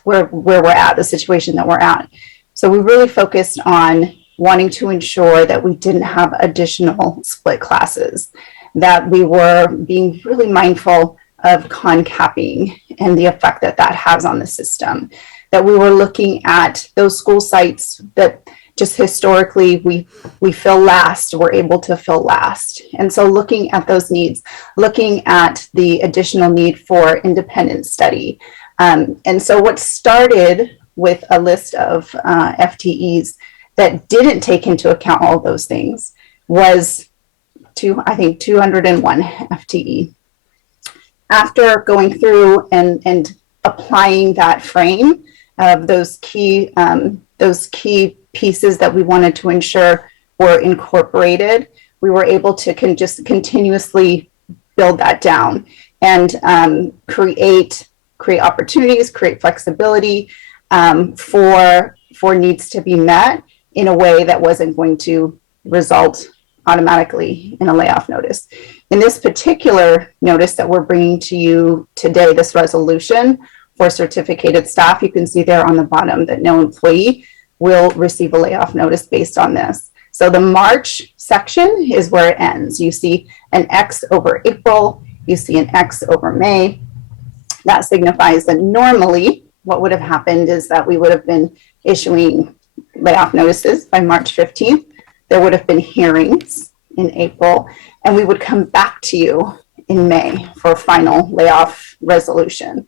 where we're at, the situation that we're at. So we really focused on wanting to ensure that we didn't have additional split classes, that we were being really mindful of concapping and the effect that that has on the system, that we were looking at those school sites that just historically we fill last, we're able to fill last. And so looking at those needs, looking at the additional need for independent study. And so what started with a list of FTEs that didn't take into account all of those things was 201 FTE. After going through and applying that frame of those key pieces that we wanted to ensure were incorporated, we were able to just continuously build that down and create opportunities, create flexibility for needs to be met in a way that wasn't going to result automatically in a layoff notice. In this particular notice that we're bringing to you today, this resolution for certificated staff, you can see there on the bottom that no employee will receive a layoff notice based on this. So the March section is where it ends. You see an X over April, you see an X over May. That signifies that normally what would have happened is that we would have been issuing layoff notices by March 15th. There would have been hearings in April, and we would come back to you in May for a final layoff resolution.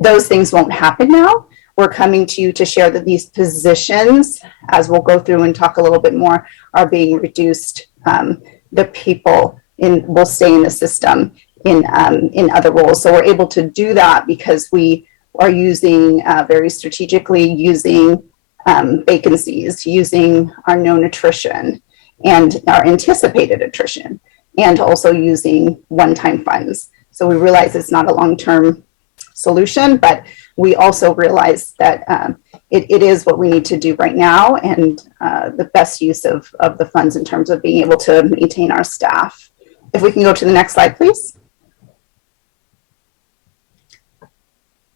Those things won't happen now. We're coming to you to share that these positions, as we'll go through and talk a little bit more, are being reduced. The people will stay in the system in other roles. So we're able to do that because we are using very strategically using vacancies, using our known attrition and our anticipated attrition, and also using one-time funds. So we realize it's not a long-term solution, but we also realize that it is what we need to do right now, and the best use of the funds in terms of being able to maintain our staff. If we can go to the next slide, please.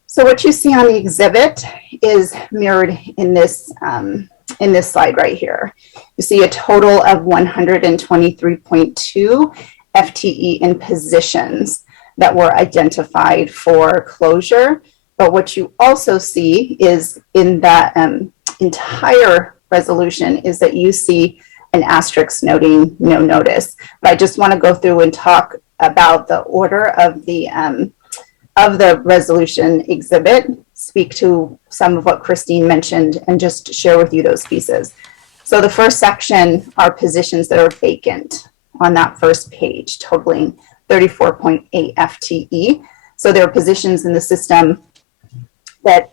So what you see on the exhibit is mirrored in this slide right here. You see a total of 123.2 FTE in positions that were identified for closure. But what you also see is in that entire resolution is that you see an asterisk noting no notice. But I just want to go through and talk about the order of the resolution exhibit, speak to some of what Christine mentioned, and just share with you those pieces. So the first section are positions that are vacant on that first page, totaling 34.8 FTE. So there are positions in the system that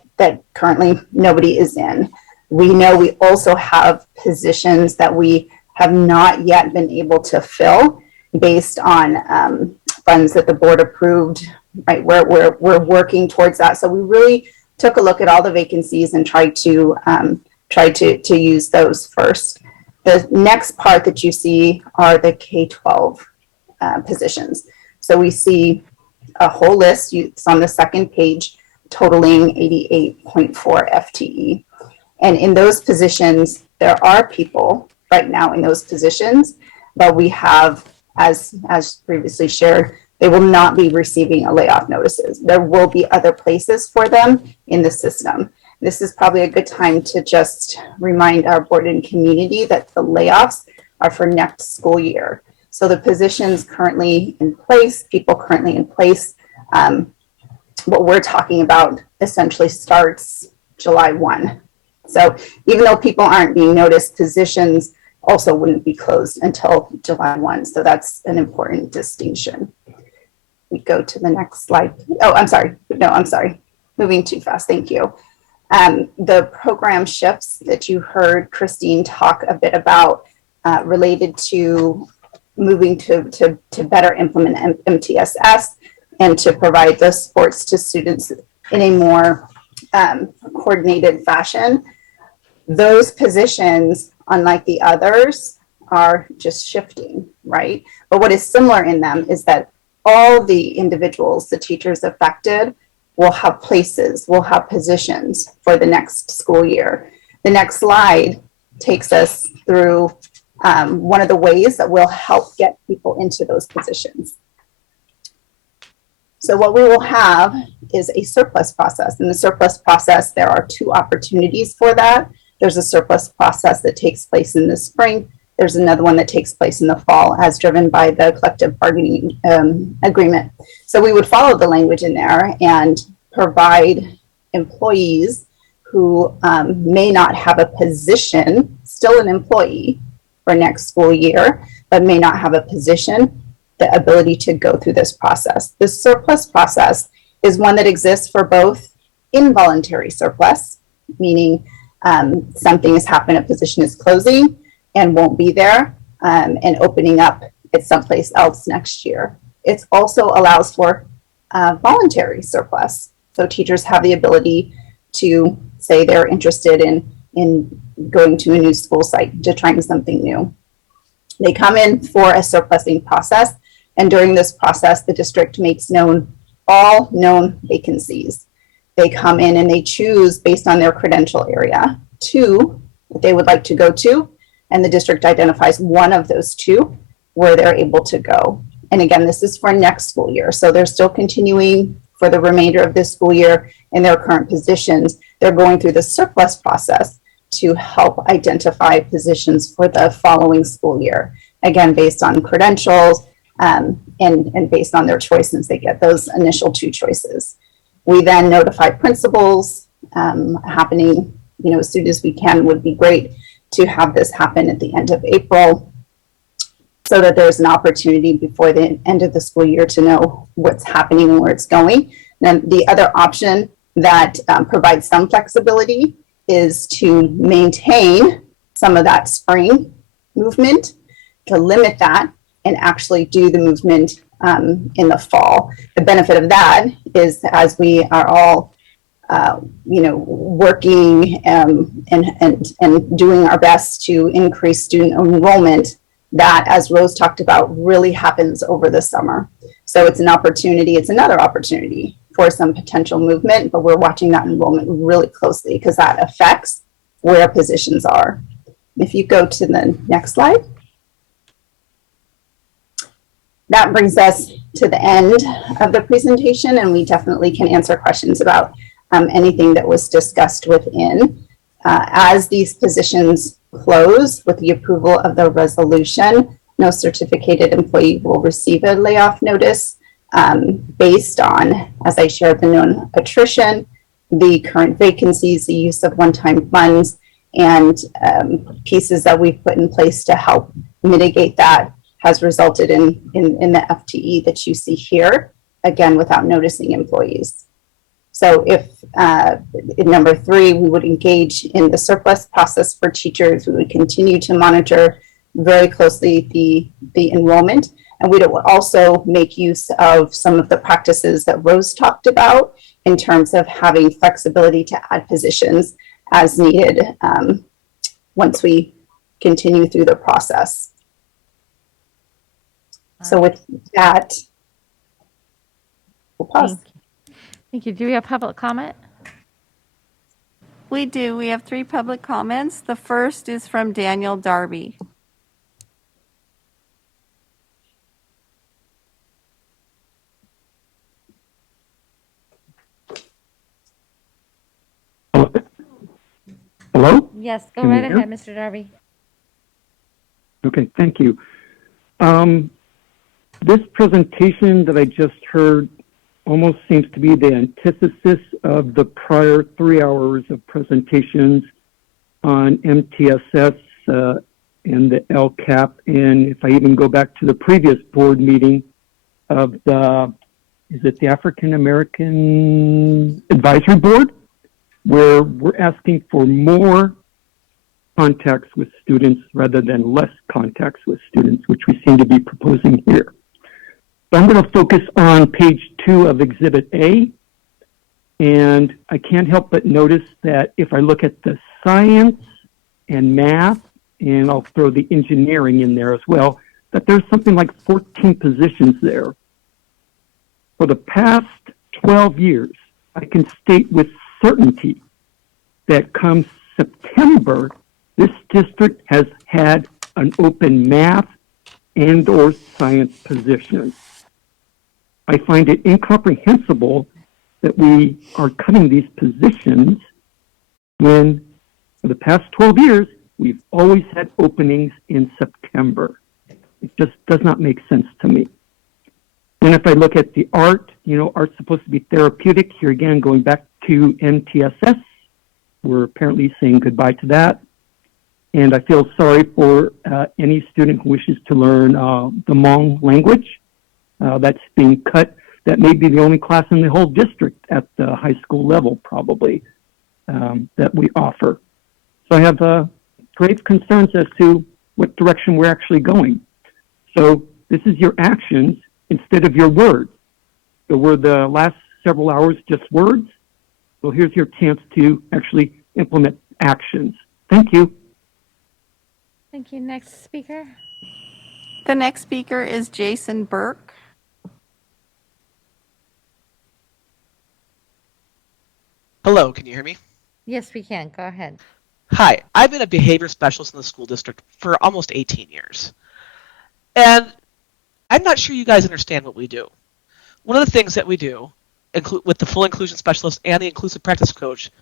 currently nobody is in. We know we also have positions that we have not yet been able to fill based on funds that the board approved. Right, we're working towards that. So we really took a look at all the vacancies and tried to use those first. The next part that you see are the K-12 positions. So we see a whole list. It's on the second page, totaling 88.4 FTE. And in those positions, there are people right now in those positions, but we have, as previously shared, they will not be receiving a layoff notices. There will be other places for them in the system. This is probably a good time to just remind our board and community that the layoffs are for next school year. So the positions currently in place, people currently in place, what we're talking about essentially starts July 1. So even though people aren't being noticed, positions also wouldn't be closed until July 1. So that's an important distinction. We go to the next slide. Oh, I'm sorry. No, I'm sorry. Moving too fast. Thank you. The program shifts that you heard Christine talk a bit about related to moving to better implement MTSS and to provide the supports to students in a more coordinated fashion. Those positions, unlike the others, are just shifting, right? But what is similar in them is that all the individuals, the teachers affected, will have places, will have positions for the next school year. The next slide takes us through one of the ways that will help get people into those positions. So what we will have is a surplus process. In the surplus process, there are two opportunities for that. There's a surplus process that takes place in the spring. There's another one that takes place in the fall as driven by the collective bargaining agreement. So we would follow the language in there and provide employees who may not have a position, still an employee for next school year, but may not have a position, the ability to go through this process. The surplus process is one that exists for both involuntary surplus, meaning something has happened, a position is closing and won't be there, and opening up at someplace else next year. It also allows for voluntary surplus. So teachers have the ability to say they're interested in going to a new school site, to trying something new. They come in for a surplusing process, and during this process, the district makes known all known vacancies. They come in and they choose based on their credential area two that they would like to go to, and the district identifies one of those two where they're able to go. And again, this is for next school year. So they're still continuing for the remainder of this school year in their current positions. They're going through the surplus process to help identify positions for the following school year. Again, based on credentials and based on their choices, they get those initial two choices. We then notify principals happening, as soon as we can. Would be great to have this happen at the end of April so that there's an opportunity before the end of the school year to know what's happening and where it's going. And the other option that provides some flexibility is to maintain some of that spring movement, to limit that and actually do the movement in the fall. The benefit of that is as we are all working and doing our best to increase student enrollment, that, as Rose talked about, really happens over the summer. So it's an opportunity, it's another opportunity for some potential movement, but we're watching that enrollment really closely because that affects where positions are. If you go to the next slide. That brings us to the end of the presentation, and we definitely can answer questions about anything that was discussed within. As these positions close with the approval of the resolution, no certificated employee will receive a layoff notice based on, as I shared, the known attrition, the current vacancies, the use of one-time funds, and pieces that we've put in place to help mitigate that has resulted in the FTE that you see here, again, without noticing employees. So if in number 3, we would engage in the surplus process for teachers, we would continue to monitor very closely the enrollment, and we would also make use of some of the practices that Rose talked about in terms of having flexibility to add positions as needed once we continue through the process. So with that, we'll pause. Thank you. Do we have public comment? We do. We have 3 public comments. The first is from Daniel Darby. Hello? Yes, go Can right you hear? ahead, Mr. Darby. Okay, thank you. This presentation that I just heard almost seems to be the antithesis of the prior 3 hours of presentations on MTSS and the LCAP. And if I even go back to the previous board meeting of is it the African American Advisory Board, where we're asking for more contacts with students rather than less contacts with students, which we seem to be proposing here. So I'm going to focus on page 2 of Exhibit A. And I can't help but notice that if I look at the science and math, and I'll throw the engineering in there as well, that there's something like 14 positions there. For the past 12 years, I can state with certainty that come September, this district has had an open math and or science position. I find it incomprehensible that we are cutting these positions when for the past 12 years, we've always had openings in September. It just does not make sense to me. And if I look at the art, art's supposed to be therapeutic. Here again, going back to MTSS, we're apparently saying goodbye to that. And I feel sorry for any student who wishes to learn the Hmong language. That's being cut. That may be the only class in the whole district at the high school level, probably, that we offer. So I have grave concerns as to what direction we're actually going. So this is your actions instead of your words. So were the last several hours just words? Well, here's your chance to actually implement actions. Thank you. Thank you. Next speaker. The next speaker is Jason Burke. Hello, can you hear me? Yes, we can. Go ahead. Hi, I've been a behavior specialist in the school district for almost 18 years. And I'm not sure you guys understand what we do. One of the things that we do with the full inclusion specialist and the inclusive practice coach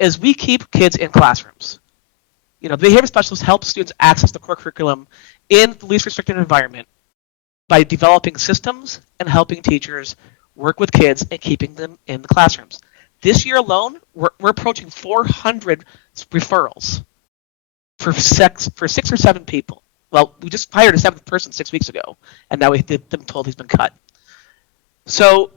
is we keep kids in classrooms. The behavior specialist helps students access the core curriculum in the least restricted environment by developing systems and helping teachers work with kids and keeping them in the classrooms. This year alone, we're approaching 400 referrals for 6 or 7 people. Well, we just hired a 7th person 6 weeks ago, and now we've been told he's been cut. So,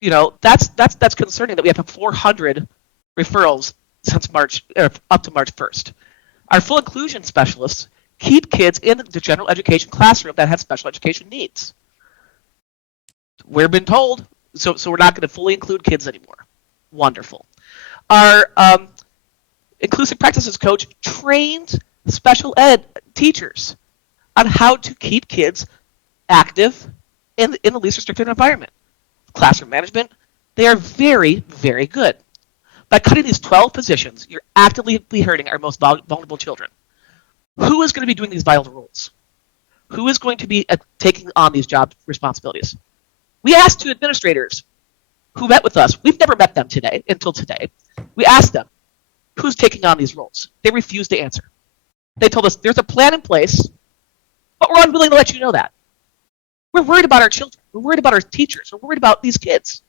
that's concerning that we have 400 referrals since March, up to March 1st. Our full inclusion specialists keep kids in the general education classroom that have special education needs. We've been told, so we're not going to fully include kids anymore. Wonderful. Our inclusive practices coach trains special ed teachers on how to keep kids active in the least restricted environment. Classroom management, they are very, very good. By cutting these 12 positions, you're actively hurting our most vulnerable children. Who is going to be doing these vital roles? Who is going to be taking on these job responsibilities? We asked 2 administrators who met with us. We've never met them until today. We asked them, who's taking on these roles? They refused to answer. They told us there's a plan in place, but we're unwilling to let you know that. We're worried about our children. We're worried about our teachers. We're worried about these kids.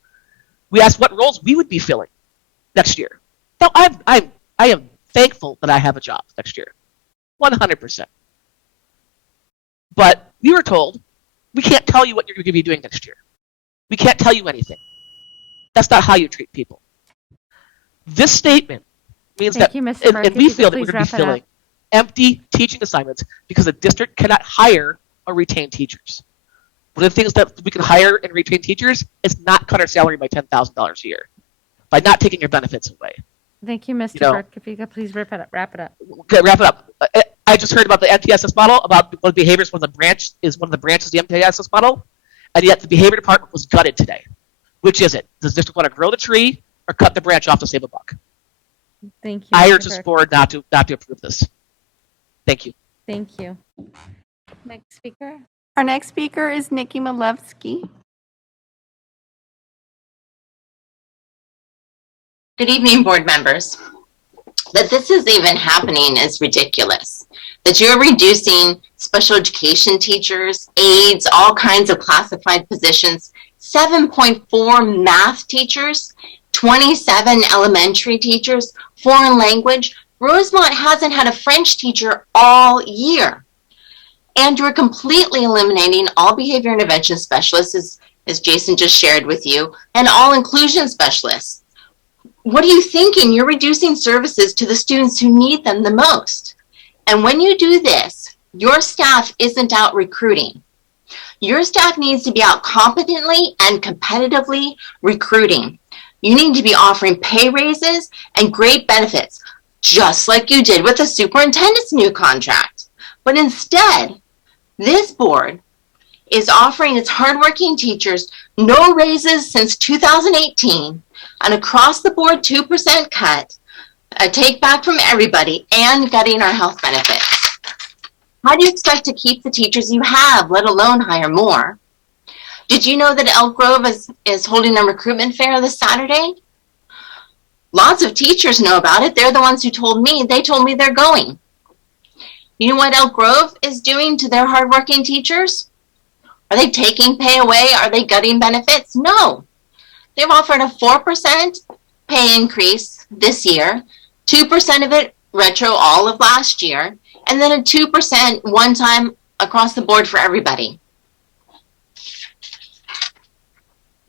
We asked what roles we would be filling next year. Now, I am thankful that I have a job next year, 100%. But we were told, we can't tell you what you're going to be doing next year. We can't tell you anything. That's not how you treat people. This statement means Thank that, you, Mr. Burke. and we If you feel could that we're please going to be wrap it filling empty teaching assignments because the district cannot hire or retain teachers. One of the things that we can hire and retain teachers is not cut our salary by $10,000 a year by not taking your benefits away. Thank you, Mr. Burke. If you could please wrap it up. Okay, wrap it up. I just heard about the MTSS model, about one of the behaviors, one of the branches of the MTSS model, and yet the behavior department was gutted today. Which is it? Does the district want to grow the tree or cut the branch off to save a buck? Thank you. I Mr. urge this Burke. board not to approve this. Thank you. Thank you. Next speaker. Our next speaker is Nikki Malevsky. Good evening, board members. That this is even happening is ridiculous. That you're reducing special education teachers, aides, all kinds of classified positions, 7.4 math teachers, 27 elementary teachers, foreign language. Rosemont hasn't had a French teacher all year. And you're completely eliminating all behavior intervention specialists, as Jason just shared with you, and all inclusion specialists. What are you thinking? You're reducing services to the students who need them the most. And when you do this, your staff isn't out recruiting. Your staff needs to be out competently and competitively recruiting. You need to be offering pay raises and great benefits, just like you did with the superintendent's new contract. But instead, this board is offering its hardworking teachers no raises since 2018, an across-the-board 2% cut, a take back from everybody, and gutting our health benefits. How do you expect to keep the teachers you have, let alone hire more? Did you know that Elk Grove is holding a recruitment fair this Saturday? Lots of teachers know about it. They're the ones who told me. They told me they're going. You know what Elk Grove is doing to their hardworking teachers? Are they taking pay away? Are they gutting benefits? No. They've offered a 4% pay increase this year, 2% of it retro all of last year, and then a 2% one time across the board for everybody.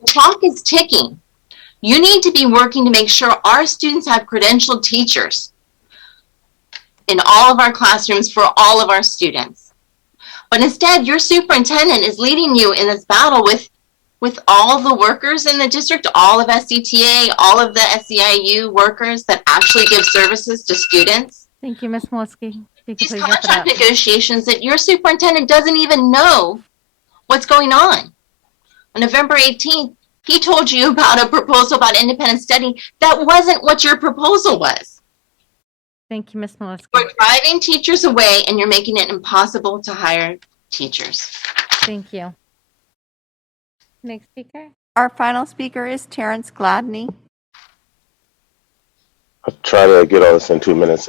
The clock is ticking. You need to be working to make sure our students have credentialed teachers in all of our classrooms for all of our students. But instead, your superintendent is leading you in this battle with all the workers in the district, all of SCTA, all of the SEIU workers that actually give services to students. Thank you, Ms. Molesky. These contract negotiations that your superintendent doesn't even know what's going on. On November 18th, he told you about a proposal about independent study. That wasn't what your proposal was. Thank you, Ms. Molesky. You're driving teachers away and you're making it impossible to hire teachers. Thank you. Next speaker. Our final speaker is Terrence Gladney. I'll try to get all this in 2 minutes.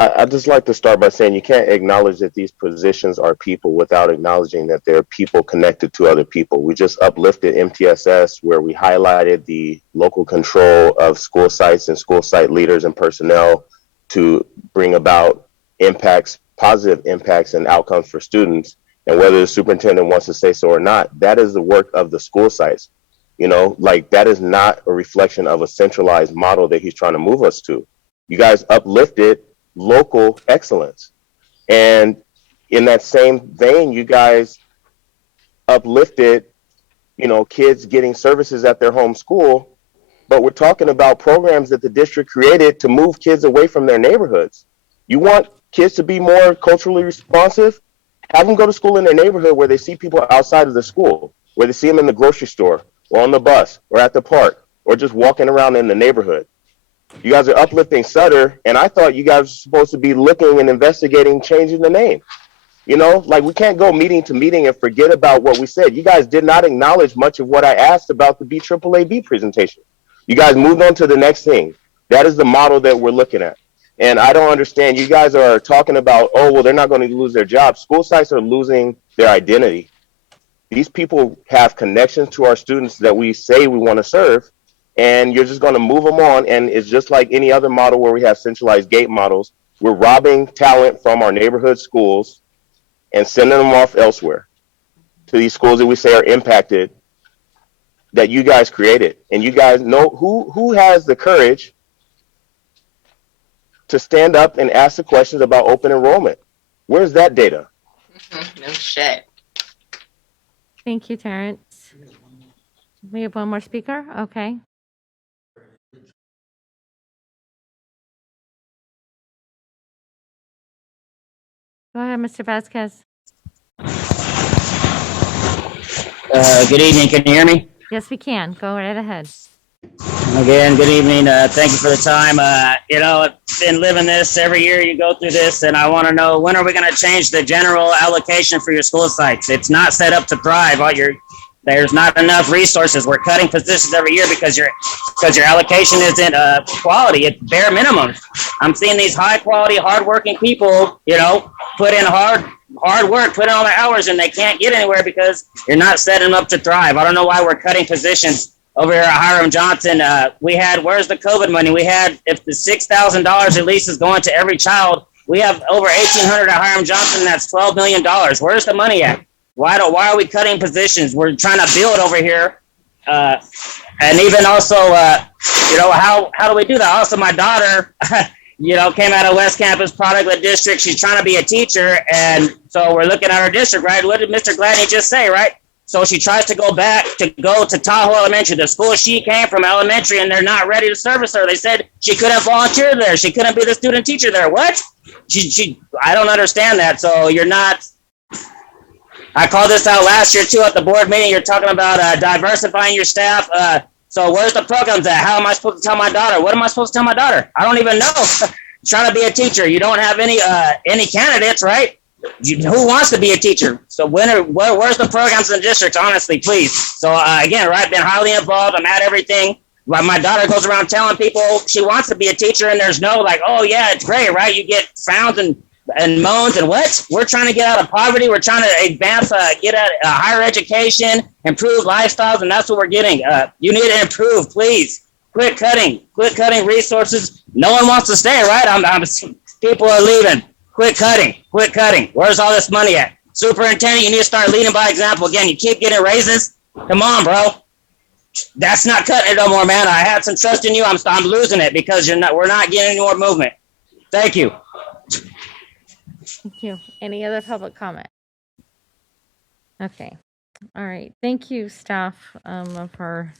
I'd just like to start by saying you can't acknowledge that these positions are people without acknowledging that they're people connected to other people. We just uplifted MTSS, where we highlighted the local control of school sites and school site leaders and personnel to bring about impacts, positive impacts and outcomes for students. And whether the superintendent wants to say so or not, that is the work of the school sites. You know, like that is not a reflection of a centralized model that he's trying to move us to. You guys uplifted local excellence. And in that same vein, you guys uplifted, you know, kids getting services at their home school, but we're talking about programs that the district created to move kids away from their neighborhoods. You want kids to be more culturally responsive? Have them go to school in their neighborhood where they see people outside of the school, where they see them in the grocery store or on the bus or at the park or just walking around in the neighborhood. You guys are uplifting Sutter, and I thought you guys were supposed to be looking and investigating changing the name. You know, like we can't go meeting to meeting and forget about what we said. You guys did not acknowledge much of what I asked about the BAAB presentation. You guys moved on to the next thing. That is the model that we're looking at. And I don't understand. You guys are talking about, oh, well, they're not going to lose their jobs. School sites are losing their identity. These people have connections to our students that we say we want to serve. And you're just going to move them on. And it's just like any other model where we have centralized gate models. We're robbing talent from our neighborhood schools and sending them off elsewhere to these schools that we say are impacted, that you guys created. And you guys know who has the courage to stand up and ask the questions about open enrollment. Where's that data? No shit. Thank you, Terrence. We have one more speaker. Okay. Go ahead, Mr. Vasquez. Good evening. Can you hear me? Yes, we can. Go right ahead. Again, good evening. Thank you for the time. You know, I've been living this every year. You go through this, and I want to know, when are we going to change the general allocation for your school sites? It's not set up to thrive. There's not enough resources. We're cutting positions every year because your allocation isn't quality. It's bare minimum. I'm seeing these high quality, hardworking people, you know, put in hard work, put in all their hours, and they can't get anywhere because you're not setting them up to thrive. I don't know why we're cutting positions over here at Hiram Johnson. Where's the COVID money? If the $6,000 at least is going to every child, we have over 1,800 at Hiram Johnson. That's $12 million. Where's the money at? Why are we cutting positions? We're trying to build over here. And even also, how do we do that? Also, my daughter, came out of West Campus, product of the district. She's trying to be a teacher. And so we're looking at our district, right? What did Mr. Gladney just say, right? So she tries to go to Tahoe Elementary, the school she came from, elementary, and they're not ready to service her. They said she couldn't volunteer there. She couldn't be the student teacher there. What? I don't understand that. So you're not. I called this out last year too at the board meeting. You're talking about diversifying your staff. So where's the programs at? How am I supposed to tell my daughter? What am I supposed to tell my daughter? I don't even know. Trying to be a teacher. You don't have any candidates, right? Who wants to be a teacher? So where's the programs in the districts? Honestly, please. So again, right, been highly involved. I'm at everything. My daughter goes around telling people she wants to be a teacher, and there's no like, oh yeah, it's great, right? You get frowns and moans and what? We're trying to get out of poverty. We're trying to advance, get a higher education, improve lifestyles, and that's what we're getting. You need to improve, please. Quit cutting resources. No one wants to stay, right? People are leaving. Quit cutting. Where's all this money at? Superintendent, you need to start leading by example. Again, you keep getting raises. Come on, bro. That's not cutting it no more, man. I had some trust in you. I'm losing it because we're not getting any more movement. Thank you. Thank you. Any other public comment? Okay. All right. Thank you, staff, for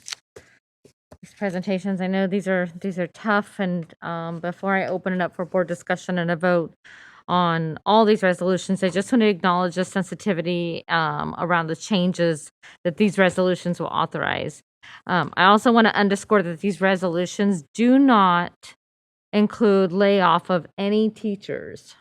these presentations. I know these are tough, and before I open it up for board discussion and a vote on all these resolutions, I just want to acknowledge the sensitivity around the changes that these resolutions will authorize. I also want to underscore that these resolutions do not include layoff of any teachers.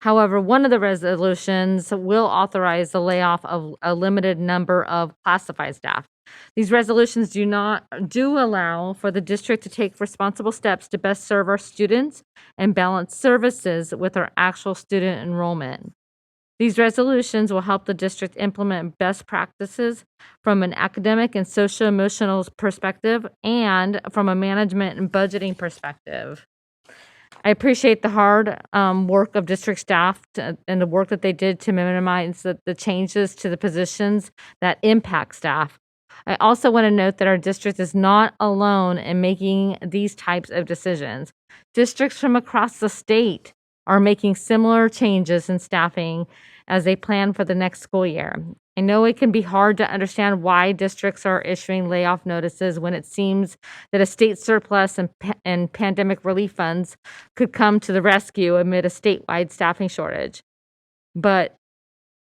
However, one of the resolutions will authorize the layoff of a limited number of classified staff. These resolutions do allow for the district to take responsible steps to best serve our students and balance services with our actual student enrollment. These resolutions will help the district implement best practices from an academic and socio-emotional perspective and from a management and budgeting perspective. I appreciate the hard work of district staff and the work that they did to minimize the changes to the positions that impact staff. I also want to note that our district is not alone in making these types of decisions. Districts from across the state are making similar changes in staffing as they plan for the next school year. I know it can be hard to understand why districts are issuing layoff notices when it seems that a state surplus and pandemic relief funds could come to the rescue amid a statewide staffing shortage. But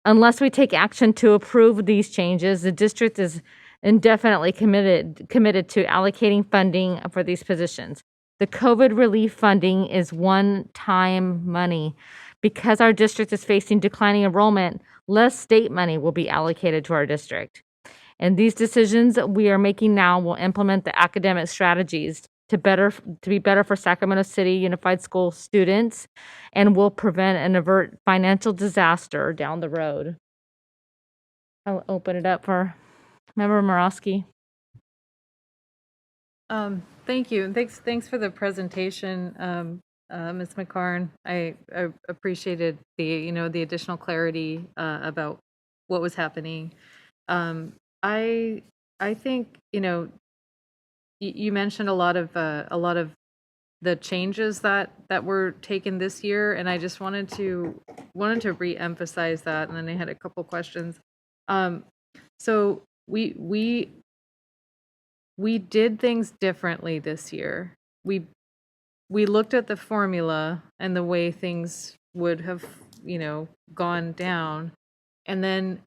unless we take action to approve these changes, the district is indefinitely committed to allocating funding for these positions. The COVID relief funding is one-time money. Because our district is facing declining enrollment, less state money will be allocated to our district. And these decisions we are making now will implement the academic strategies to be better for Sacramento City Unified School students and will prevent and avert financial disaster down the road. I'll open it up for Member Morosky. Thank you. And thanks for the presentation, Ms. McCarn. I appreciated the additional clarity about what was happening. I think you mentioned a lot of the changes that were taken this year, and I just wanted to re-emphasize that, and then I had a couple questions. So we did things differently this year. We looked at the formula and the way things would have, gone down, and then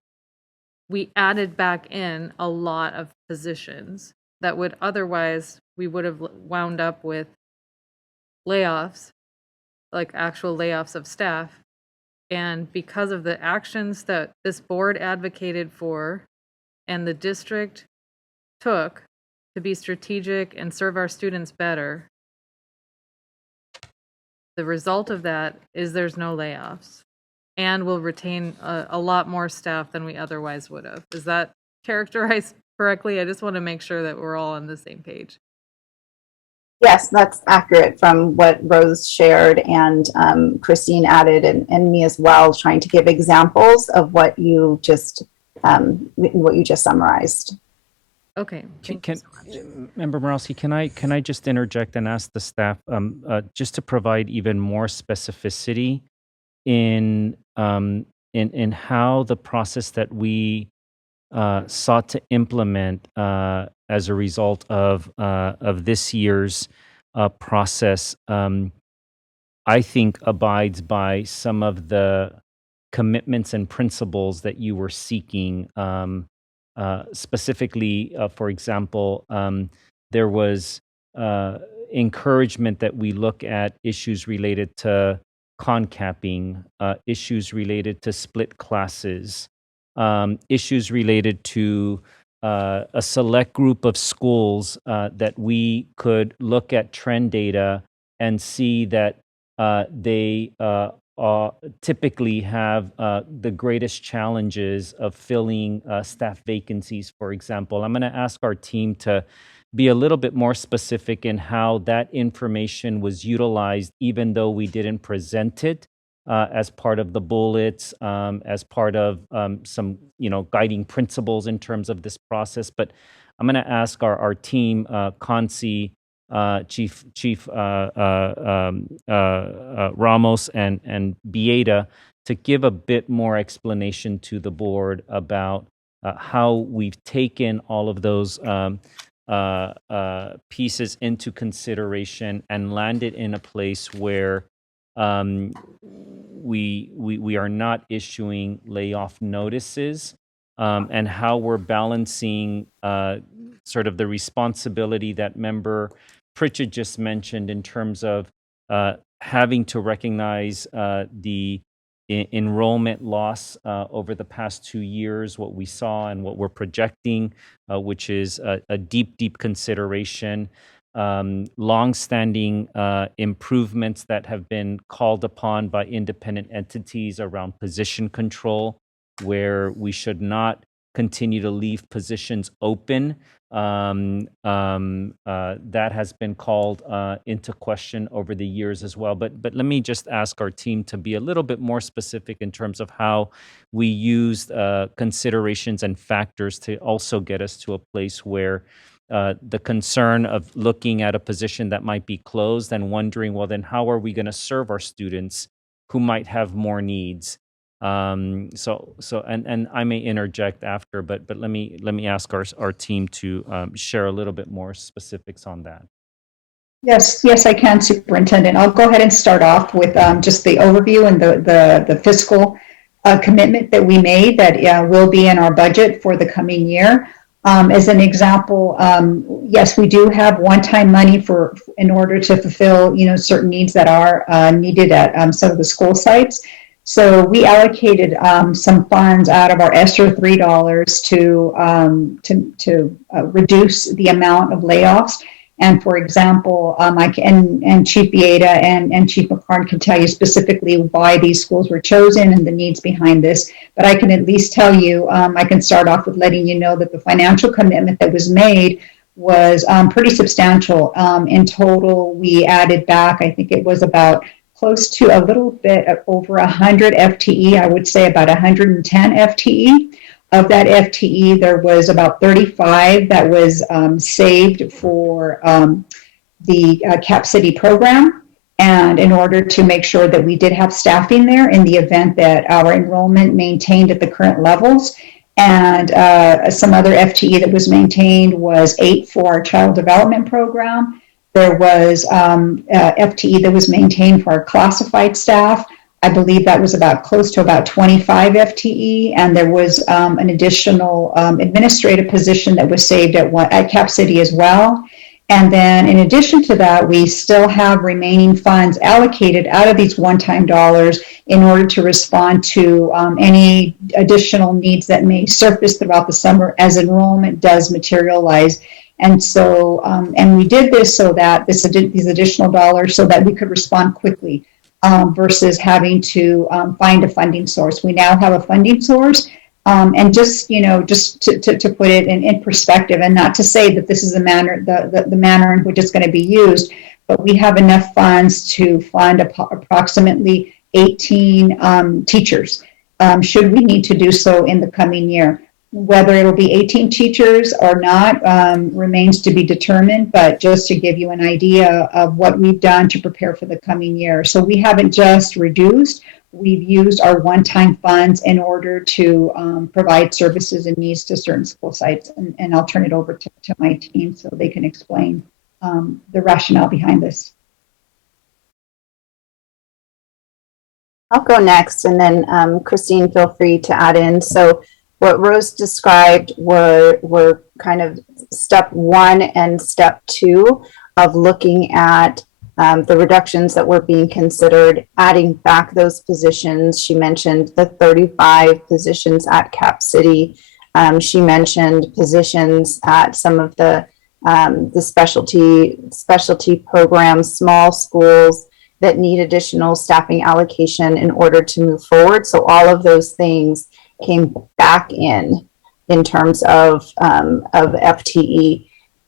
we added back in a lot of positions that would otherwise we would have wound up with layoffs, like actual layoffs of staff. And because of the actions that this board advocated for and the district took to be strategic and serve our students better, the result of that is there's no layoffs, and we'll retain a lot more staff than we otherwise would have. Is that characterized correctly? I just want to make sure that we're all on the same page. Yes, that's accurate from what Rose shared and Christine added, and me as well, trying to give examples of what you just summarized. Okay. Member Morosky, can I just interject and ask the staff just to provide even more specificity in how the process that we sought to implement as a result of this year's process, I think abides by some of the commitments and principles that you were seeking. Specifically, for example, there was encouragement that we look at issues related to concapping, issues related to split classes, issues related to a select group of schools that we could look at trend data and see that they typically have the greatest challenges of filling staff vacancies, for example. I'm going to ask our team to be a little bit more specific in how that information was utilized, even though we didn't present it as part of the bullets, as part of some guiding principles in terms of this process. But I'm going to ask our team, Consi, Chief Ramos and Bieda, to give a bit more explanation to the board about how we've taken all of those pieces into consideration and landed in a place where we are not issuing layoff notices, and how we're balancing sort of the responsibility that Member Pritchett just mentioned in terms of having to recognize the enrollment loss over the past 2 years, what we saw and what we're projecting, which is a deep consideration, long-standing improvements that have been called upon by independent entities around position control, where we should not continue to leave positions open. That has been called into question over the years as well. But let me just ask our team to be a little bit more specific in terms of how we used considerations and factors to also get us to a place where the concern of looking at a position that might be closed and wondering, well, then how are we going to serve our students who might have more needs? So I may interject after, but let me ask our team to share a little bit more specifics on that. Yes, I can, Superintendent. I'll go ahead and start off with just the overview and the fiscal commitment that we made that will be in our budget for the coming year. As an example, yes, we do have one-time money in order to fulfill certain needs that are needed at some of the school sites. So we allocated some funds out of our ESSER $3 to reduce the amount of layoffs. And for example, and Chief Bieda and Chief McCarn can tell you specifically why these schools were chosen and the needs behind this. But I can at least tell you, I can start off with letting you know that the financial commitment that was made was pretty substantial. In total, we added back, I think it was about close to a little bit over 100 FTE, I would say about 110 FTE. Of that FTE, there was about 35 that was saved for the Cap City program. And in order to make sure that we did have staffing there in the event that our enrollment maintained at the current levels. And some other FTE that was maintained was 8 for our child development program. There was FTE that was maintained for our classified staff. I believe that was about close to about 25 FTE, and there was an additional administrative position that was saved at Cap City as well. And then in addition to that, we still have remaining funds allocated out of these one-time dollars in order to respond to any additional needs that may surface throughout the summer as enrollment does materialize. And so, and we did this so that these additional dollars so that we could respond quickly versus having to find a funding source. We now have a funding source. And just to put it in perspective, and not to say that this is the manner in which it's going to be used, but we have enough funds to fund approximately 18 teachers, should we need to do so in the coming year. Whether it'll be 18 teachers or not remains to be determined, but just to give you an idea of what we've done to prepare for the coming year. So we haven't just reduced, we've used our one-time funds in order to provide services and needs to certain school sites. And I'll turn it over to my team so they can explain the rationale behind this. I'll go next, and then Christine, feel free to add in. So what Rose described were kind of step 1 and step 2 of looking at the reductions that were being considered, adding back those positions. She mentioned the 35 positions at Cap City. She mentioned positions at some of the specialty programs, small schools that need additional staffing allocation in order to move forward. So all of those things came back in terms of FTE,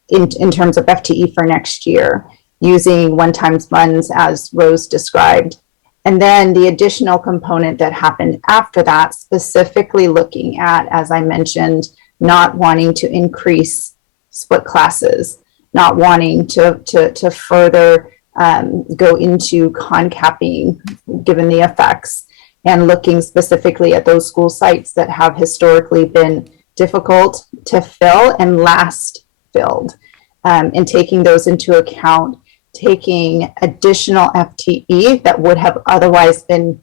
in terms of FTE for next year, using one-time funds as Rose described. And then the additional component that happened after that, specifically looking at, as I mentioned, not wanting to increase split classes, not wanting to further go into concapping given the effects, and looking specifically at those school sites that have historically been difficult to fill and last filled, and taking those into account, taking additional FTE that would have otherwise been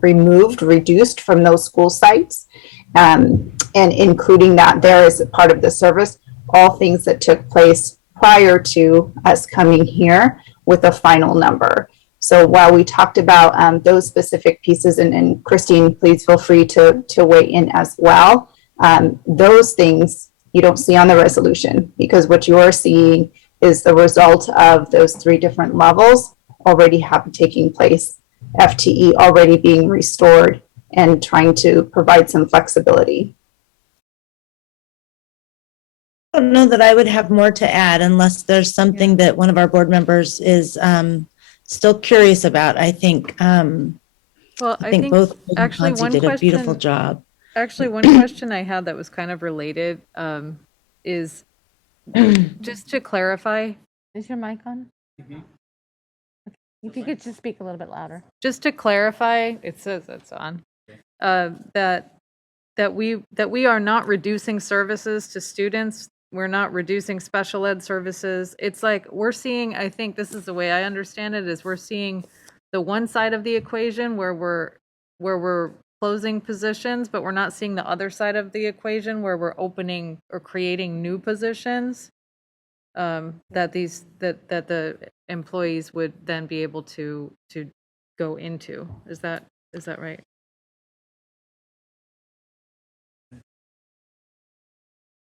reduced from those school sites, and including that there as a part of the service, all things that took place prior to us coming here with a final number. So while we talked about those specific pieces, and Christine, please feel free to weigh in as well, those things you don't see on the resolution, because what you are seeing is the result of those 3 different levels already taking place, FTE already being restored, and trying to provide some flexibility. I don't know that I would have more to add unless there's something that one of our board members is still curious about. I think Well, I think both actually Nancy one did a question, beautiful job. Actually, one question I had that was kind of related is just to clarify. Is your mic on? Okay. If you could just speak a little bit louder. Just to clarify, it says it's on. That we are not reducing services to students. We're not reducing special ed services. It's like we're seeing, I think this is the way I understand it, is we're seeing the one side of the equation where we're closing positions, but we're not seeing the other side of the equation where we're opening or creating new positions that the employees would then be able to go into. Is that right?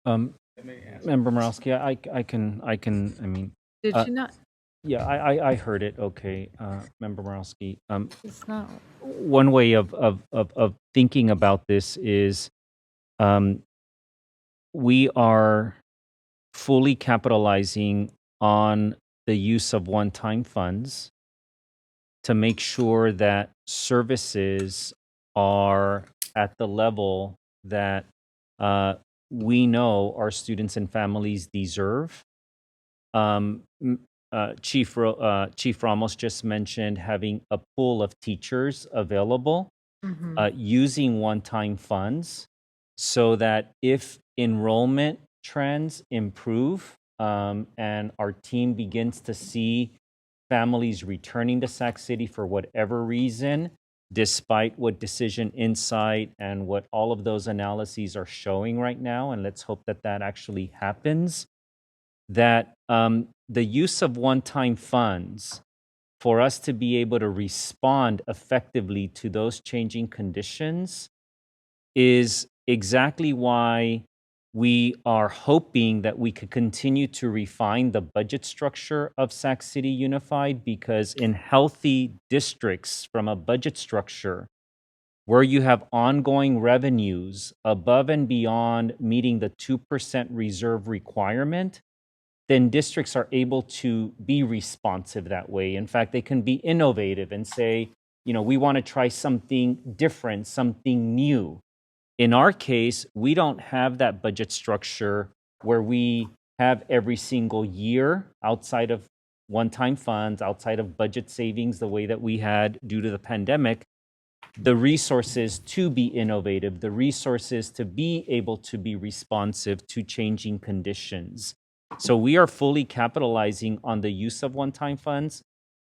Member Morowski, I can. Did you not? Yeah, I heard it. Okay, Member Morowski. It's not. One way of thinking about this is, we are fully capitalizing on the use of one-time funds to make sure that services are at the level that we know our students and families deserve. Chief Ramos just mentioned having a pool of teachers available, using one-time funds, so that if enrollment trends improve and our team begins to see families returning to Sac City for whatever reason, despite what Decision Insight and what all of those analyses are showing right now, and let's hope that that actually happens, that the use of one-time funds for us to be able to respond effectively to those changing conditions is exactly why We are hoping that we could continue to refine the budget structure of Sac City Unified, because in healthy districts, from a budget structure where you have ongoing revenues above and beyond meeting the 2% reserve requirement, then districts are able to be responsive that way. In fact, they can be innovative and say, we want to try something different, something new. In our case, we don't have that budget structure where we have every single year, outside of one-time funds, outside of budget savings, the way that we had due to the pandemic, the resources to be innovative, the resources to be able to be responsive to changing conditions. So we are fully capitalizing on the use of one-time funds.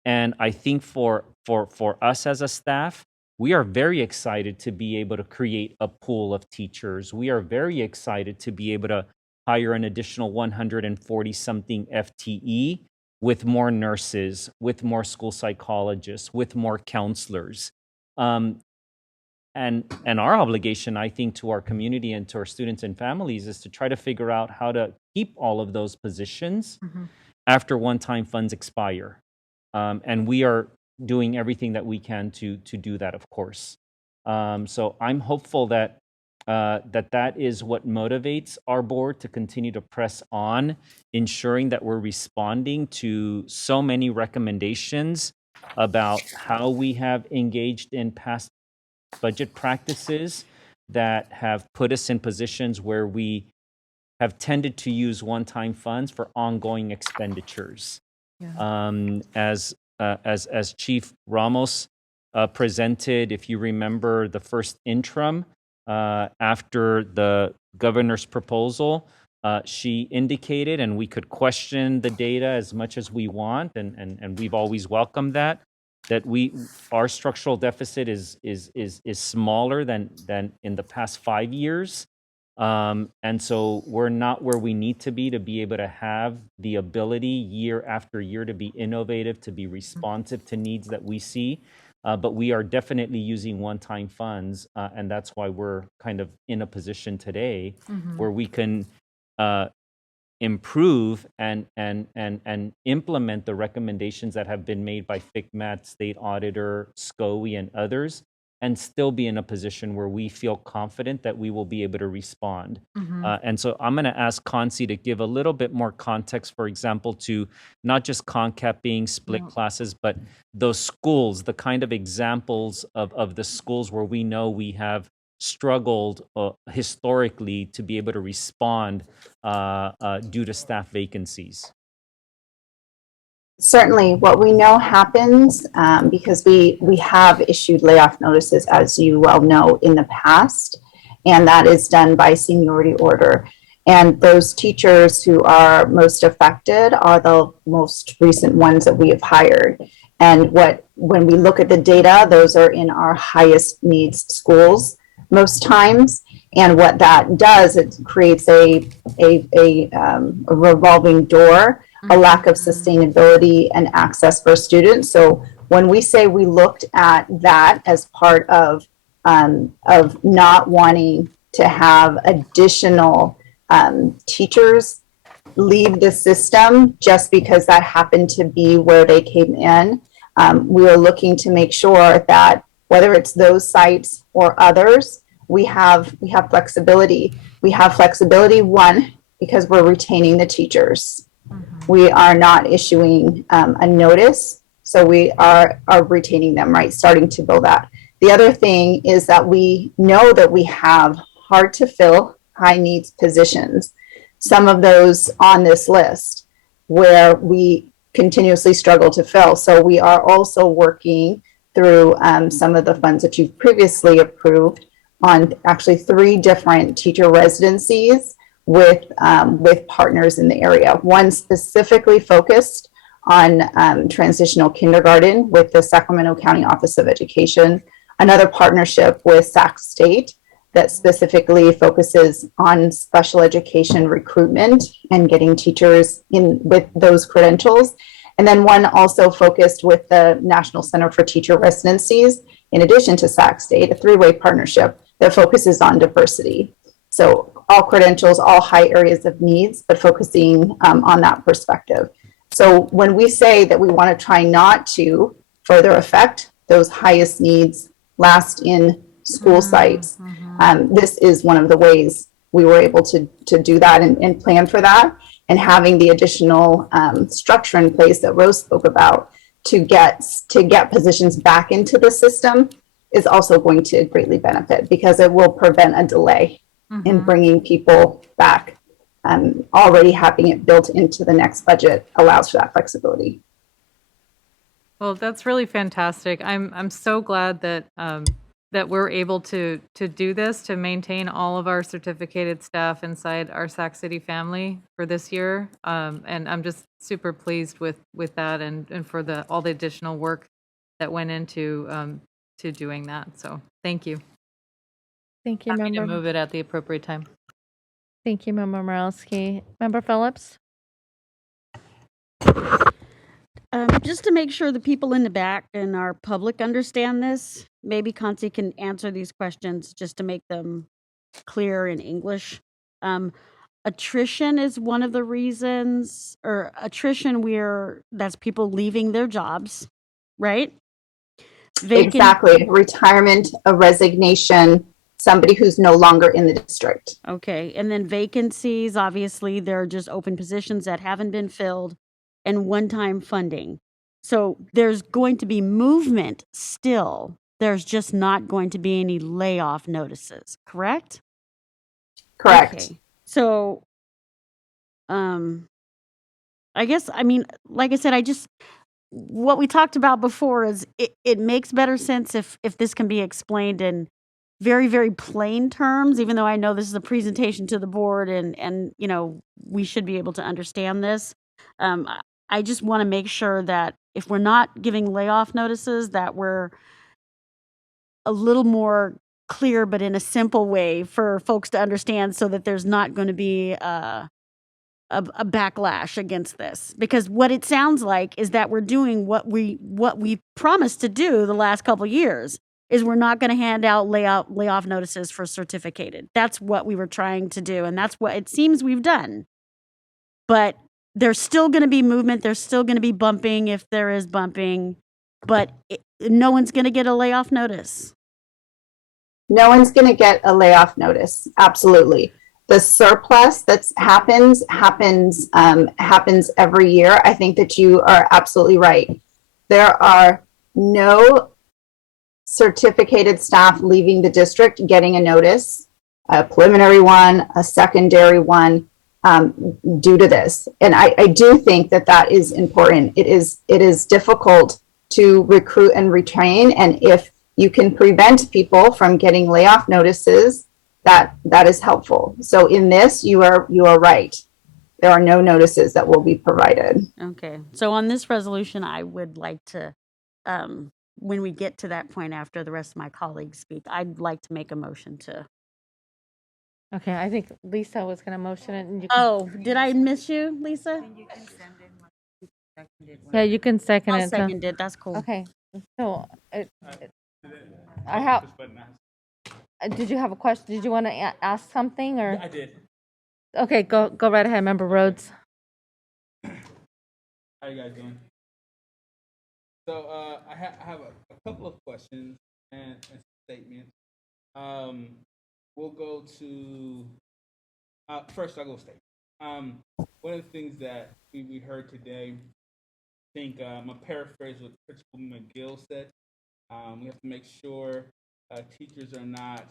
And I think for us as a staff, we are very excited to be able to create a pool of teachers. We are very excited to be able to hire an additional 140 something FTE with more nurses, with more school psychologists, with more counselors. And our obligation, I think, to our community and to our students and families is to try to figure out how to keep all of those positions after one-time funds expire. And we are doing everything that we can to do that, of course. So I'm hopeful that that is what motivates our board to continue to press on, ensuring that we're responding to so many recommendations about how we have engaged in past budget practices that have put us in positions where we have tended to use one-time funds for ongoing expenditures. As Chief Ramos presented, if you remember the first interim after the governor's proposal, she indicated, and we could question the data as much as we want, and we've always welcomed that our structural deficit is smaller than in the past 5 years. And so we're not where we need to be able to have the ability year after year to be innovative, to be responsive to needs that we see. But we are definitely using one-time funds, and that's why we're kind of in a position today where we can improve and implement the recommendations that have been made by FICMAT, State Auditor, SCOE, and others, and still be in a position where we feel confident that we will be able to respond. And so I'm going to ask Concy to give a little bit more context, for example, to not just concapping, split classes, but those schools, the kind of examples of the schools where we know we have struggled historically to be able to respond due to staff vacancies. Certainly, what we know happens, because we have issued layoff notices, as you well know, in the past, and that is done by seniority order. And those teachers who are most affected are the most recent ones that we have hired. And when we look at the data, those are in our highest needs schools most times. And what that does, it creates a revolving door, a lack of sustainability and access for students. So when we say we looked at that as part of not wanting to have additional teachers leave the system just because that happened to be where they came in, we are looking to make sure that whether it's those sites or others, we have flexibility. We have flexibility, one, because we're retaining the teachers. We are not issuing a notice, so we are retaining them, right? Starting to build that. The other thing is that we know that we have hard to fill high needs positions. Some of those on this list where we continuously struggle to fill. So we are also working through some of the funds that you've previously approved on actually 3 different teacher residencies with partners in the area. One specifically focused on transitional kindergarten with the Sacramento County Office of Education. Another partnership with Sac State that specifically focuses on special education recruitment and getting teachers in with those credentials. And then one also focused with the National Center for Teacher Residencies, in addition to Sac State, a 3-way partnership that focuses on diversity. So all credentials, all high areas of needs, but focusing on that perspective. So when we say that we want to try not to further affect those highest needs last in school sites, this is one of the ways we were able to do that and plan for that. And having the additional structure in place that Rose spoke about to get positions back into the system is also going to greatly benefit, because it will prevent a delay in bringing people back. Already having it built into the next budget allows for that flexibility. Well, that's really fantastic. I'm so glad that that we're able to do this, to maintain all of our certificated staff inside our Sac City family for this year. And I'm just super pleased with that, and for all the additional work that went into to doing that. So thank you. Thank you, Happy to Member. move it at the appropriate time. Thank you, Member Morelsky. Member Phillips? Just to make sure the people in the back and our public understand this, maybe Kansi can answer these questions just to make them clear in English. Attrition is one of the reasons, or attrition that's people leaving their jobs, right? Exactly. Retirement, a resignation, somebody who's no longer in the district. Okay. And then vacancies, obviously, they're just open positions that haven't been filled, and one-time funding. So there's going to be movement still. There's just not going to be any layoff notices, correct? Correct. Okay. So, I guess, I mean, like I said, what we talked about before is it makes better sense if this can be explained in very, very plain terms, even though I know this is a presentation to the board and we should be able to understand this. I just want to make sure that if we're not giving layoff notices, that we're a little more clear, but in a simple way for folks to understand, so that there's not going to be a backlash against this. Because what it sounds like is that we're doing what we promised to do the last couple of years, is we're not going to hand out layoff notices for certificated. That's what we were trying to do, and that's what it seems we've done. But there's still going to be movement. There's still going to be bumping if there is bumping, but no one's going to get a layoff notice. No one's going to get a layoff notice. Absolutely. The surplus that happens every year. I think that you are absolutely right. There are no certificated staff leaving the district getting a notice, a preliminary one, a secondary one, due to this. And I do think that is important. It is difficult to recruit and retrain. And if you can prevent people from getting layoff notices, that is helpful. So in this, you are right. There are no notices that will be provided. Okay. So on this resolution, I would like to, when we get to that point after the rest of my colleagues speak, I'd like to make a motion to. Okay, I think Lisa was going to motion it. And Did I miss you, Lisa? Yeah, you can second I'll it. second it. That's cool. Okay. So I have. Did you have a question? Did you want to ask something, or? I did. Okay, go right ahead, Member Rhodes. How you guys doing? So I have a couple of questions and statements. We'll go to first. I'll go statement. One of the things that we heard today, I think I'm gonna paraphrase what Principal McGill said. We have to make sure teachers are not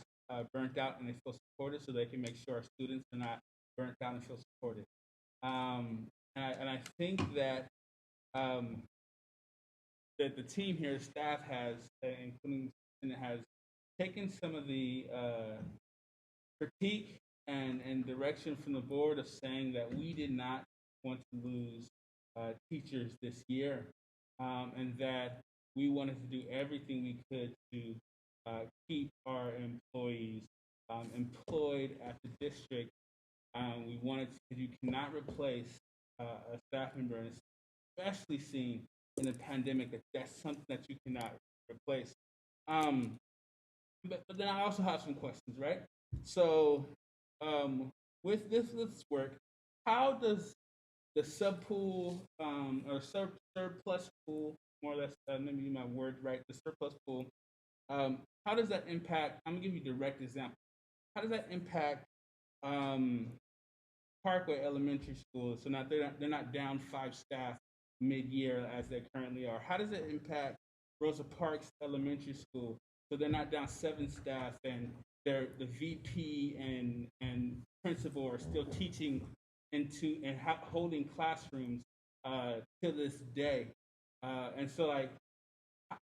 burnt out and they feel supported, so they can make sure our students are not burnt out and feel supported. And I think that that the team here, staff has, including has taken some of the critique and direction from the board of saying that we did not want to lose teachers this year, and that we wanted to do everything we could to keep our employees employed at the district. We wanted to, because you cannot replace a staff member, and especially seen in a pandemic, that's something that you cannot replace. But then I also have some questions, right? So with this work, how does the subpool or surplus pool, more or less, let me get my words right, the surplus pool, how does that impact? I'm gonna give you a direct example. How does that impact Parkway Elementary School? So now they're not down 5 staff mid-year as they currently are. How does it impact Rosa Parks Elementary School? So they're not down 7 staff, and the VP and principal are still teaching holding classrooms to this day. And so, like,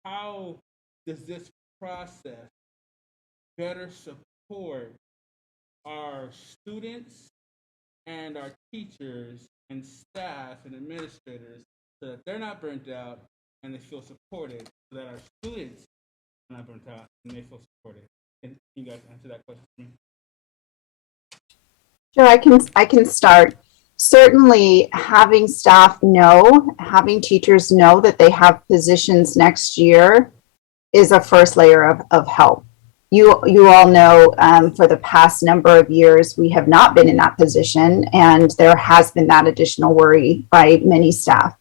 how does this process better support our students and our teachers and staff and administrators so that they're not burnt out and they feel supported, so that our students are not burnt out and they feel supported? Can you guys answer that question for me? Sure, I can start. Certainly having staff know, having teachers know that they have positions next year is a first layer of help. You all know for the past number of years, we have not been in that position, and there has been that additional worry by many staff.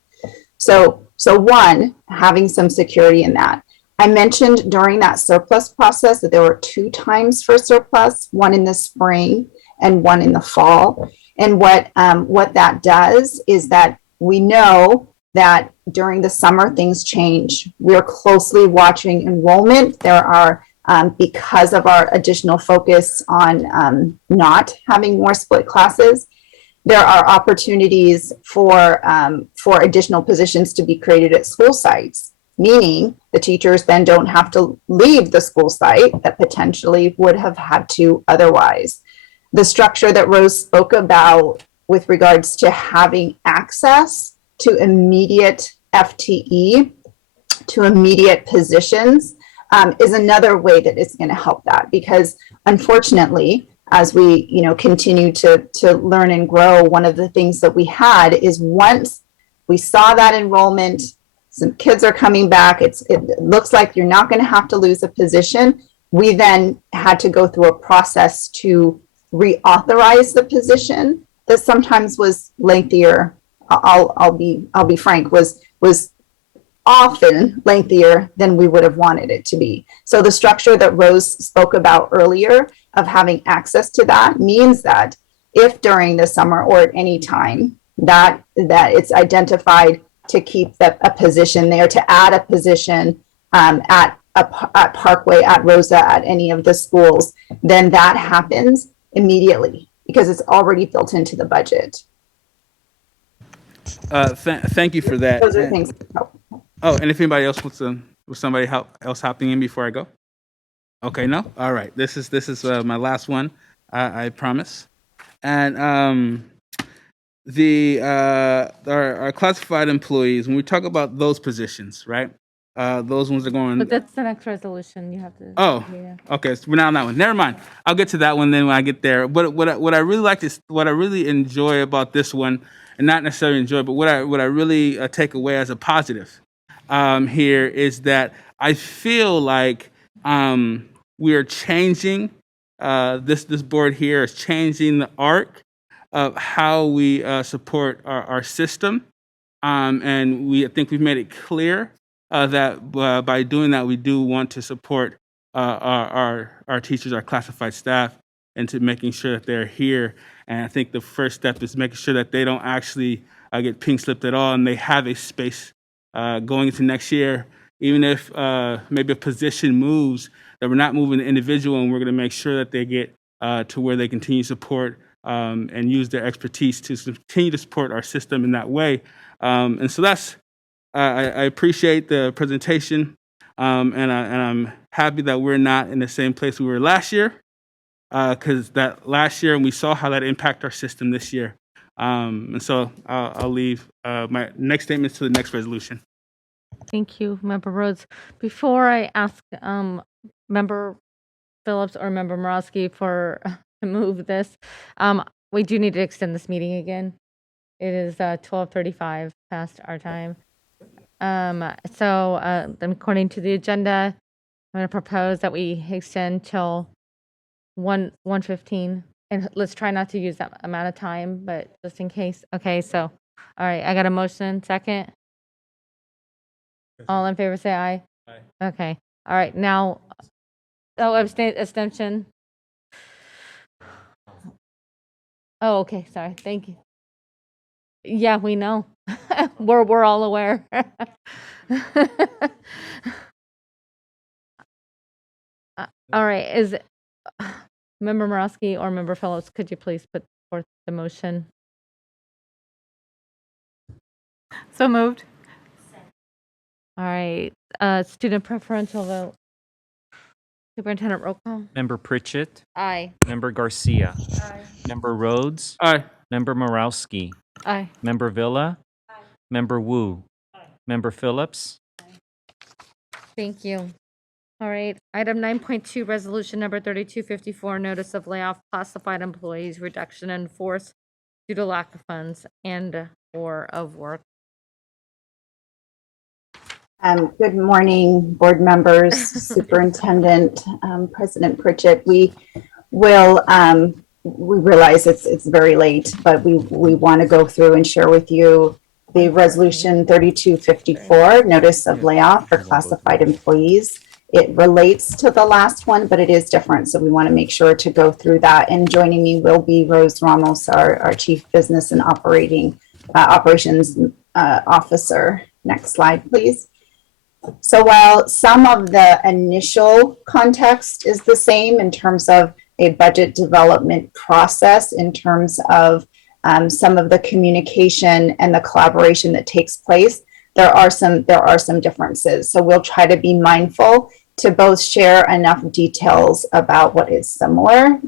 So one, having some security in that. I mentioned during that surplus process that there were 2 times for surplus, one in the spring and one in the fall. And what that does is that we know that during the summer things change. We're closely watching enrollment. There are because of our additional focus on not having more split classes, there are opportunities for additional positions to be created at school sites, meaning the teachers then don't have to leave the school site that potentially would have had to otherwise. The structure that Rose spoke about with regards to having access to immediate FTE, to immediate positions, is another way that it's going to help that, because unfortunately, as we continue to learn and grow, one of the things that we had is once we saw that enrollment, some kids are coming back, it looks like you're not going to have to lose a position. We then had to go through a process to reauthorize the position that sometimes was lengthier. I'll be frank, was often lengthier than we would have wanted it to be. So the structure that Rose spoke about earlier of having access to that means that if during the summer or at any time that it's identified to keep a position there, to add a position at Parkway, at Rosa, at any of the schools, then that happens immediately because it's already built into the budget. Thank you for that. Those are things. Oh, and if anybody else wants to, was somebody else hopping in before I go? Okay, no. All right. This is my last one. I promise. And our classified employees, when we talk about those positions, right? Those ones are going. But that's the next resolution. You have to. Oh, yeah. Okay. So we're not on that one. Never mind. I'll get to that one then when I get there. But what I really like is what I really enjoy about this one, and not necessarily enjoy, but what I really take away as a positive here is that I feel like we are changing. This board here is changing the arc of how we support our system, and I think we've made it clear that by doing that, we do want to support our teachers, our classified staff, into making sure that they're here. And I think the first step is making sure that they don't actually get pink slipped at all, and they have a space going into next year. Even if maybe a position moves, that we're not moving the individual, and we're going to make sure that they get to where they continue support and use their expertise to continue to support our system in that way. And so that's, I appreciate the presentation, and I'm happy that we're not in the same place we were last year, because that last year, and we saw how that impacted our system this year. And so I'll leave my next statements to the next resolution. Thank you, Member Rhodes. Before I ask Member Phillips or Member Morosky to move this, we do need to extend this meeting again. It is 12:35 past our time. So according to the agenda, I'm going to propose that we extend till 1:15 And let's try not to use that amount of time, but just in case. Okay, so, all right, I got a motion, second. All in favor, say aye. Aye. Okay, all right, now, abstention. Oh, okay, sorry, thank you. Yeah, we know. We're all aware. All right, is Member Morosky or Member Phillips, could you please put forth the motion? So moved. All right, student preferential vote. Superintendent roll call. Member Pritchett. Aye. Member Garcia. Aye. Member Rhodes. Aye. Member Morowski. Aye. Member Villa. Aye. Member Wu. Aye. Member Phillips. Thank you. All right, item 9.2, resolution number 3254, notice of layoff classified employees, reduction in force due to lack of funds and or of work. Good morning, board members, superintendent, President Pritchett. We realize it's very late, but we want to go through and share with you the resolution 3254, notice of layoff for classified employees. It relates to the last one, but it is different. So we want to make sure to go through that. And joining me will be Rose Ramos, our Chief Business and Operations Officer. Next slide, please. So while some of the initial context is the same in terms of a budget development process, in terms of some of the communication and the collaboration that takes place, there are some differences. So we'll try to be mindful to both share enough details about what is similar,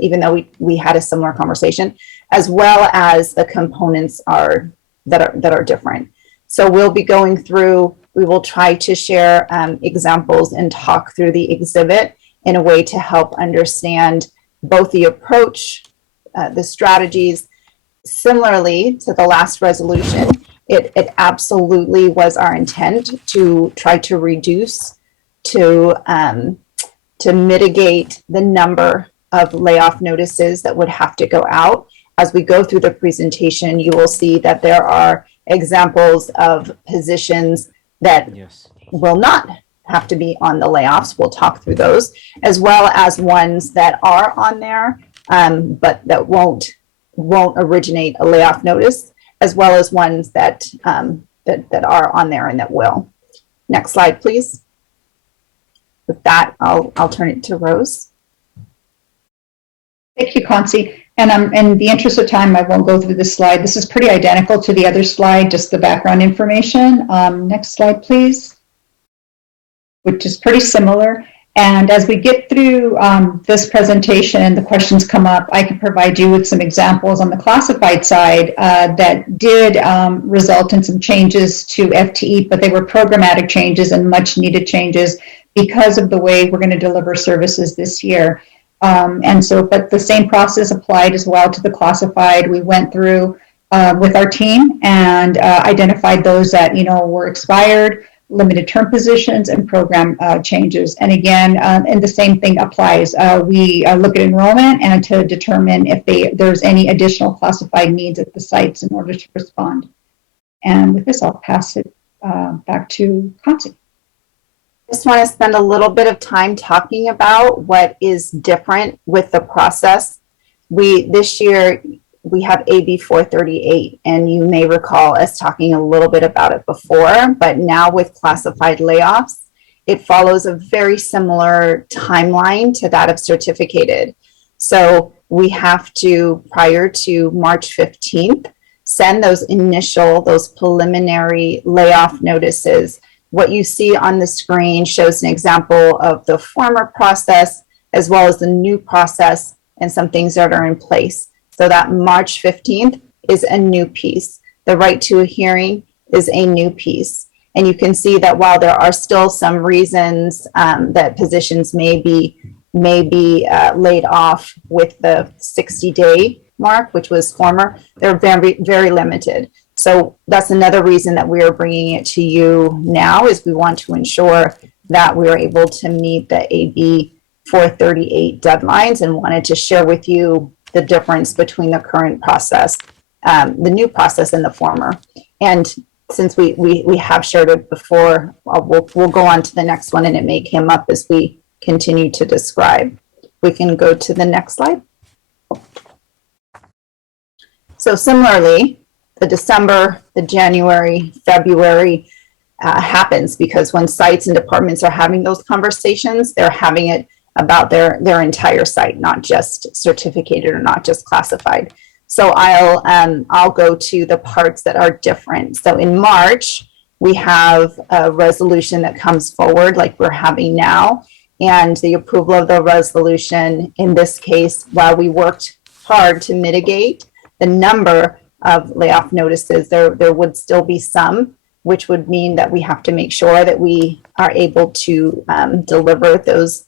even though we had a similar conversation, as well as the components that are different. So we'll be going through. We will try to share examples and talk through the exhibit in a way to help understand both the approach, the strategies. Similarly to the last resolution, it absolutely was our intent to try to reduce, to mitigate the number of layoff notices that would have to go out. As we go through the presentation, you will see that there are examples of positions that will not have to be on the layoffs. We'll talk through those, as well as ones that are on there, but that won't originate a layoff notice, as well as ones that are on there and that will. Next slide, please. With that, I'll turn it to Rose. Thank you, Concy. And in the interest of time, I won't go through this slide. This is pretty identical to the other slide, just the background information. Next slide, please, which is pretty similar. And as we get through this presentation and the questions come up, I can provide you with some examples on the classified side that did result in some changes to FTE, but they were programmatic changes and much needed changes because of the way we're going to deliver services this year. But the same process applied as well to the classified. We went through with our team and identified those that, were expired, limited term positions, and program changes. And again, and the same thing applies. We look at enrollment and to determine if there's any additional classified needs at the sites in order to respond. And with this, I'll pass it back to Concy. I just want to spend a little bit of time talking about what is different with the process. This year, we have AB 438, and you may recall us talking a little bit about it before, but now with classified layoffs, it follows a very similar timeline to that of certificated. So we have to, prior to March 15th, send those preliminary layoff notices. What you see on the screen shows an example of the former process as well as the new process and some things that are in place. So that March 15th is a new piece. The right to a hearing is a new piece. And you can see that while there are still some reasons that positions may be laid off with the 60-day mark, which was former, they're very, very limited. So that's another reason that we are bringing it to you now, is we want to ensure that we're able to meet the AB 438 deadlines and wanted to share with you the difference between the current process, the new process and the former. And since we have shared it before, we'll go on to the next one, and it may come up as we continue to describe. We can go to the next slide. So similarly, the December, the January, February happens because when sites and departments are having those conversations, they're having it about their entire site, not just certificated or not just classified. So I'll go to the parts that are different. So in March, we have a resolution that comes forward like we're having now, and the approval of the resolution in this case, while we worked hard to mitigate the number of layoff notices, there would still be some, which would mean that we have to make sure that we are able to deliver those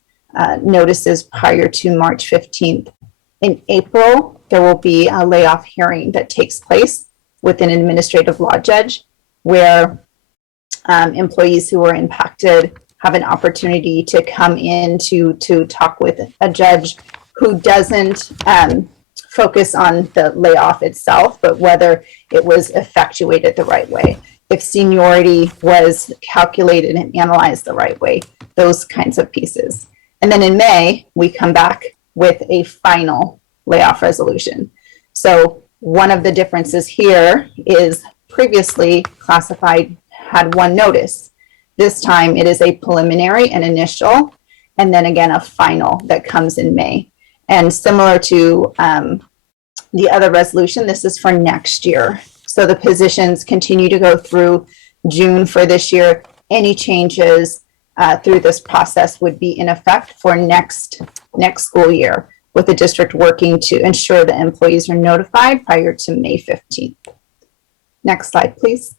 notices prior to March 15th. In April, there will be a layoff hearing that takes place with an administrative law judge where employees who are impacted have an opportunity to come in to talk with a judge who doesn't focus on the layoff itself, but whether it was effectuated the right way, if seniority was calculated and analyzed the right way, those kinds of pieces. And then in May, we come back with a final layoff resolution. So one of the differences here is previously classified had one notice. This time it is a preliminary and initial, and then again a final that comes in May. And similar to the other resolution, this is for next year. So the positions continue to go through June for this year. Any changes through this process would be in effect for next school year, with the district working to ensure that employees are notified prior to May 15th. Next slide, please.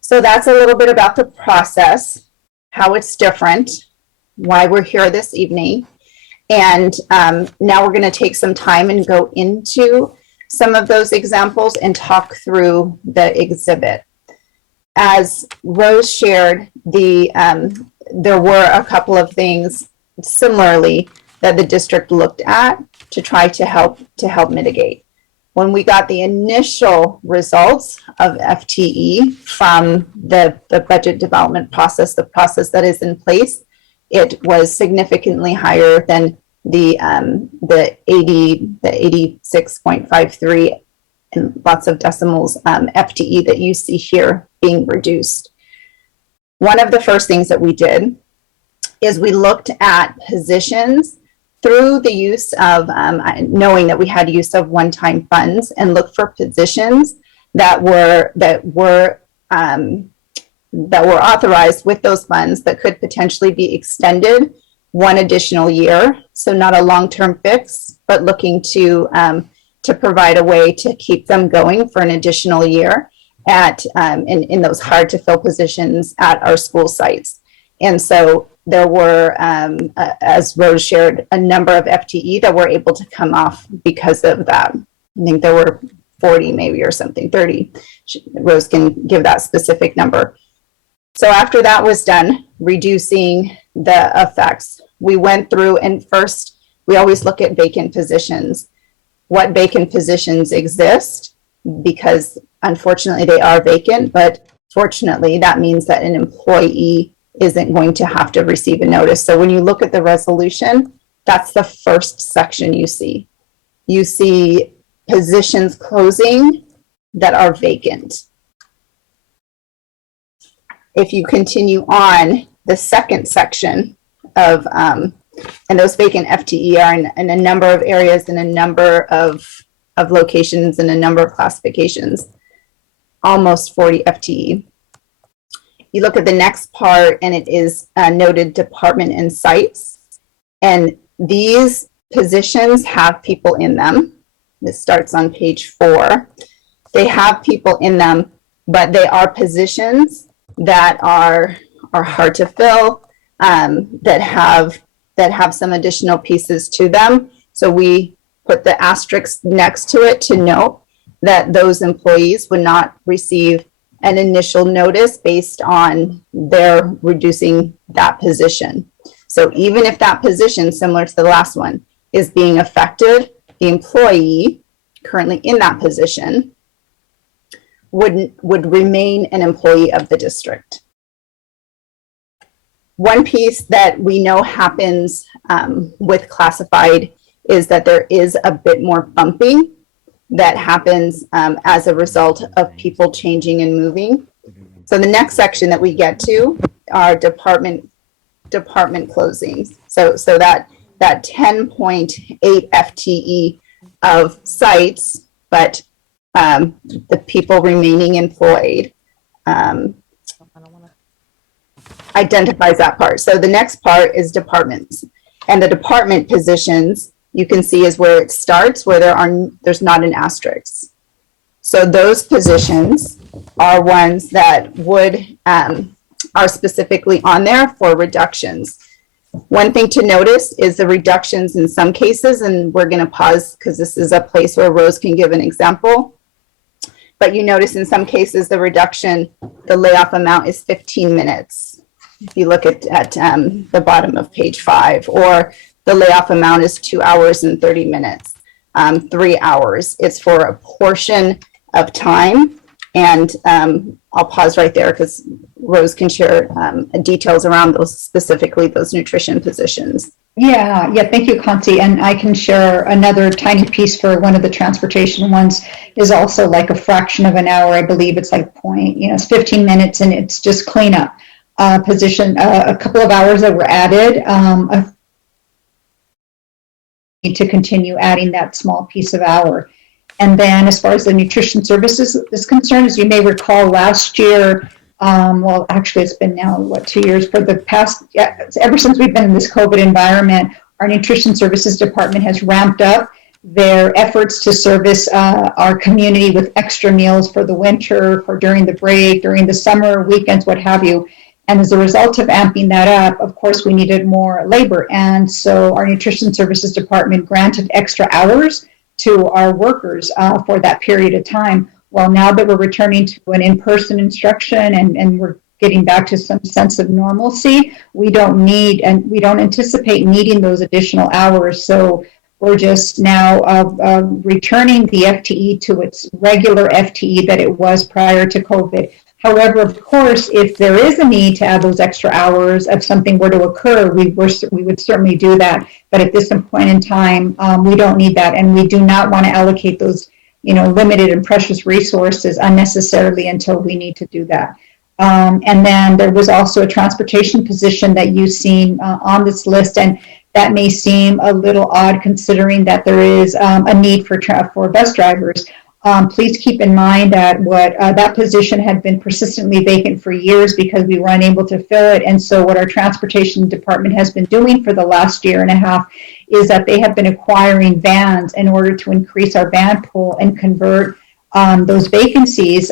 So that's a little bit about the process, how it's different, why we're here this evening. And now we're going to take some time and go into some of those examples and talk through the exhibit. As Rose shared, there were a couple of things similarly that the district looked at to try to help mitigate. When we got the initial results of FTE from the budget development process, the process that is in place, it was significantly higher than the 86.53 and lots of decimals FTE that you see here being reduced. One of the first things that we did is we looked at positions through the use of knowing that we had use of one-time funds, and looked for positions that were authorized with those funds that could potentially be extended one additional year. So not a long-term fix, but looking to provide a way to keep them going for an additional year at in those hard to fill positions at our school sites. And so there were, as Rose shared, a number of FTE that were able to come off because of that. I think there were 40 maybe or something, 30. Rose can give that specific number. So after that was done, reducing the effects, we went through, and first, we always look at vacant positions. What vacant positions exist? Because unfortunately they are vacant, but fortunately that means that an employee isn't going to have to receive a notice. So when you look at the resolution, that's the first section you see. You see positions closing that are vacant. If you continue on, the second section of, and those vacant FTE are in a number of areas, in a number of locations, and a number of classifications, almost 40 FTE. You look at the next part, and it is noted department and sites. And these positions have people in them. This starts on page 4. They have people in them, but they are positions that are hard to fill, that have some additional pieces to them. So we put the asterisk next to it to note that those employees would not receive an initial notice based on their reducing that position. So even if that position, similar to the last one, is being affected, the employee currently in that position would remain an employee of the district. One piece that we know happens with classified is that there is a bit more bumping that happens as a result of people changing and moving. So the next section that we get to are department closings. So that 10.8 FTE of sites, but the people remaining employed identifies that part. So the next part is departments, and the department positions you can see is where it starts, where there's not an asterisk. So those positions are ones that would are specifically on there for reductions. One thing to notice is the reductions in some cases, and we're going to pause because this is a place where Rose can give an example. But you notice in some cases the reduction, the layoff amount is 15 minutes. If you look at the bottom of page 5, or the layoff amount is 2 hours and 30 minutes, 3 hours. It's for a portion of time. And I'll pause right there because Rose can share details around those, specifically those nutrition positions. Yeah, thank you, Consi. And I can share another tiny piece for one of the transportation ones is also like a fraction of an hour. I believe it's like it's 15 minutes and it's just cleanup position. A couple of hours that were added. Need to continue adding that small piece of hour. And then as far as the nutrition services is concerned, as you may recall last year, well, actually it's been now, 2 years, for the past, ever since we've been in this COVID environment, our nutrition services department has ramped up their efforts to service our community with extra meals for the winter, for during the break, during the summer, weekends, what have you. And as a result of amping that up, of course, we needed more labor. And so our nutrition services department granted extra hours to our workers for that period of time. Well, now that we're returning to an in-person instruction and we're getting back to some sense of normalcy, we don't need and we don't anticipate needing those additional hours. So we're just now returning the FTE to its regular FTE that it was prior to COVID. However, of course, if there is a need to add those extra hours, if something were to occur, we would certainly do that. But at this point in time, we don't need that, and we do not want to allocate those, limited and precious resources unnecessarily until we need to do that. And then there was also a transportation position that you've seen on this list, and that may seem a little odd considering that there is a need for bus drivers. Please keep in mind that that position had been persistently vacant for years because we were unable to fill it. And so what our transportation department has been doing for the last year and a half is that they have been acquiring vans in order to increase our van pool and convert those vacancies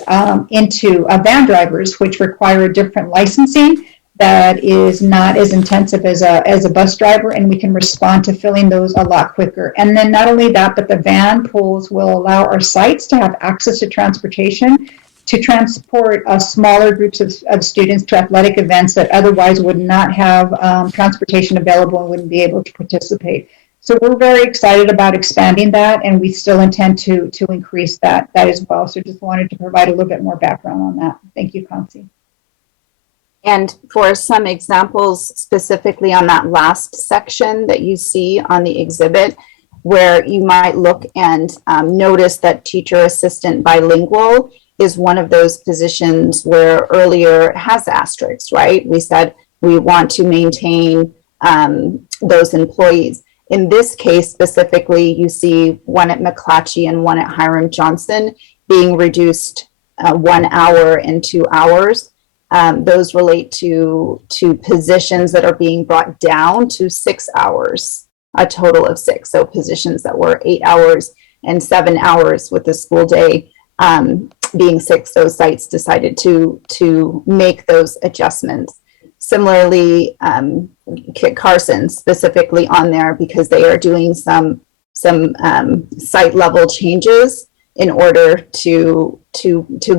into van drivers, which require a different licensing that is not as intensive as a bus driver, and we can respond to filling those a lot quicker. And then not only that, but the van pools will allow our sites to have access to transportation to transport smaller groups of students to athletic events that otherwise would not have transportation available and wouldn't be able to participate. So we're very excited about expanding that, and we still intend to increase that as well. So just wanted to provide a little bit more background on that. Thank you, Consi. And for some examples specifically on that last section that you see on the exhibit, where you might look and notice that teacher assistant bilingual is one of those positions where earlier has asterisks, right? We said we want to maintain those employees. In this case specifically, you see one at McClatchy and one at Hiram Johnson being reduced 1 hour and 2 hours. Those relate to positions that are being brought down to 6 hours, a total of 6. So positions that were 8 hours and 7 hours with the school day being 6, those sites decided to make those adjustments. Similarly, Kit Carson specifically on there because they are doing some site level changes in order to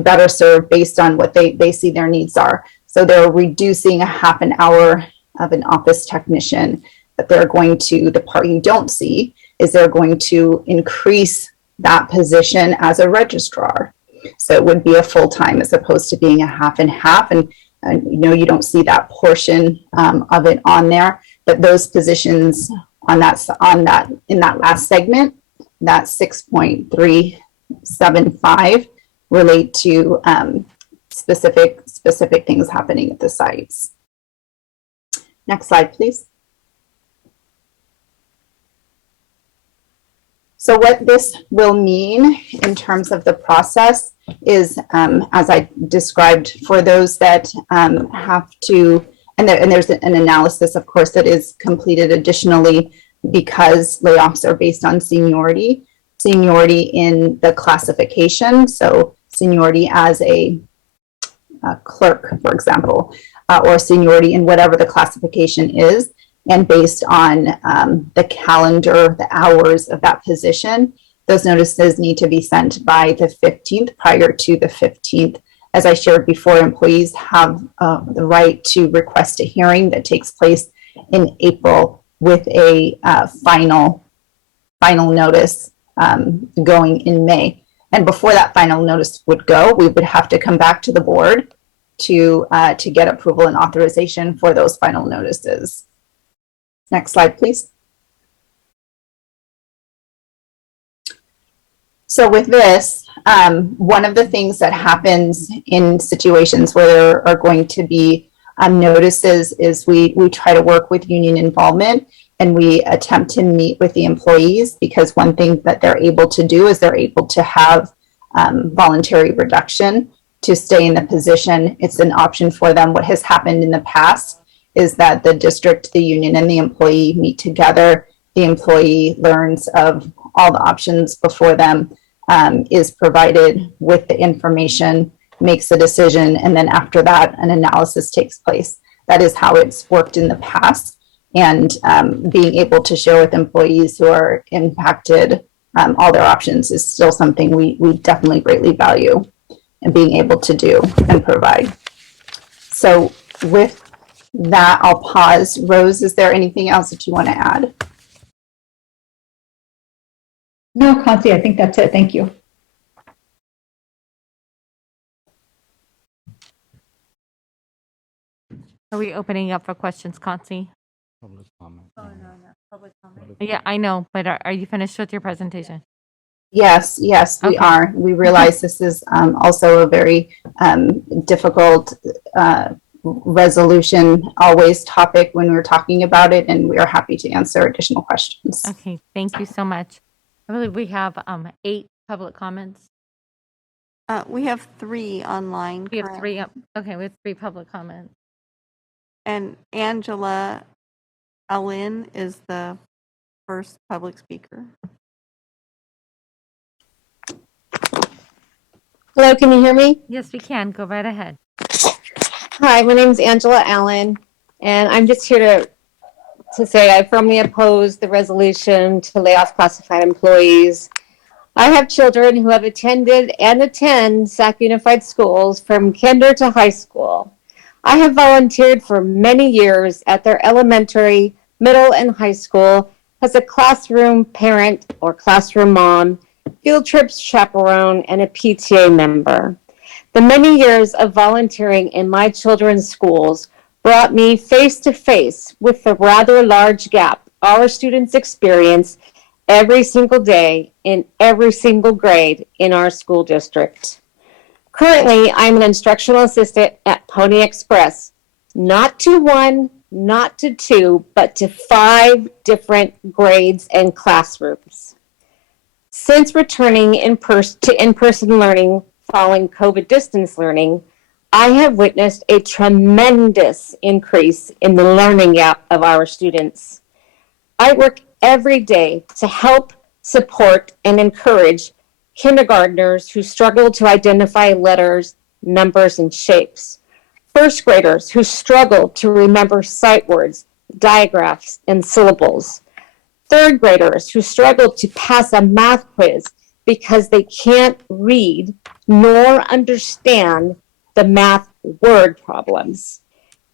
better serve based on what they see their needs are. So they're reducing a half an hour an office technician, that they're going to, the part you don't see is they're going to increase that position as a registrar. So it would be a full-time as opposed to being a half and half. And you know, you don't see that portion of it on there, but those positions in that last segment, that 6.375 relate to specific things happening at the sites. Next slide, please. So what this will mean in terms of the process is, as I described, for those that have to, and there's an analysis, of course, that is completed additionally because layoffs are based on seniority in the classification. So seniority as a clerk, for example, or seniority in whatever the classification is, and based on the calendar, the hours of that position, those notices need to be sent by the 15th, prior to the 15th. As I shared before, employees have the right to request a hearing that takes place in April with a final notice going in May. And before that final notice would go, we would have to come back to the board to get approval and authorization for those final notices. Next slide, please. So with this, one of the things that happens in situations where there are going to be notices is we try to work with union involvement, and we attempt to meet with the employees, because one thing that they're able to do is they're able to have voluntary reduction to stay in the position. It's an option for them. What has happened in the past is that the district, the union, and the employee meet together. The employee learns of all the options before them, is provided with the information, makes a decision, and then after that, an analysis takes place. That is how it's worked in the past. And being able to share with employees who are impacted all their options is still something we definitely greatly value, and being able to do and provide. So with that, I'll pause. Rose, is there anything else that you want to add? No, Concy, I think that's it. Thank you. Are we opening up for questions, Concy? Public comment. Oh, no, public comment. Yeah, I know, but are you finished with your presentation? Yes, we are. We realize this is also a very difficult resolution, always topic when we're talking about it, and we are happy to answer additional questions. Okay, thank you so much. I believe we have 8 public comments. We have 3 online. We have 3. Okay, we have 3 public comments. And Angela Allen is the first public speaker. Hello, can you hear me? Yes, we can. Go right ahead. Hi, my name is Angela Allen, and I'm just here to say I firmly oppose the resolution to lay off classified employees. I have children who have attended and attend Sac Unified Schools from kinder to high school. I have volunteered for many years at their elementary, middle, and high school as a classroom parent or classroom mom, field trips chaperone, and a PTA member. The many years of volunteering in my children's schools brought me face to face with the rather large gap our students experience every single day in every single grade in our school district. Currently, I'm an instructional assistant at Pony Express, not to 1, not to 2, but to 5 different grades and classrooms. Since returning to in-person learning following COVID distance learning, I have witnessed a tremendous increase in the learning gap of our students. I work every day to help, support, and encourage kindergartners who struggle to identify letters, numbers, and shapes, first graders who struggle to remember sight words, diagraphs, and syllables, third graders who struggle to pass a math quiz because they can't read nor understand the math word problems,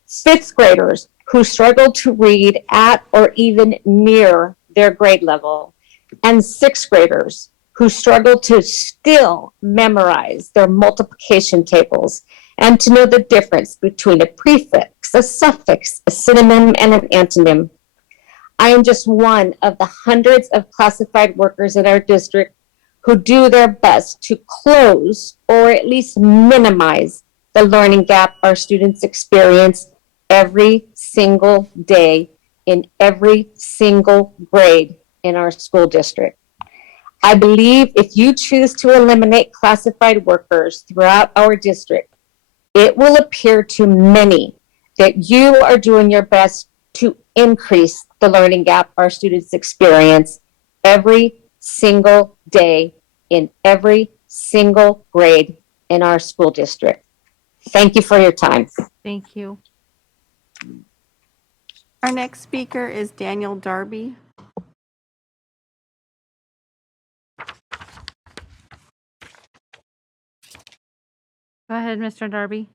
fifth graders who struggle to read at or even near their grade level, and sixth graders who struggle to still memorize their multiplication tables and to know the difference between a prefix, a suffix, a synonym, and an antonym. I am just one of the hundreds of classified workers in our district who do their best to close or at least minimize the learning gap our students experience every single day in every single grade in our school district. I believe if you choose to eliminate classified workers throughout our district, it will appear to many that you are doing your best to increase the learning gap our students experience every single day in every single grade in our school district. Thank you for your time. Thank you. Our next speaker is Daniel Darby. Go ahead, Mr. Darby.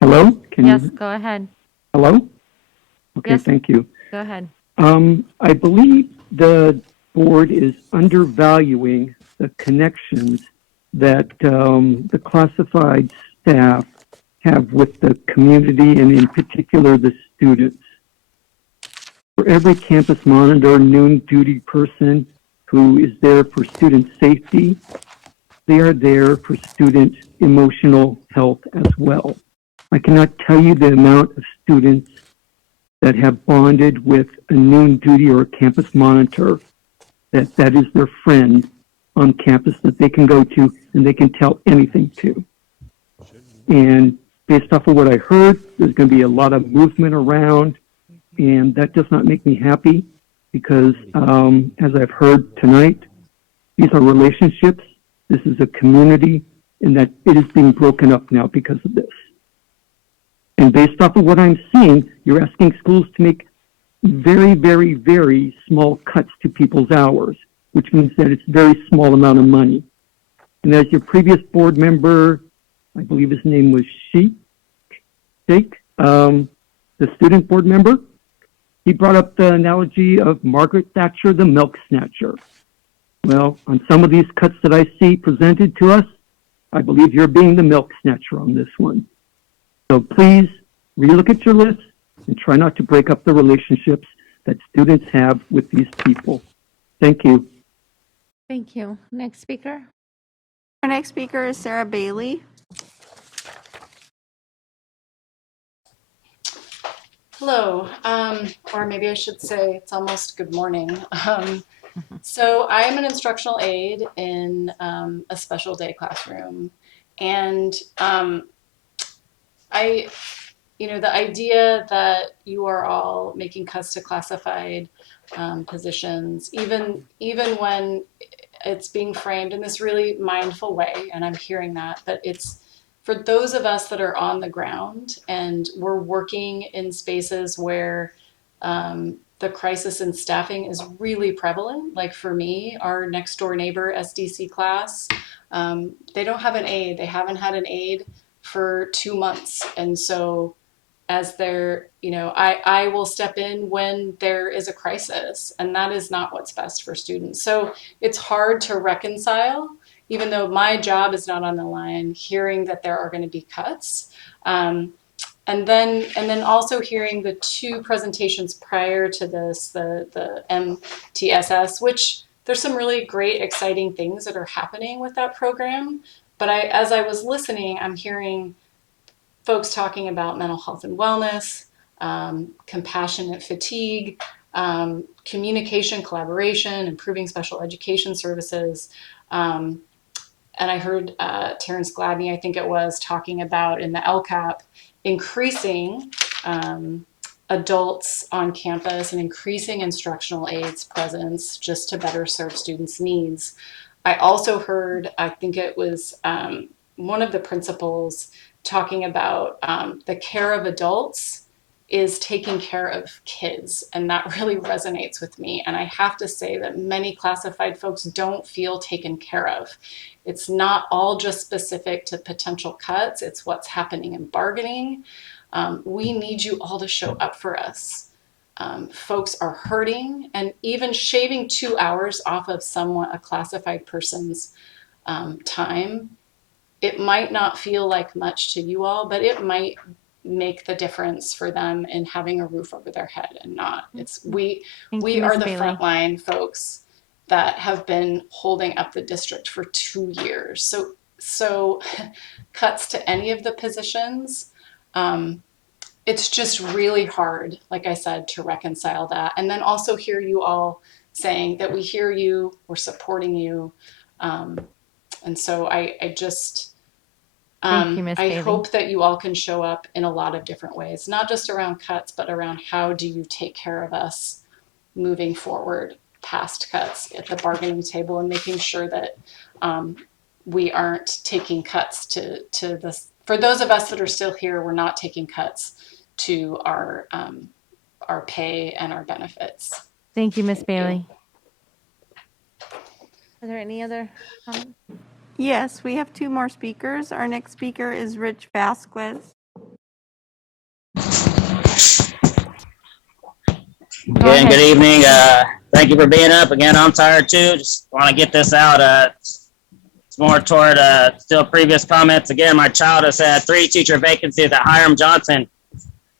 Hello? Yes, go ahead. Hello? Okay, Yes. thank you. Go ahead. I believe the board is undervaluing the connections that the classified staff have with the community and in particular the students. For every campus monitor, noon duty person who is there for student safety, they are there for student emotional health as well. I cannot tell you the amount of students that have bonded with a noon duty or a campus monitor that is their friend on campus that they can go to and they can tell anything to. And based off of what I heard, there's going to be a lot of movement around, and that does not make me happy because, as I've heard tonight, these are relationships. This is a community, and that it is being broken up now because of this. And based off of what I'm seeing, you're asking schools to make very, very, very small cuts to people's hours, which means that it's a very small amount of money. And as your previous board member, I believe his name was Sheikh, the student board member, he brought up the analogy of Margaret Thatcher, the milk snatcher. Well, on some of these cuts that I see presented to us, I believe you're being the milk snatcher on this one. So please relook at your list and try not to break up the relationships that students have with these people. Thank you. Thank you. Next speaker. Our next speaker is Sarah Bailey. Hello, or maybe I should say it's almost good morning. So I am an instructional aide in a special day classroom, and the idea that you are all making cuts to classified positions, even when it's being framed in this really mindful way, and I'm hearing that, but it's for those of us that are on the ground and we're working in spaces where the crisis in staffing is really prevalent. Like for me, our next door neighbor SDC class, they don't have an aide. They haven't had an aide for 2 months. And so as they're, I will step in when there is a crisis, and that is not what's best for students. So it's hard to reconcile, even though my job is not on the line, hearing that there are going to be cuts. And then also hearing the two presentations prior to this, the MTSS, which there's some really great, exciting things that are happening with that program. But as I was listening, I'm hearing folks talking about mental health and wellness, compassionate fatigue, communication, collaboration, improving special education services. And I heard Terrence Gladney, I think it was, talking about in the LCAP, increasing adults on campus and increasing instructional aides presence just to better serve students' needs. I also heard, I think it was one of the principals talking about the care of adults is taking care of kids. And that really resonates with me. And I have to say that many classified folks don't feel taken care of. It's not all just specific to potential cuts. It's what's happening in bargaining. We need you all to show up for us. Folks are hurting, and even shaving 2 hours off of a classified person's time, it might not feel like much to you all, but it might make the difference for them in having a roof over their head and not. We are the frontline folks that have been holding up the district for 2 years. So cuts to any of the positions, it's just really hard, like I said, to reconcile that. And then also hear you all saying that we hear you, we're supporting you. And so I just, Thank you, Ms. I Bailey. hope that you all can show up in a lot of different ways, not just around cuts, but around how do you take care of us moving forward past cuts at the bargaining table, and making sure that we aren't taking cuts to this. For those of us that are still here, we're not taking cuts to our pay and our benefits. Thank you, Ms. Bailey. Are there any other comments? Yes, we have 2 more speakers. Our next speaker is Rich Vasquez. Again, good evening. Thank you for being up. Again, I'm tired too. Just want to get this out. It's more toward still previous comments. Again, my child has had 3 teacher vacancies at Hiram Johnson.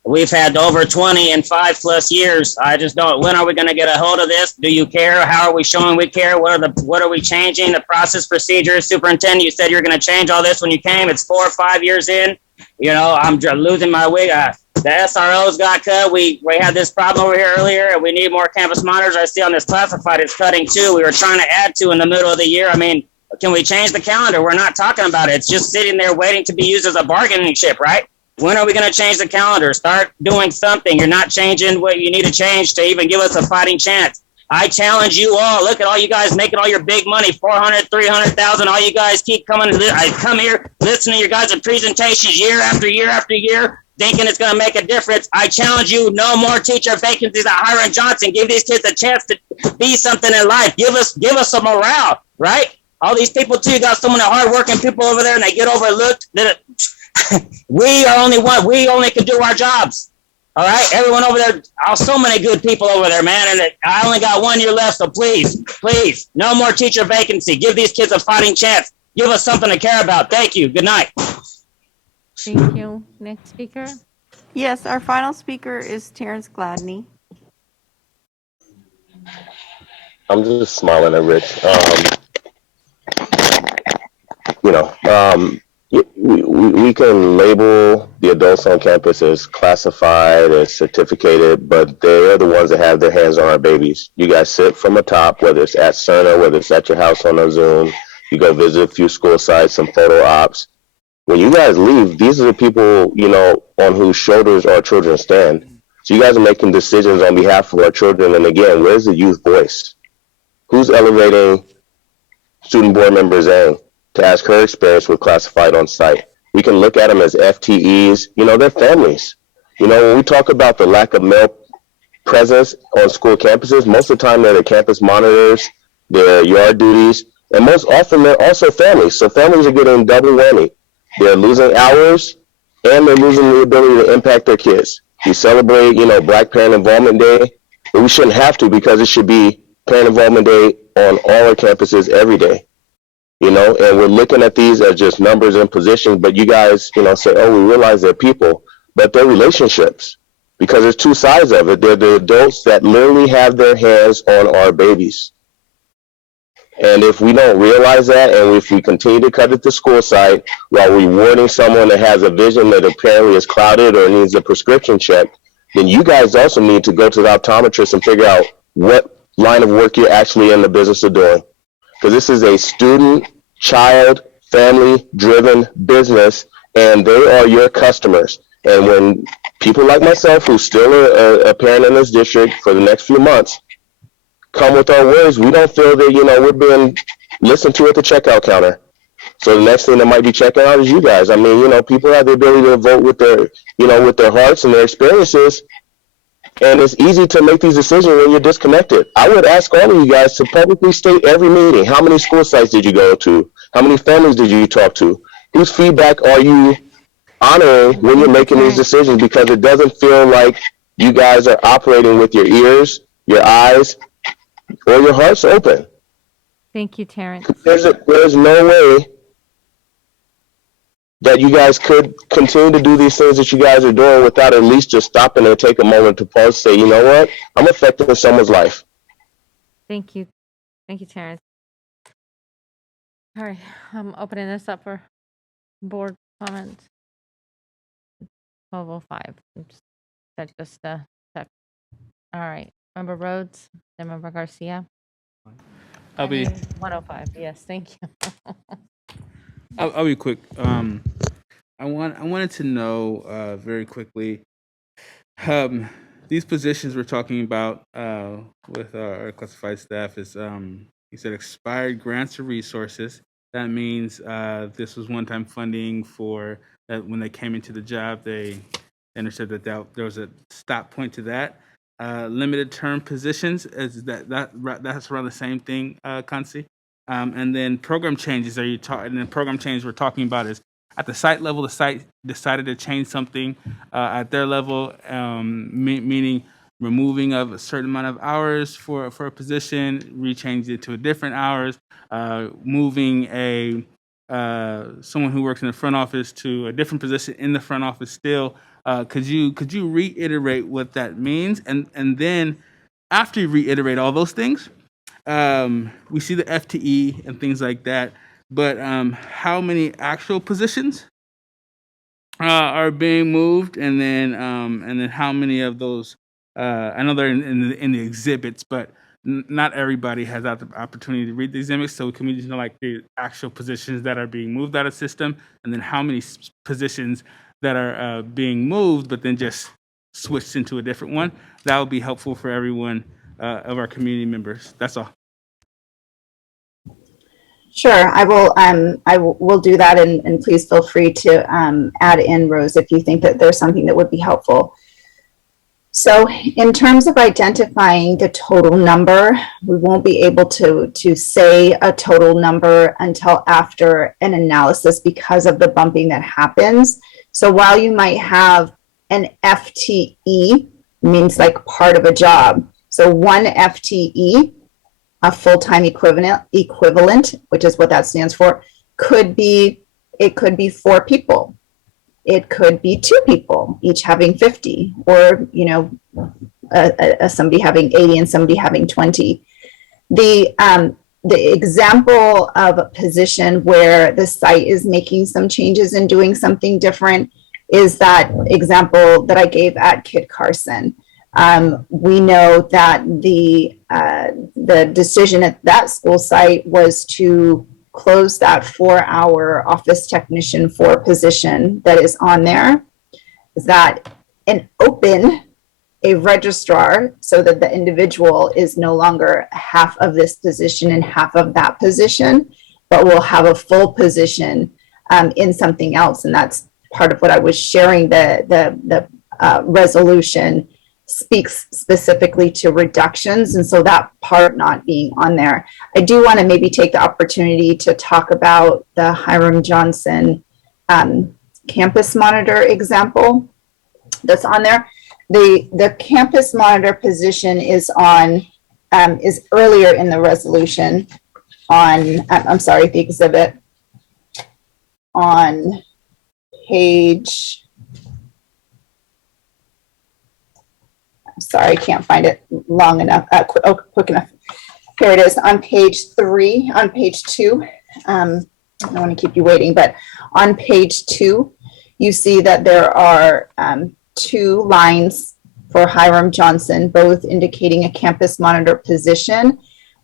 We've had over 20 in 5+ years. I just don't. When are we going to get a hold of this? Do you care? How are we showing we care? What are we changing? The process, procedures, superintendent. You said you're going to change all this when you came. It's 4 or 5 years in. You know, I'm losing my wig. The SROs got cut. We had this problem over here earlier, and we need more campus monitors. I see on this classified it's cutting too. We were trying to add 2 in the middle of the year. I mean, can we change the calendar? We're not talking about it. It's just sitting there waiting to be used as a bargaining chip, right? When are we going to change the calendar? Start doing something. You're not changing what you need to change to even give us a fighting chance. I challenge you all. Look at all you guys making all your big money, 400, 300,000. All you guys keep coming. I come here, listen to your guys' presentations year after year after year, thinking it's going to make a difference. I challenge you, no more teacher vacancies at Hiram Johnson. Give these kids a chance to be something in life. Give us some morale, right? All these people too, you got so many hardworking people over there, and they get overlooked. We only can do our jobs. All right, everyone over there, so many good people over there, man, and I only got 1 year left, so please, no more teacher vacancy. Give these kids a fighting chance. Give us something to care about. Thank you. Good night. Thank you. Next speaker. Yes, our final speaker is Terrence Gladney. I'm just smiling at Rich. We can label the adults on campus as classified, as certificated, but they're the ones that have their hands on our babies. You guys sit from the top, whether it's at Cerner, whether it's at your house on a Zoom, you go visit a few school sites, some photo ops. When you guys leave, these are the people, on whose shoulders our children stand. So you guys are making decisions on behalf of our children. And again, where's the youth voice? Who's elevating student board member Zhang to ask her experience with classified on site? We can look at them as FTEs. They're families. When we talk about the lack of male presence on school campuses, most of the time they're the campus monitors, their yard duties, and most often they're also families. So families are getting double whammy. They're losing hours, and they're losing the ability to impact their kids. We celebrate, Black Parent Involvement Day, but we shouldn't have to, because it should be Parent Involvement Day on all our campuses every day. And we're looking at these as just numbers and positions, but you guys, say, oh, we realize they're people, but they're relationships, because there's 2 sides of it. They're the adults that literally have their hands on our babies. And if we don't realize that, and if we continue to cut at the school site while rewarding someone that has a vision that apparently is clouded or needs a prescription check, then you guys also need to go to the optometrist and figure out what line of work you're actually in the business of doing. Because this is a student, child, family-driven business, and they are your customers. And when people like myself, who's still a parent in this district for the next few months, come with our words, we don't feel that, we're being listened to at the checkout counter. So the next thing that might be checking out is you guys. I mean, people have the ability to vote with their, with their hearts and their experiences. And it's easy to make these decisions when you're disconnected. I would ask all of you guys to publicly state every meeting. How many school sites did you go to? How many families did you talk to? Whose feedback are you honoring when you're making these decisions? Because it doesn't feel like you guys are operating with your ears, your eyes, or your hearts open. Thank you, Terrence. There's no way that you guys could continue to do these things that you guys are doing without at least just stopping and take a moment to pause and say, you know what, I'm affecting someone's life. Thank you. Thank you, Terrence. All right, I'm opening this up for board comments. 12:05. That's just a check. All right, Member Rhodes, then Member Garcia. I'll be 105. Yes, thank you. I'll be quick. I wanted to know very quickly. These positions we're talking about with our classified staff is you said expired grants or resources. That means this was one-time funding for that when they came into the job. They understood that there was a stop point to that. Limited term positions is that's around the same thing, Kansi. And then program changes. Are you talking? And then program change we're talking about is at the site level. The site decided to change something at their level, meaning removing of a certain amount of hours for a position, rechange it to a different hours, moving someone who works in the front office to a different position in the front office still. Could you reiterate what that means? And then after you reiterate all those things, we see the FTE and things like that, but how many actual positions are being moved, and then how many of those? I know they're in the exhibits, but not everybody has had the opportunity to read the exhibits. So can we just know like the actual positions that are being moved out of system, and then how many positions that are being moved, but then just switched into a different one? That would be helpful for everyone of our community members. That's all. Sure, I will do that, and please feel free to add in, Rose, if you think that there's something that would be helpful. So in terms of identifying the total number, we won't be able to say a total number until after an analysis because of the bumping that happens. So while you might have an FTE, means like part of a job. So one FTE, a full-time equivalent, which is what that stands for, could be 4 people. It could be 2 people, each having 50, or somebody having 80 and somebody having 20. The example of a position where the site is making some changes and doing something different is that example that I gave at Kit Carson. We know that the decision at that school site was to close that 4-hour office technician 4 position that is on there, is that and open a registrar so that the individual is no longer half of this position and half of that position, but will have a full position in something else. And that's part of what I was sharing. The resolution speaks specifically to reductions, and so that part not being on there. I do want to maybe take the opportunity to talk about the Hiram Johnson campus monitor example that's on there. The campus monitor position is on is earlier in the resolution on the exhibit on page. Sorry, I can't find it long enough, quick enough. Here it is on page 3, on page 2. I don't want to keep you waiting, but on page 2, you see that there are 2 lines for Hiram Johnson, both indicating a campus monitor position,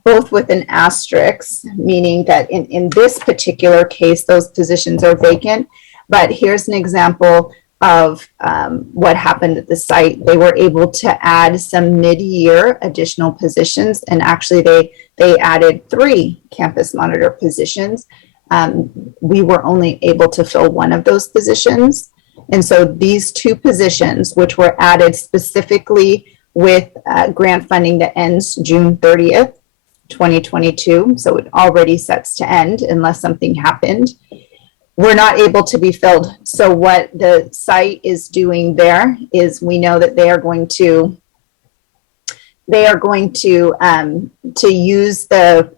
both with an asterisk, meaning that in this particular case, those positions are vacant. But here's an example of what happened at the site. They were able to add some mid-year additional positions, and actually they added 3 campus monitor positions. we were only able to fill one of those positions. And so these two positions, which were added specifically with grant funding that ends June 30th, 2022, so it already sets to end unless something happened, were not able to be filled. So what the site is doing there is, we know that they are going to use the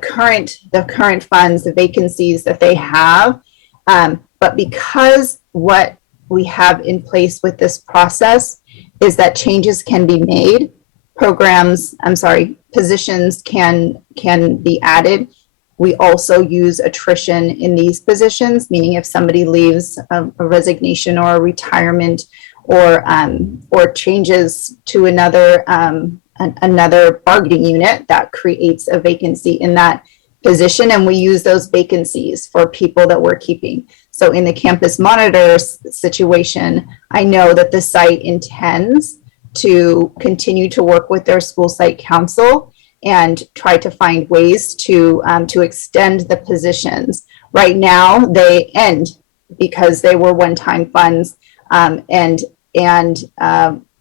current funds, the vacancies that they have. But because what we have in place with this process is that changes can be made, positions can be added. We also use attrition in these positions, meaning if somebody leaves a resignation or a retirement, or changes to another bargaining unit, that creates a vacancy in that position, and we use those vacancies for people that we're keeping. So in the campus monitor situation, I know that the site intends to continue to work with their school site council and try to find ways to extend the positions. Right now, they end because they were one-time funds, and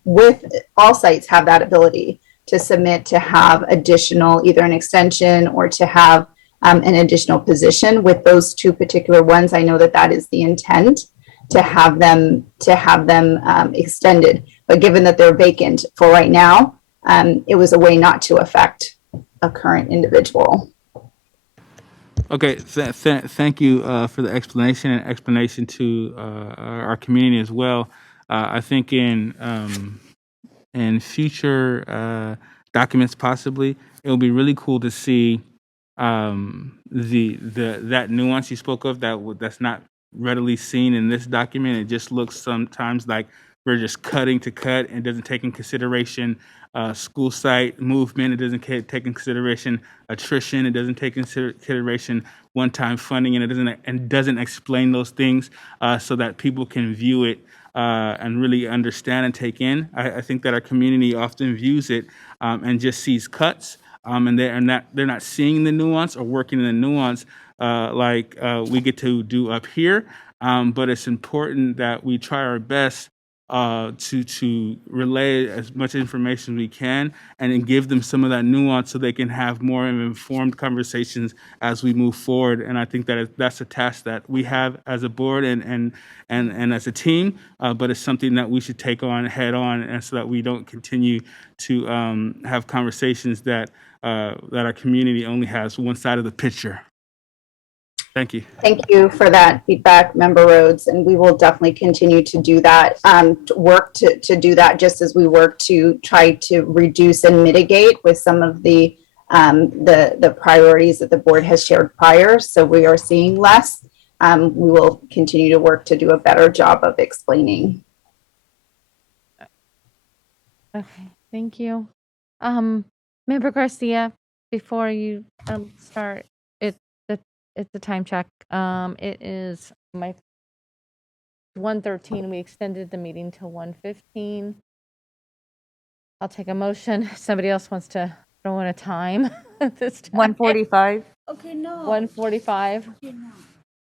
with all sites have that ability to submit to have additional, either an extension or to have an additional position. With those two particular ones, I know that that is the intent, to have them extended. But given that they're vacant for right now, it was a way not to affect a current individual. Okay, thank you for the explanation to our community as well. I think in future documents, possibly, it will be really cool to see that nuance you spoke of that's not readily seen in this document. It just looks sometimes like we're just cutting to cut, and doesn't take in consideration school site movement. It doesn't take in consideration attrition. It doesn't take in consideration one-time funding, and it doesn't explain those things so that people can view it and really understand and take in. I think that our community often views it and just sees cuts, and they're not seeing the nuance or working in the nuance like we get to do up here. But it's important that we try our best to relay as much information as we can, and then give them some of that nuance so they can have more informed conversations as we move forward. And I think that that's a task that we have as a board and as a team, but it's something that we should take on head on, and so that we don't continue to have conversations that our community only has one side of the picture. Thank you. Thank you for that feedback, Member Rhodes, and we will definitely continue to do that, work to do that, just as we work to try to reduce and mitigate with some of the priorities that the board has shared prior. So we are seeing less. We will continue to work to do a better job of explaining. Okay, thank you. Member Garcia, before you start, it's a time check. It is 1:13. We extended the meeting till 1:15. I'll take a motion. Somebody else wants to throw in a time at this time. 1:45. Okay, no. 1:45.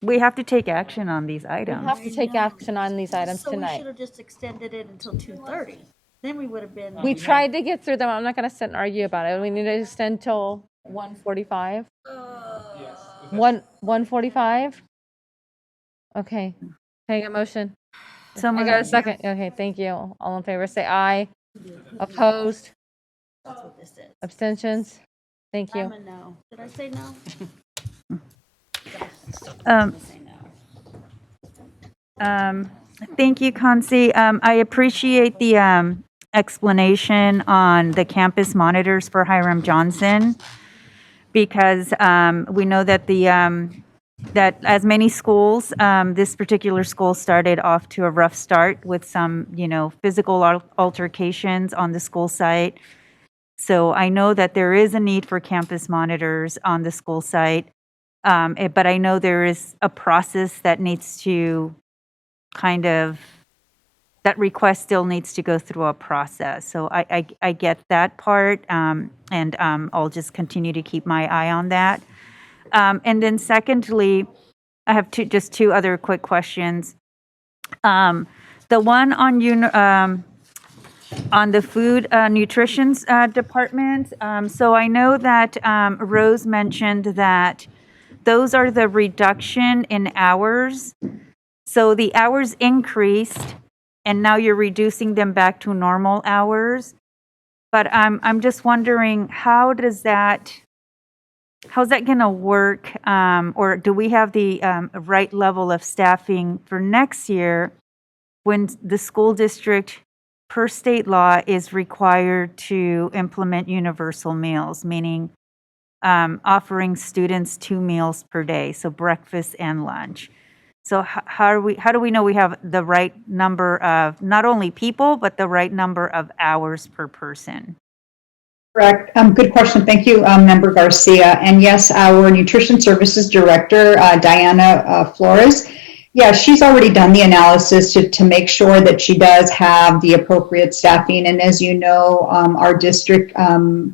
We have to take action on these We items. have to take action on these items So we tonight. should have just extended it until 2:30. Then we would have been. We tried to get through them. I'm not going to sit and argue about it. We need to extend till 1:45. 1:45. Okay. Can I get a motion? I got a second. Okay, thank you. All in favor, say aye. Opposed? That's what this is. Abstentions? Thank you. I'm a no. Did I say no? Thank you, Concy. I appreciate the explanation on the campus monitors for Hiram Johnson, because we know that that as many schools, this particular school started off to a rough start with some, physical altercations on the school site. So I know that there is a need for campus monitors on the school site, but I know there is a process that needs to that request still needs to go through a process. So I get that part, and I'll just continue to keep my eye on that. And then secondly, I have just two other quick questions. The one on the food nutrition department. So I know that Rose mentioned that those are the reduction in hours. So the hours increased, and now you're reducing them back to normal hours. But I'm just wondering, how's that going to work? Or do we have the right level of staffing for next year when the school district, per state law, is required to implement universal meals, meaning offering students 2 meals per day, so breakfast and lunch? So how do we know we have the right number of not only people, but the right number of hours per person? Correct. Good question. Thank you, Member Garcia. And yes, our Nutrition Services Director, Diana Flores, yeah, she's already done the analysis to make sure that she does have the appropriate staffing. And as you know, our district,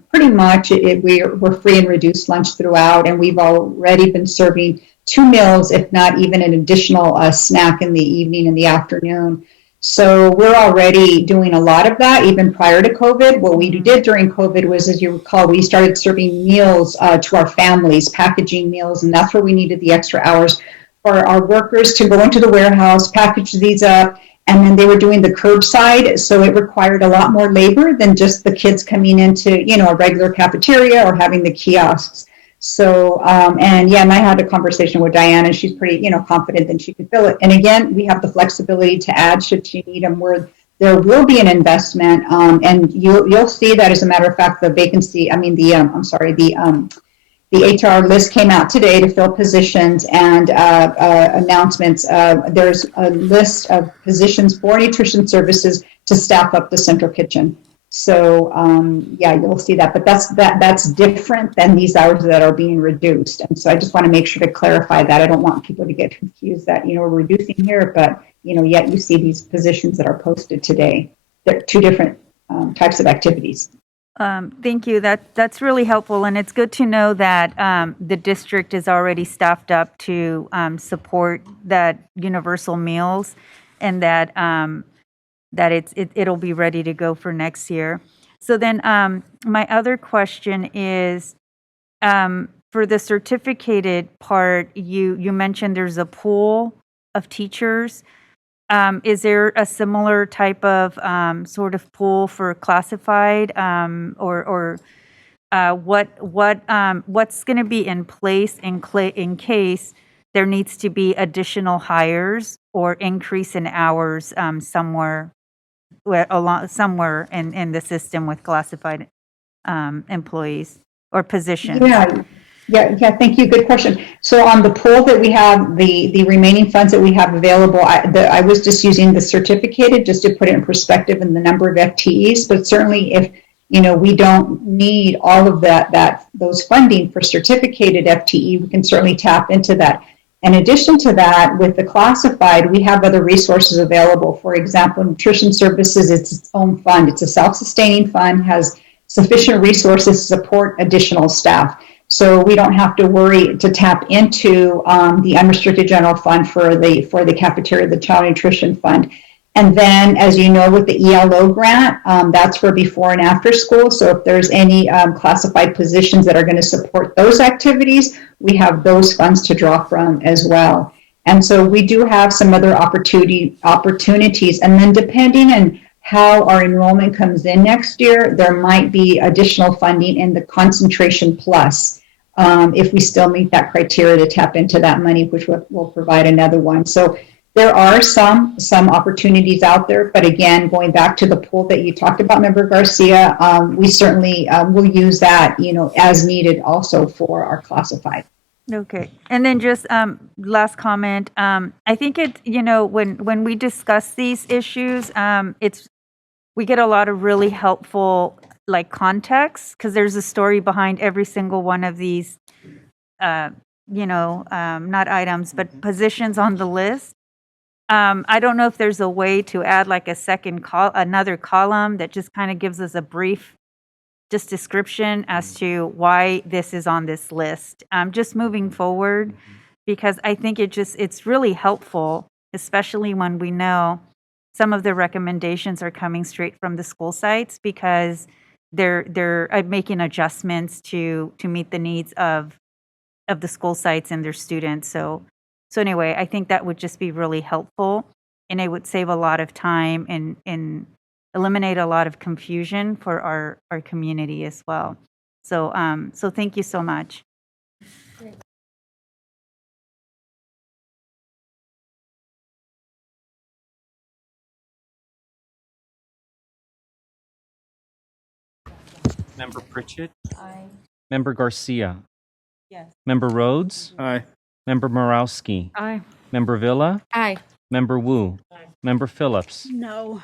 pretty much we're free and reduced lunch throughout, and we've already been serving 2 meals, if not even an additional snack in the evening and the afternoon. So we're already doing a lot of that, even prior to COVID. What we did during COVID was, as you recall, we started serving meals to our families, packaging meals, and that's where we needed the extra hours for our workers to go into the warehouse, package these up, and then they were doing the curbside. So it required a lot more labor than just the kids coming into, a regular cafeteria or having the kiosks. So, and I had a conversation with Diana, and she's pretty, confident that she could fill it. And again, we have the flexibility to add should she need them, where there will be an investment. And you'll see that, as a matter of fact, the HR list came out today to fill positions and announcements. There's a list of positions for nutrition services to staff up the central kitchen. So you'll see that, but that's different than these hours that are being reduced. And so I just want to make sure to clarify that. I don't want people to get confused that, we're reducing here, but, yet you see these positions that are posted today. They're two different types of activities. Thank you. That's really helpful. And it's good to know that the district is already staffed up to support that universal meals, and that it'll be ready to go for next year. So then my other question is, for the certificated part, you mentioned there's a pool of teachers. Is there a similar type of sort of pool for classified, or what's going to be in place in case there needs to be additional hires or increase in hours somewhere in the system with classified employees or positions? Yeah, thank you. Good question. So on the pool that we have, the remaining funds that we have available, I was just using the certificated just to put it in perspective in the number of FTEs, but certainly if, we don't need all of those funding for certificated FTE, we can certainly tap into that. In addition to that, with the classified, we have other resources available. For example, nutrition services, it's its own fund. It's a self-sustaining fund, has sufficient resources to support additional staff. So we don't have to worry to tap into the unrestricted general fund for the cafeteria, the child nutrition fund. And then, as you know, with the ELO grant, that's for before and after school. So if there's any classified positions that are going to support those activities, we have those funds to draw from as well. And so we do have some other opportunities. And then depending on how our enrollment comes in next year, there might be additional funding in the concentration plus if we still meet that criteria to tap into that money, which will provide another one. So there are some opportunities out there, but again, going back to the pool that you talked about, Member Garcia, we certainly will use that, as needed also for our classified. Okay. And then just last comment. I think when we discuss these issues, we get a lot of really helpful context, because there's a story behind every single one of these, not items, but positions on the list. I don't know if there's a way to add a another column that just kind of gives us a brief just description as to why this is on this list. Just moving forward, because I think it's really helpful, especially when we know some of the recommendations are coming straight from the school sites, because they're making adjustments to meet the needs of the school sites and their students. So anyway, I think that would just be really helpful, and it would save a lot of time and eliminate a lot of confusion for our community as well. So thank you so much. Member Pritchett? Aye. Member Garcia? Yes. Member Rhodes? Aye. Member Morowski? Aye. Member Villa? Aye. Member Wu? Member Phillips? No.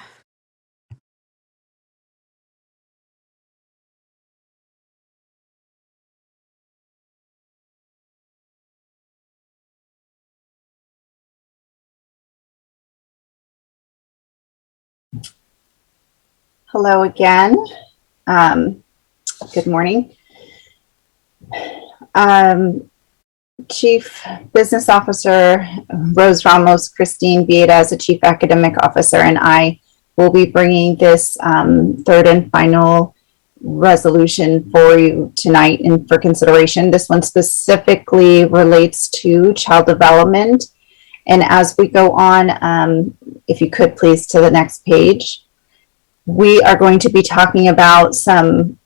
Hello again. Good morning. Chief Business Officer Rose Ramos, Christine Vieta as the Chief Academic Officer, and I will be bringing this third and final resolution for you tonight and for consideration. This one specifically relates to child development. And as we go on, if you could please to the next page, we are going to be talking about some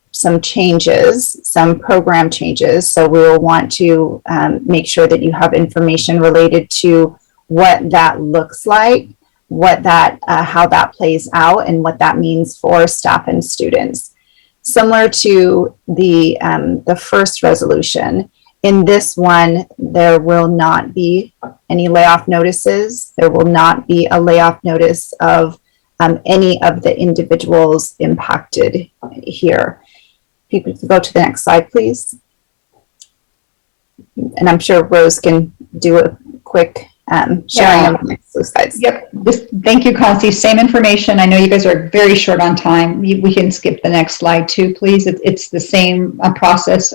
changes, some program changes. So we will want to make sure that you have information related to what that looks like, what that, how that plays out, and what that means for staff and students. Similar to the first resolution, in this one, there will not be any layoff notices. There will not be a layoff notice of any of the individuals impacted here. If you could go to the next slide, please. And I'm sure Rose can do a quick sharing of the next slides. Yep. Thank you, Concy. Same information. I know you guys are very short on time. We can skip the next slide too, please. It's the same process.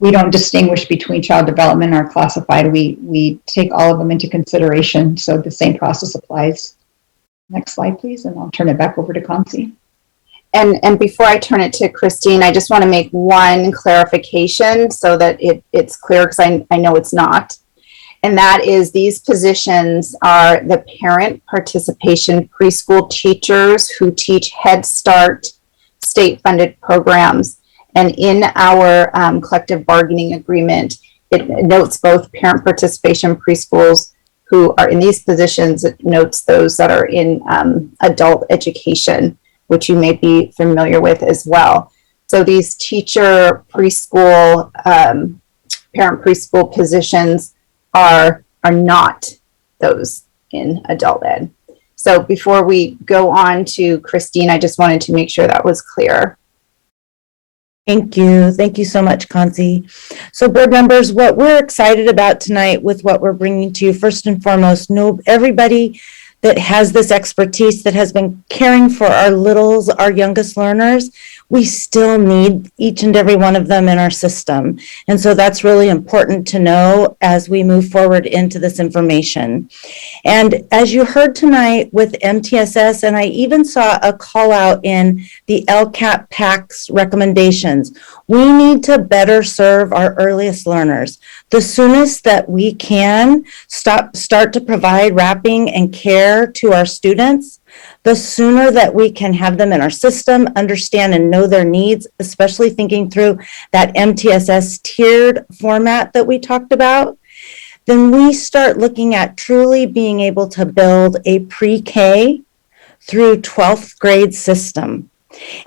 We don't distinguish between child development or classified. We take all of them into consideration. So the same process applies. Next slide, please, and I'll turn it back over to Concy. And before I turn it to Christine, I just want to make one clarification so that it's clear, because I know it's not. And that is, these positions are the parent participation preschool teachers who teach Head Start state-funded programs. And in our collective bargaining agreement, it notes both parent participation preschools who are in these positions. It notes those that are in adult education, which you may be familiar with as well. So these teacher preschool, parent preschool positions are not those in adult ed. So before we go on to Christine, I just wanted to make sure that was clear. Thank you. Thank you so much, Concy. So board members, what we're excited about tonight with what we're bringing to you, first and foremost, know everybody that has this expertise that has been caring for our littles, our youngest learners, we still need each and every one of them in our system. And so that's really important to know as we move forward into this information. And as you heard tonight with MTSS, and I even saw a call out in the LCAP PAC's recommendations, we need to better serve our earliest learners. The soonest that we can start to provide wrapping and care to our students, the sooner that we can have them in our system, understand and know their needs, especially thinking through that MTSS tiered format that we talked about, then we start looking at truly being able to build a pre-K through 12th grade system.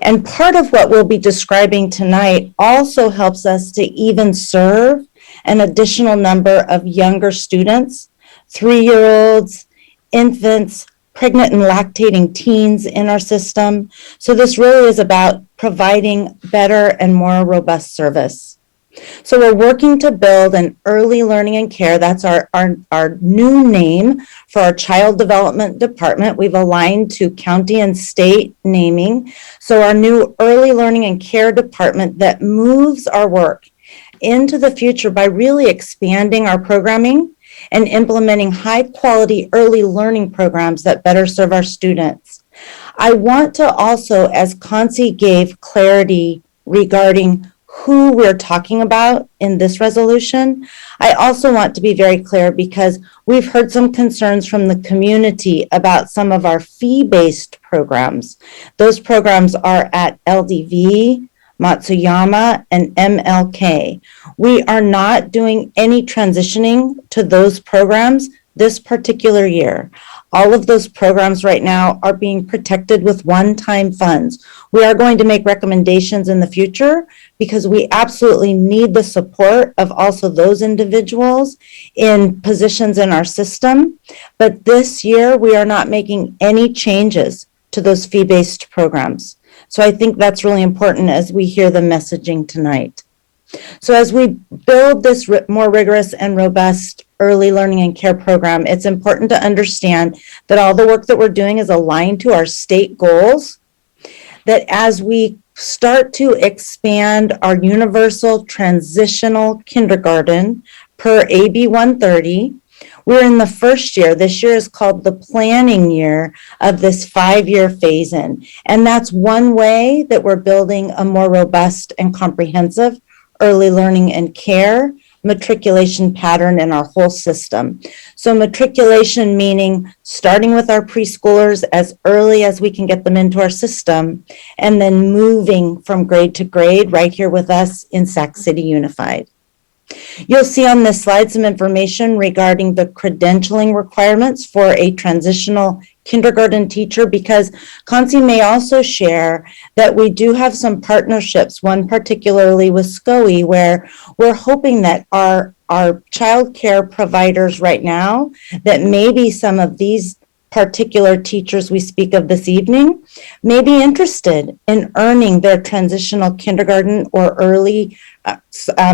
And part of what we'll be describing tonight also helps us to even serve an additional number of younger students, 3-year-olds, infants, pregnant and lactating teens in our system. So this really is about providing better and more robust service. So we're working to build an early learning and care. That's our new name for our child development department. We've aligned to county and state naming. So our new early learning and care department that moves our work into the future by really expanding our programming and implementing high quality early learning programs that better serve our students. I want to also, as Concy gave clarity regarding who we're talking about in this resolution, I also want to be very clear because we've heard some concerns from the community about some of our fee-based programs. Those programs are at LDV, Matsuyama, and MLK. We are not doing any transitioning to those programs this particular year. All of those programs right now are being protected with one-time funds. We are going to make recommendations in the future because we absolutely need the support of also those individuals in positions in our system. But this year, we are not making any changes to those fee-based programs. So I think that's really important as we hear the messaging tonight. So as we build this more rigorous and robust early learning and care program, it's important to understand that all the work that we're doing is aligned to our state goals, that as we start to expand our universal transitional kindergarten per AB 130, we're in the first year. This year is called the planning year of this 5-year phase-in. And that's one way that we're building a more robust and comprehensive early learning and care matriculation pattern in our whole system. So matriculation meaning starting with our preschoolers as early as we can get them into our system, and then moving from grade to grade right here with us in Sac City Unified. You'll see on this slide some information regarding the credentialing requirements for a transitional kindergarten teacher, because Concy may also share that we do have some partnerships, one particularly with SCOE, where we're hoping that our child care providers right now, that maybe some of these particular teachers we speak of this evening may be interested in earning their transitional kindergarten or early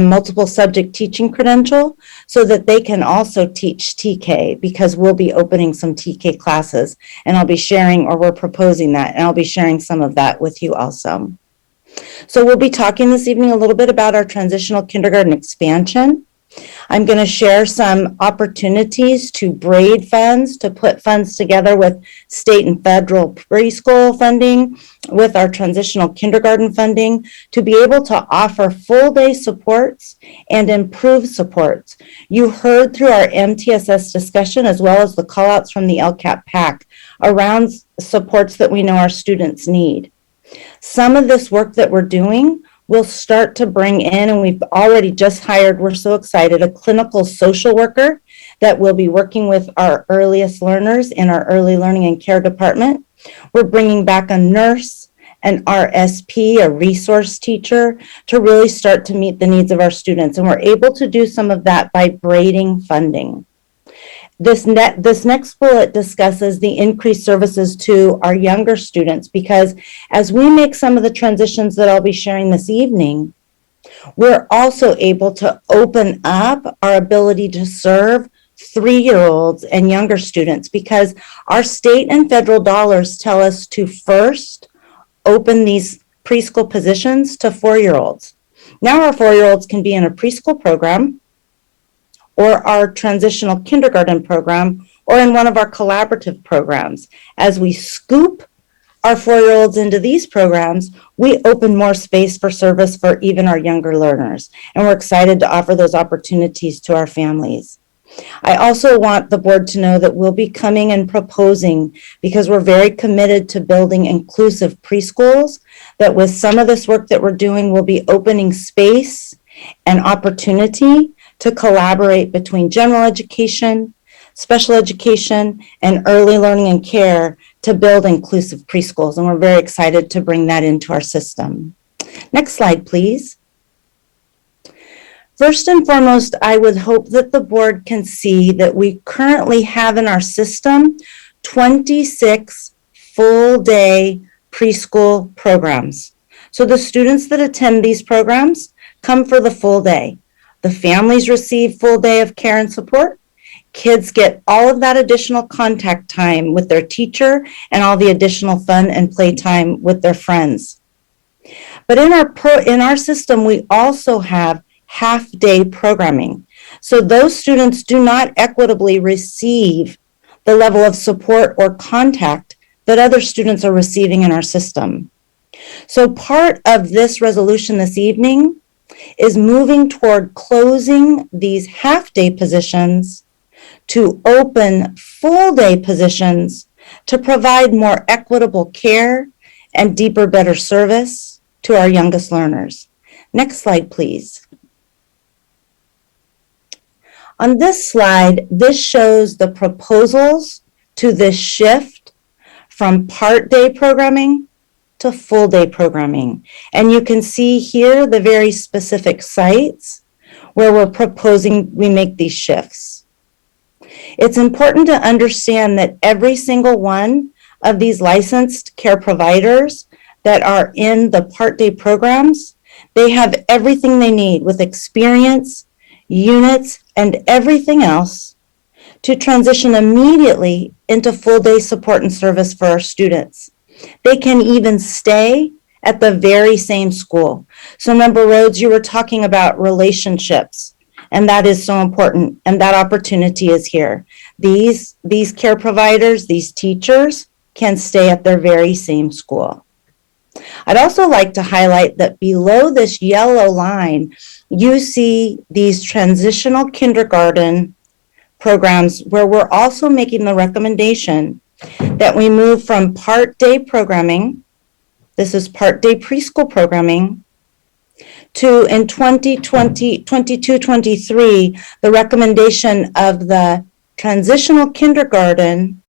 multiple subject teaching credential so that they can also teach TK, because we'll be opening some TK classes and I'll be sharing, or we're proposing that, and I'll be sharing some of that with you also. So we'll be talking this evening a little bit about our transitional kindergarten expansion. I'm going to share some opportunities to braid funds, to put funds together with state and federal preschool funding, with our transitional kindergarten funding, to be able to offer full day supports and improved supports. You heard through our MTSS discussion, as well as the call outs from the LCAP PAC around supports that we know our students need. Some of this work that we're doing we'll start to bring in, and we've already just hired, we're so excited, a clinical social worker that will be working with our earliest learners in our early learning and care department. We're bringing back a nurse, an RSP, a resource teacher, to really start to meet the needs of our students. And we're able to do some of that by braiding funding. This next bullet discusses the increased services to our younger students, because as we make some of the transitions that I'll be sharing this evening, we're also able to open up our ability to serve 3-year-olds and younger students, because our state and federal dollars tell us to first open these preschool positions to 4-year-olds. Now our 4-year-olds can be in a preschool program, or our transitional kindergarten program, or in one of our collaborative programs. As we scoop our 4-year-olds into these programs, we open more space for service for even our younger learners. And we're excited to offer those opportunities to our families. I also want the board to know that we'll be coming and proposing, because we're very committed to building inclusive preschools, that with some of this work that we're doing, we'll be opening space and opportunity to collaborate between general education, special education, and early learning and care to build inclusive preschools. And we're very excited to bring that into our system. Next slide, please. First and foremost, I would hope that the board can see that we currently have in our system 26 full-day preschool programs. So the students that attend these programs come for the full day. The families receive full day of care and support. Kids get all of that additional contact time with their teacher and all the additional fun and play time with their friends. But in our system, we also have half-day programming. So those students do not equitably receive the level of support or contact that other students are receiving in our system. So part of this resolution this evening is moving toward closing these half-day positions to open full-day positions to provide more equitable care and deeper, better service to our youngest learners. Next slide, please. On this slide, this shows the proposals to this shift from part-day programming to full-day programming. And you can see here the very specific sites where we're proposing we make these shifts. It's important to understand that every single one of these licensed care providers that are in the part-day programs, they have everything they need with experience, units, and everything else to transition immediately into full-day support and service for our students. They can even stay at the very same school. So Member Rhodes, you were talking about relationships, and that is so important, and that opportunity is here. These care providers, these teachers can stay at their very same school. I'd also like to highlight that below this yellow line, you see these transitional kindergarten programs where we're also making the recommendation that we move from part-day programming, this is part-day preschool programming, to in 2022-23, the recommendation of the transitional kindergarten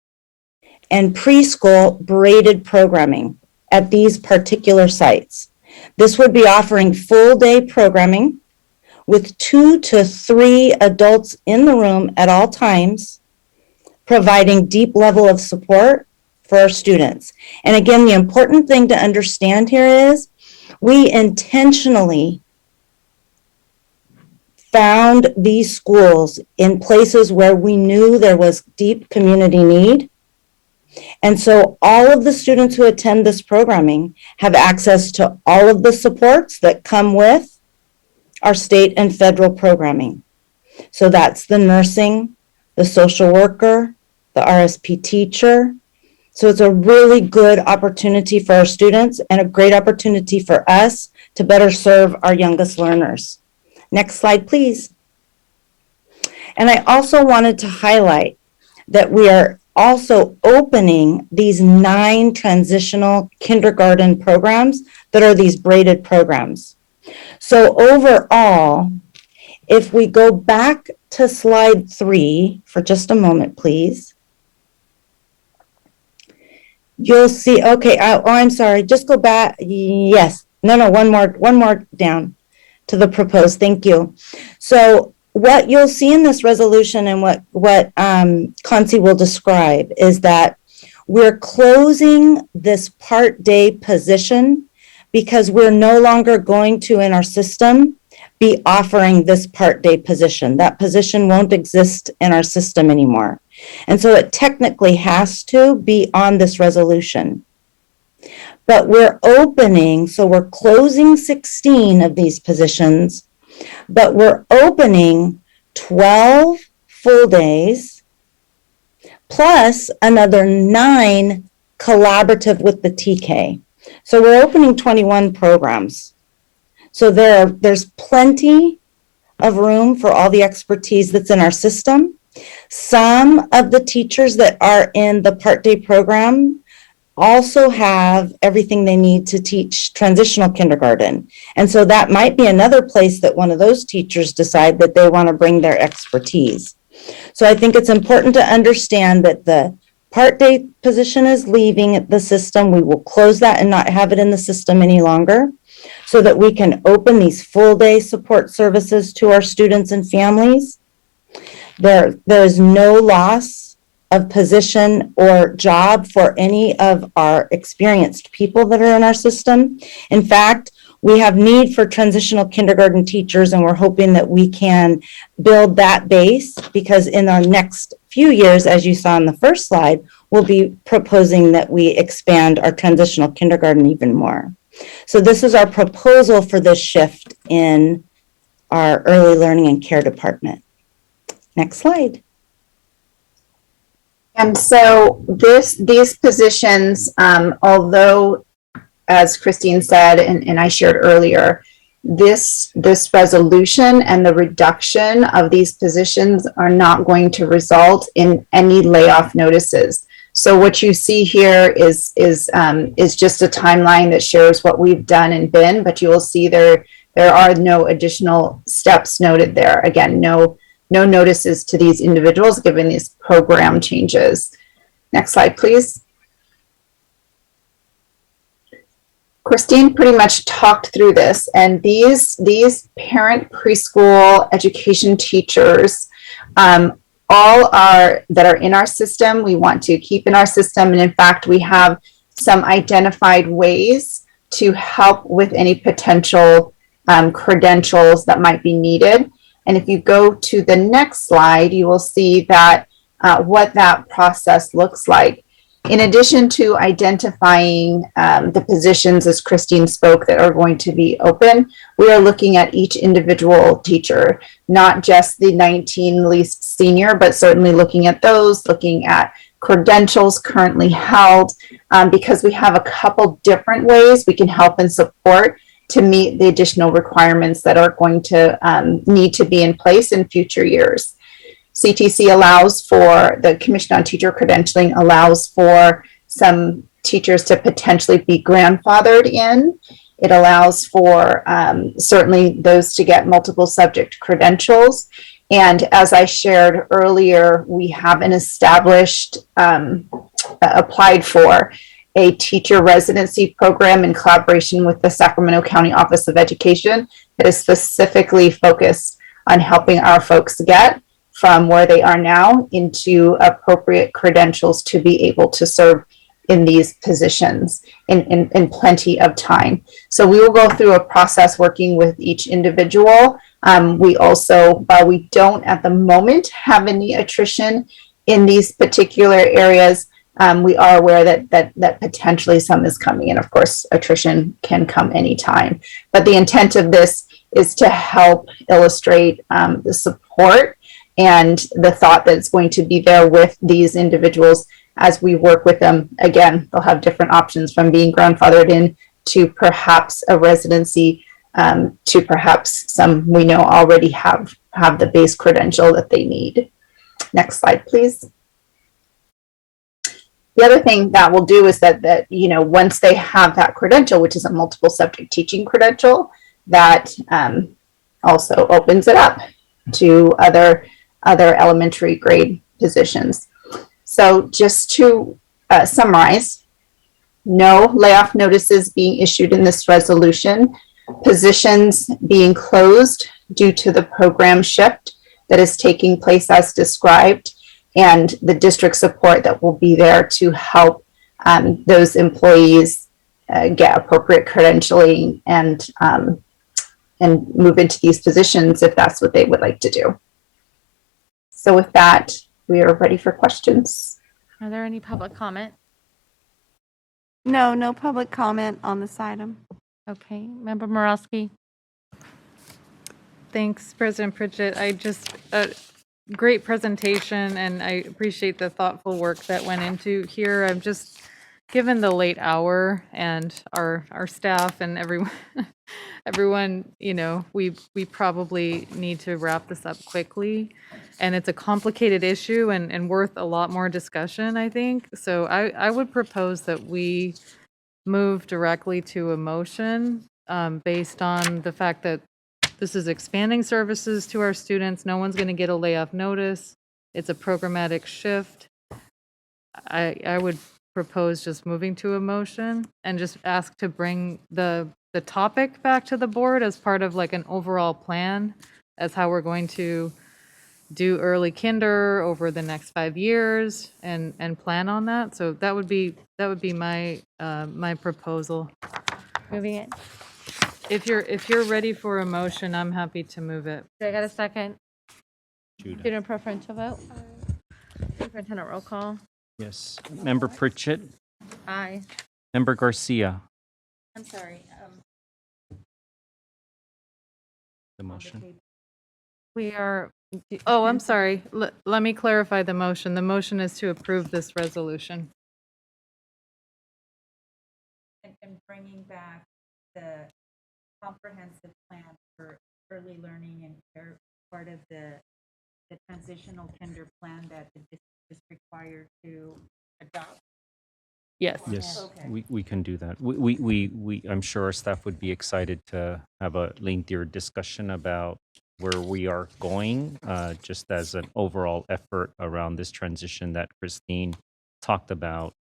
and preschool braided programming at these particular sites. This would be offering full-day programming with 2 to 3 adults in the room at all times, providing deep level of support for our students. And again, the important thing to understand here is we intentionally found these schools in places where we knew there was deep community need. And so all of the students who attend this programming have access to all of the supports that come with our state and federal programming. So that's the nursing, the social worker, the RSP teacher. So it's a really good opportunity for our students and a great opportunity for us to better serve our youngest learners. Next slide, please. And I also wanted to highlight that we are also opening these 9 transitional kindergarten programs that are these braided programs. So overall, if we go back to slide 3 for just a moment, please, you'll see, okay, I'm sorry, just go back, yes, no, one more down to the proposed, thank you. So what you'll see in this resolution and what Concy will describe is that we're closing this part-day position because we're no longer going to, in our system, be offering this part-day position. That position won't exist in our system anymore. And so it technically has to be on this resolution. But we're opening, so we're closing 16 of these positions, but we're opening 12 full days plus another 9 collaborative with the TK. So we're opening 21 programs. So there's plenty of room for all the expertise that's in our system. Some of the teachers that are in the part-day program also have everything they need to teach transitional kindergarten. And so that might be another place that one of those teachers decide that they want to bring their expertise. So I think it's important to understand that the part-day position is leaving the system. We will close that and not have it in the system any longer so that we can open these full-day support services to our students and families. There is no loss of position or job for any of our experienced people that are in our system. In fact, we have need for transitional kindergarten teachers, and we're hoping that we can build that base, because in our next few years, as you saw in the first slide, we'll be proposing that we expand our transitional kindergarten even more. So this is our proposal for this shift in our early learning and care department. Next slide. And so these positions, although, as Christine said, and I shared earlier, this resolution and the reduction of these positions are not going to result in any layoff notices. So what you see here is just a timeline that shares what we've done and been, but you will see there are no additional steps noted there. Again, no notices to these individuals given these program changes. Next slide, please. Christine pretty much talked through this, and these parent preschool education teachers, all that are in our system, we want to keep in our system. And in fact, we have some identified ways to help with any potential credentials that might be needed. And if you go to the next slide, you will see that what that process looks like. In addition to identifying the positions, as Christine spoke, that are going to be open, we are looking at each individual teacher, not just the 19 least senior, but certainly looking at those, looking at credentials currently held, because we have a couple different ways we can help and support to meet the additional requirements that are going to need to be in place in future years. CTC allows for, the Commission on Teacher Credentialing allows for some teachers to potentially be grandfathered in. It allows for certainly those to get multiple subject credentials. And as I shared earlier, we have an established, applied for a teacher residency program in collaboration with the Sacramento County Office of Education that is specifically focused on helping our folks get from where they are now into appropriate credentials to be able to serve in these positions in plenty of time. So we will go through a process working with each individual. We also, while we don't at the moment have any attrition in these particular areas, we are aware that potentially some is coming, and of course attrition can come anytime. But the intent of this is to help illustrate the support and the thought that it's going to be there with these individuals as we work with them. Again, they'll have different options, from being grandfathered in to perhaps a residency, to perhaps some we know already have the base credential that they need. Next slide, please. The other thing that we'll do is that once they have that credential, which is a multiple subject teaching credential, that also opens it up to other elementary grade positions. So just to summarize, no layoff notices being issued in this resolution, positions being closed due to the program shift that is taking place as described, and the district support that will be there to help those employees get appropriate credentialing and move into these positions if that's what they would like to do. So with that, we are ready for questions. Are there any public comment? No public comment on this item. Okay, Member Morosky. Thanks, President Pritchett. Great presentation, and I appreciate the thoughtful work that went into here. I'm just, given the late hour and our staff and everyone, we probably need to wrap this up quickly, and it's a complicated issue and worth a lot more discussion, I think. So I would propose that we move directly to a motion based on the fact that this is expanding services to our students. No one's going to get a layoff notice. It's a programmatic shift. I would propose just moving to a motion and just ask to bring the topic back to the board as part of like an overall plan as how we're going to do early kinder over the next 5 years and plan on that. So that would be my my proposal. Moving it. If you're ready for a motion, I'm happy to move it. Do I got a second? Judah. Student preferential vote. Superintendent roll call. Yes. Member Pritchett, Aye. Member Garcia, I'm sorry. the motion. We are. Oh, I'm sorry. Let me clarify the motion. The motion is to approve this resolution. And bringing back the comprehensive plan for early learning and care, part of the transitional kinder plan that the district is required to adopt. Yes. Yes, Okay. we can do that. We I'm sure our staff would be excited to have a lengthier discussion about where we are going, just as an overall effort around this transition that Christine talked about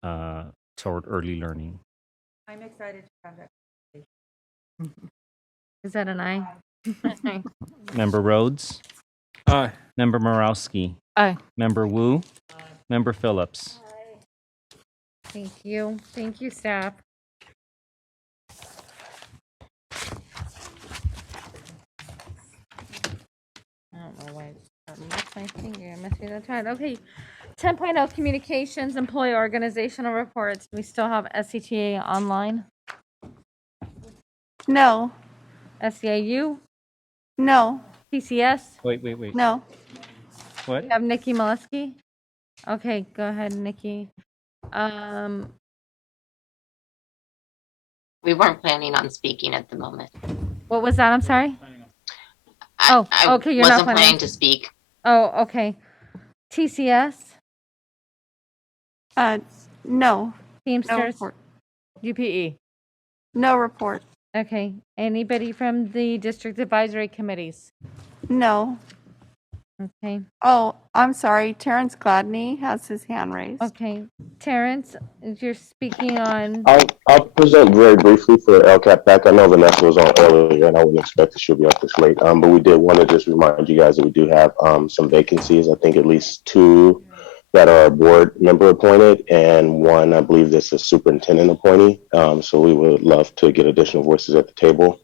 toward early learning. I'm excited to have that conversation. Is that an aye? Aye. Member Rhodes? Aye. Member Morowski? Aye. Member Wu? Member Phillips? Thank you. Thank you, staff. I don't know why I missed my finger. I must be that tired. Okay. 10.0 communications, employee organizational reports. Do we still have SCTA online? No. SEAU? No. PCS? Wait. No. What? We have Nikki Molesky. Okay, go ahead, Nikki. We weren't planning on speaking at the moment. What was that? I'm sorry. I Okay, you're wasn't not planning to speak. Oh, okay. TCS? No. No Teamsters? report. UPE? No report. Okay. Anybody from the district advisory committees? No. Okay. Oh, I'm sorry. Terrence Gladney has his hand raised. Okay. Terrence, if you're speaking on. I'll present very briefly for LCAP back. I know Vanessa was on earlier, and I wouldn't expect that she'll be up this late. But we did want to just remind you guys that we do have some vacancies. I think at least 2 that are board member appointed, and 1, I believe, that's a superintendent appointee. So we would love to get additional voices at the table.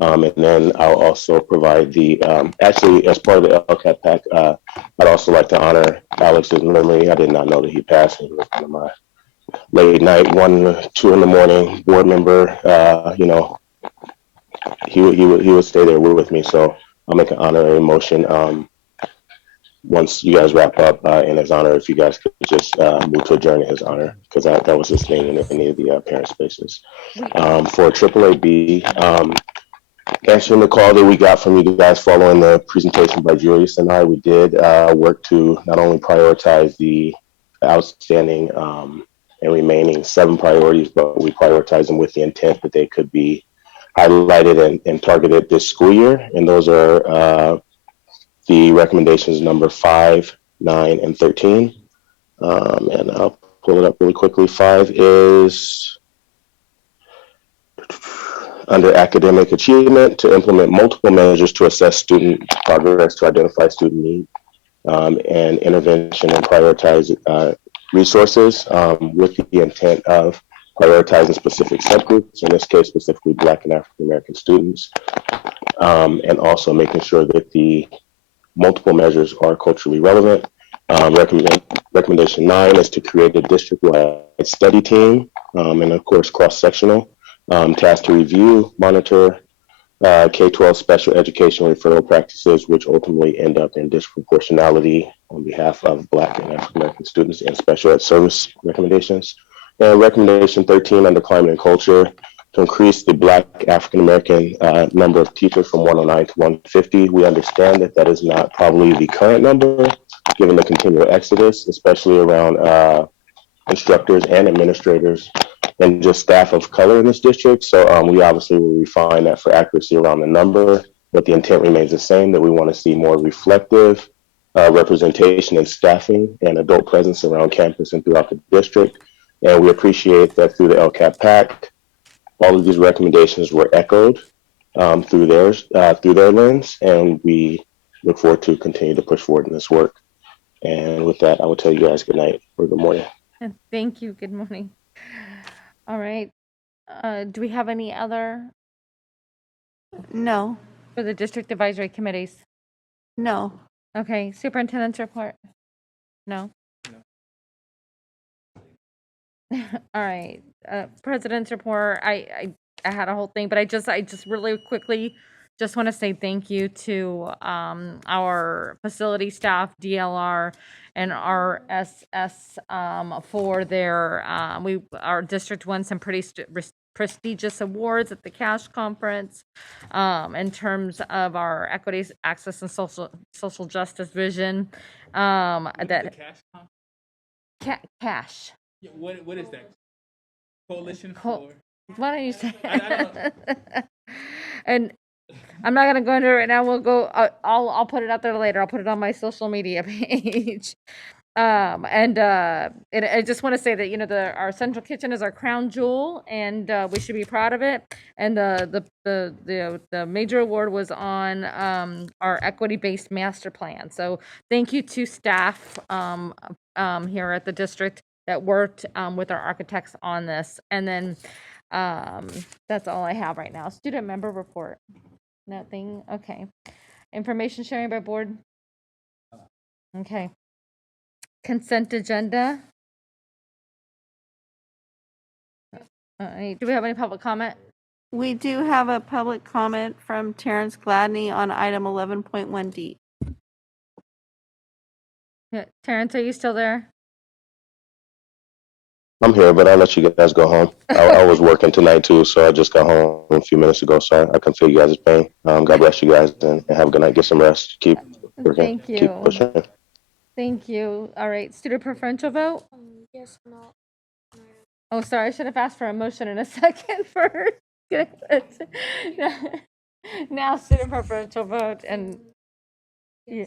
And then I'll also provide the, actually, as part of the LCAP pack, I'd also like to honor Alex's memory. I did not know that he passed. He was one of my late night, 1, 2 in the morning board member. He would stay there with me. So I'll make an honorary motion once you guys wrap up in his honor, if you guys could just move to adjourn in his honor, because that was his thing in any of the parent spaces. For AAAB, answering the call that we got from you guys following the presentation by Julius and I, we did work to not only prioritize the outstanding and remaining 7 priorities, but we prioritized them with the intent that they could be highlighted and targeted this school year. And those are the recommendations number 5, 9, and 13. And I'll pull it up really quickly. 5 is under academic achievement, to implement multiple measures to assess student progress, to identify student need, and intervention and prioritize resources with the intent of prioritizing specific subgroups, in this case specifically Black and African American students, and also making sure that the multiple measures are culturally relevant. Recommendation 9 is to create a district-wide study team, and of course cross-sectional, tasked to review, monitor K-12 special education referral practices, which ultimately end up in disproportionality on behalf of Black and African American students in special ed service recommendations. And recommendation 13 under climate and culture, to increase the Black African American number of teachers from 109 to 150. We understand that that is not probably the current number, given the continual exodus, especially around instructors and administrators and just staff of color in this district. So we obviously will refine that for accuracy around the number, but the intent remains the same, that we want to see more reflective representation and staffing and adult presence around campus and throughout the district. And we appreciate that through the LCAP PAC, all of these recommendations were echoed through their lens, and we look forward to continue to push forward in this work. And with that, I will tell you guys good night or good morning. And thank you. Good morning. All right. Do we have any other? No. For the district advisory committees? No. Okay. Superintendent's report? No. All right. President's report. I had a whole thing, but I just really quickly just want to say thank you to our facility staff, DLR, and RSS for their. Our district won some pretty prestigious awards at the CASH conference in terms of our equities, access, and social justice vision. CASH. Yeah, what is that? Coalition Co- for. Why don't you say? I don't know. And I'm not gonna go into it right now. We'll go. I'll put it out there later. I'll put it on my social media page. I just want to say that our central kitchen is our crown jewel, and we should be proud of it. And the major award was on our equity-based master plan. So thank you to staff here at the district that worked with our architects on this. And then that's all I have right now. Student member report. Nothing. Okay. Information sharing by board. Okay. Consent agenda. Do we have any public comment? We do have a public comment from Terrence Gladney on item 11.1D. Yeah. Terrence, are you still there? I'm here, but I'll let you guys go home. I was working tonight too, so I just got home a few minutes ago, so I can feel you guys' pain. God bless you guys and have a good night. Get some rest. Keep working. Thank you. Keep pushing. Thank you. All right, student preferential vote? Yes, no. Oh, sorry, I should have asked for a motion in a second first. Now student preferential vote and yeah.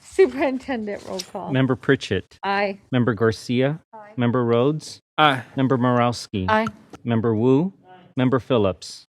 Superintendent roll call. Member Pritchett. Aye. Member Garcia. Aye. Member Rhodes. Aye. Member Morowski. Aye. Member Wu. Member Phillips.